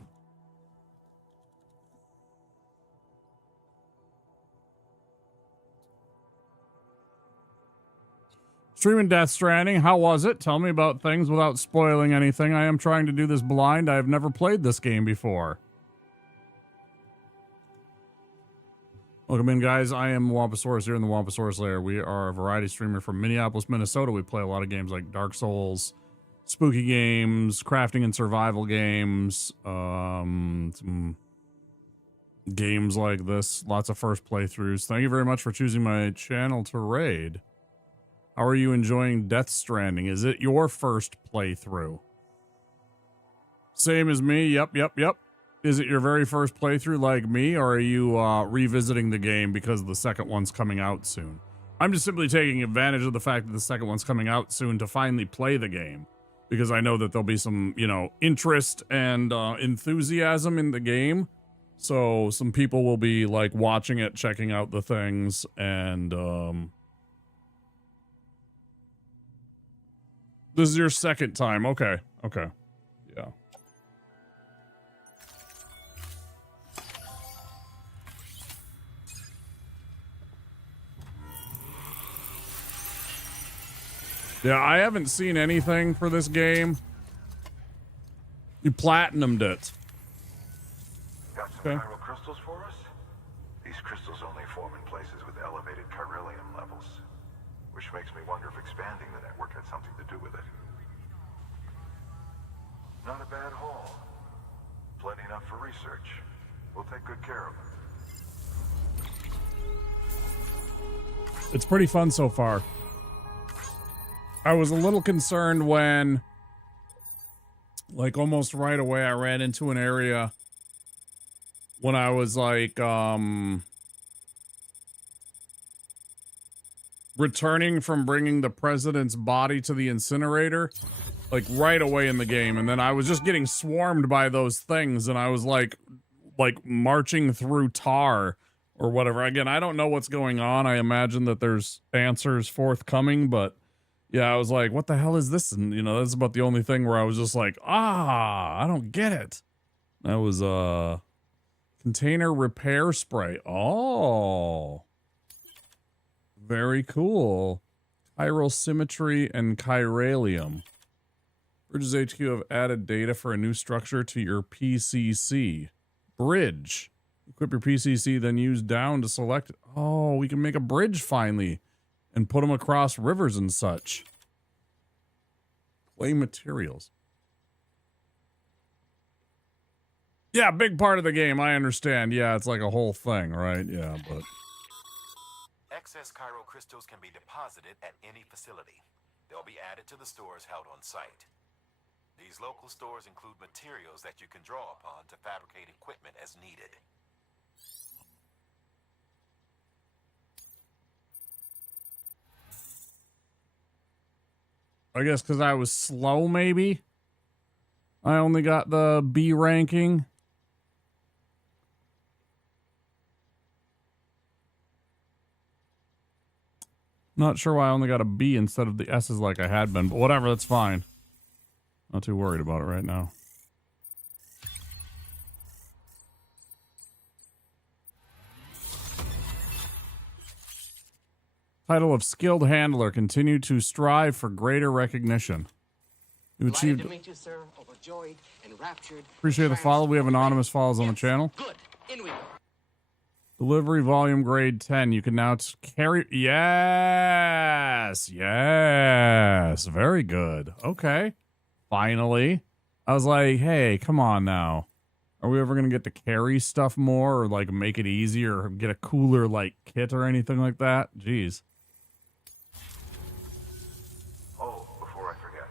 Streaming Death Stranding, how was it? Tell me about things without spoiling anything. I am trying to do this blind. I have never played this game before. Welcome in, guys. I am Wamposaurus here in the Wamposaurus Lair. We are a variety streamer from Minneapolis, Minnesota. We play a lot of games like Dark Souls, spooky games, crafting and survival games, some games like this. Lots of first playthroughs. Thank you very much for choosing my channel to raid. How are you enjoying Death Stranding? Is it your first playthrough? Same as me. Yep. Is it your very first playthrough like me, or are you revisiting the game because the second one's coming out soon? I'm just simply taking advantage of the fact that the second one's coming out soon to finally play the game, because I know that there'll be some, you know, interest and enthusiasm in the game. So some people will be like watching it, checking out the things, and this is your second time. Okay. Yeah. Yeah, I haven't seen anything for this game. You platinumed it. Got some chiral crystals for us? These crystals only form in places with elevated chiralium levels, which makes me wonder if expanding the network had something to do with it. Not a bad haul. Plenty enough for research. We'll take good care of them. It's pretty fun so far. I was a little concerned when, like, almost right away I ran into an area when I was like returning from bringing the president's body to the incinerator, like right away in the game, and then I was just getting swarmed by those things, and I was like marching through tar or whatever. Again, I don't know what's going on. I imagine that there's answers forthcoming, but yeah, I was like, what the hell is this? And, you know, that's about the only thing where I was just like, I don't get it. That was container repair spray. Oh, very cool. Chiral symmetry and chiralium. Bridges HQ have added data for a new structure to your PCC. Bridge. Equip your PCC, then use down to select it. Oh, we can make a bridge finally. And put them across rivers and such. Clay materials. Yeah, big part of the game, I understand. Yeah, it's like a whole thing, right? Yeah, but... Excess chiral crystals can be deposited at any facility. They'll be added to the stores held on site. These local stores include materials that you can draw upon to fabricate equipment as needed. I guess because I was slow, maybe? I only got the B ranking. Not sure why I only got a B instead of the S's like I had been, but whatever, that's fine. Not too worried about it right now. Title of Skilled Handler. Continue to strive for greater recognition. You Delighted achieved. to meet you, sir. Overjoyed, enraptured. Appreciate the follow. We have anonymous follows on the channel. Good. In we go. Delivery volume grade 10. You can now carry. Yes. Yes. Very good. Okay. Finally. I was like, hey, come on now. Are we ever going to get to carry stuff more or like make it easier or get a cooler like kit or anything like that? Jeez. Oh, before I forget,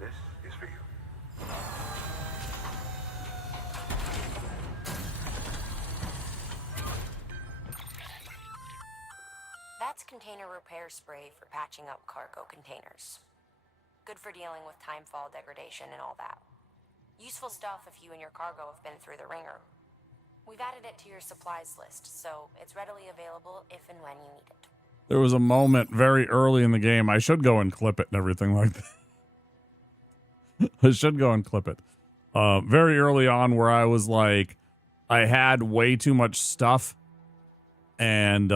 this is for you. That's container repair spray for patching up cargo containers. Good for dealing with timefall degradation and all that. Useful stuff if you and your cargo have been through the ringer. We've added it to your supplies list, so it's readily available if and when you need it. There was a moment very early in the game. I should go and clip it and everything like that. I should go and clip it. Very early on where I was like, I had way too much stuff and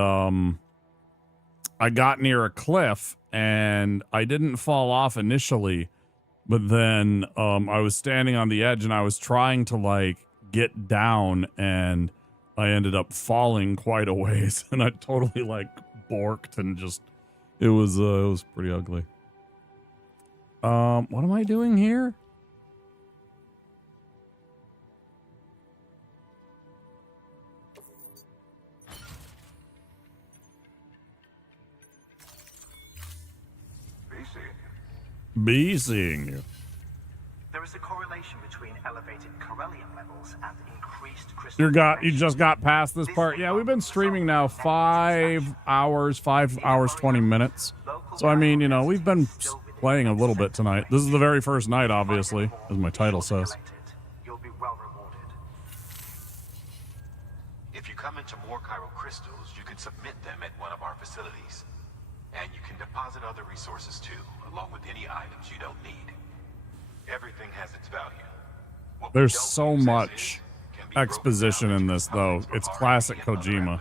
I got near a cliff and I didn't fall off initially, but then I was standing on the edge and I was trying to like get down and I ended up falling quite a ways and I totally like borked and just it was pretty ugly. What am I doing here? Be seeing you. There is a correlation between elevated Corellium levels and increased crystal. You just got past this part. Yeah, we've been streaming now 5 hours, 20 minutes. So I mean, you know, we've been playing a little bit tonight. This is the very first night, obviously, as my title says. You'll be well rewarded. If you come into more chiral crystals, you can submit them at one of our facilities. And you can deposit other resources too, along with any items you don't need. Everything has its value. There's so much exposition in this, though. It's classic Kojima.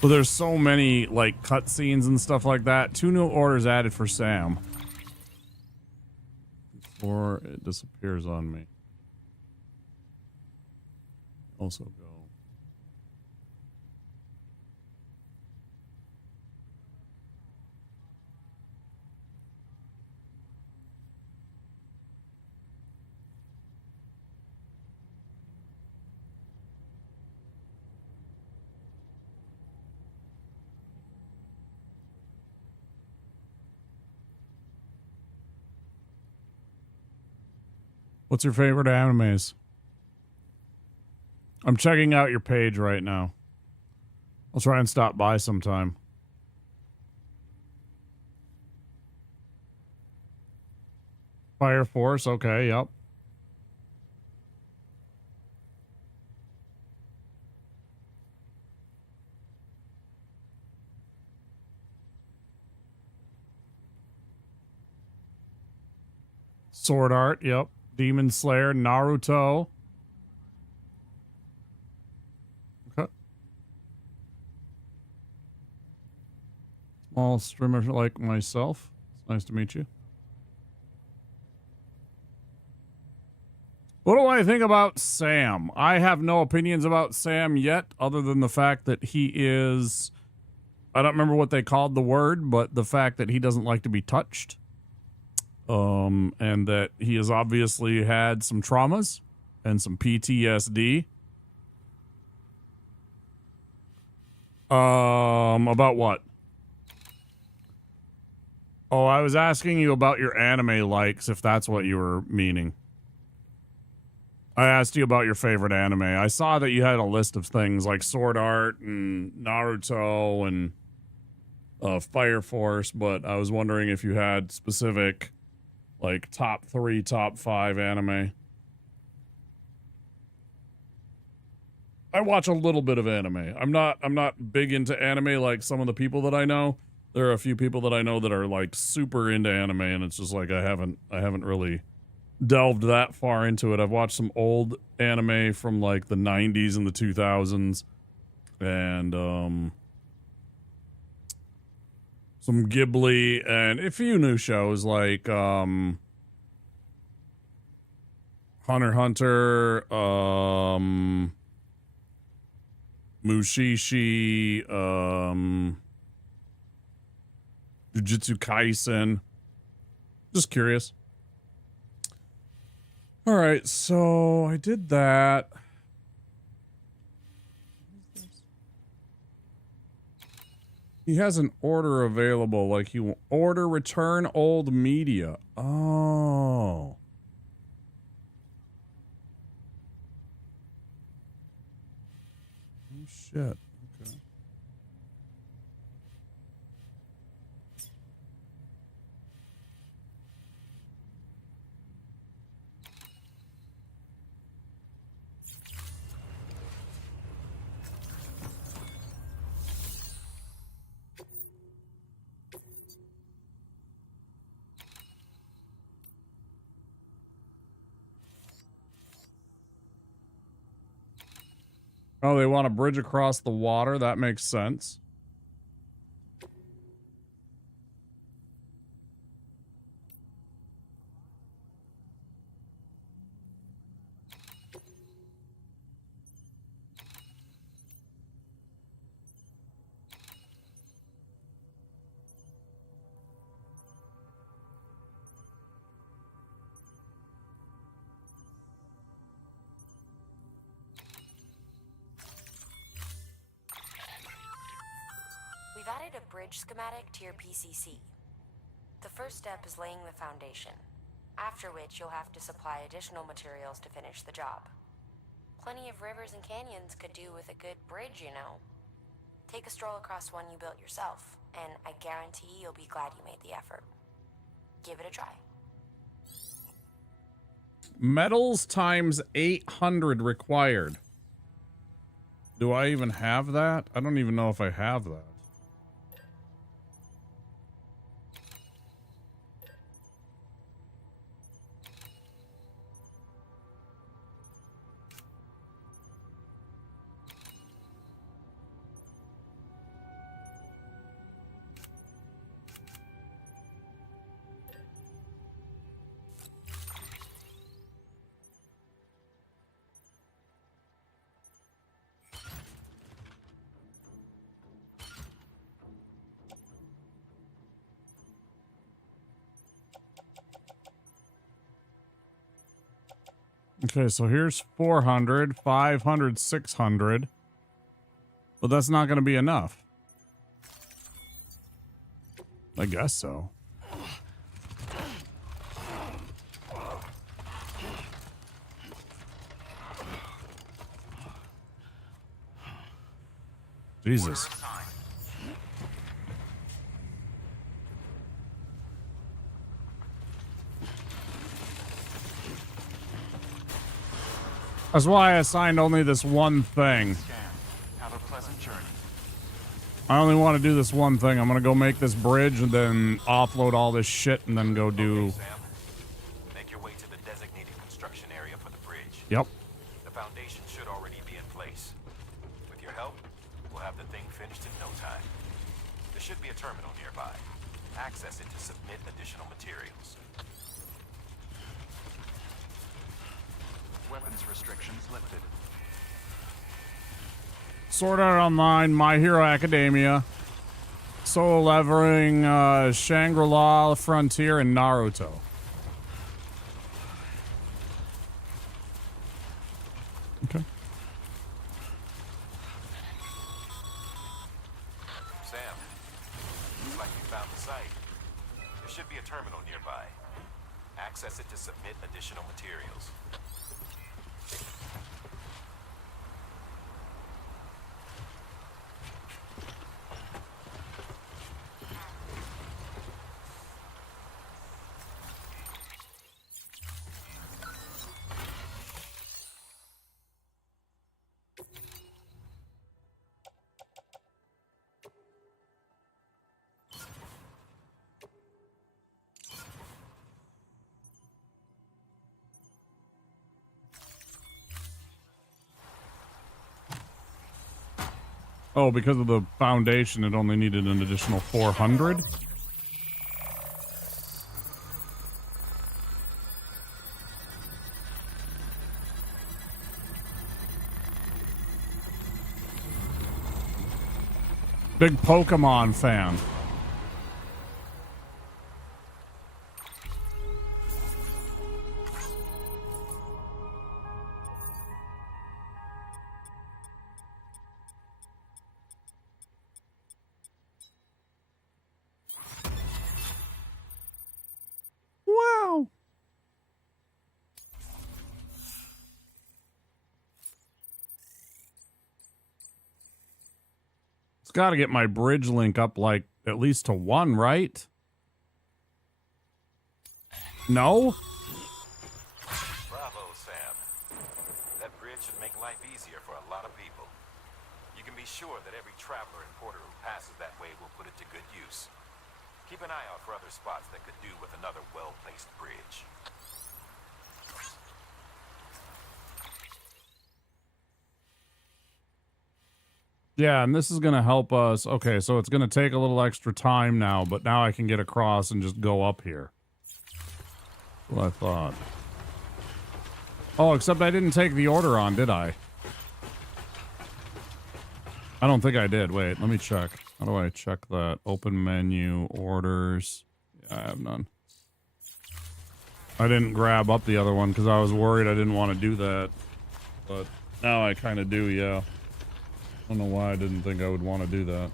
But there's so many, like, cutscenes and stuff like that. 2 new orders added for Sam. Before it disappears on me. Also go. What's your favorite animes? I'm checking out your page right now. I'll try and stop by sometime. Fire Force, okay, yep. Sword Art, yep. Demon Slayer, Naruto. Okay. Small streamer like myself. It's nice to meet you. What do I think about Sam? I have no opinions about Sam yet, other than the fact that he is... I don't remember what they called the word, but the fact that he doesn't like to be touched. And that he has obviously had some traumas and some PTSD. About what? Oh, I was asking you about your anime likes, if that's what you were meaning. I asked you about your favorite anime. I saw that you had a list of things like Sword Art and Naruto and Fire Force, but I was wondering if you had specific... like top 3, top 5 anime. I watch a little bit of anime. I'm not big into anime like some of the people that I know. There are a few people that I know that are like super into anime, and it's just like I haven't really delved that far into it. I've watched some old anime from like the 90s and the 2000s. and some Ghibli and a few new shows like Hunter x Hunter, Mushishi, Jujutsu Kaisen. Just curious. All right, so I did that. He has an order available, like he will order return old media. Oh. Oh shit. Okay. Oh, they want a bridge across the water? That makes sense. We've added a bridge schematic to your PCC. The first step is laying the foundation, after which you'll have to supply additional materials to finish the job. Plenty of rivers and canyons could do with a good bridge, you know. Take a stroll across one you built yourself, and I guarantee you'll be glad you made the effort. Give it a try. Metals times 800 required. Do I even have that? I don't even know if I have that. Okay, so here's 400, 500, 600. But that's not going to be enough. I guess so. Jesus. That's why I assigned only this one thing. Have a pleasant journey. I only want to do this one thing. I'm going to go make this bridge and then offload all this shit and then go do... Okay, Sam. Make your way to the designated construction area for the bridge. Yep. The foundation should already be in place. With your help, we'll have the thing finished in no time. There should be a terminal nearby. Access it to submit additional materials. Weapons restrictions lifted. Sword Art Online, My Hero Academia, Solo Leveling, Shangri-La, Frontier, and Naruto. Okay. Sam, looks like you found the site. There should be a terminal nearby. Access it to submit additional materials. Oh, because of the foundation, it only needed an additional 400? Big Pokemon fan. Wow. It's got to get my bridge link up like at least to 1, right? No? Bravo, Sam. That bridge should make life easier for a lot of people. You can be sure that every traveler and porter who passes that way will put it to good use. Keep an eye out for other spots that could do with another well-placed bridge. Yeah, and this is going to help us. Okay, so it's going to take a little extra time now, but now I can get across and just go up here. That's what I thought. Oh, except I didn't take the order on, did I? I don't think I did. Wait, let me check. How do I check that? Open menu, orders. Yeah, I have none. I didn't grab up the other one because I was worried I didn't want to do that. But now I kind of do, yeah. I don't know why I didn't think I would want to do that.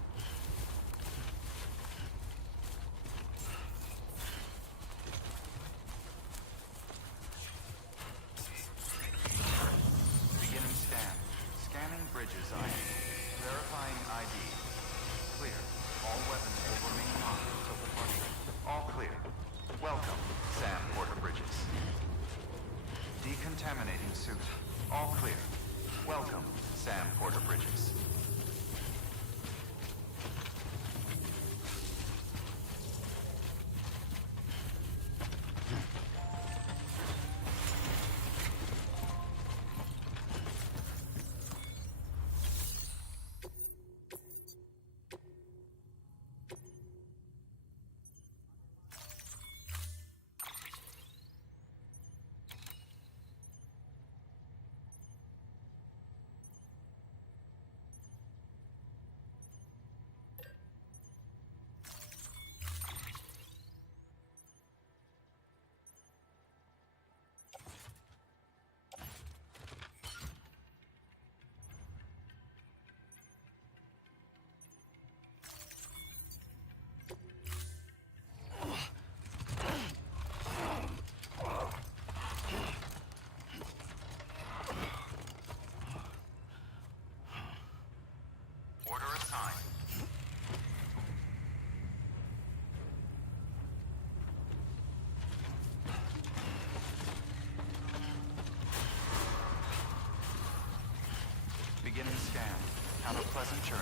Beginning scan. Scanning bridges ID. Verifying ID. Clear. All weapons will remain locked until departure. All clear. Welcome, Sam Porter Bridges. Decontaminating suit. All clear. Welcome, Sam Porter Bridges. Order assigned. Beginning scan. Have a pleasant journey.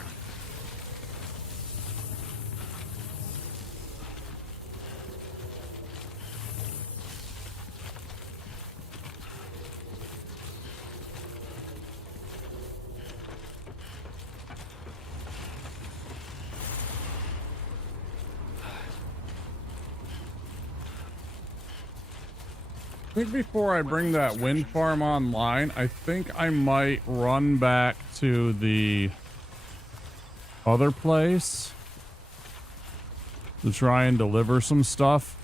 I think before I bring that wind farm online, I think I might run back to the other place to try and deliver some stuff.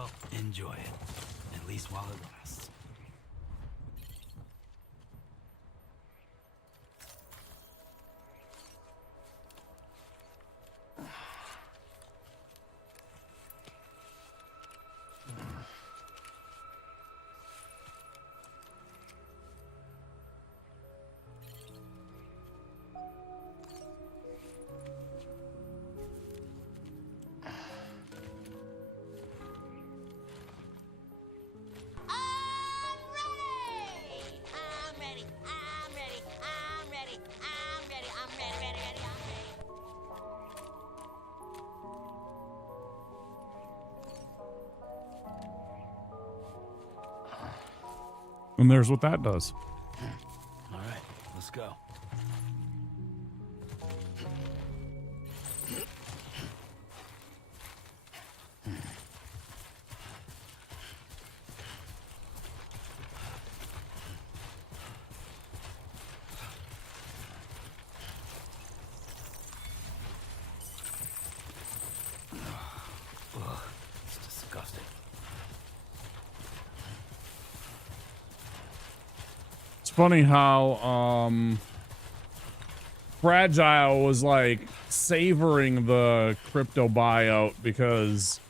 Well, enjoy it. At least while it lasts. And there's what that does. All right, let's go. Ugh, it's disgusting. It's funny how Fragile was like savoring the crypto buyout because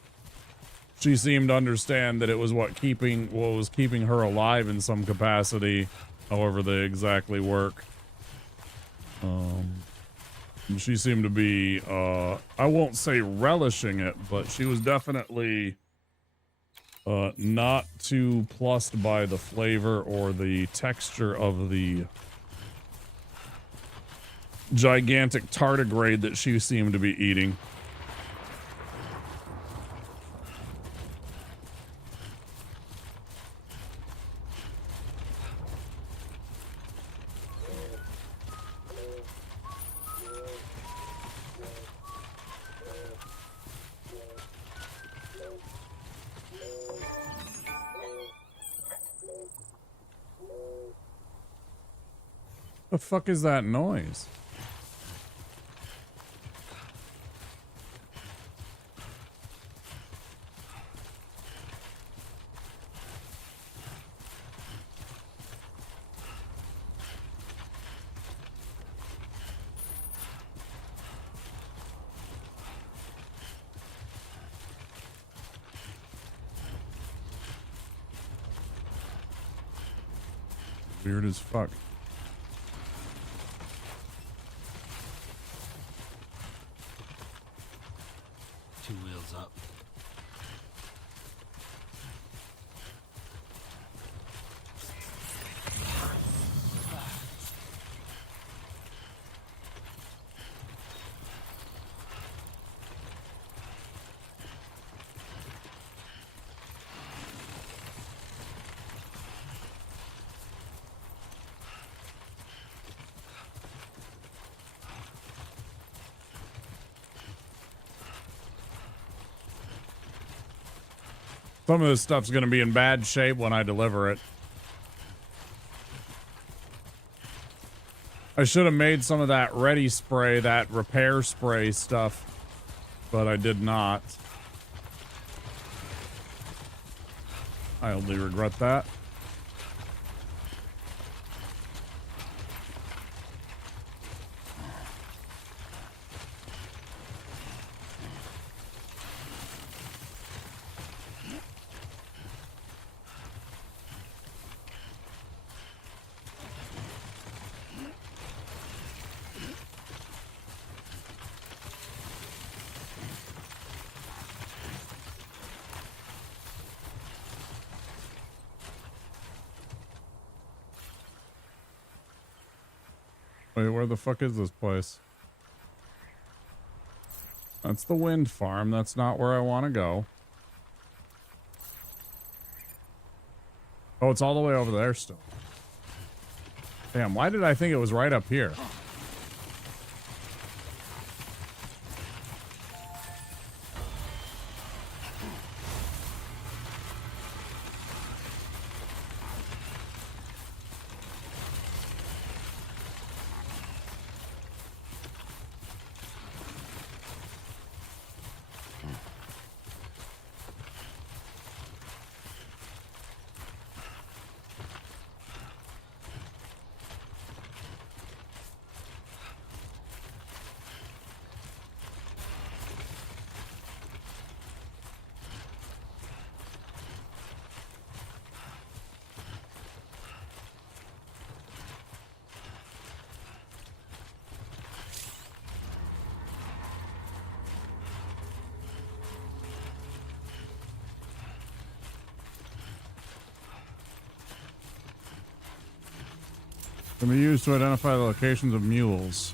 she seemed to understand that it was what was keeping her alive in some capacity, however they exactly work. She seemed to be I won't say relishing it, but she was definitely not too plussed by the flavor or the texture of the gigantic tardigrade that she seemed to be eating. The fuck is that noise? Weird as fuck. Two wheels up. Some of this stuff's going to be in bad shape when I deliver it. I should have made some of that ready spray, that repair spray stuff, but I did not. I only regret that. Wait, where the fuck is this place? That's the wind farm. That's not where I want to go. Oh, it's all the way over there still. Damn, why did I think it was right up here? Can be used to identify the locations of mules.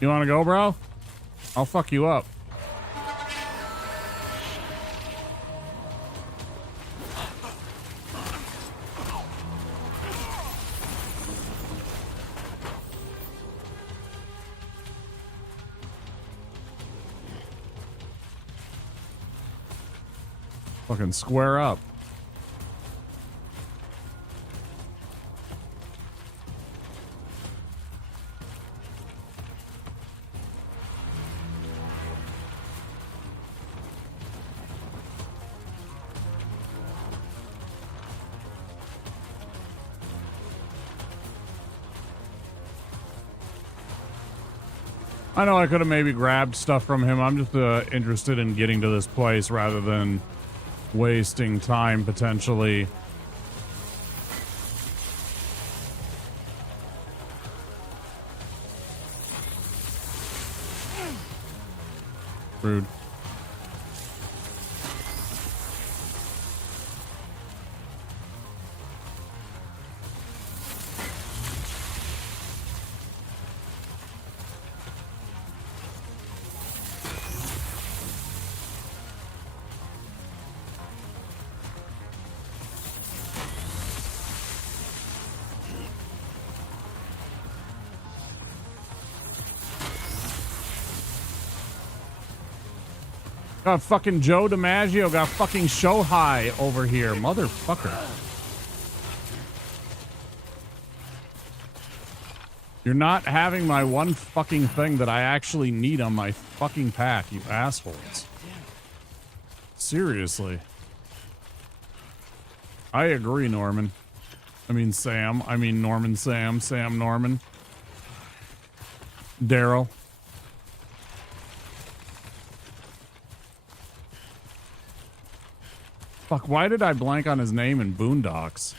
You want to go, bro? I'll fuck you up. Fucking square up. I know I could have maybe grabbed stuff from him. I'm just interested in getting to this place rather than wasting time potentially. Rude. Got fucking Joe DiMaggio got fucking show high over here, motherfucker. You're not having my one fucking thing that I actually need on my fucking pack, you assholes. Seriously. I agree, Norman. I mean Sam. I mean Norman Sam. Sam Norman. Daryl. Fuck, why did I blank on his name in Boondocks?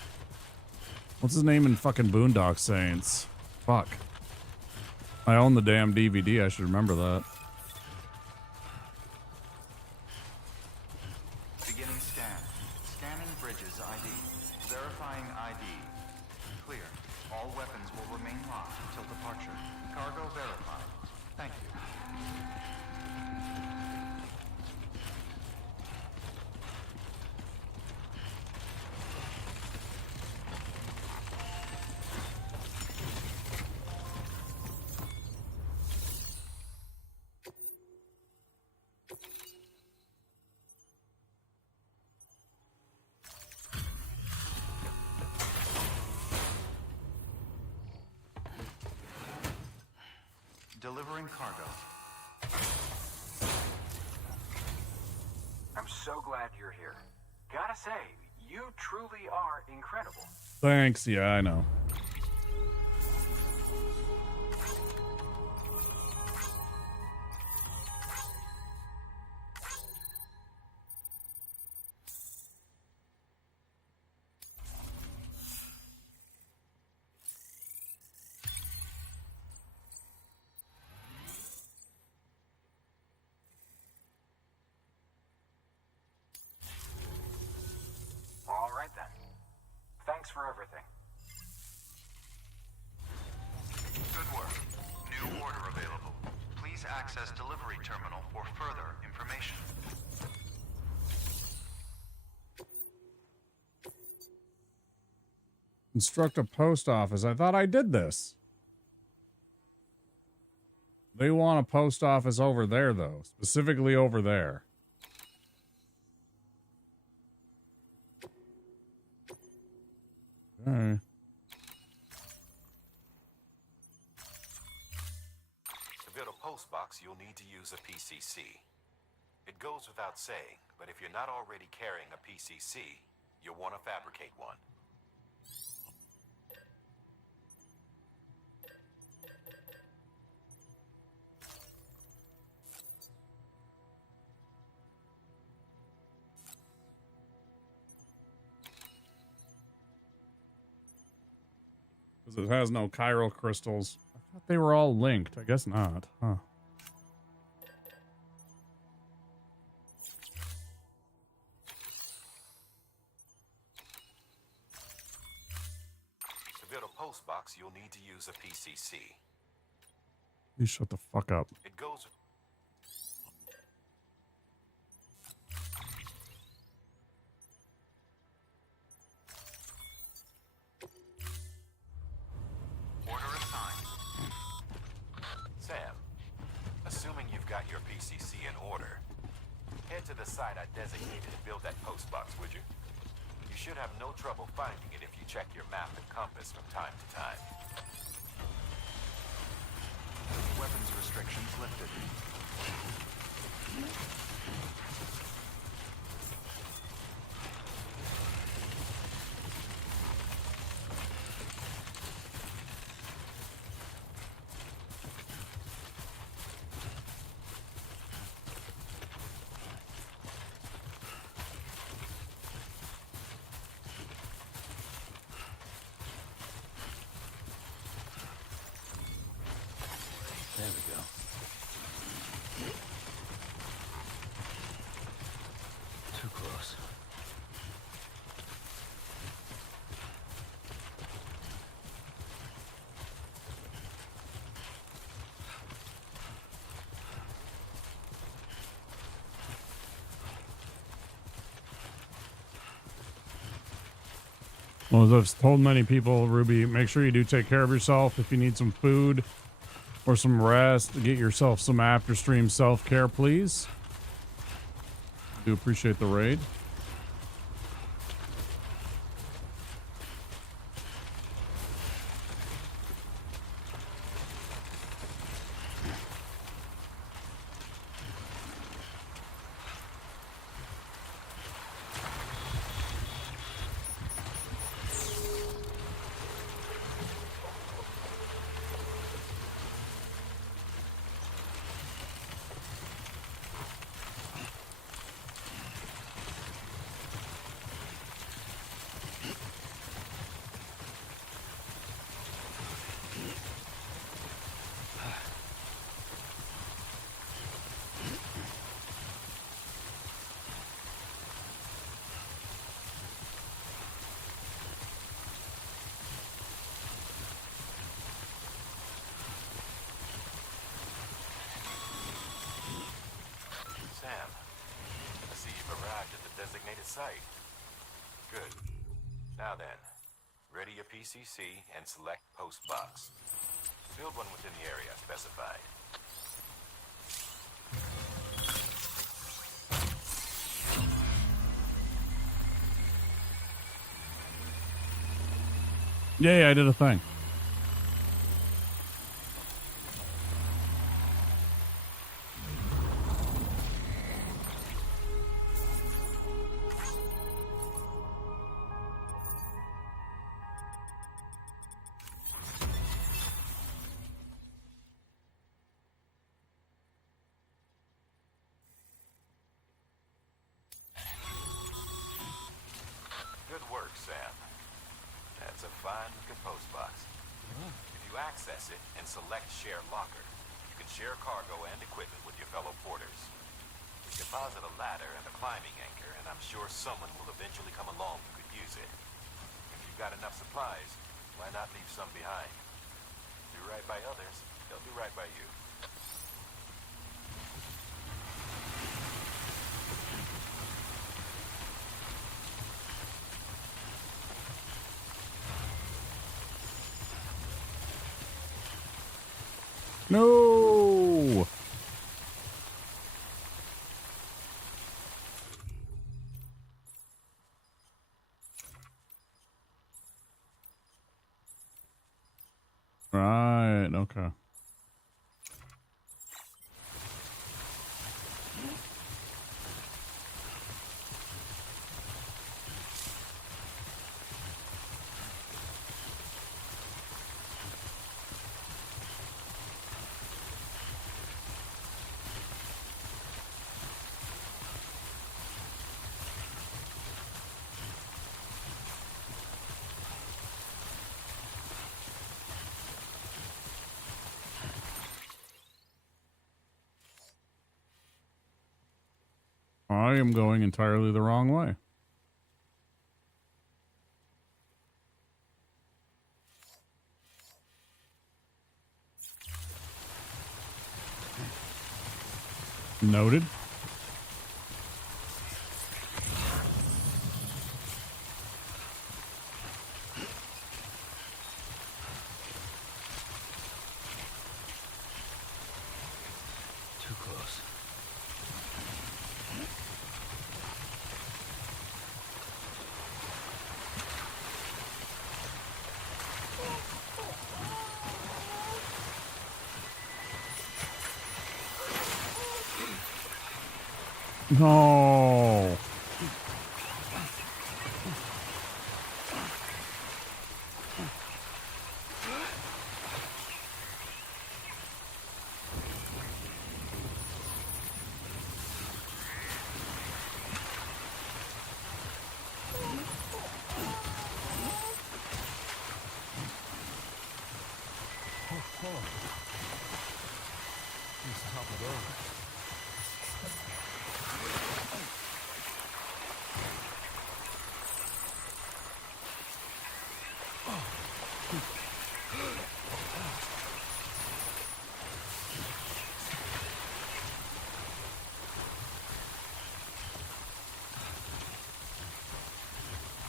What's his name in fucking Boondock Saints? Fuck. I own the damn DVD, I should remember that. Beginning scan. Scanning bridges ID. Verifying ID. Clear. All weapons will remain locked until departure. Cargo verified. Thank you. Delivering cargo. I'm so glad you're here. Gotta say, you truly are incredible. Thanks, yeah, I know. All right then. Thanks for everything. Good work. New order available. Please access delivery terminal for further information. Instruct a post office. I thought I did this. They want a post office over there, though. Specifically over there. Okay. To build a post box, you'll need to use a PCC. It goes without saying, but if you're not already carrying a PCC, you'll want to fabricate one. Because it has no chiral crystals. I thought they were all linked. I guess not. Huh. postbox, you'll need to use a PCC. You shut the fuck up. It goes... Order assigned. Sam, assuming you've got your PCC in order, head to the site I designated to build that postbox, would you? You should have no trouble finding it if you check your map and compass from time to time. Weapons restrictions lifted. There we go. Too close. Well, as I've told many people, Ruby, make sure you do take care of yourself. If you need some food or some rest, get yourself some after stream self-care, please. Do appreciate the raid. Sam, I see you've arrived at the designated site. Good. Now then, ready your PCC and select postbox. Build one within the area specified. Yeah, I did a thing. Good work, Sam. That's a fine-looking postbox. If you access it and select Share Locker, you can share cargo and equipment with your fellow porters. Deposit a ladder and a climbing anchor, and I'm sure someone will eventually come along who could use it. If you've got enough supplies, why not leave some behind? Do right by others, they'll do right by you. No. Right, okay. I am going entirely the wrong way. Noted. Too close. No.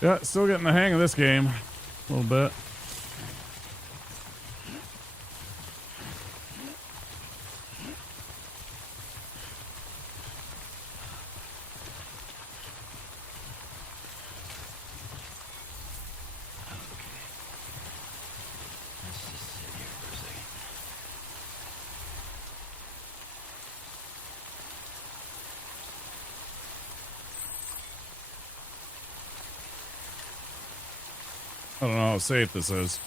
Yeah, still getting the hang of this game a little bit. Let's just sit here for a second. I don't know how safe this is.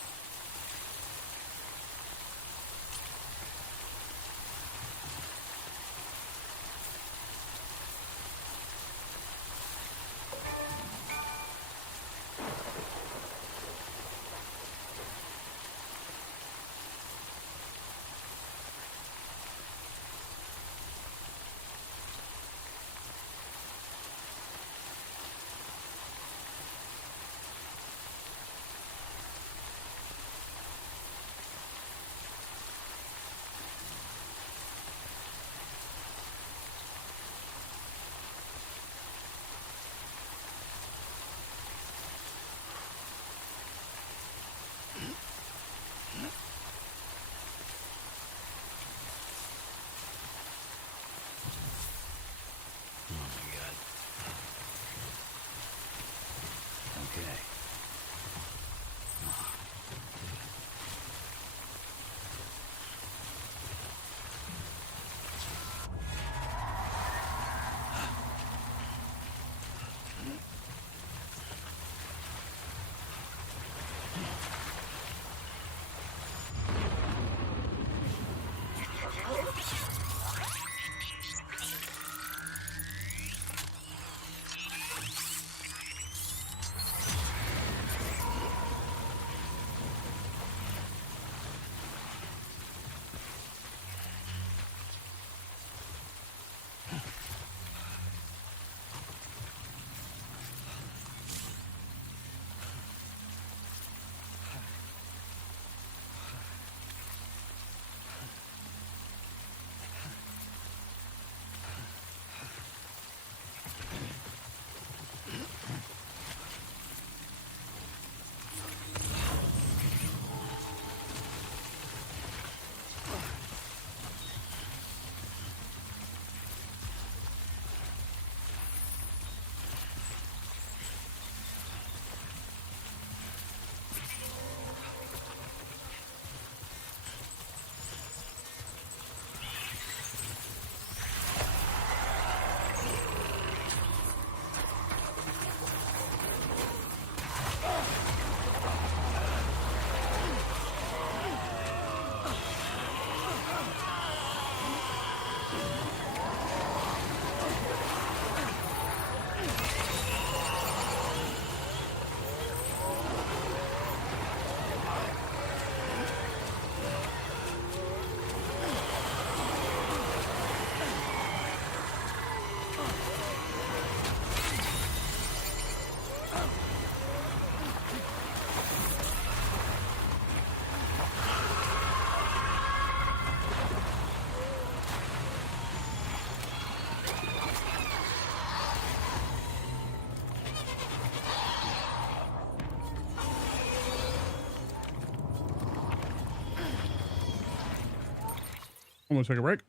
I'm gonna take a break.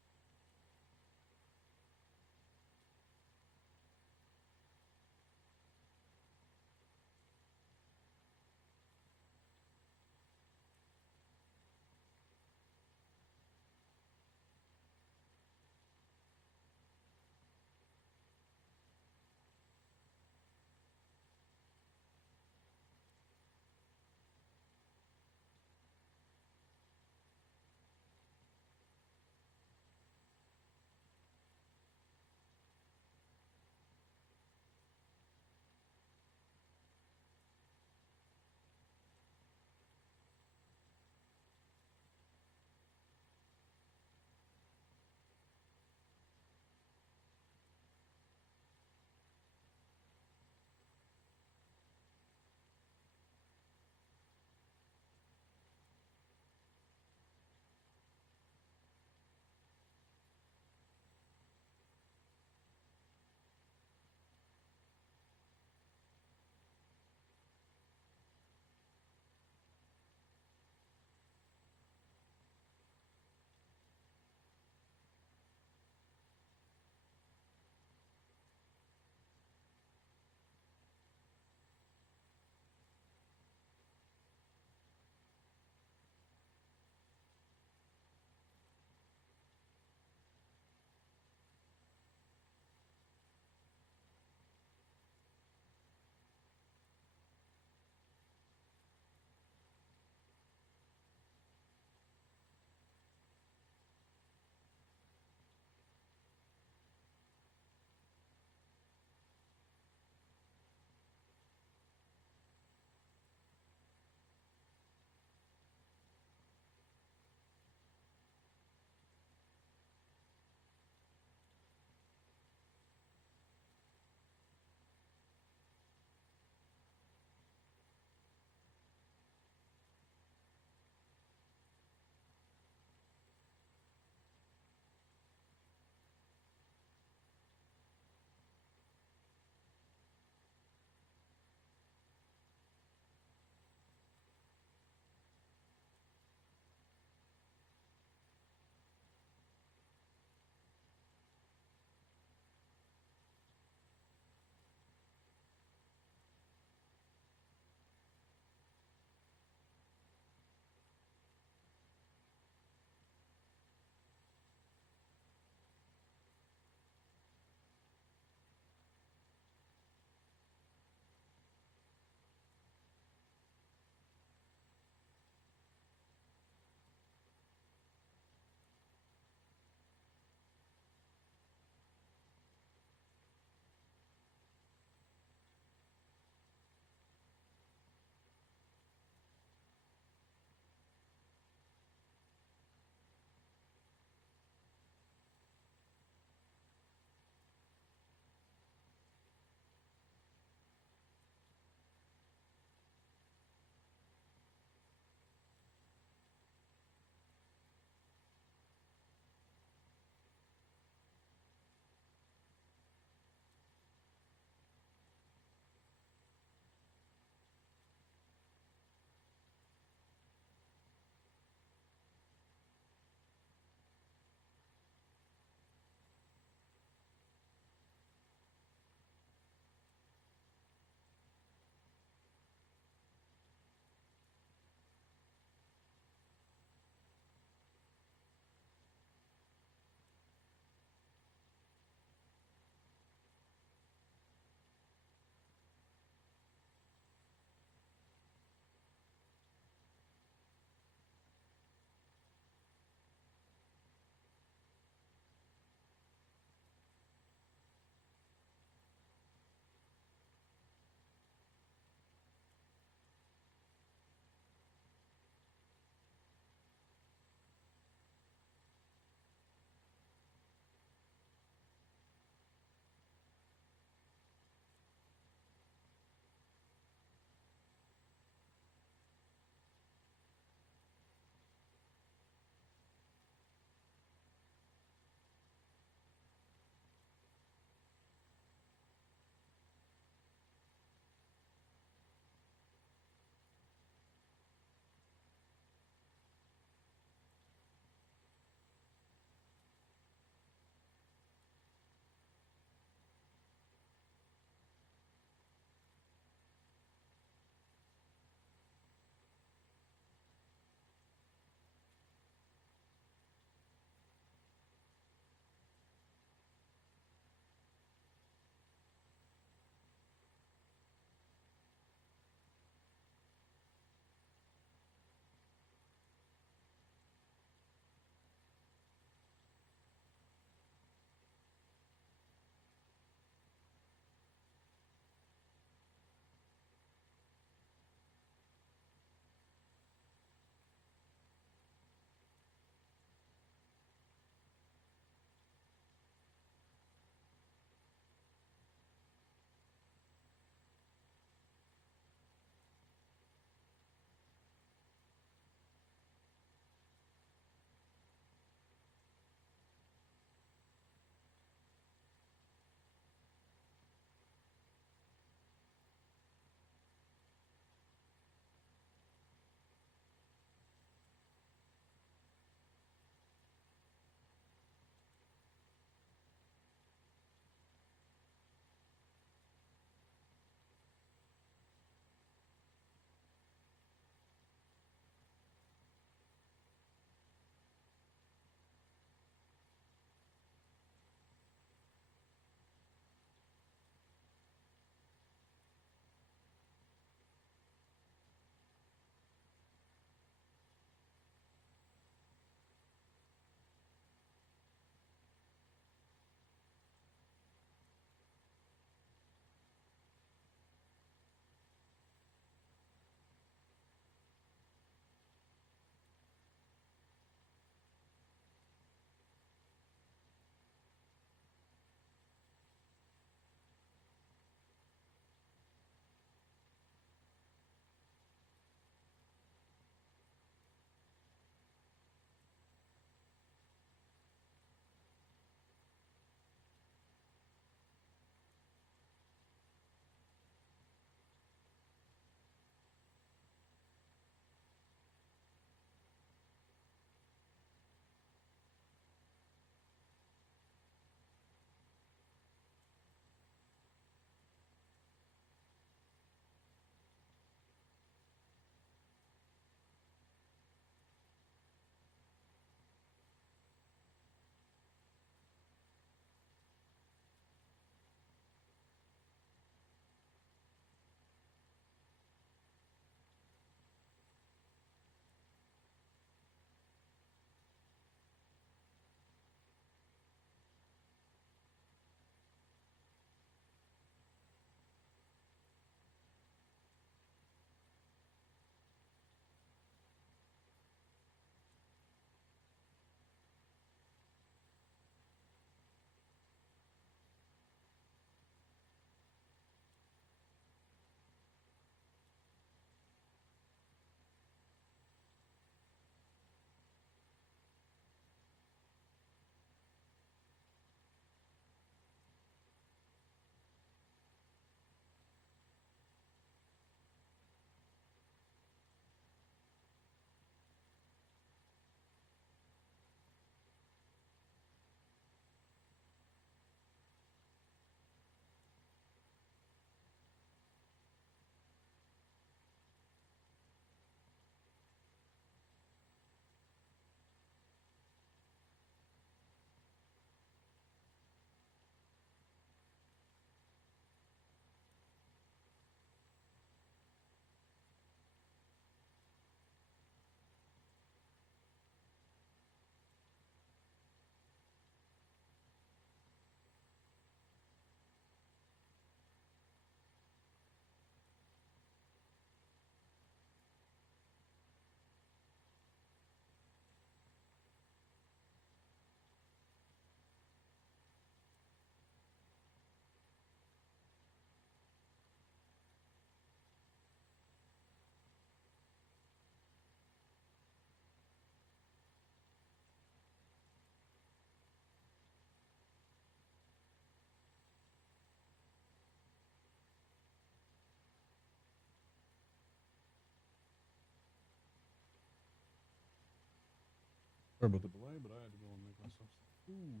Sorry about the delay, but I had to go and make myself some food.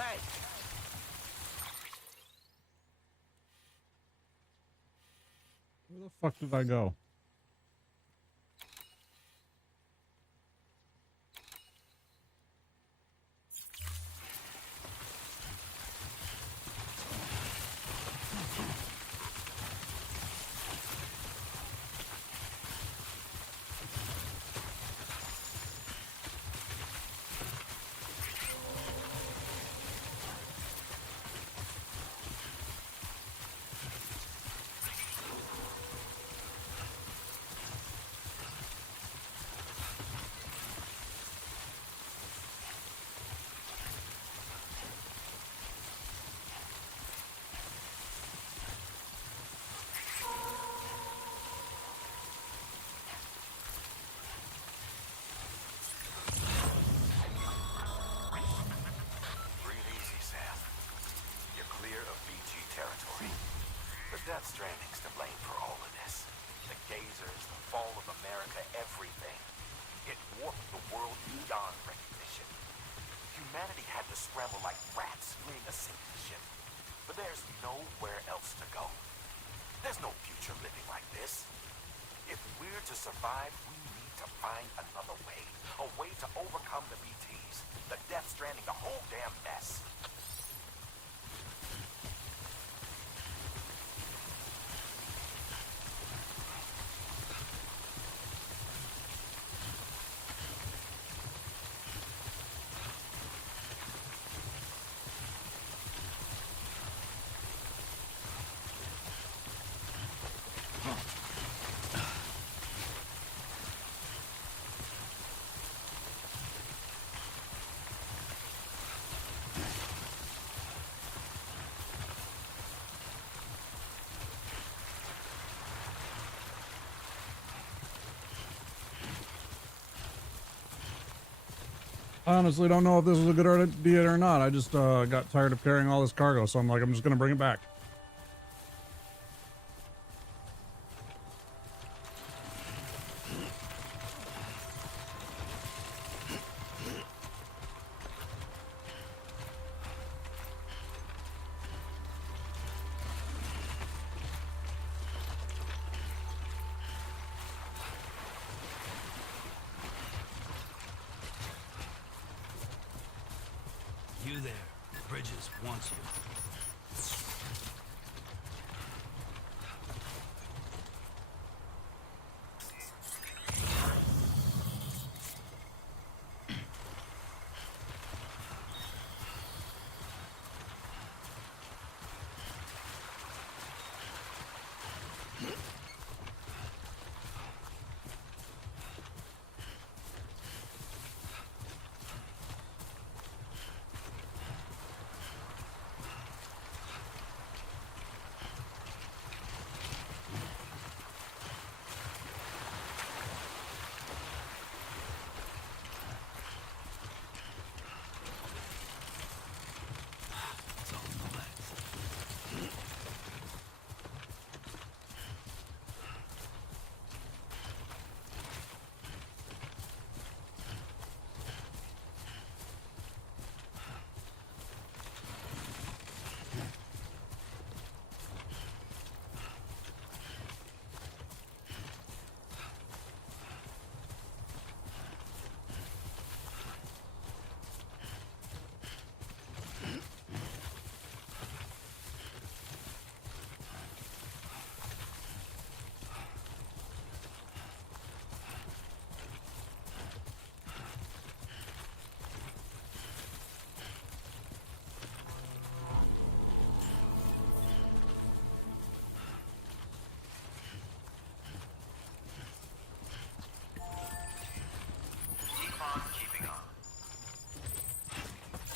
Hey! Where the fuck did I go? Breathe easy, Sam. You're clear of BG territory. The Death Stranding's to blame for all of this. The gazers, the fall of America, everything. It warped the world beyond recognition. Humanity had to scramble like rats fleeing a sinking ship. But there's nowhere else to go. There's no future living like this. If we're to survive, we need to find another way. A way to overcome the BTs, the Death Stranding, the whole damn mess. I honestly don't know if this was a good idea or not. I just got tired of carrying all this cargo, so I'm like, I'm just gonna bring it back. You there. Bridges wants you.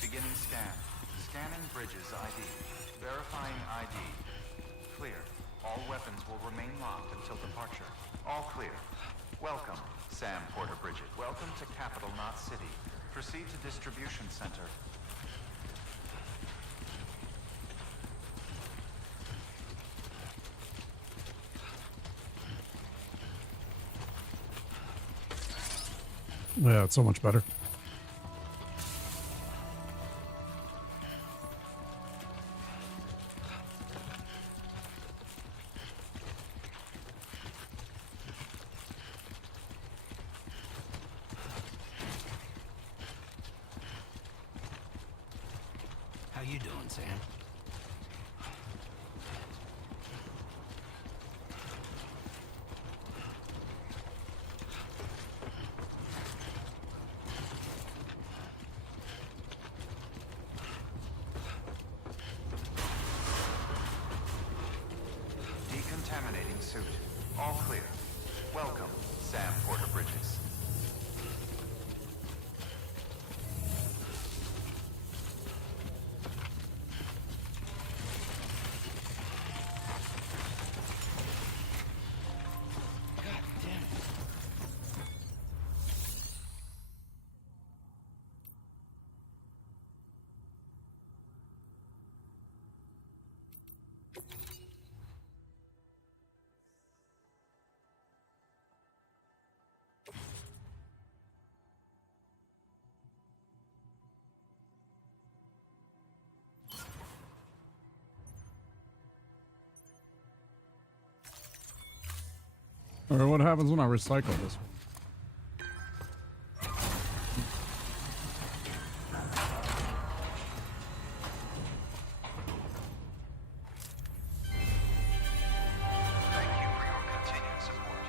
Beginning scan. Scanning Bridges ID. Verifying ID. Clear. All weapons will remain locked until departure. All clear. Welcome, Sam Porter Bridges. Welcome to Capital Knot City. Proceed to Distribution Center. Yeah, it's so much better. How you doing, Sam? Decontaminating suit. All clear. Welcome, Sam Porter Bridges. All right, what happens when I recycle this one? Thank you for your continued support.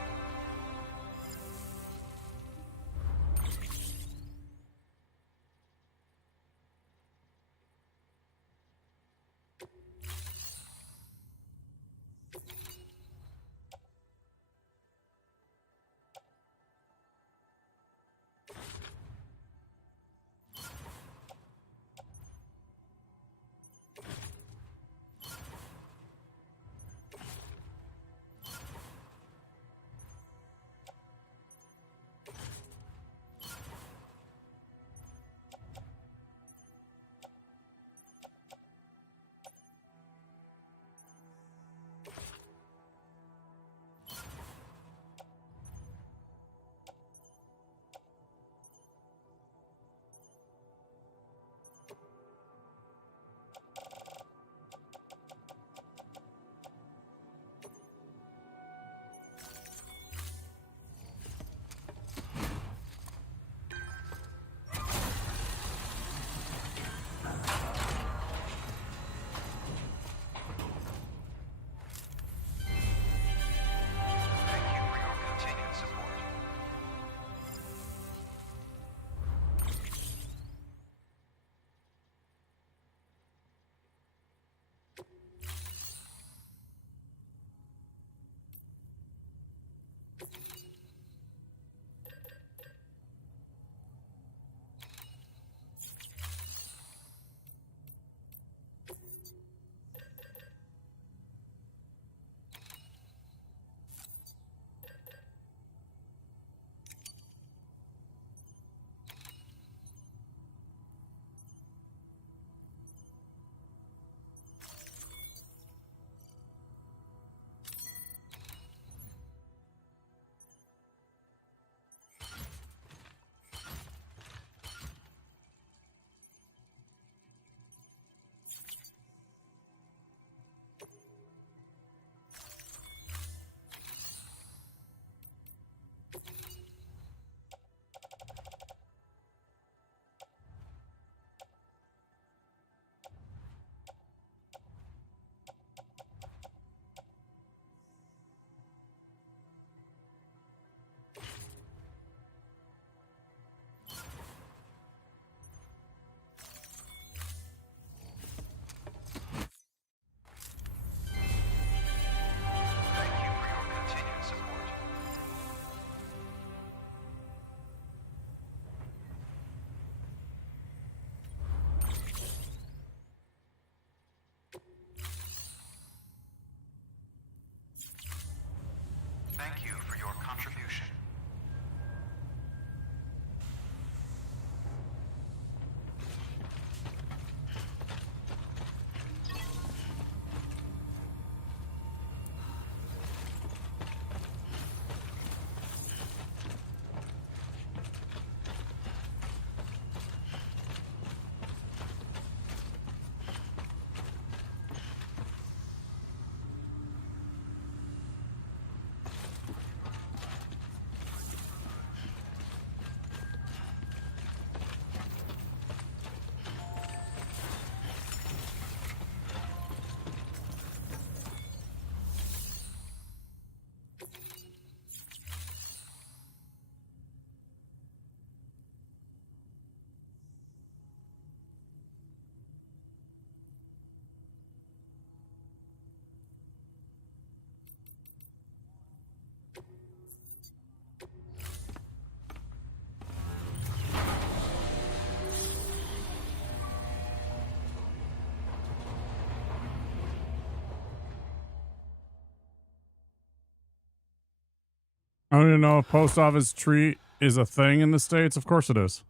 I don't even know if post office treat is a thing in the States. Of course it is.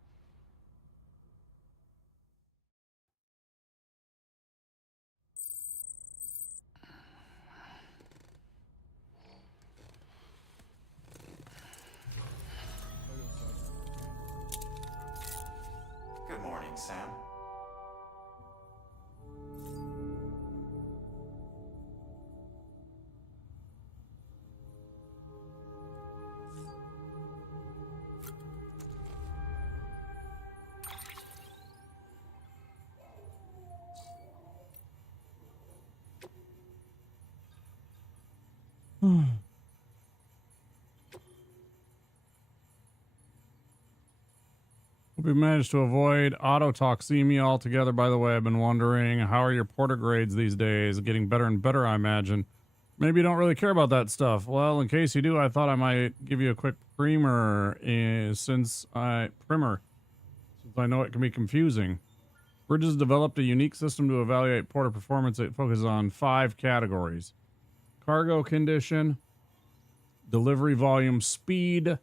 Good morning, Sam. We managed to avoid autotoxemia altogether, by the way. I've been wondering, how are your porter grades these days? Getting better and better, I imagine. Maybe you don't really care about that stuff. Well, in case you do, I thought I might give you a quick primer, since I know it can be confusing. Bridges developed a unique system to evaluate porter performance. It focuses on 5 categories: cargo condition, delivery volume, speed,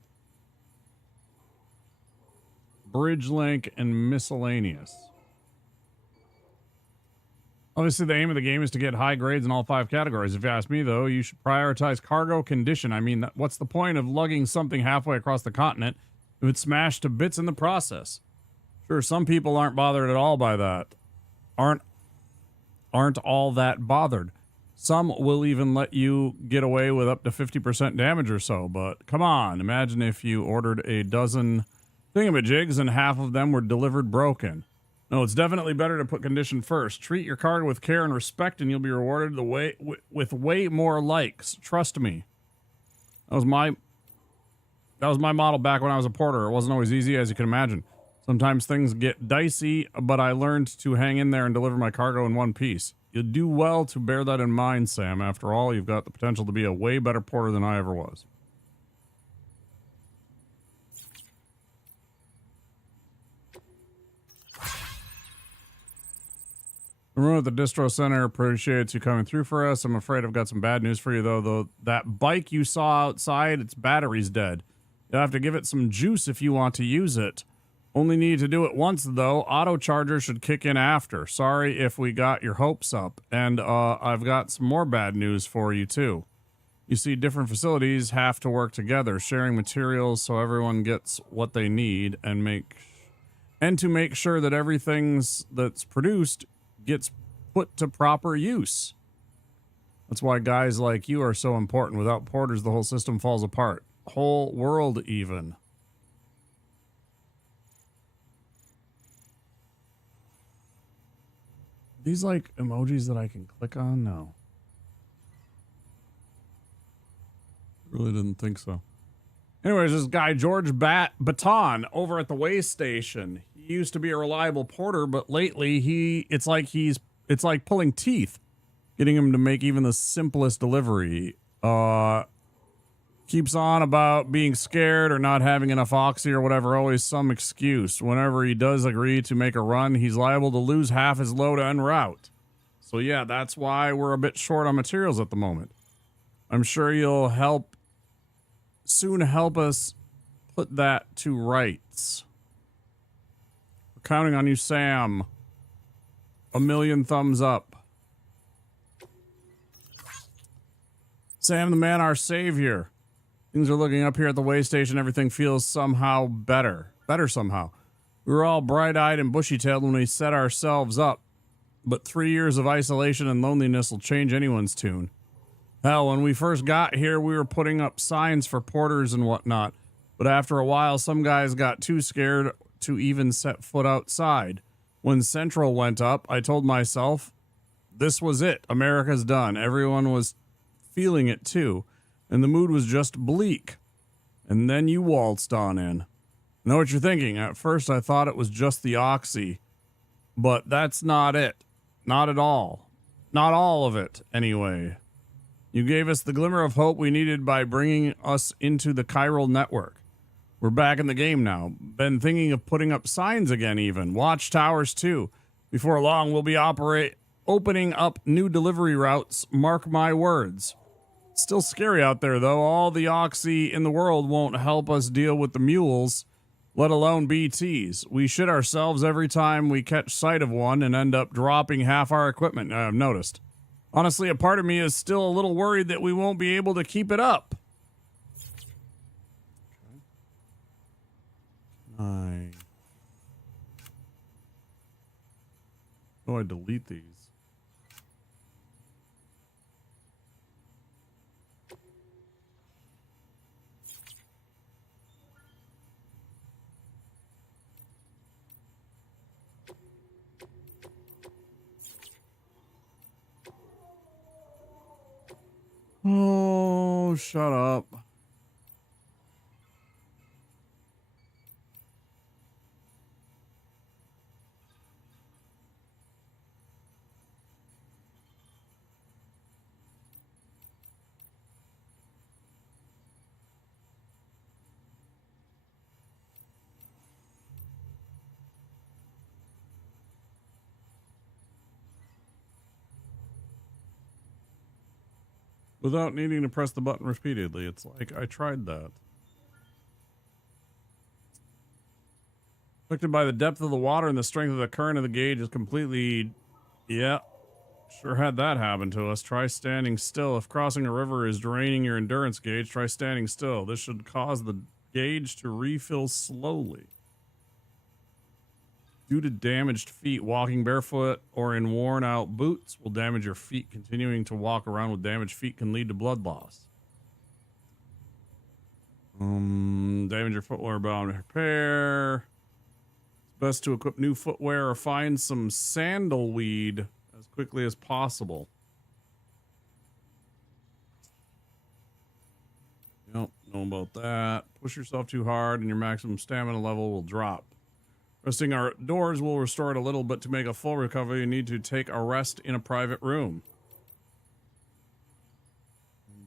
bridge length, and miscellaneous. Obviously, the aim of the game is to get high grades in all 5 categories. If you ask me, though, you should prioritize cargo condition. I mean, what's the point of lugging something halfway across the continent if it's smashed to bits in the process? Sure, some people aren't bothered at all by that. Aren't all that bothered. Some will even let you get away with up to 50% damage or so. But come on, imagine if you ordered a dozen thingamajigs and half of them were delivered broken. No, it's definitely better to put condition first. Treat your cargo with care and respect, and you'll be rewarded with way more likes. Trust me. That was my model back when I was a porter. It wasn't always easy, as you can imagine. Sometimes things get dicey, but I learned to hang in there and deliver my cargo in one piece. You'll do well to bear that in mind, Sam. After all, you've got the potential to be a way better porter than I ever was. Everyone at the distro center appreciates you coming through for us. I'm afraid I've got some bad news for you, though. That bike you saw outside, its battery's dead. You'll have to give it some juice if you want to use it. Only need to do it once, though. Auto charger should kick in after. Sorry if we got your hopes up. And I've got some more bad news for you, too. You see, different facilities have to work together, sharing materials so everyone gets what they need, and to make sure that everything that's produced gets put to proper use. That's why guys like you are so important. Without porters, the whole system falls apart. Whole world, even. These like emojis that I can click on? No. Really didn't think so. Anyways, this guy, George Baton, over at the way station. He used to be a reliable porter, but lately it's like pulling teeth, getting him to make even the simplest delivery. Keeps on about being scared or not having enough oxy or whatever, always some excuse. Whenever he does agree to make a run, he's liable to lose half his load en route. So yeah, that's why we're a bit short on materials at the moment. I'm sure you'll soon help us put that to rights. We're counting on you, Sam. 1,000,000 thumbs up. Sam the man, our savior. Things are looking up here at the way station. Everything feels somehow better. Better somehow. We were all bright-eyed and bushy-tailed when we set ourselves up. But 3 years of isolation and loneliness will change anyone's tune. Hell, when we first got here, we were putting up signs for porters and whatnot. But after a while, some guys got too scared to even set foot outside. When Central went up, I told myself, this was it. America's done. Everyone was feeling it too. And the mood was just bleak. And then you waltzed on in. I know what you're thinking. At first, I thought it was just the oxy. But that's not it. Not at all. Not all of it, anyway. You gave us the glimmer of hope we needed by bringing us into the chiral network. We're back in the game now. Been thinking of putting up signs again, even. Watchtowers, too. Before long, we'll be opening up new delivery routes. Mark my words. Still scary out there, though. All the oxy in the world won't help us deal with the mules, let alone BTs. We shit ourselves every time we catch sight of one and end up dropping half our equipment, I've noticed. Honestly, a part of me is still a little worried that we won't be able to keep it up. Oh, I delete these. Oh, shut up. Without needing to press the button repeatedly. It's like, I tried that. Affected by the depth of the water and the strength of the current of the gauge is completely... Yeah, sure had that happen to us. Try standing still. If crossing a river is draining your endurance gauge, try standing still. This should cause the gauge to refill slowly. Due to damaged feet, walking barefoot or in worn-out boots will damage your feet. Continuing to walk around with damaged feet can lead to blood loss. Damage your footwear bound repair. It's best to equip new footwear or find some sandalweed as quickly as possible. Yep, know about that. Push yourself too hard and your maximum stamina level will drop. Resting outdoors will restore it a little, but to make a full recovery, you need to take a rest in a private room.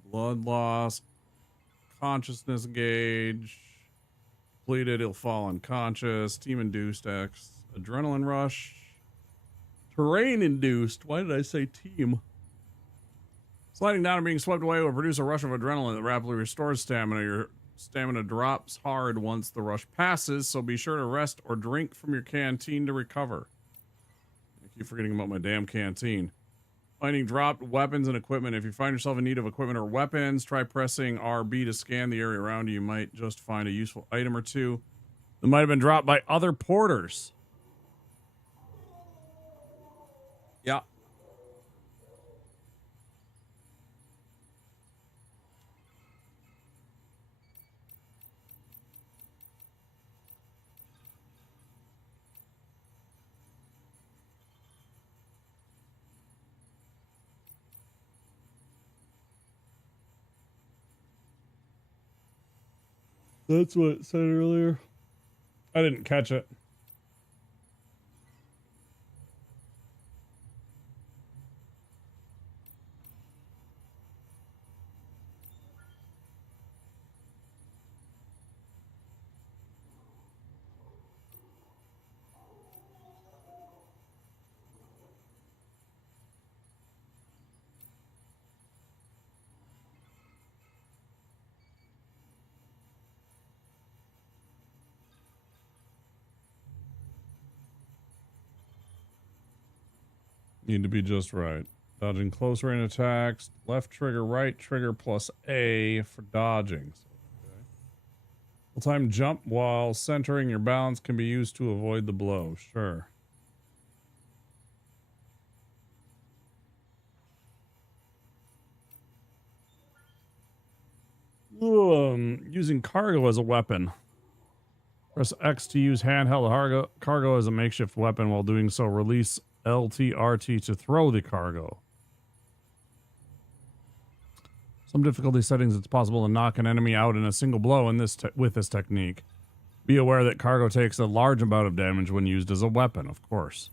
Blood loss, consciousness gauge, depleted, he'll fall unconscious, team-induced X, adrenaline rush, terrain-induced, why did I say team? Sliding down and being swept away will produce a rush of adrenaline that rapidly restores stamina. Your stamina drops hard once the rush passes, so be sure to rest or drink from your canteen to recover. I keep forgetting about my damn canteen. Finding dropped weapons and equipment. If you find yourself in need of equipment or weapons, try pressing RB to scan the area around you. You might just find a useful item or two that might have been dropped by other porters. Yeah. That's what it said earlier. I didn't catch it. Need to be just right. Dodging close range attacks. Left trigger, right trigger plus A for dodging. Okay. Full-time jump while centering your balance can be used to avoid the blow. Sure. Using cargo as a weapon. Press X to use handheld cargo as a makeshift weapon. While doing so, release LTRT to throw the cargo. Some difficulty settings, it's possible to knock an enemy out in a single blow with this technique. Be aware that cargo takes a large amount of damage when used as a weapon, of course.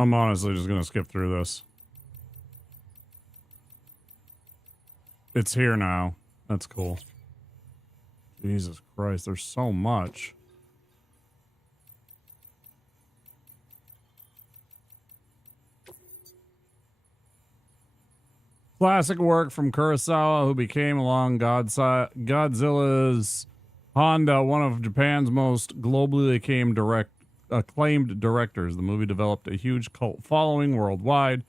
I'm honestly just going to skip through this. It's here now. That's cool. Jesus Christ, there's so much. Classic work from Kurosawa, who became, along Godzilla's Honda, one of Japan's most globally acclaimed directors. The movie developed a huge cult following worldwide,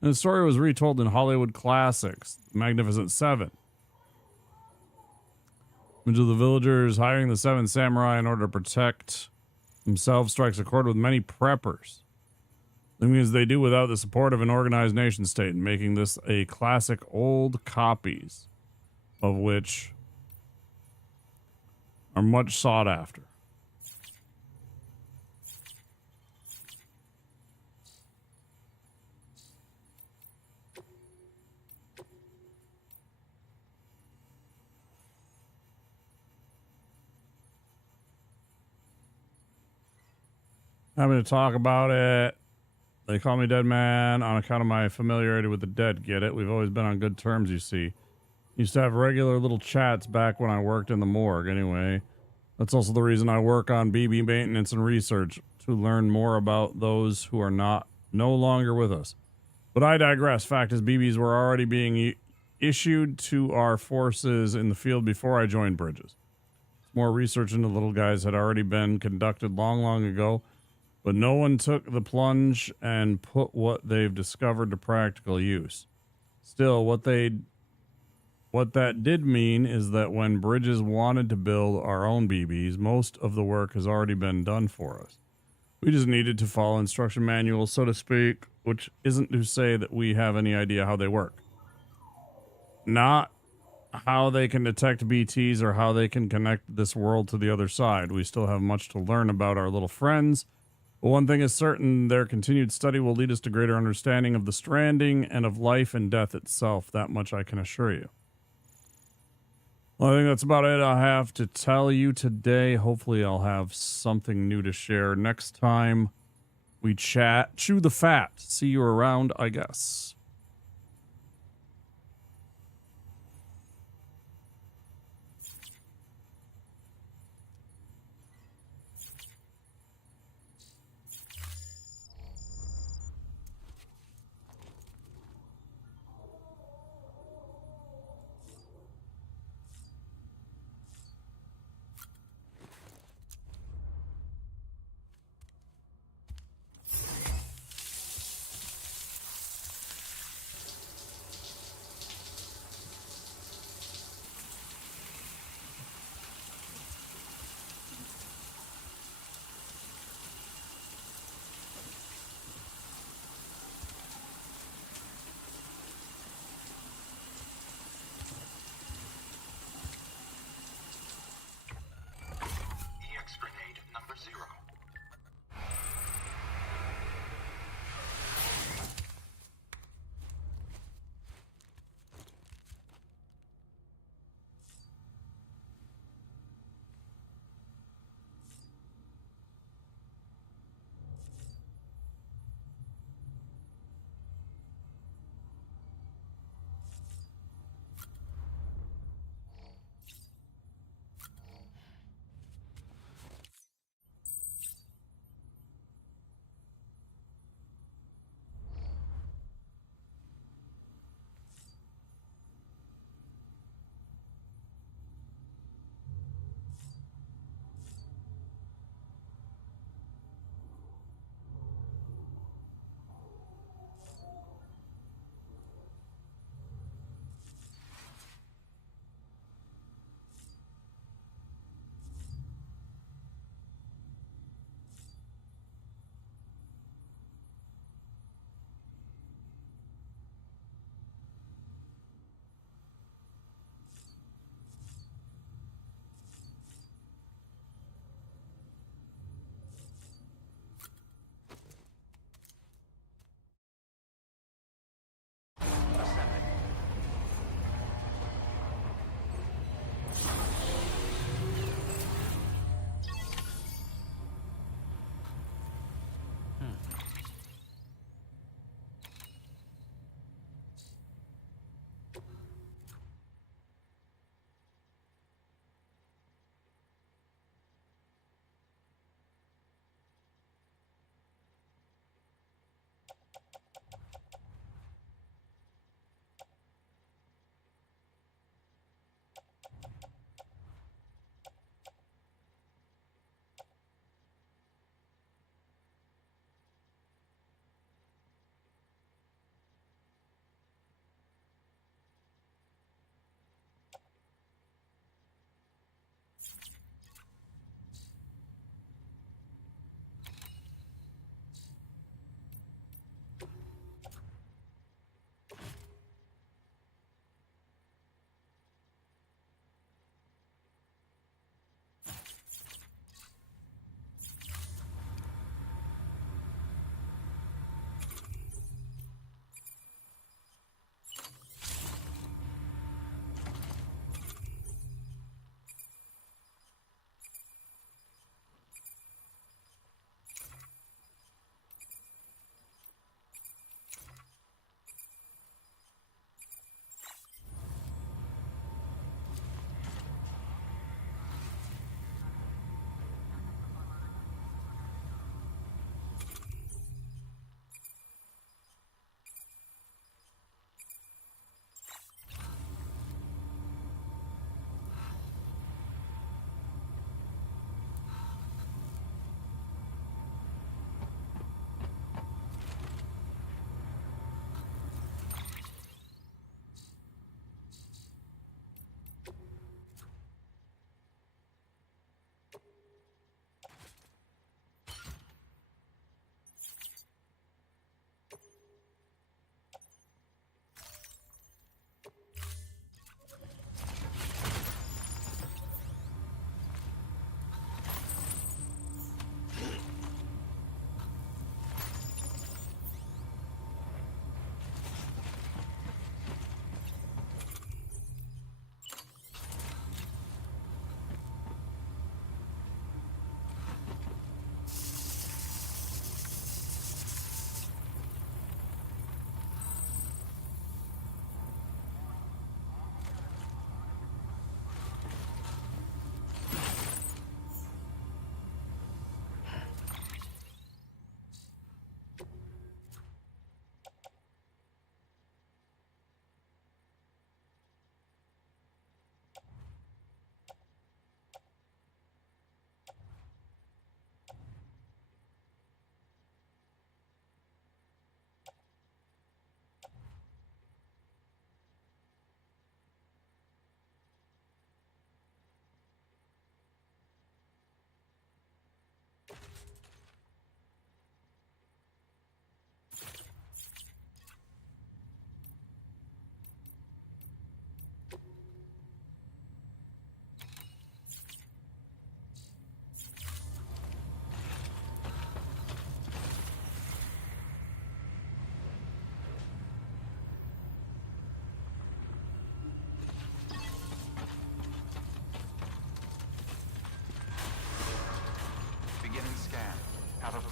and the story was retold in Hollywood classics, Magnificent Seven. Image of the villagers hiring the Seven Samurai in order to protect themselves strikes a chord with many preppers. That means they do without the support of an organized nation state, making this a classic old copies of which are much sought after. Happy to talk about it. They call me Dead Man on account of my familiarity with the dead. Get it? We've always been on good terms, you see. Used to have regular little chats back when I worked in the morgue. Anyway, that's also the reason I work on BB maintenance and research, to learn more about those who are no longer with us. But I digress. Fact is, BBs were already being issued to our forces in the field before I joined Bridges. More research into little guys had already been conducted long ago, but no one took the plunge and put what they've discovered to practical use. Still, what that did mean is that when Bridges wanted to build our own BBs, most of the work has already been done for us. We just needed to follow instruction manuals, so to speak, which isn't to say that we have any idea how they work. Not how they can detect BTs or how they can connect this world to the other side. We still have much to learn about our little friends. But one thing is certain, their continued study will lead us to greater understanding of the Stranding and of life and death itself. That much I can assure you. Well, I think that's about it I have to tell you today. Hopefully I'll have something new to share next time we chat. Chew the fat. See you around, I guess.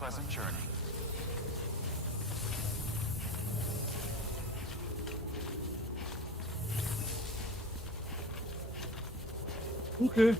pleasant journey. Okay.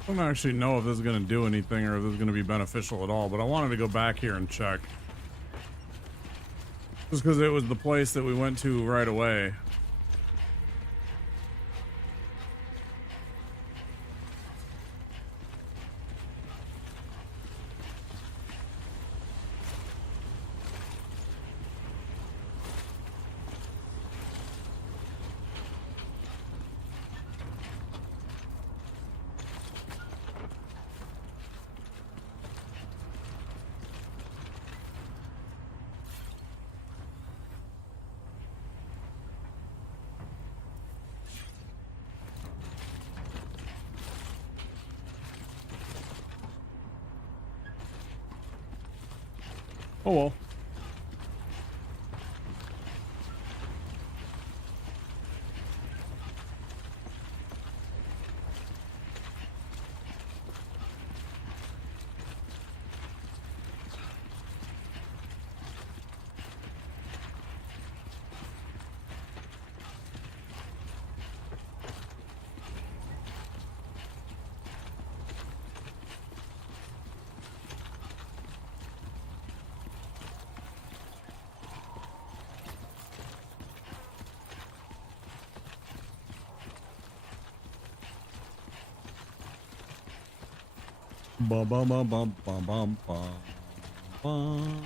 I don't actually know if this is going to do anything or if this is going to be beneficial at all, but I wanted to go back here and check. Just because it was the place that we went to right away. Oh well. Bum bum bum bum bum bum bum bum.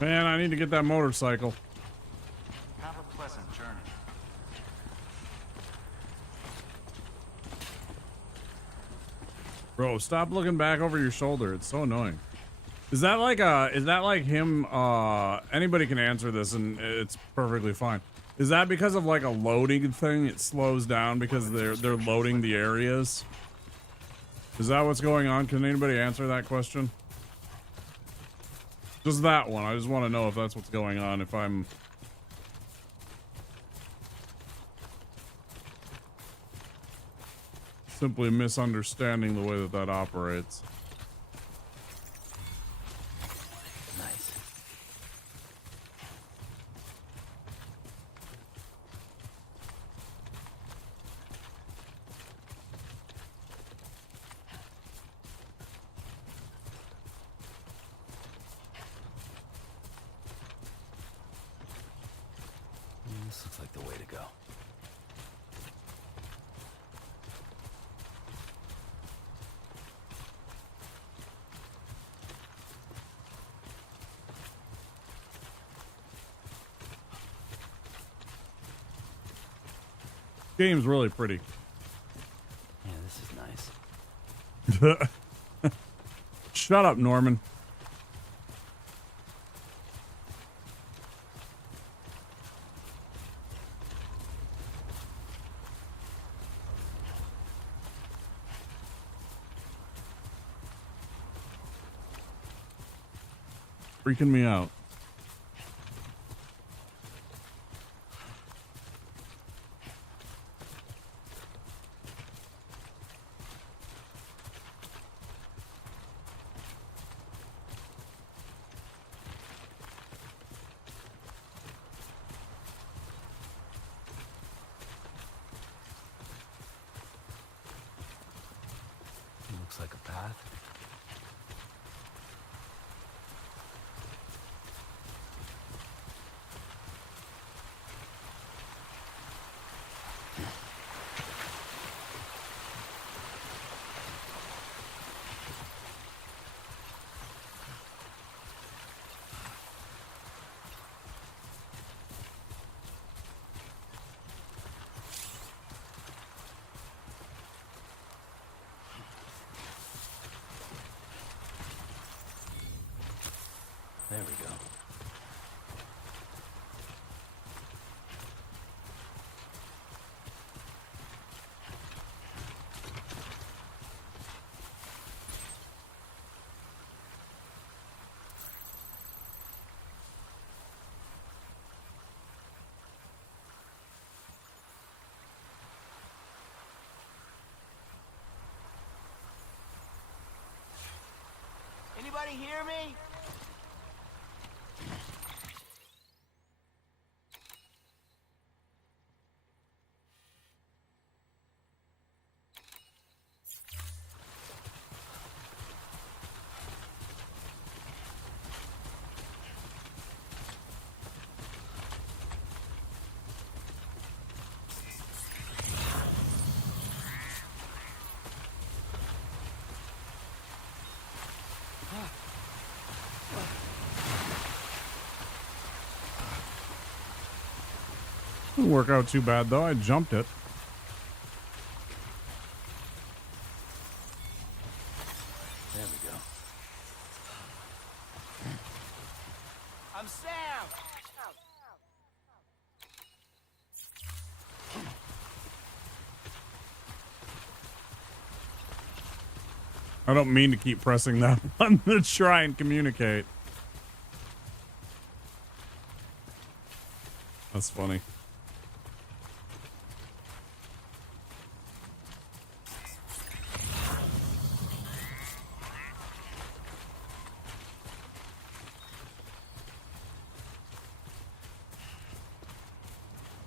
Man, I need to get that motorcycle. Have a pleasant journey. Bro, stop looking back over your shoulder. It's so annoying. Is that like him, anybody can answer this and it's perfectly fine. Is that because of like a loading thing? It slows down because they're loading the areas? Is that what's going on? Can anybody answer that question? Just that one. I just want to know if that's what's going on, if I'm simply misunderstanding the way that that operates. Nice. This looks like the way to go. Game's really pretty. Yeah, this is nice. Shut up, Norman. Freaking me out. Looks like a path. There we go. Anybody hear me? Didn't work out too bad though. I jumped it. There we go. I'm Sam! I don't mean to keep pressing that button to try and communicate. That's funny.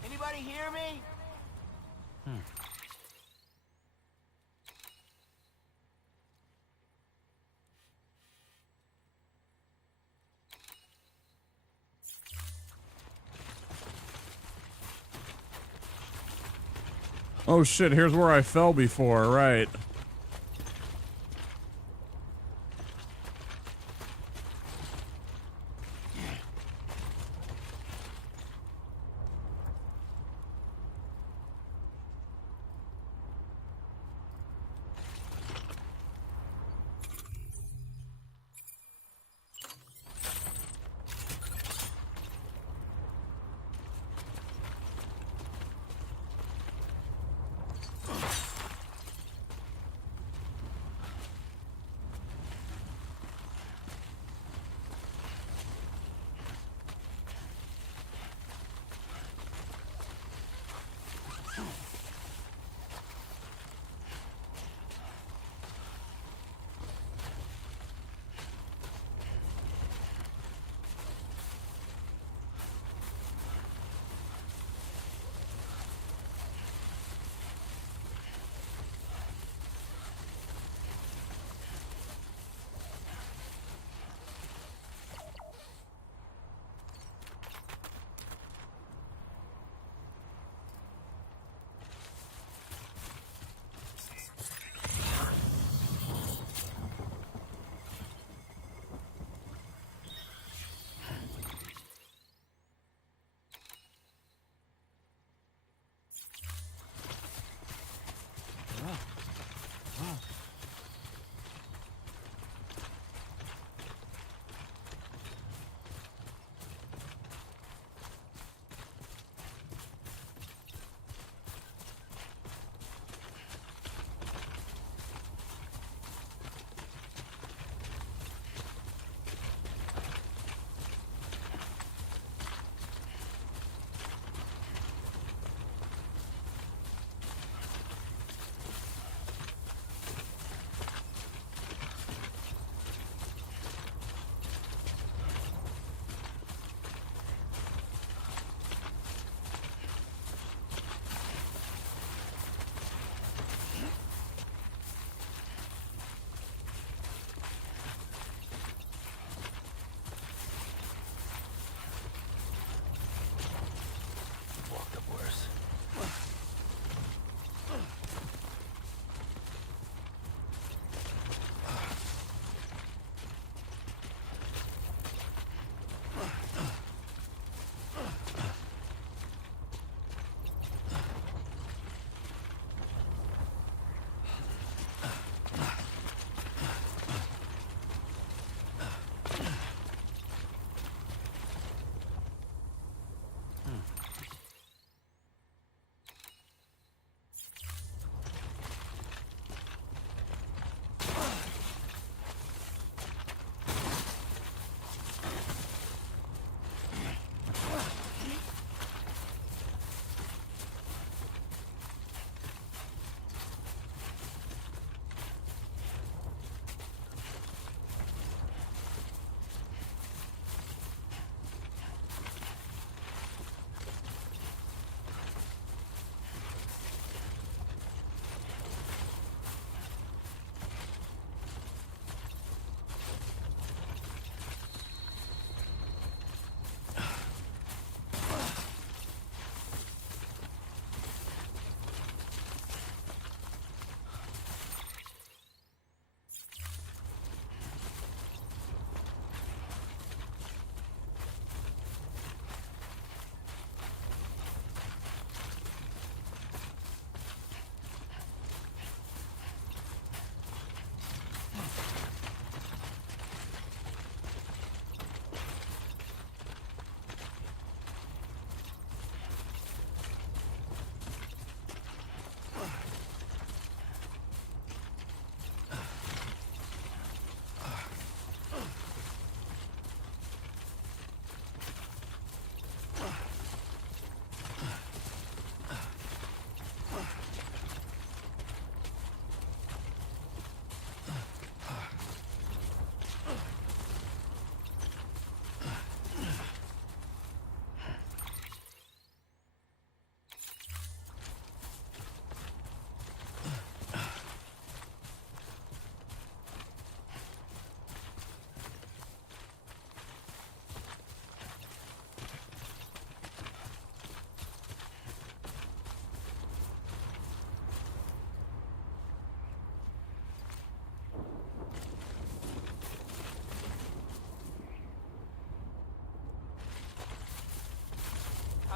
Anybody hear me? Oh shit, here's where I fell before, right.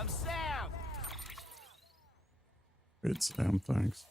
I'm Sam. It's Sam, thanks.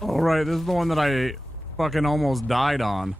All right, this is the one that I fucking almost died on.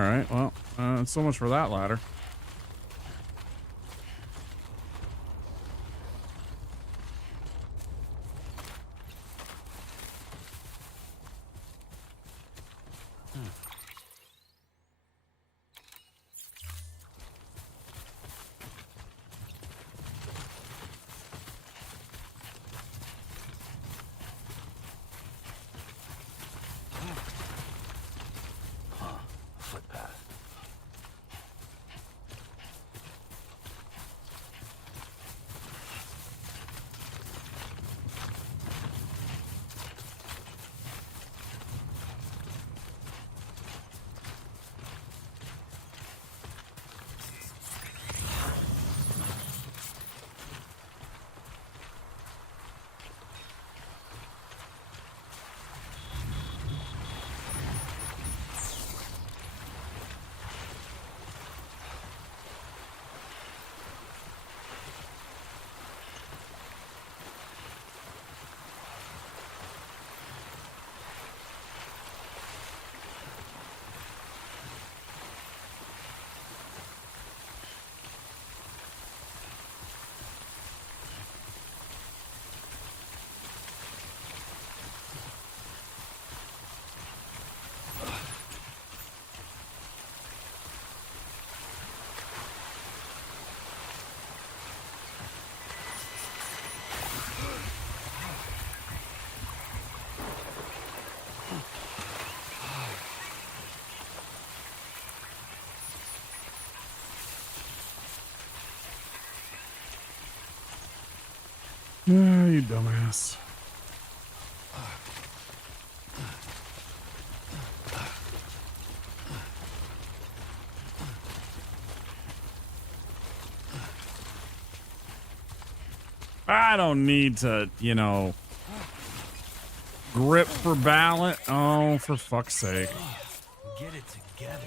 All right, well, so much for that ladder. Footpath. You dumbass. I don't need to, you know, grip for balance. Oh, for fuck's sake. Get it together.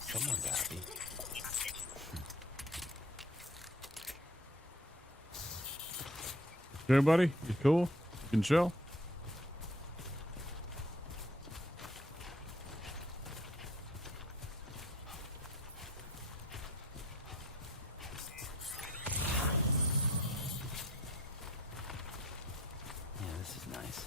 Someone's happy. Hey, buddy, you cool? You can chill. Yeah, this is nice.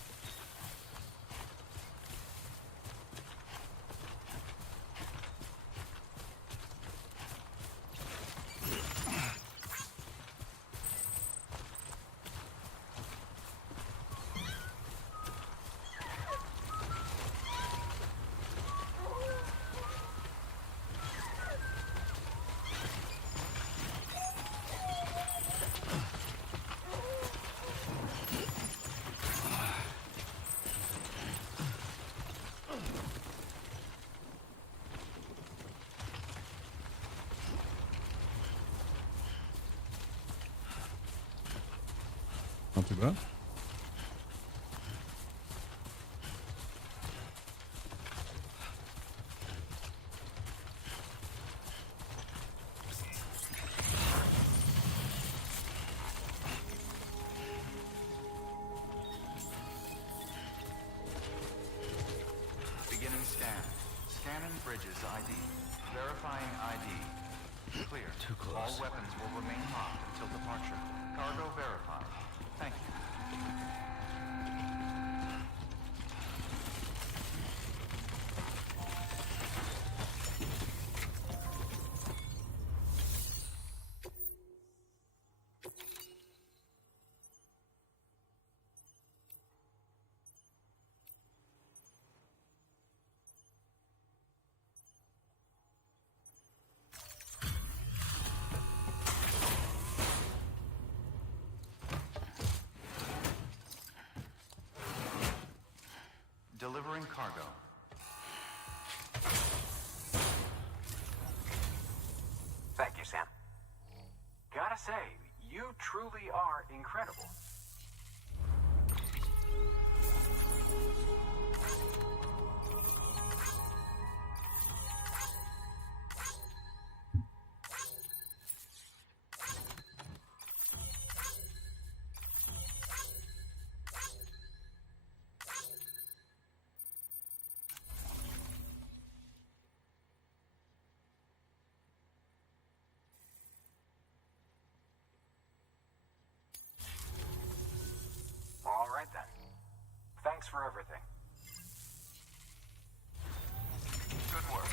Not too bad. Beginning scan. Scanning bridges ID. Verifying ID. Clear. Too close. All weapons will remain locked until departure. Cargo verified. Thank you. Delivering cargo. Thank you, Sam. Gotta say, you truly are incredible. All right then. Thanks for everything. Good work.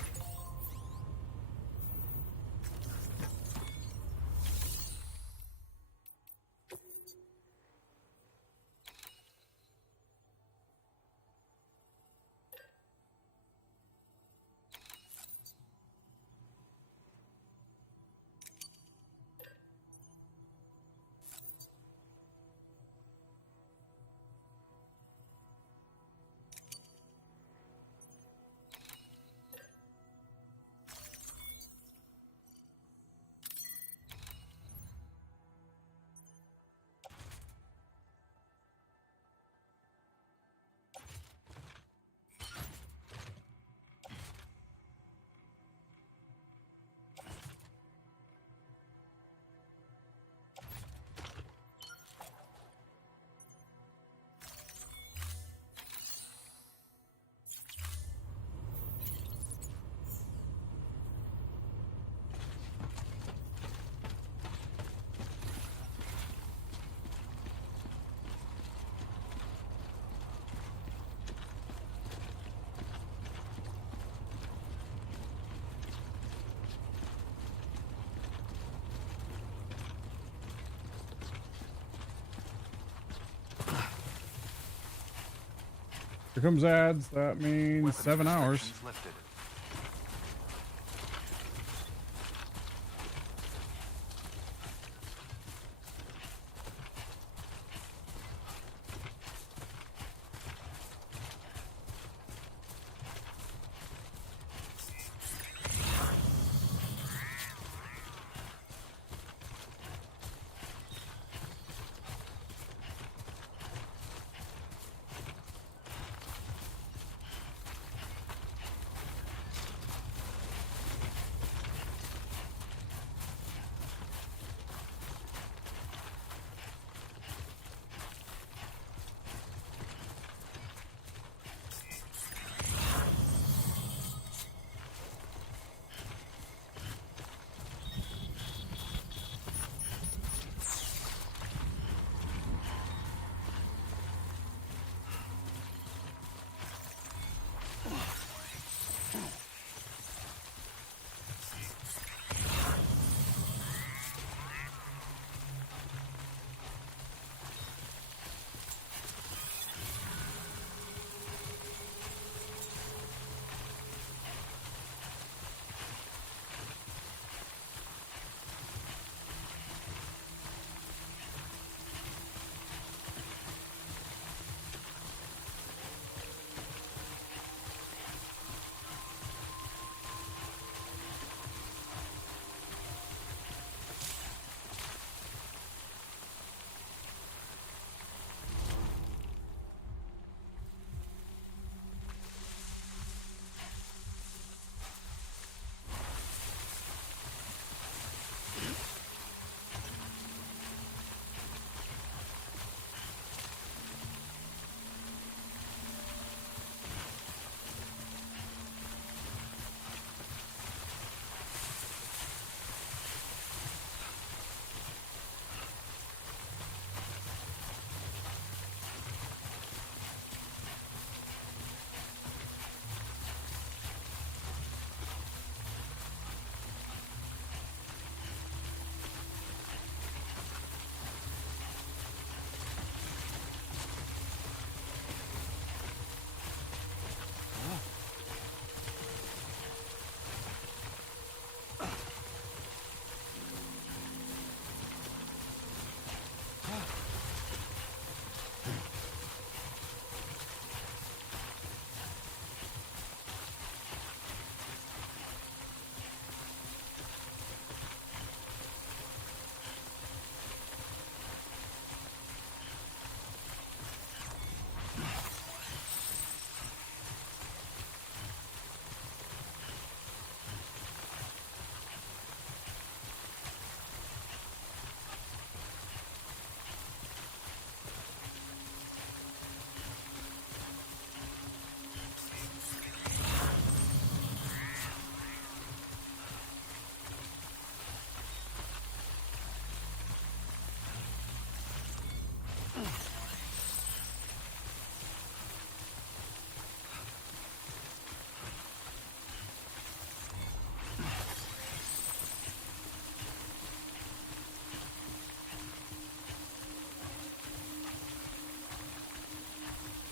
Here comes ads. That means Weapons 7 hours. restrictions lifted.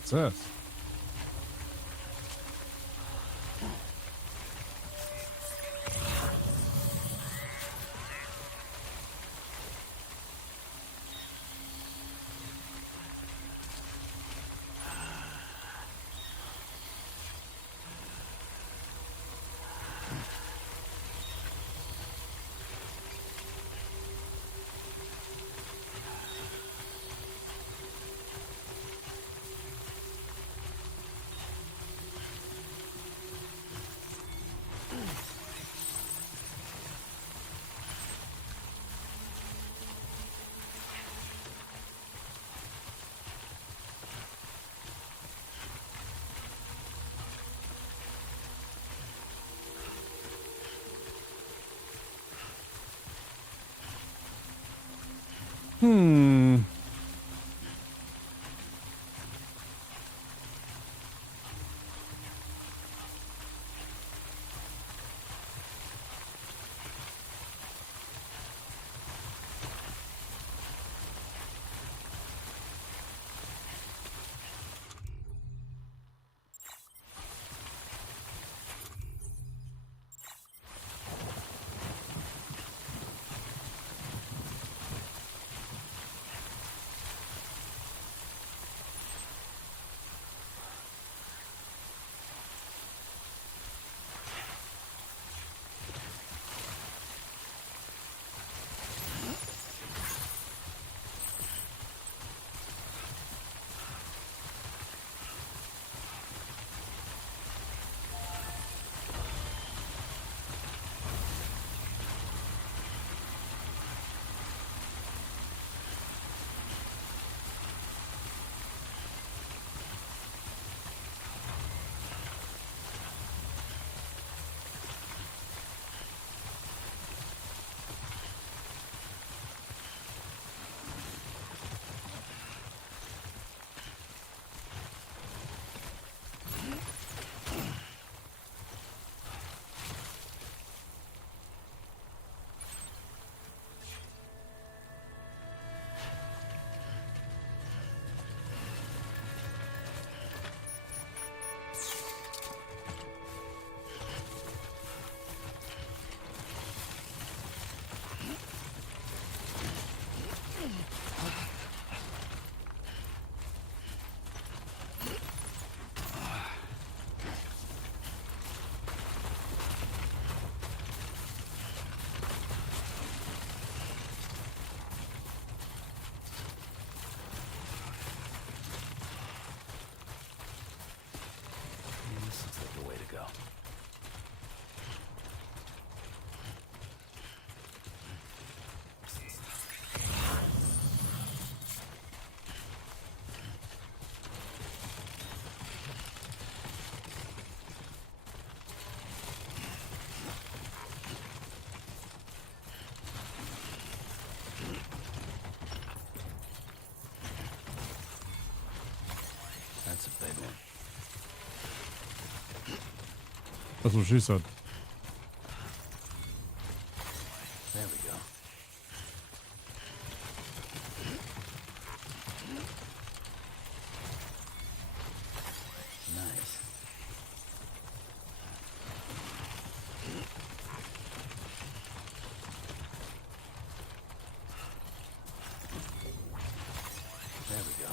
What's this? Hmm. This looks like the way to go. That's a big one. That's what she said. There we go. Nice. There we go.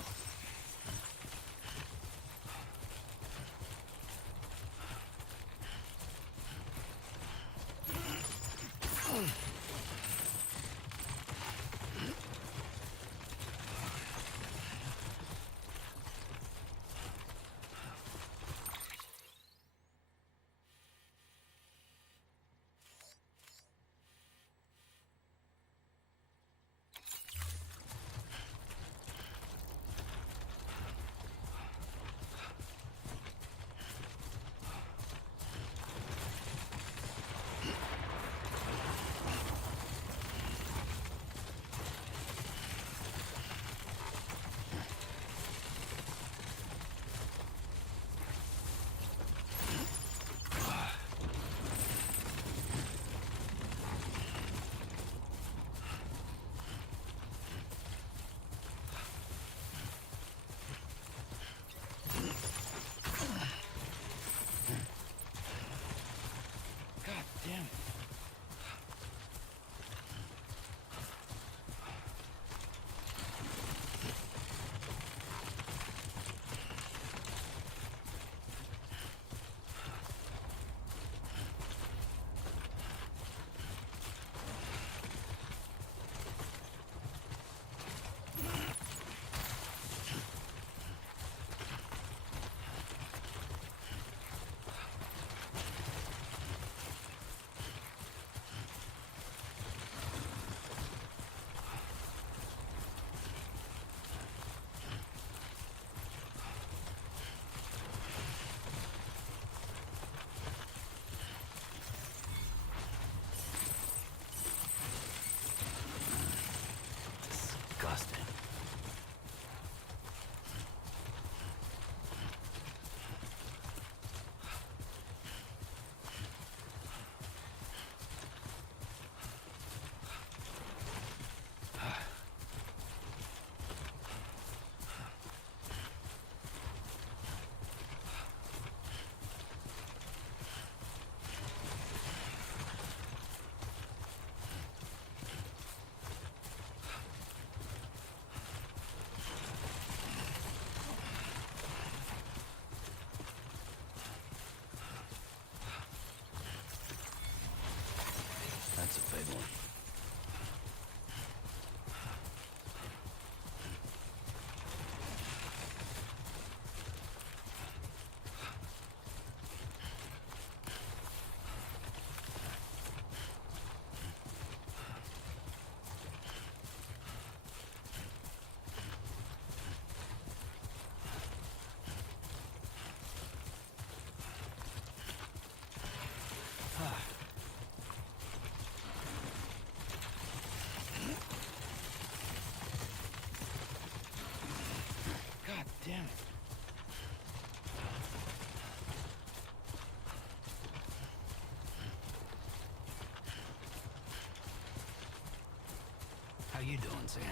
you doing, Sam?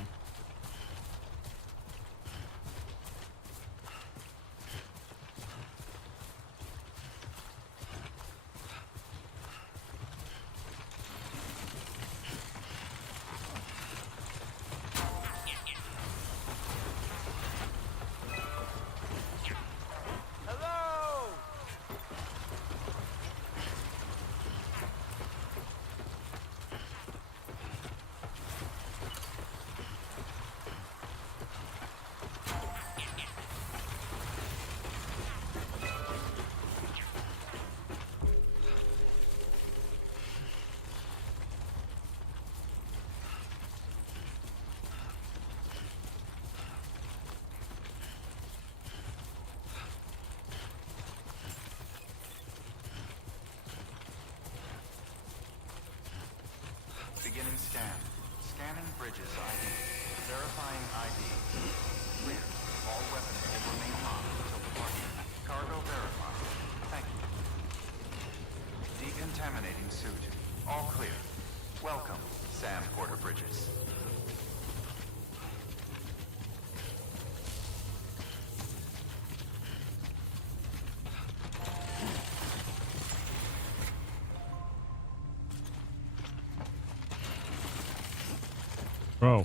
Hello! Beginning scan. Scanning bridges ID. Verifying ID. Clear. All weapons will remain on until departure. Cargo verified. Thank you. Decontaminating suit. All clear. Welcome, Sam Porter Bridges. Bro.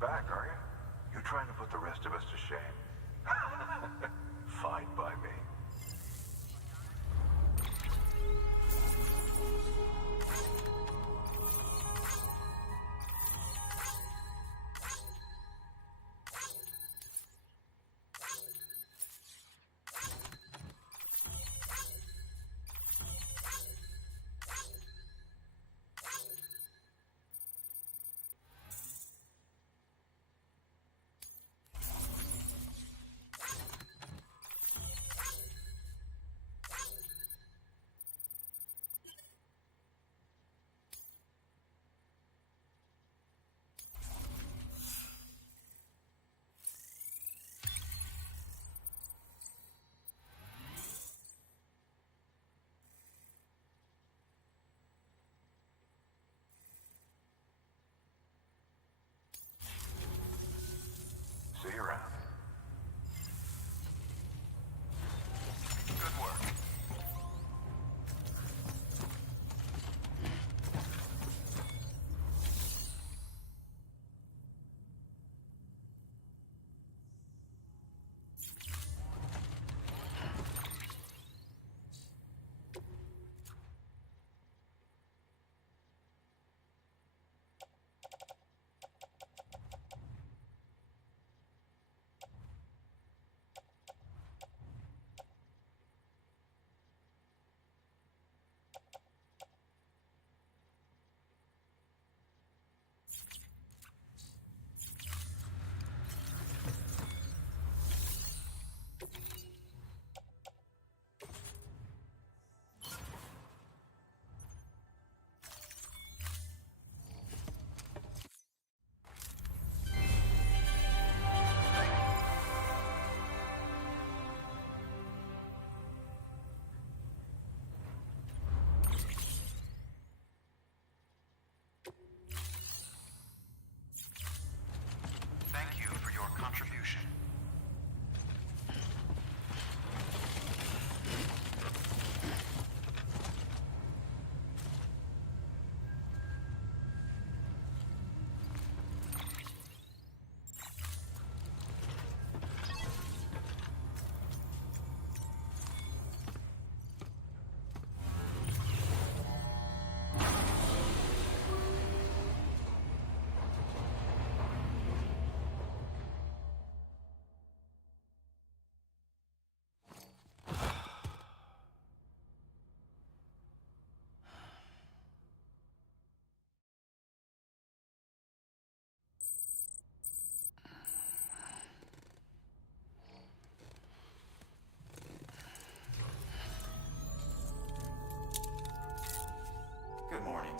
Back, are you? You trying to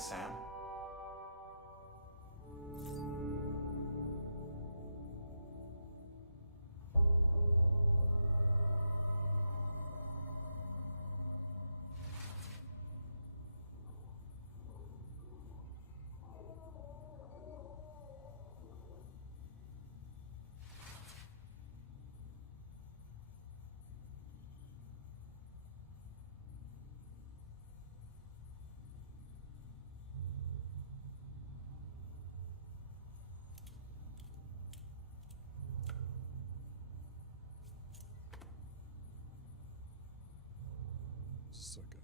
Sam. So, guys.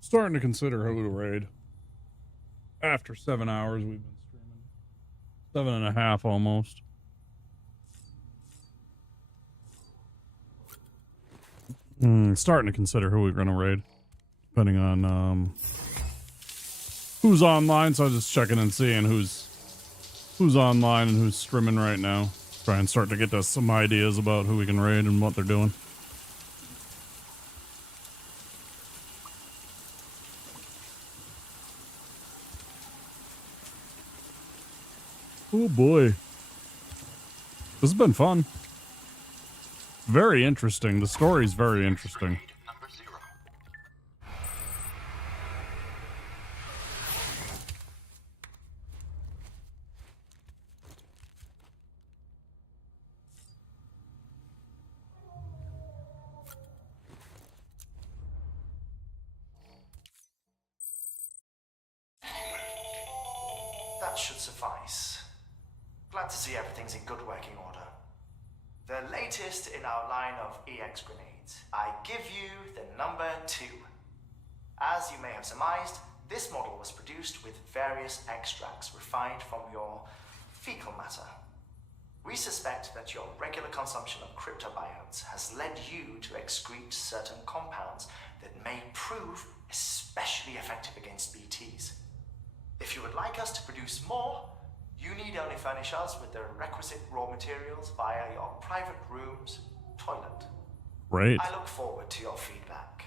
Starting to consider who to raid. After 7 hours, we've been streaming 7.5 almost. Starting to consider who we're going to raid, depending on who's online. So I'm just checking and seeing who's online and who's streaming right now. Try and start to get us some ideas about who we can raid and what they're doing. Oh boy. This has been fun. Very interesting. The story's very interesting. That should suffice. Glad to see everything's in good working order. The latest in our line of EX grenades. I give you the number 2. As you may have surmised, this model was produced with various extracts refined from your fecal matter. We suspect that your regular consumption of cryptobiotes has led you to excrete certain compounds that may prove especially effective against BTs. If you would like us to produce more, you need only furnish us with the requisite raw materials via your private room's toilet. Right. I look forward to your feedback.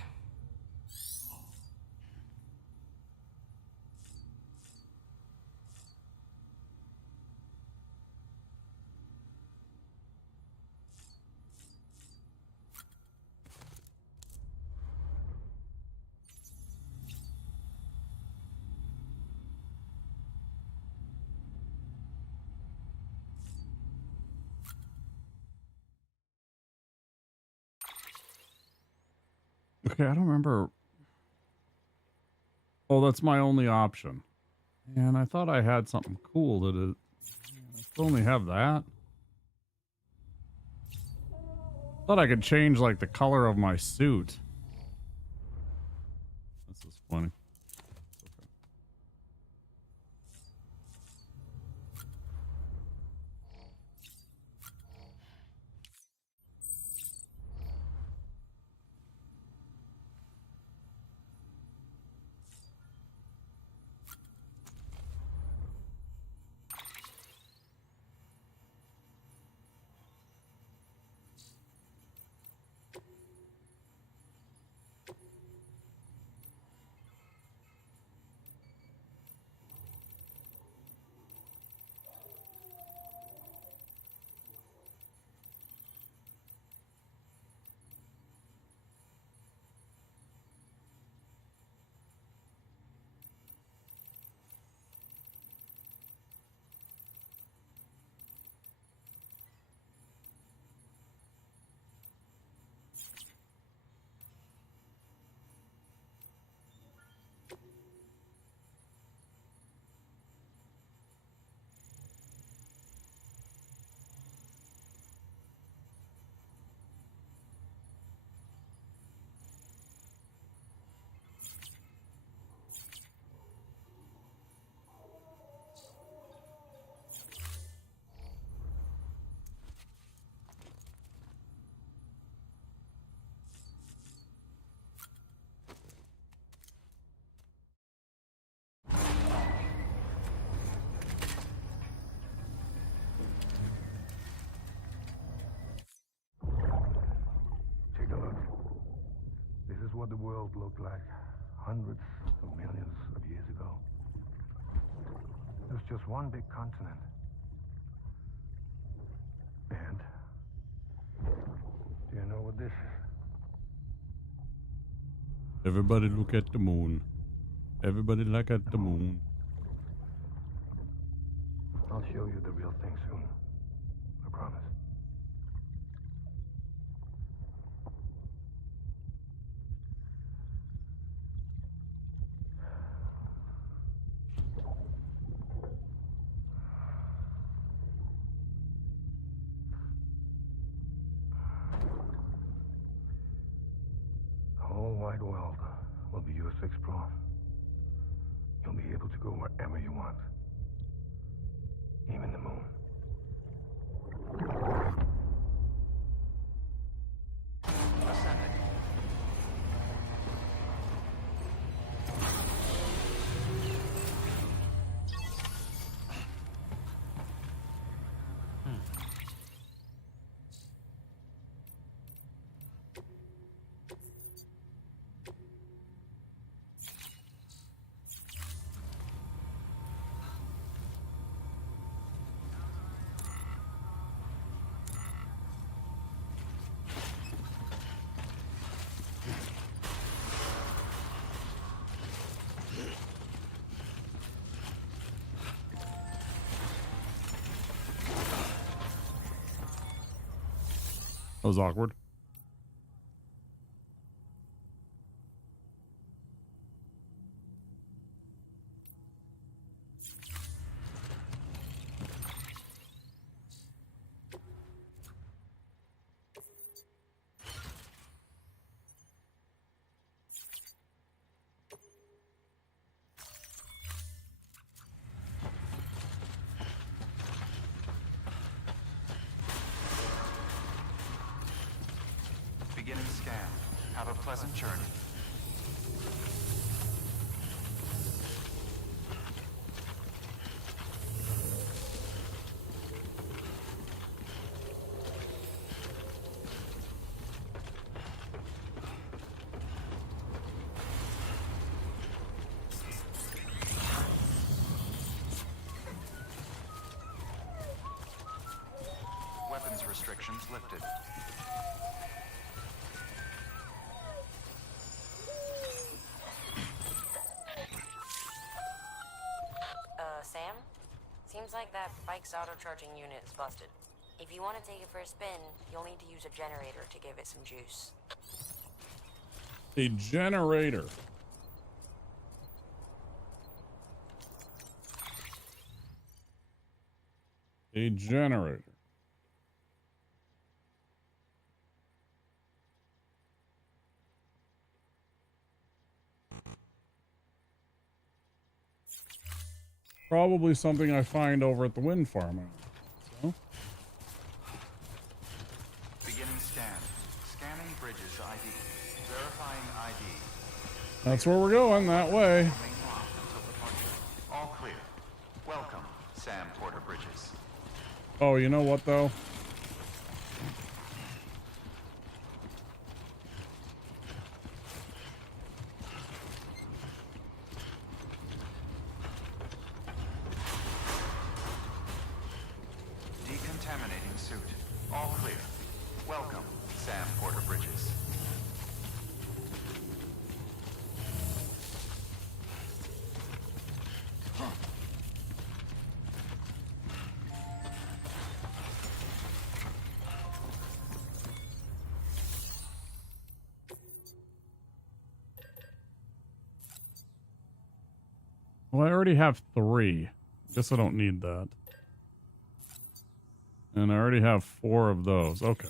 Okay, I don't remember. Oh, that's my only option. And I thought I had something cool that it. I still only have that. Thought I could change like the color of my suit. This is funny. what the world looked like hundreds of millions of years ago. There's just one big continent. And do you know what this is? Everybody look at the moon. Everybody look at the moon. I'll show you the real thing soon. I promise. The whole wide world will be yours to explore. You'll be able to go wherever you want. Even the moon. That was awkward. Beginning scan. Have a pleasant journey. Weapons restrictions lifted. Sam? Seems like that bike's auto-charging unit is busted. If you want to take it for a spin, you'll need to use a generator to give it some juice. A generator. A generator. Probably something I find over at the wind farm. So. Beginning scan. Scanning bridges ID. Verifying ID. That's where we're going, that way. All clear. Welcome, Sam Porter Bridges. Oh, you know what, though? Decontaminating suit. All clear. Welcome, Sam Porter Bridges. Well, I already have 3. Guess I don't need that. And I already have 4 of those. Okay.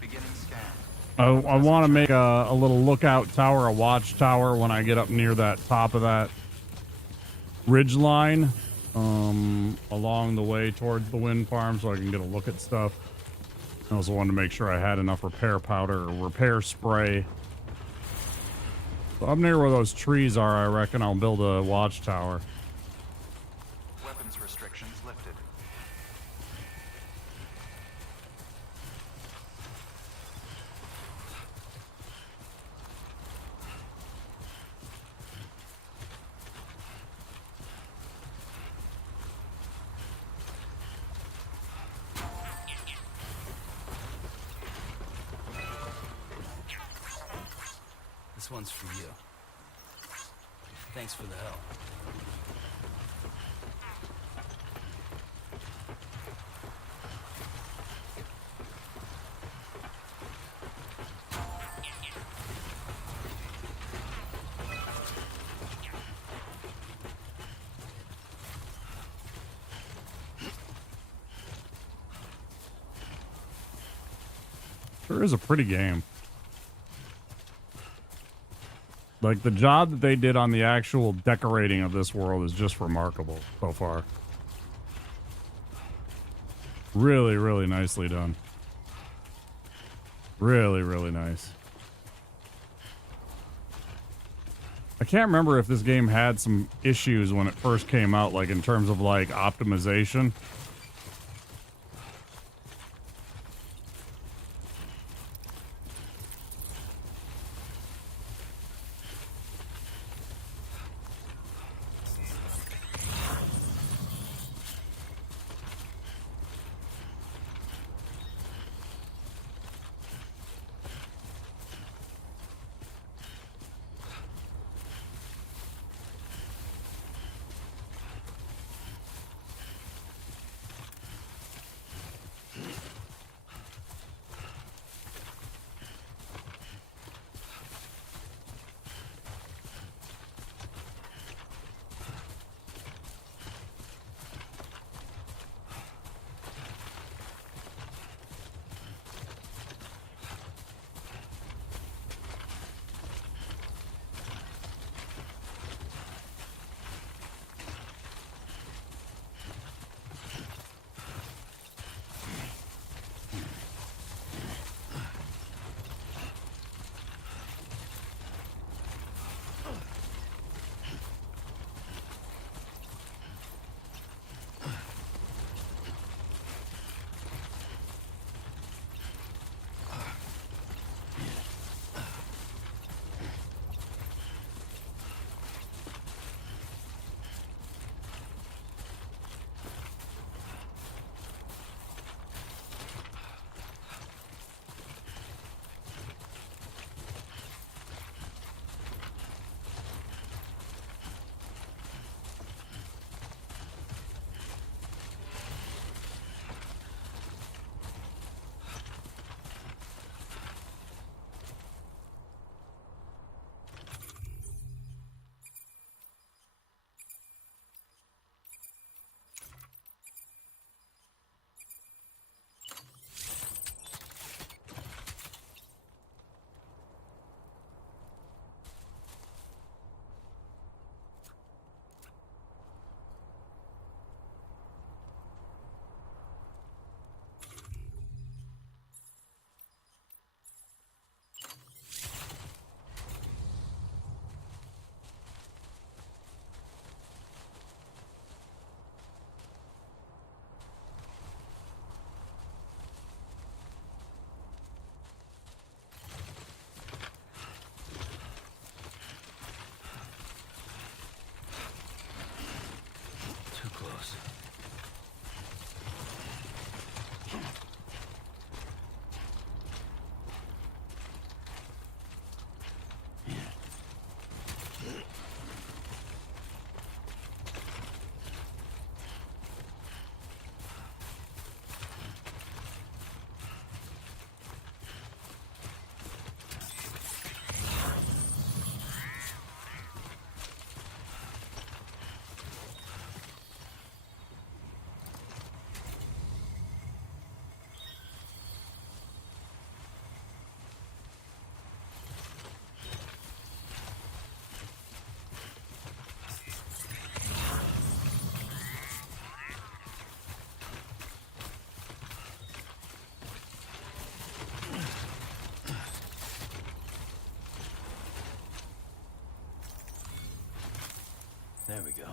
Beginning scan. I want to make a little lookout tower, a watchtower when I get up near that top of that ridge line along the way towards the wind farm so I can get a look at stuff. I also wanted to make sure I had enough repair powder or repair spray. So up near where those trees are, I reckon I'll build a watchtower. Weapons restrictions lifted. This one's for you. Thanks for the help. Sure is a pretty game. Like, the job that they did on the actual decorating of this world is just remarkable so far. Really, really nicely done. Really, really nice. I can't remember if this game had some issues when it first came out, like in terms of like optimization. Too close. There we go. God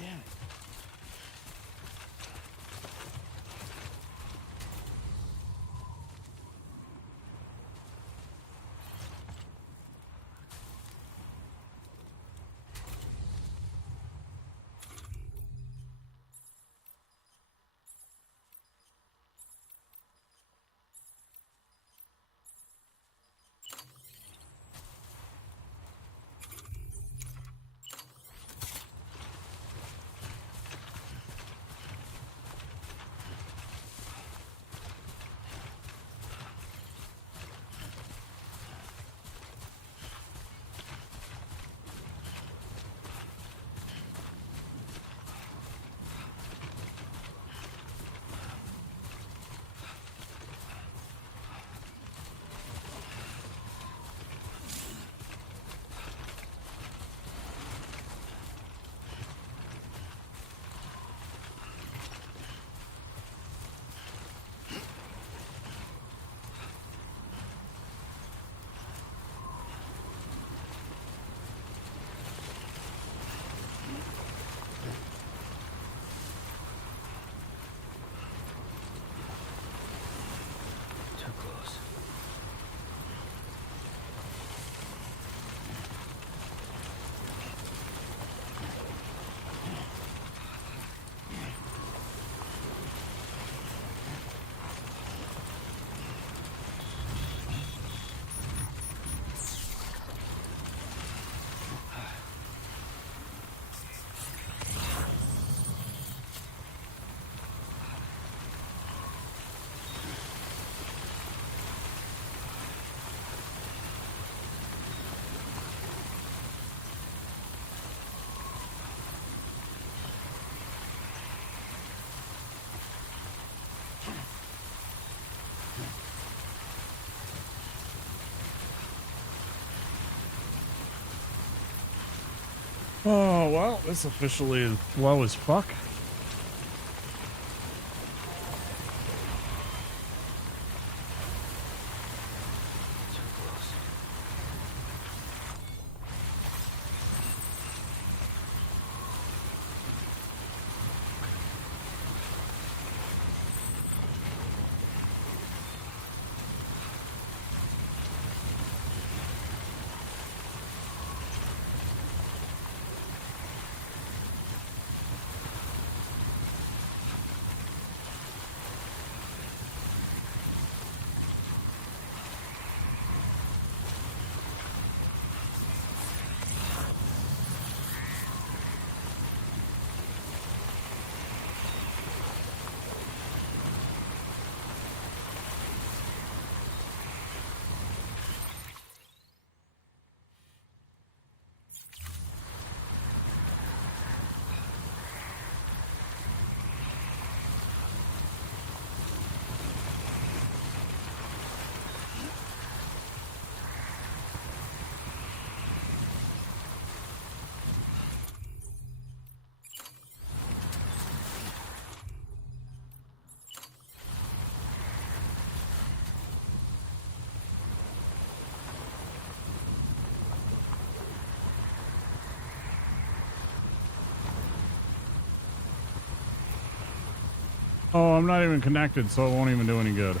damn it. Oh, well, this officially is low as fuck. Oh, I'm not even connected, so it won't even do any good.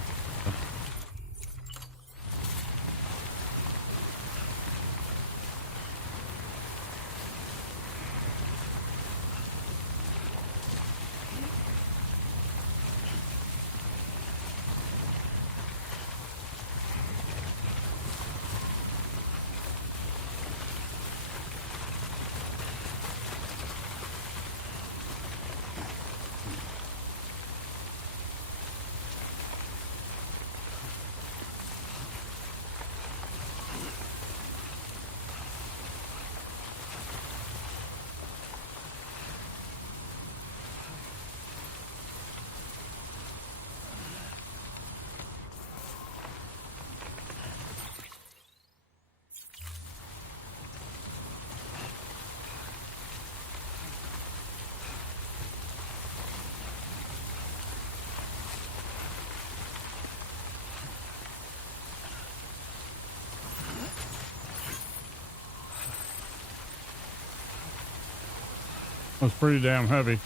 That was pretty damn heavy.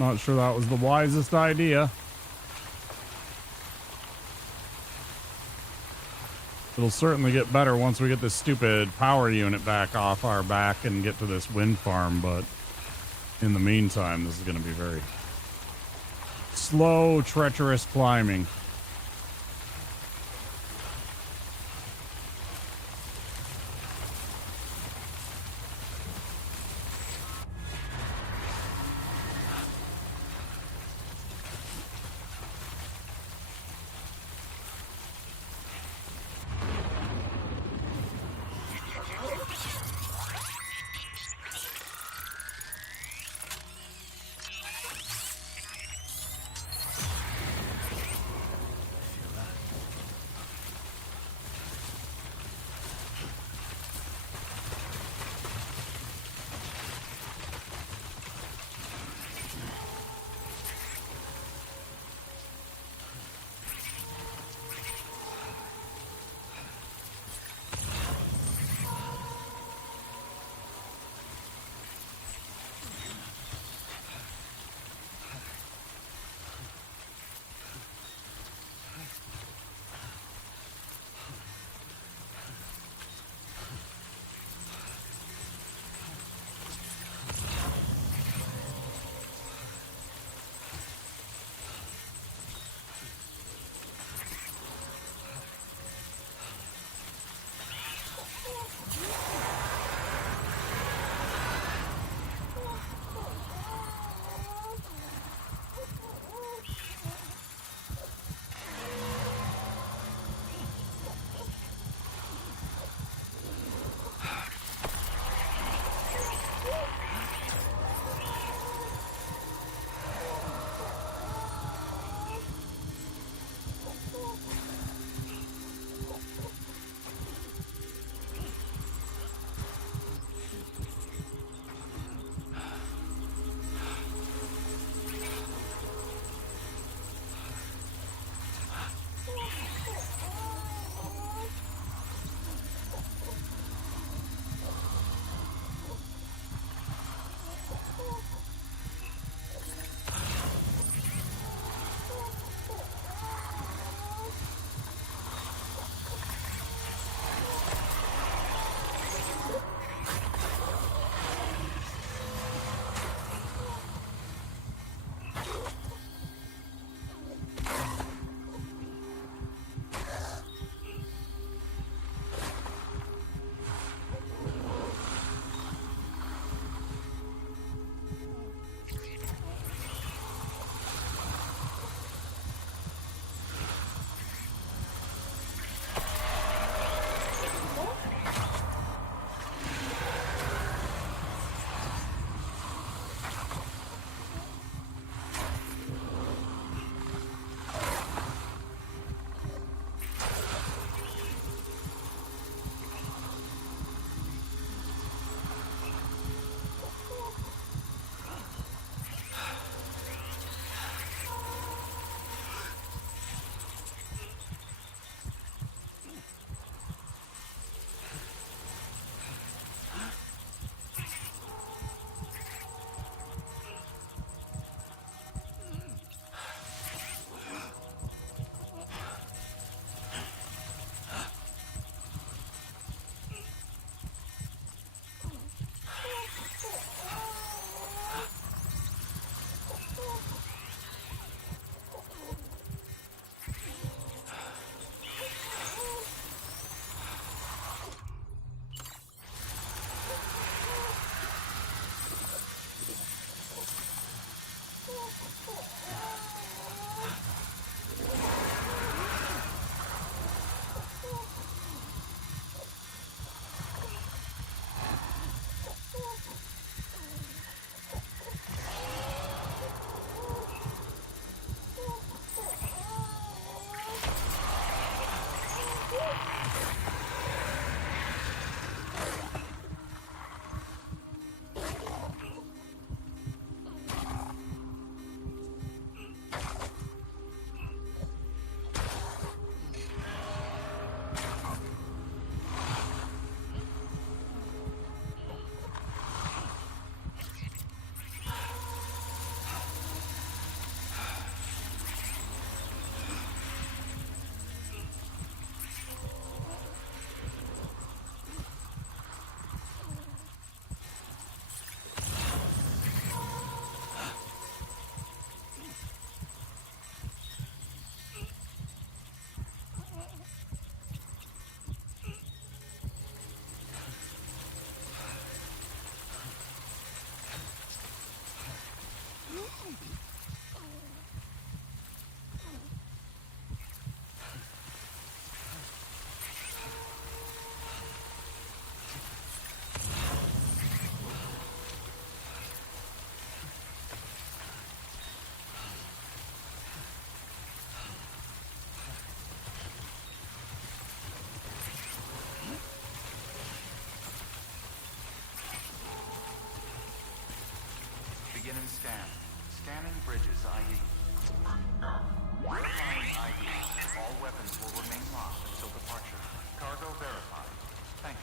Not sure that was the wisest idea. It'll certainly get better once we get this stupid power unit back off our back and get to this wind farm, but in the meantime, this is going to be very slow, treacherous climbing. Beginning scan. Scanning bridges ID. Verifying ID. All weapons will remain locked until departure. Cargo verified. Thank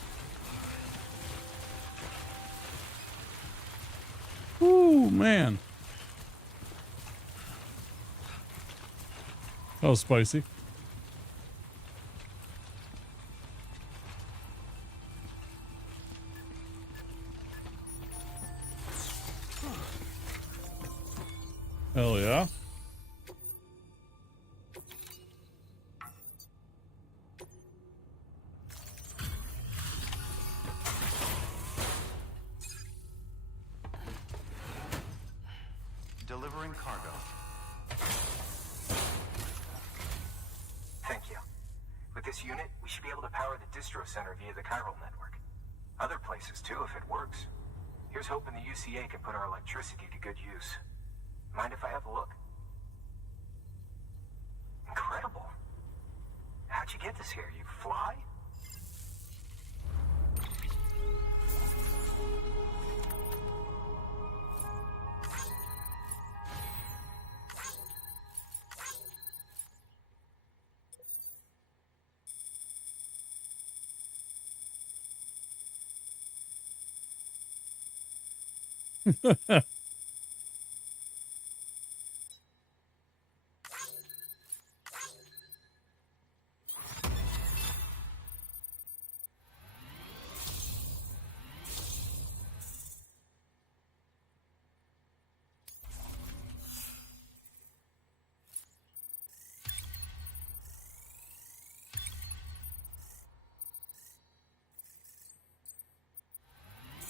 you. Ooh, man. That was spicy. Hell yeah. Delivering cargo. Thank you. With this unit, we should be able to power the distro center via the chiral network. Other places too, if it works. Here's hoping the UCA can put our electricity to good use. Mind if I have a look? Incredible. How'd you get this here? You fly?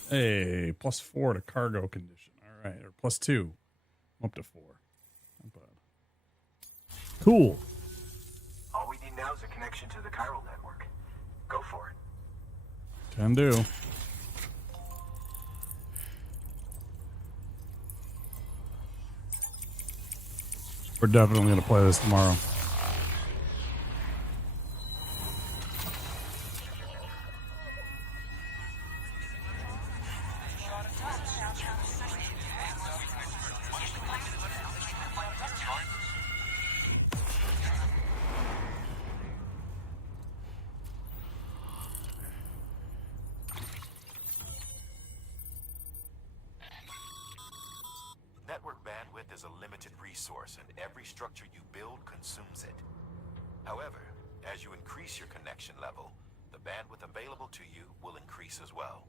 Hey, +4 to cargo condition. All right, or +2. Up to 4. Not bad. Cool. All we need now is a connection to the chiral network. Go for it. Can do. We're definitely going to play this tomorrow. Network bandwidth is a limited resource, and every structure you build consumes it. However, as you increase your connection level, the bandwidth available to you will increase as well.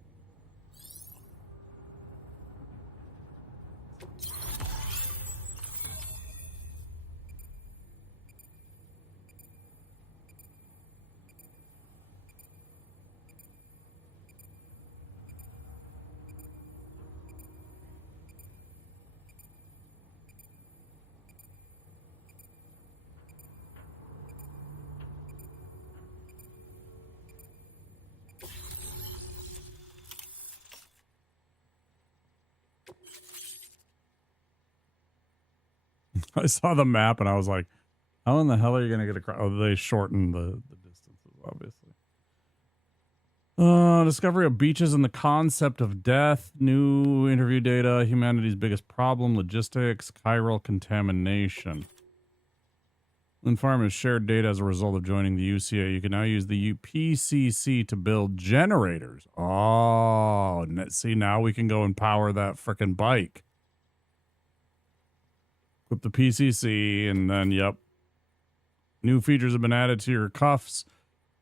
I saw the map and I was like, how in the hell are you going to get across? Oh, they shortened the distances, obviously. Discovery of beaches and the concept of death. New interview data. Humanity's biggest problem. Logistics. Chiral contamination. Wind farm has shared data as a result of joining the UCA. You can now use the PCC to build generators. Oh, see, now we can go and power that frickin' bike. Equip the PCC, and then, yep. New features have been added to your cuffs.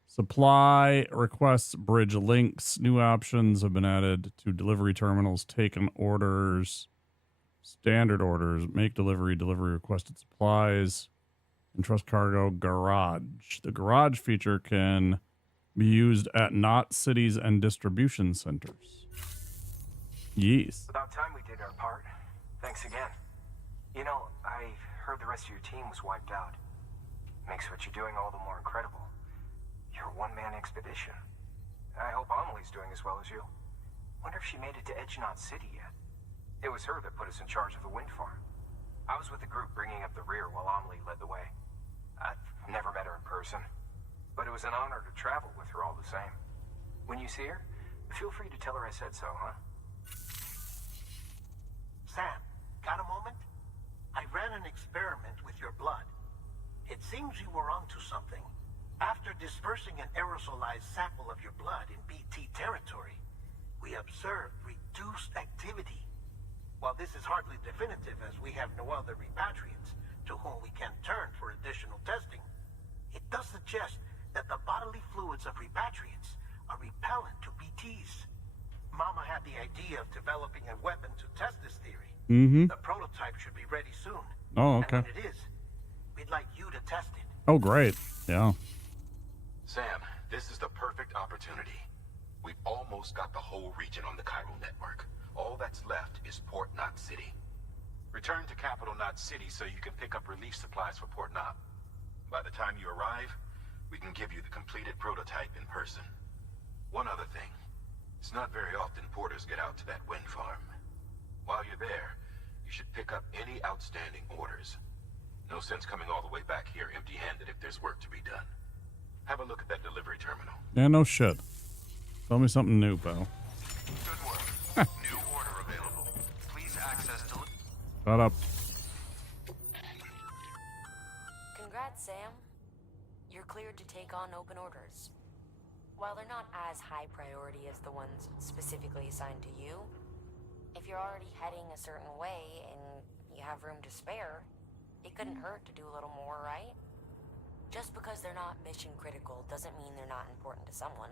Supply requests, bridge links. New options have been added to delivery terminals. Taken orders. Standard orders. Make delivery. Delivery requested supplies. Entrust cargo. Garage. The garage feature can be used at not cities and distribution centers. Yes. About time we did our part. Thanks again. You know, I heard the rest of your team was wiped out. Makes what you're doing all the more incredible. You're a one-man expedition. I hope Amelie's doing as well as you. Wonder if she made it to Edgenot City yet. It was her that put us in charge of the wind farm. I was with the group bringing up the rear while Amelie led the way. I've never met her in person, but it was an honor to travel with her all the same. When you see her, feel free to tell her I said so, huh? Sam, seems you were onto something. After dispersing an aerosolized sample of your blood in BT territory, we observed reduced activity. While this is hardly definitive as we have no other repatriants to whom we can turn for additional testing, it does suggest that the bodily fluids of repatriants are repellent to BTs. Mama had the idea of developing a weapon to test this theory. The prototype should be ready soon. Oh, okay. And when it is, we'd like you to test it. Oh, great. Yeah. Sam, this is the perfect opportunity. We've almost got the whole region on the Cairo network. All that's left is Port Knot City. Return to Capital Knot City so you can pick up relief supplies for Port Knot. By the time you arrive, we can give you the completed prototype in person. One other thing. It's not very often porters get out to that wind farm. While you're there, you should pick up any outstanding orders. No sense coming all the way back here empty-handed if there's work to be done. Have a look at that delivery terminal. Yeah, no shit. Tell me something new, pal. Good work. New order available. Please access Shut up. Congrats, Sam. You're cleared to take on open orders. While they're not as high priority as the ones specifically assigned to you, if you're already heading a certain way and you have room to spare, it couldn't hurt to do a little more, right? Just because they're not mission critical doesn't mean they're not important to someone.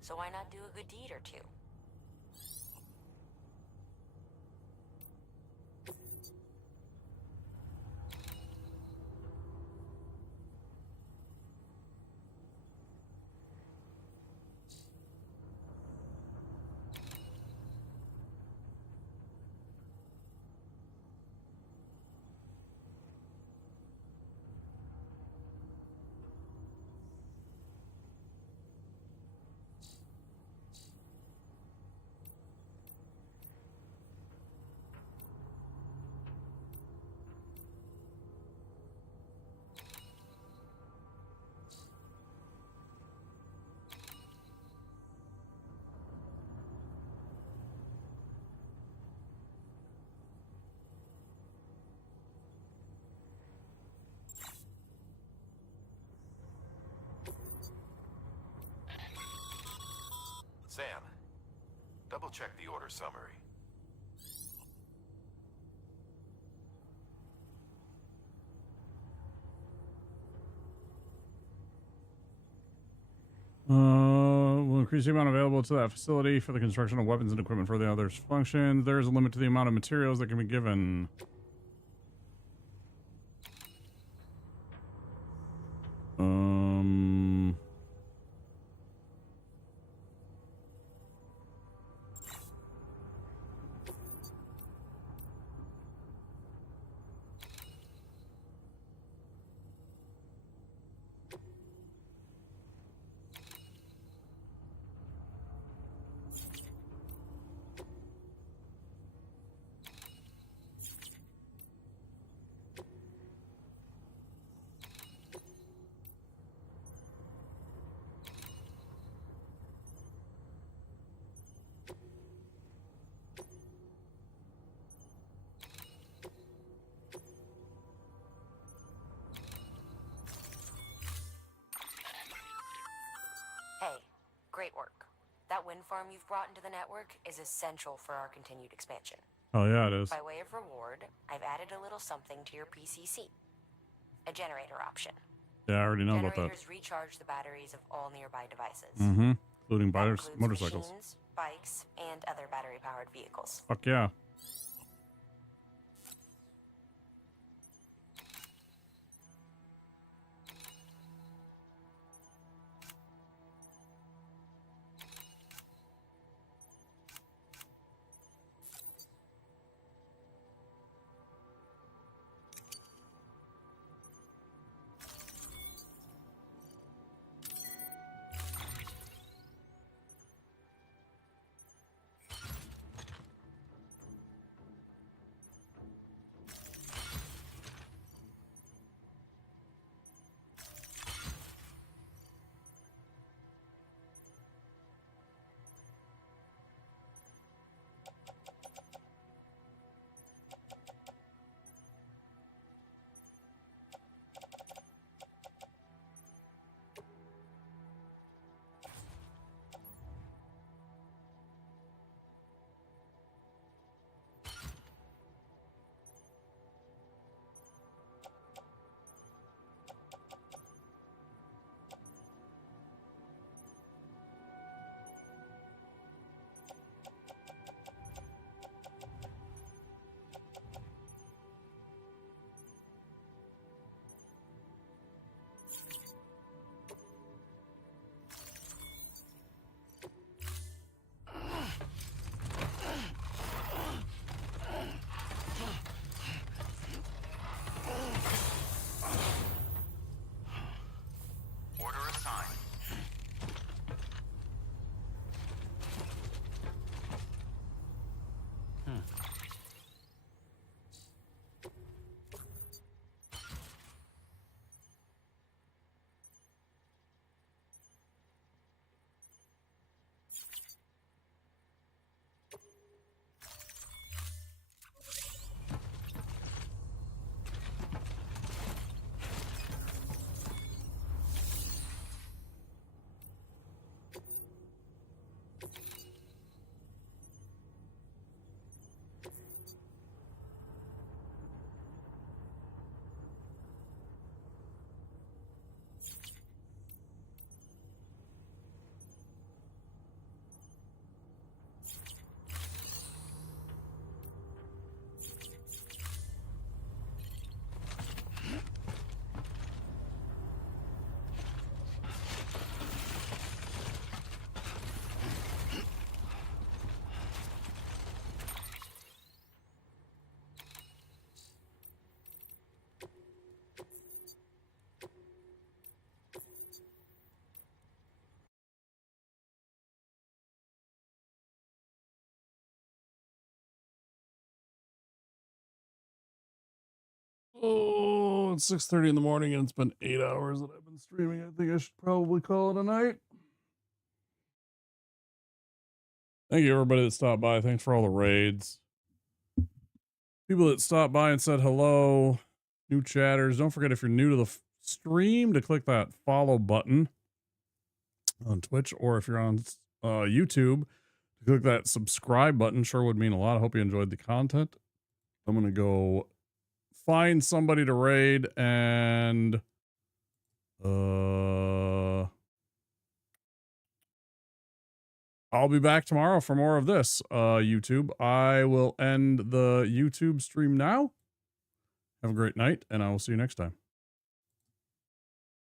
So why not do a good deed or two? Sam, double-check the order summary. Will increase the amount available to that facility for the construction of weapons and equipment for the others' functions. There is a limit to the amount of materials that can be given. Hey, great work. That wind farm you've brought into the network is essential for our continued expansion. Oh yeah, it is. By way of reward, I've added a little something to your PCC. A generator option. Yeah, I already know about that. Generators recharge the batteries of all nearby devices. Including That includes motorcycles. machines, bikes, and other battery-powered vehicles. Fuck yeah. Oh, it's 6:30 in the morning and it's been 8 hours that I've been streaming. I think I should probably call it a night. Thank you, everybody that stopped by. Thanks for all the raids. People that stopped by and said hello. New chatters. Don't forget, if you're new to the stream, to click that follow button on Twitch, or if you're on YouTube, to click that subscribe button. Sure would mean a lot. I hope you enjoyed the content. I'm going to go find somebody to raid, and I'll be back tomorrow for more of this, YouTube. I will end the YouTube stream now. Have a great night, and I will see you next time.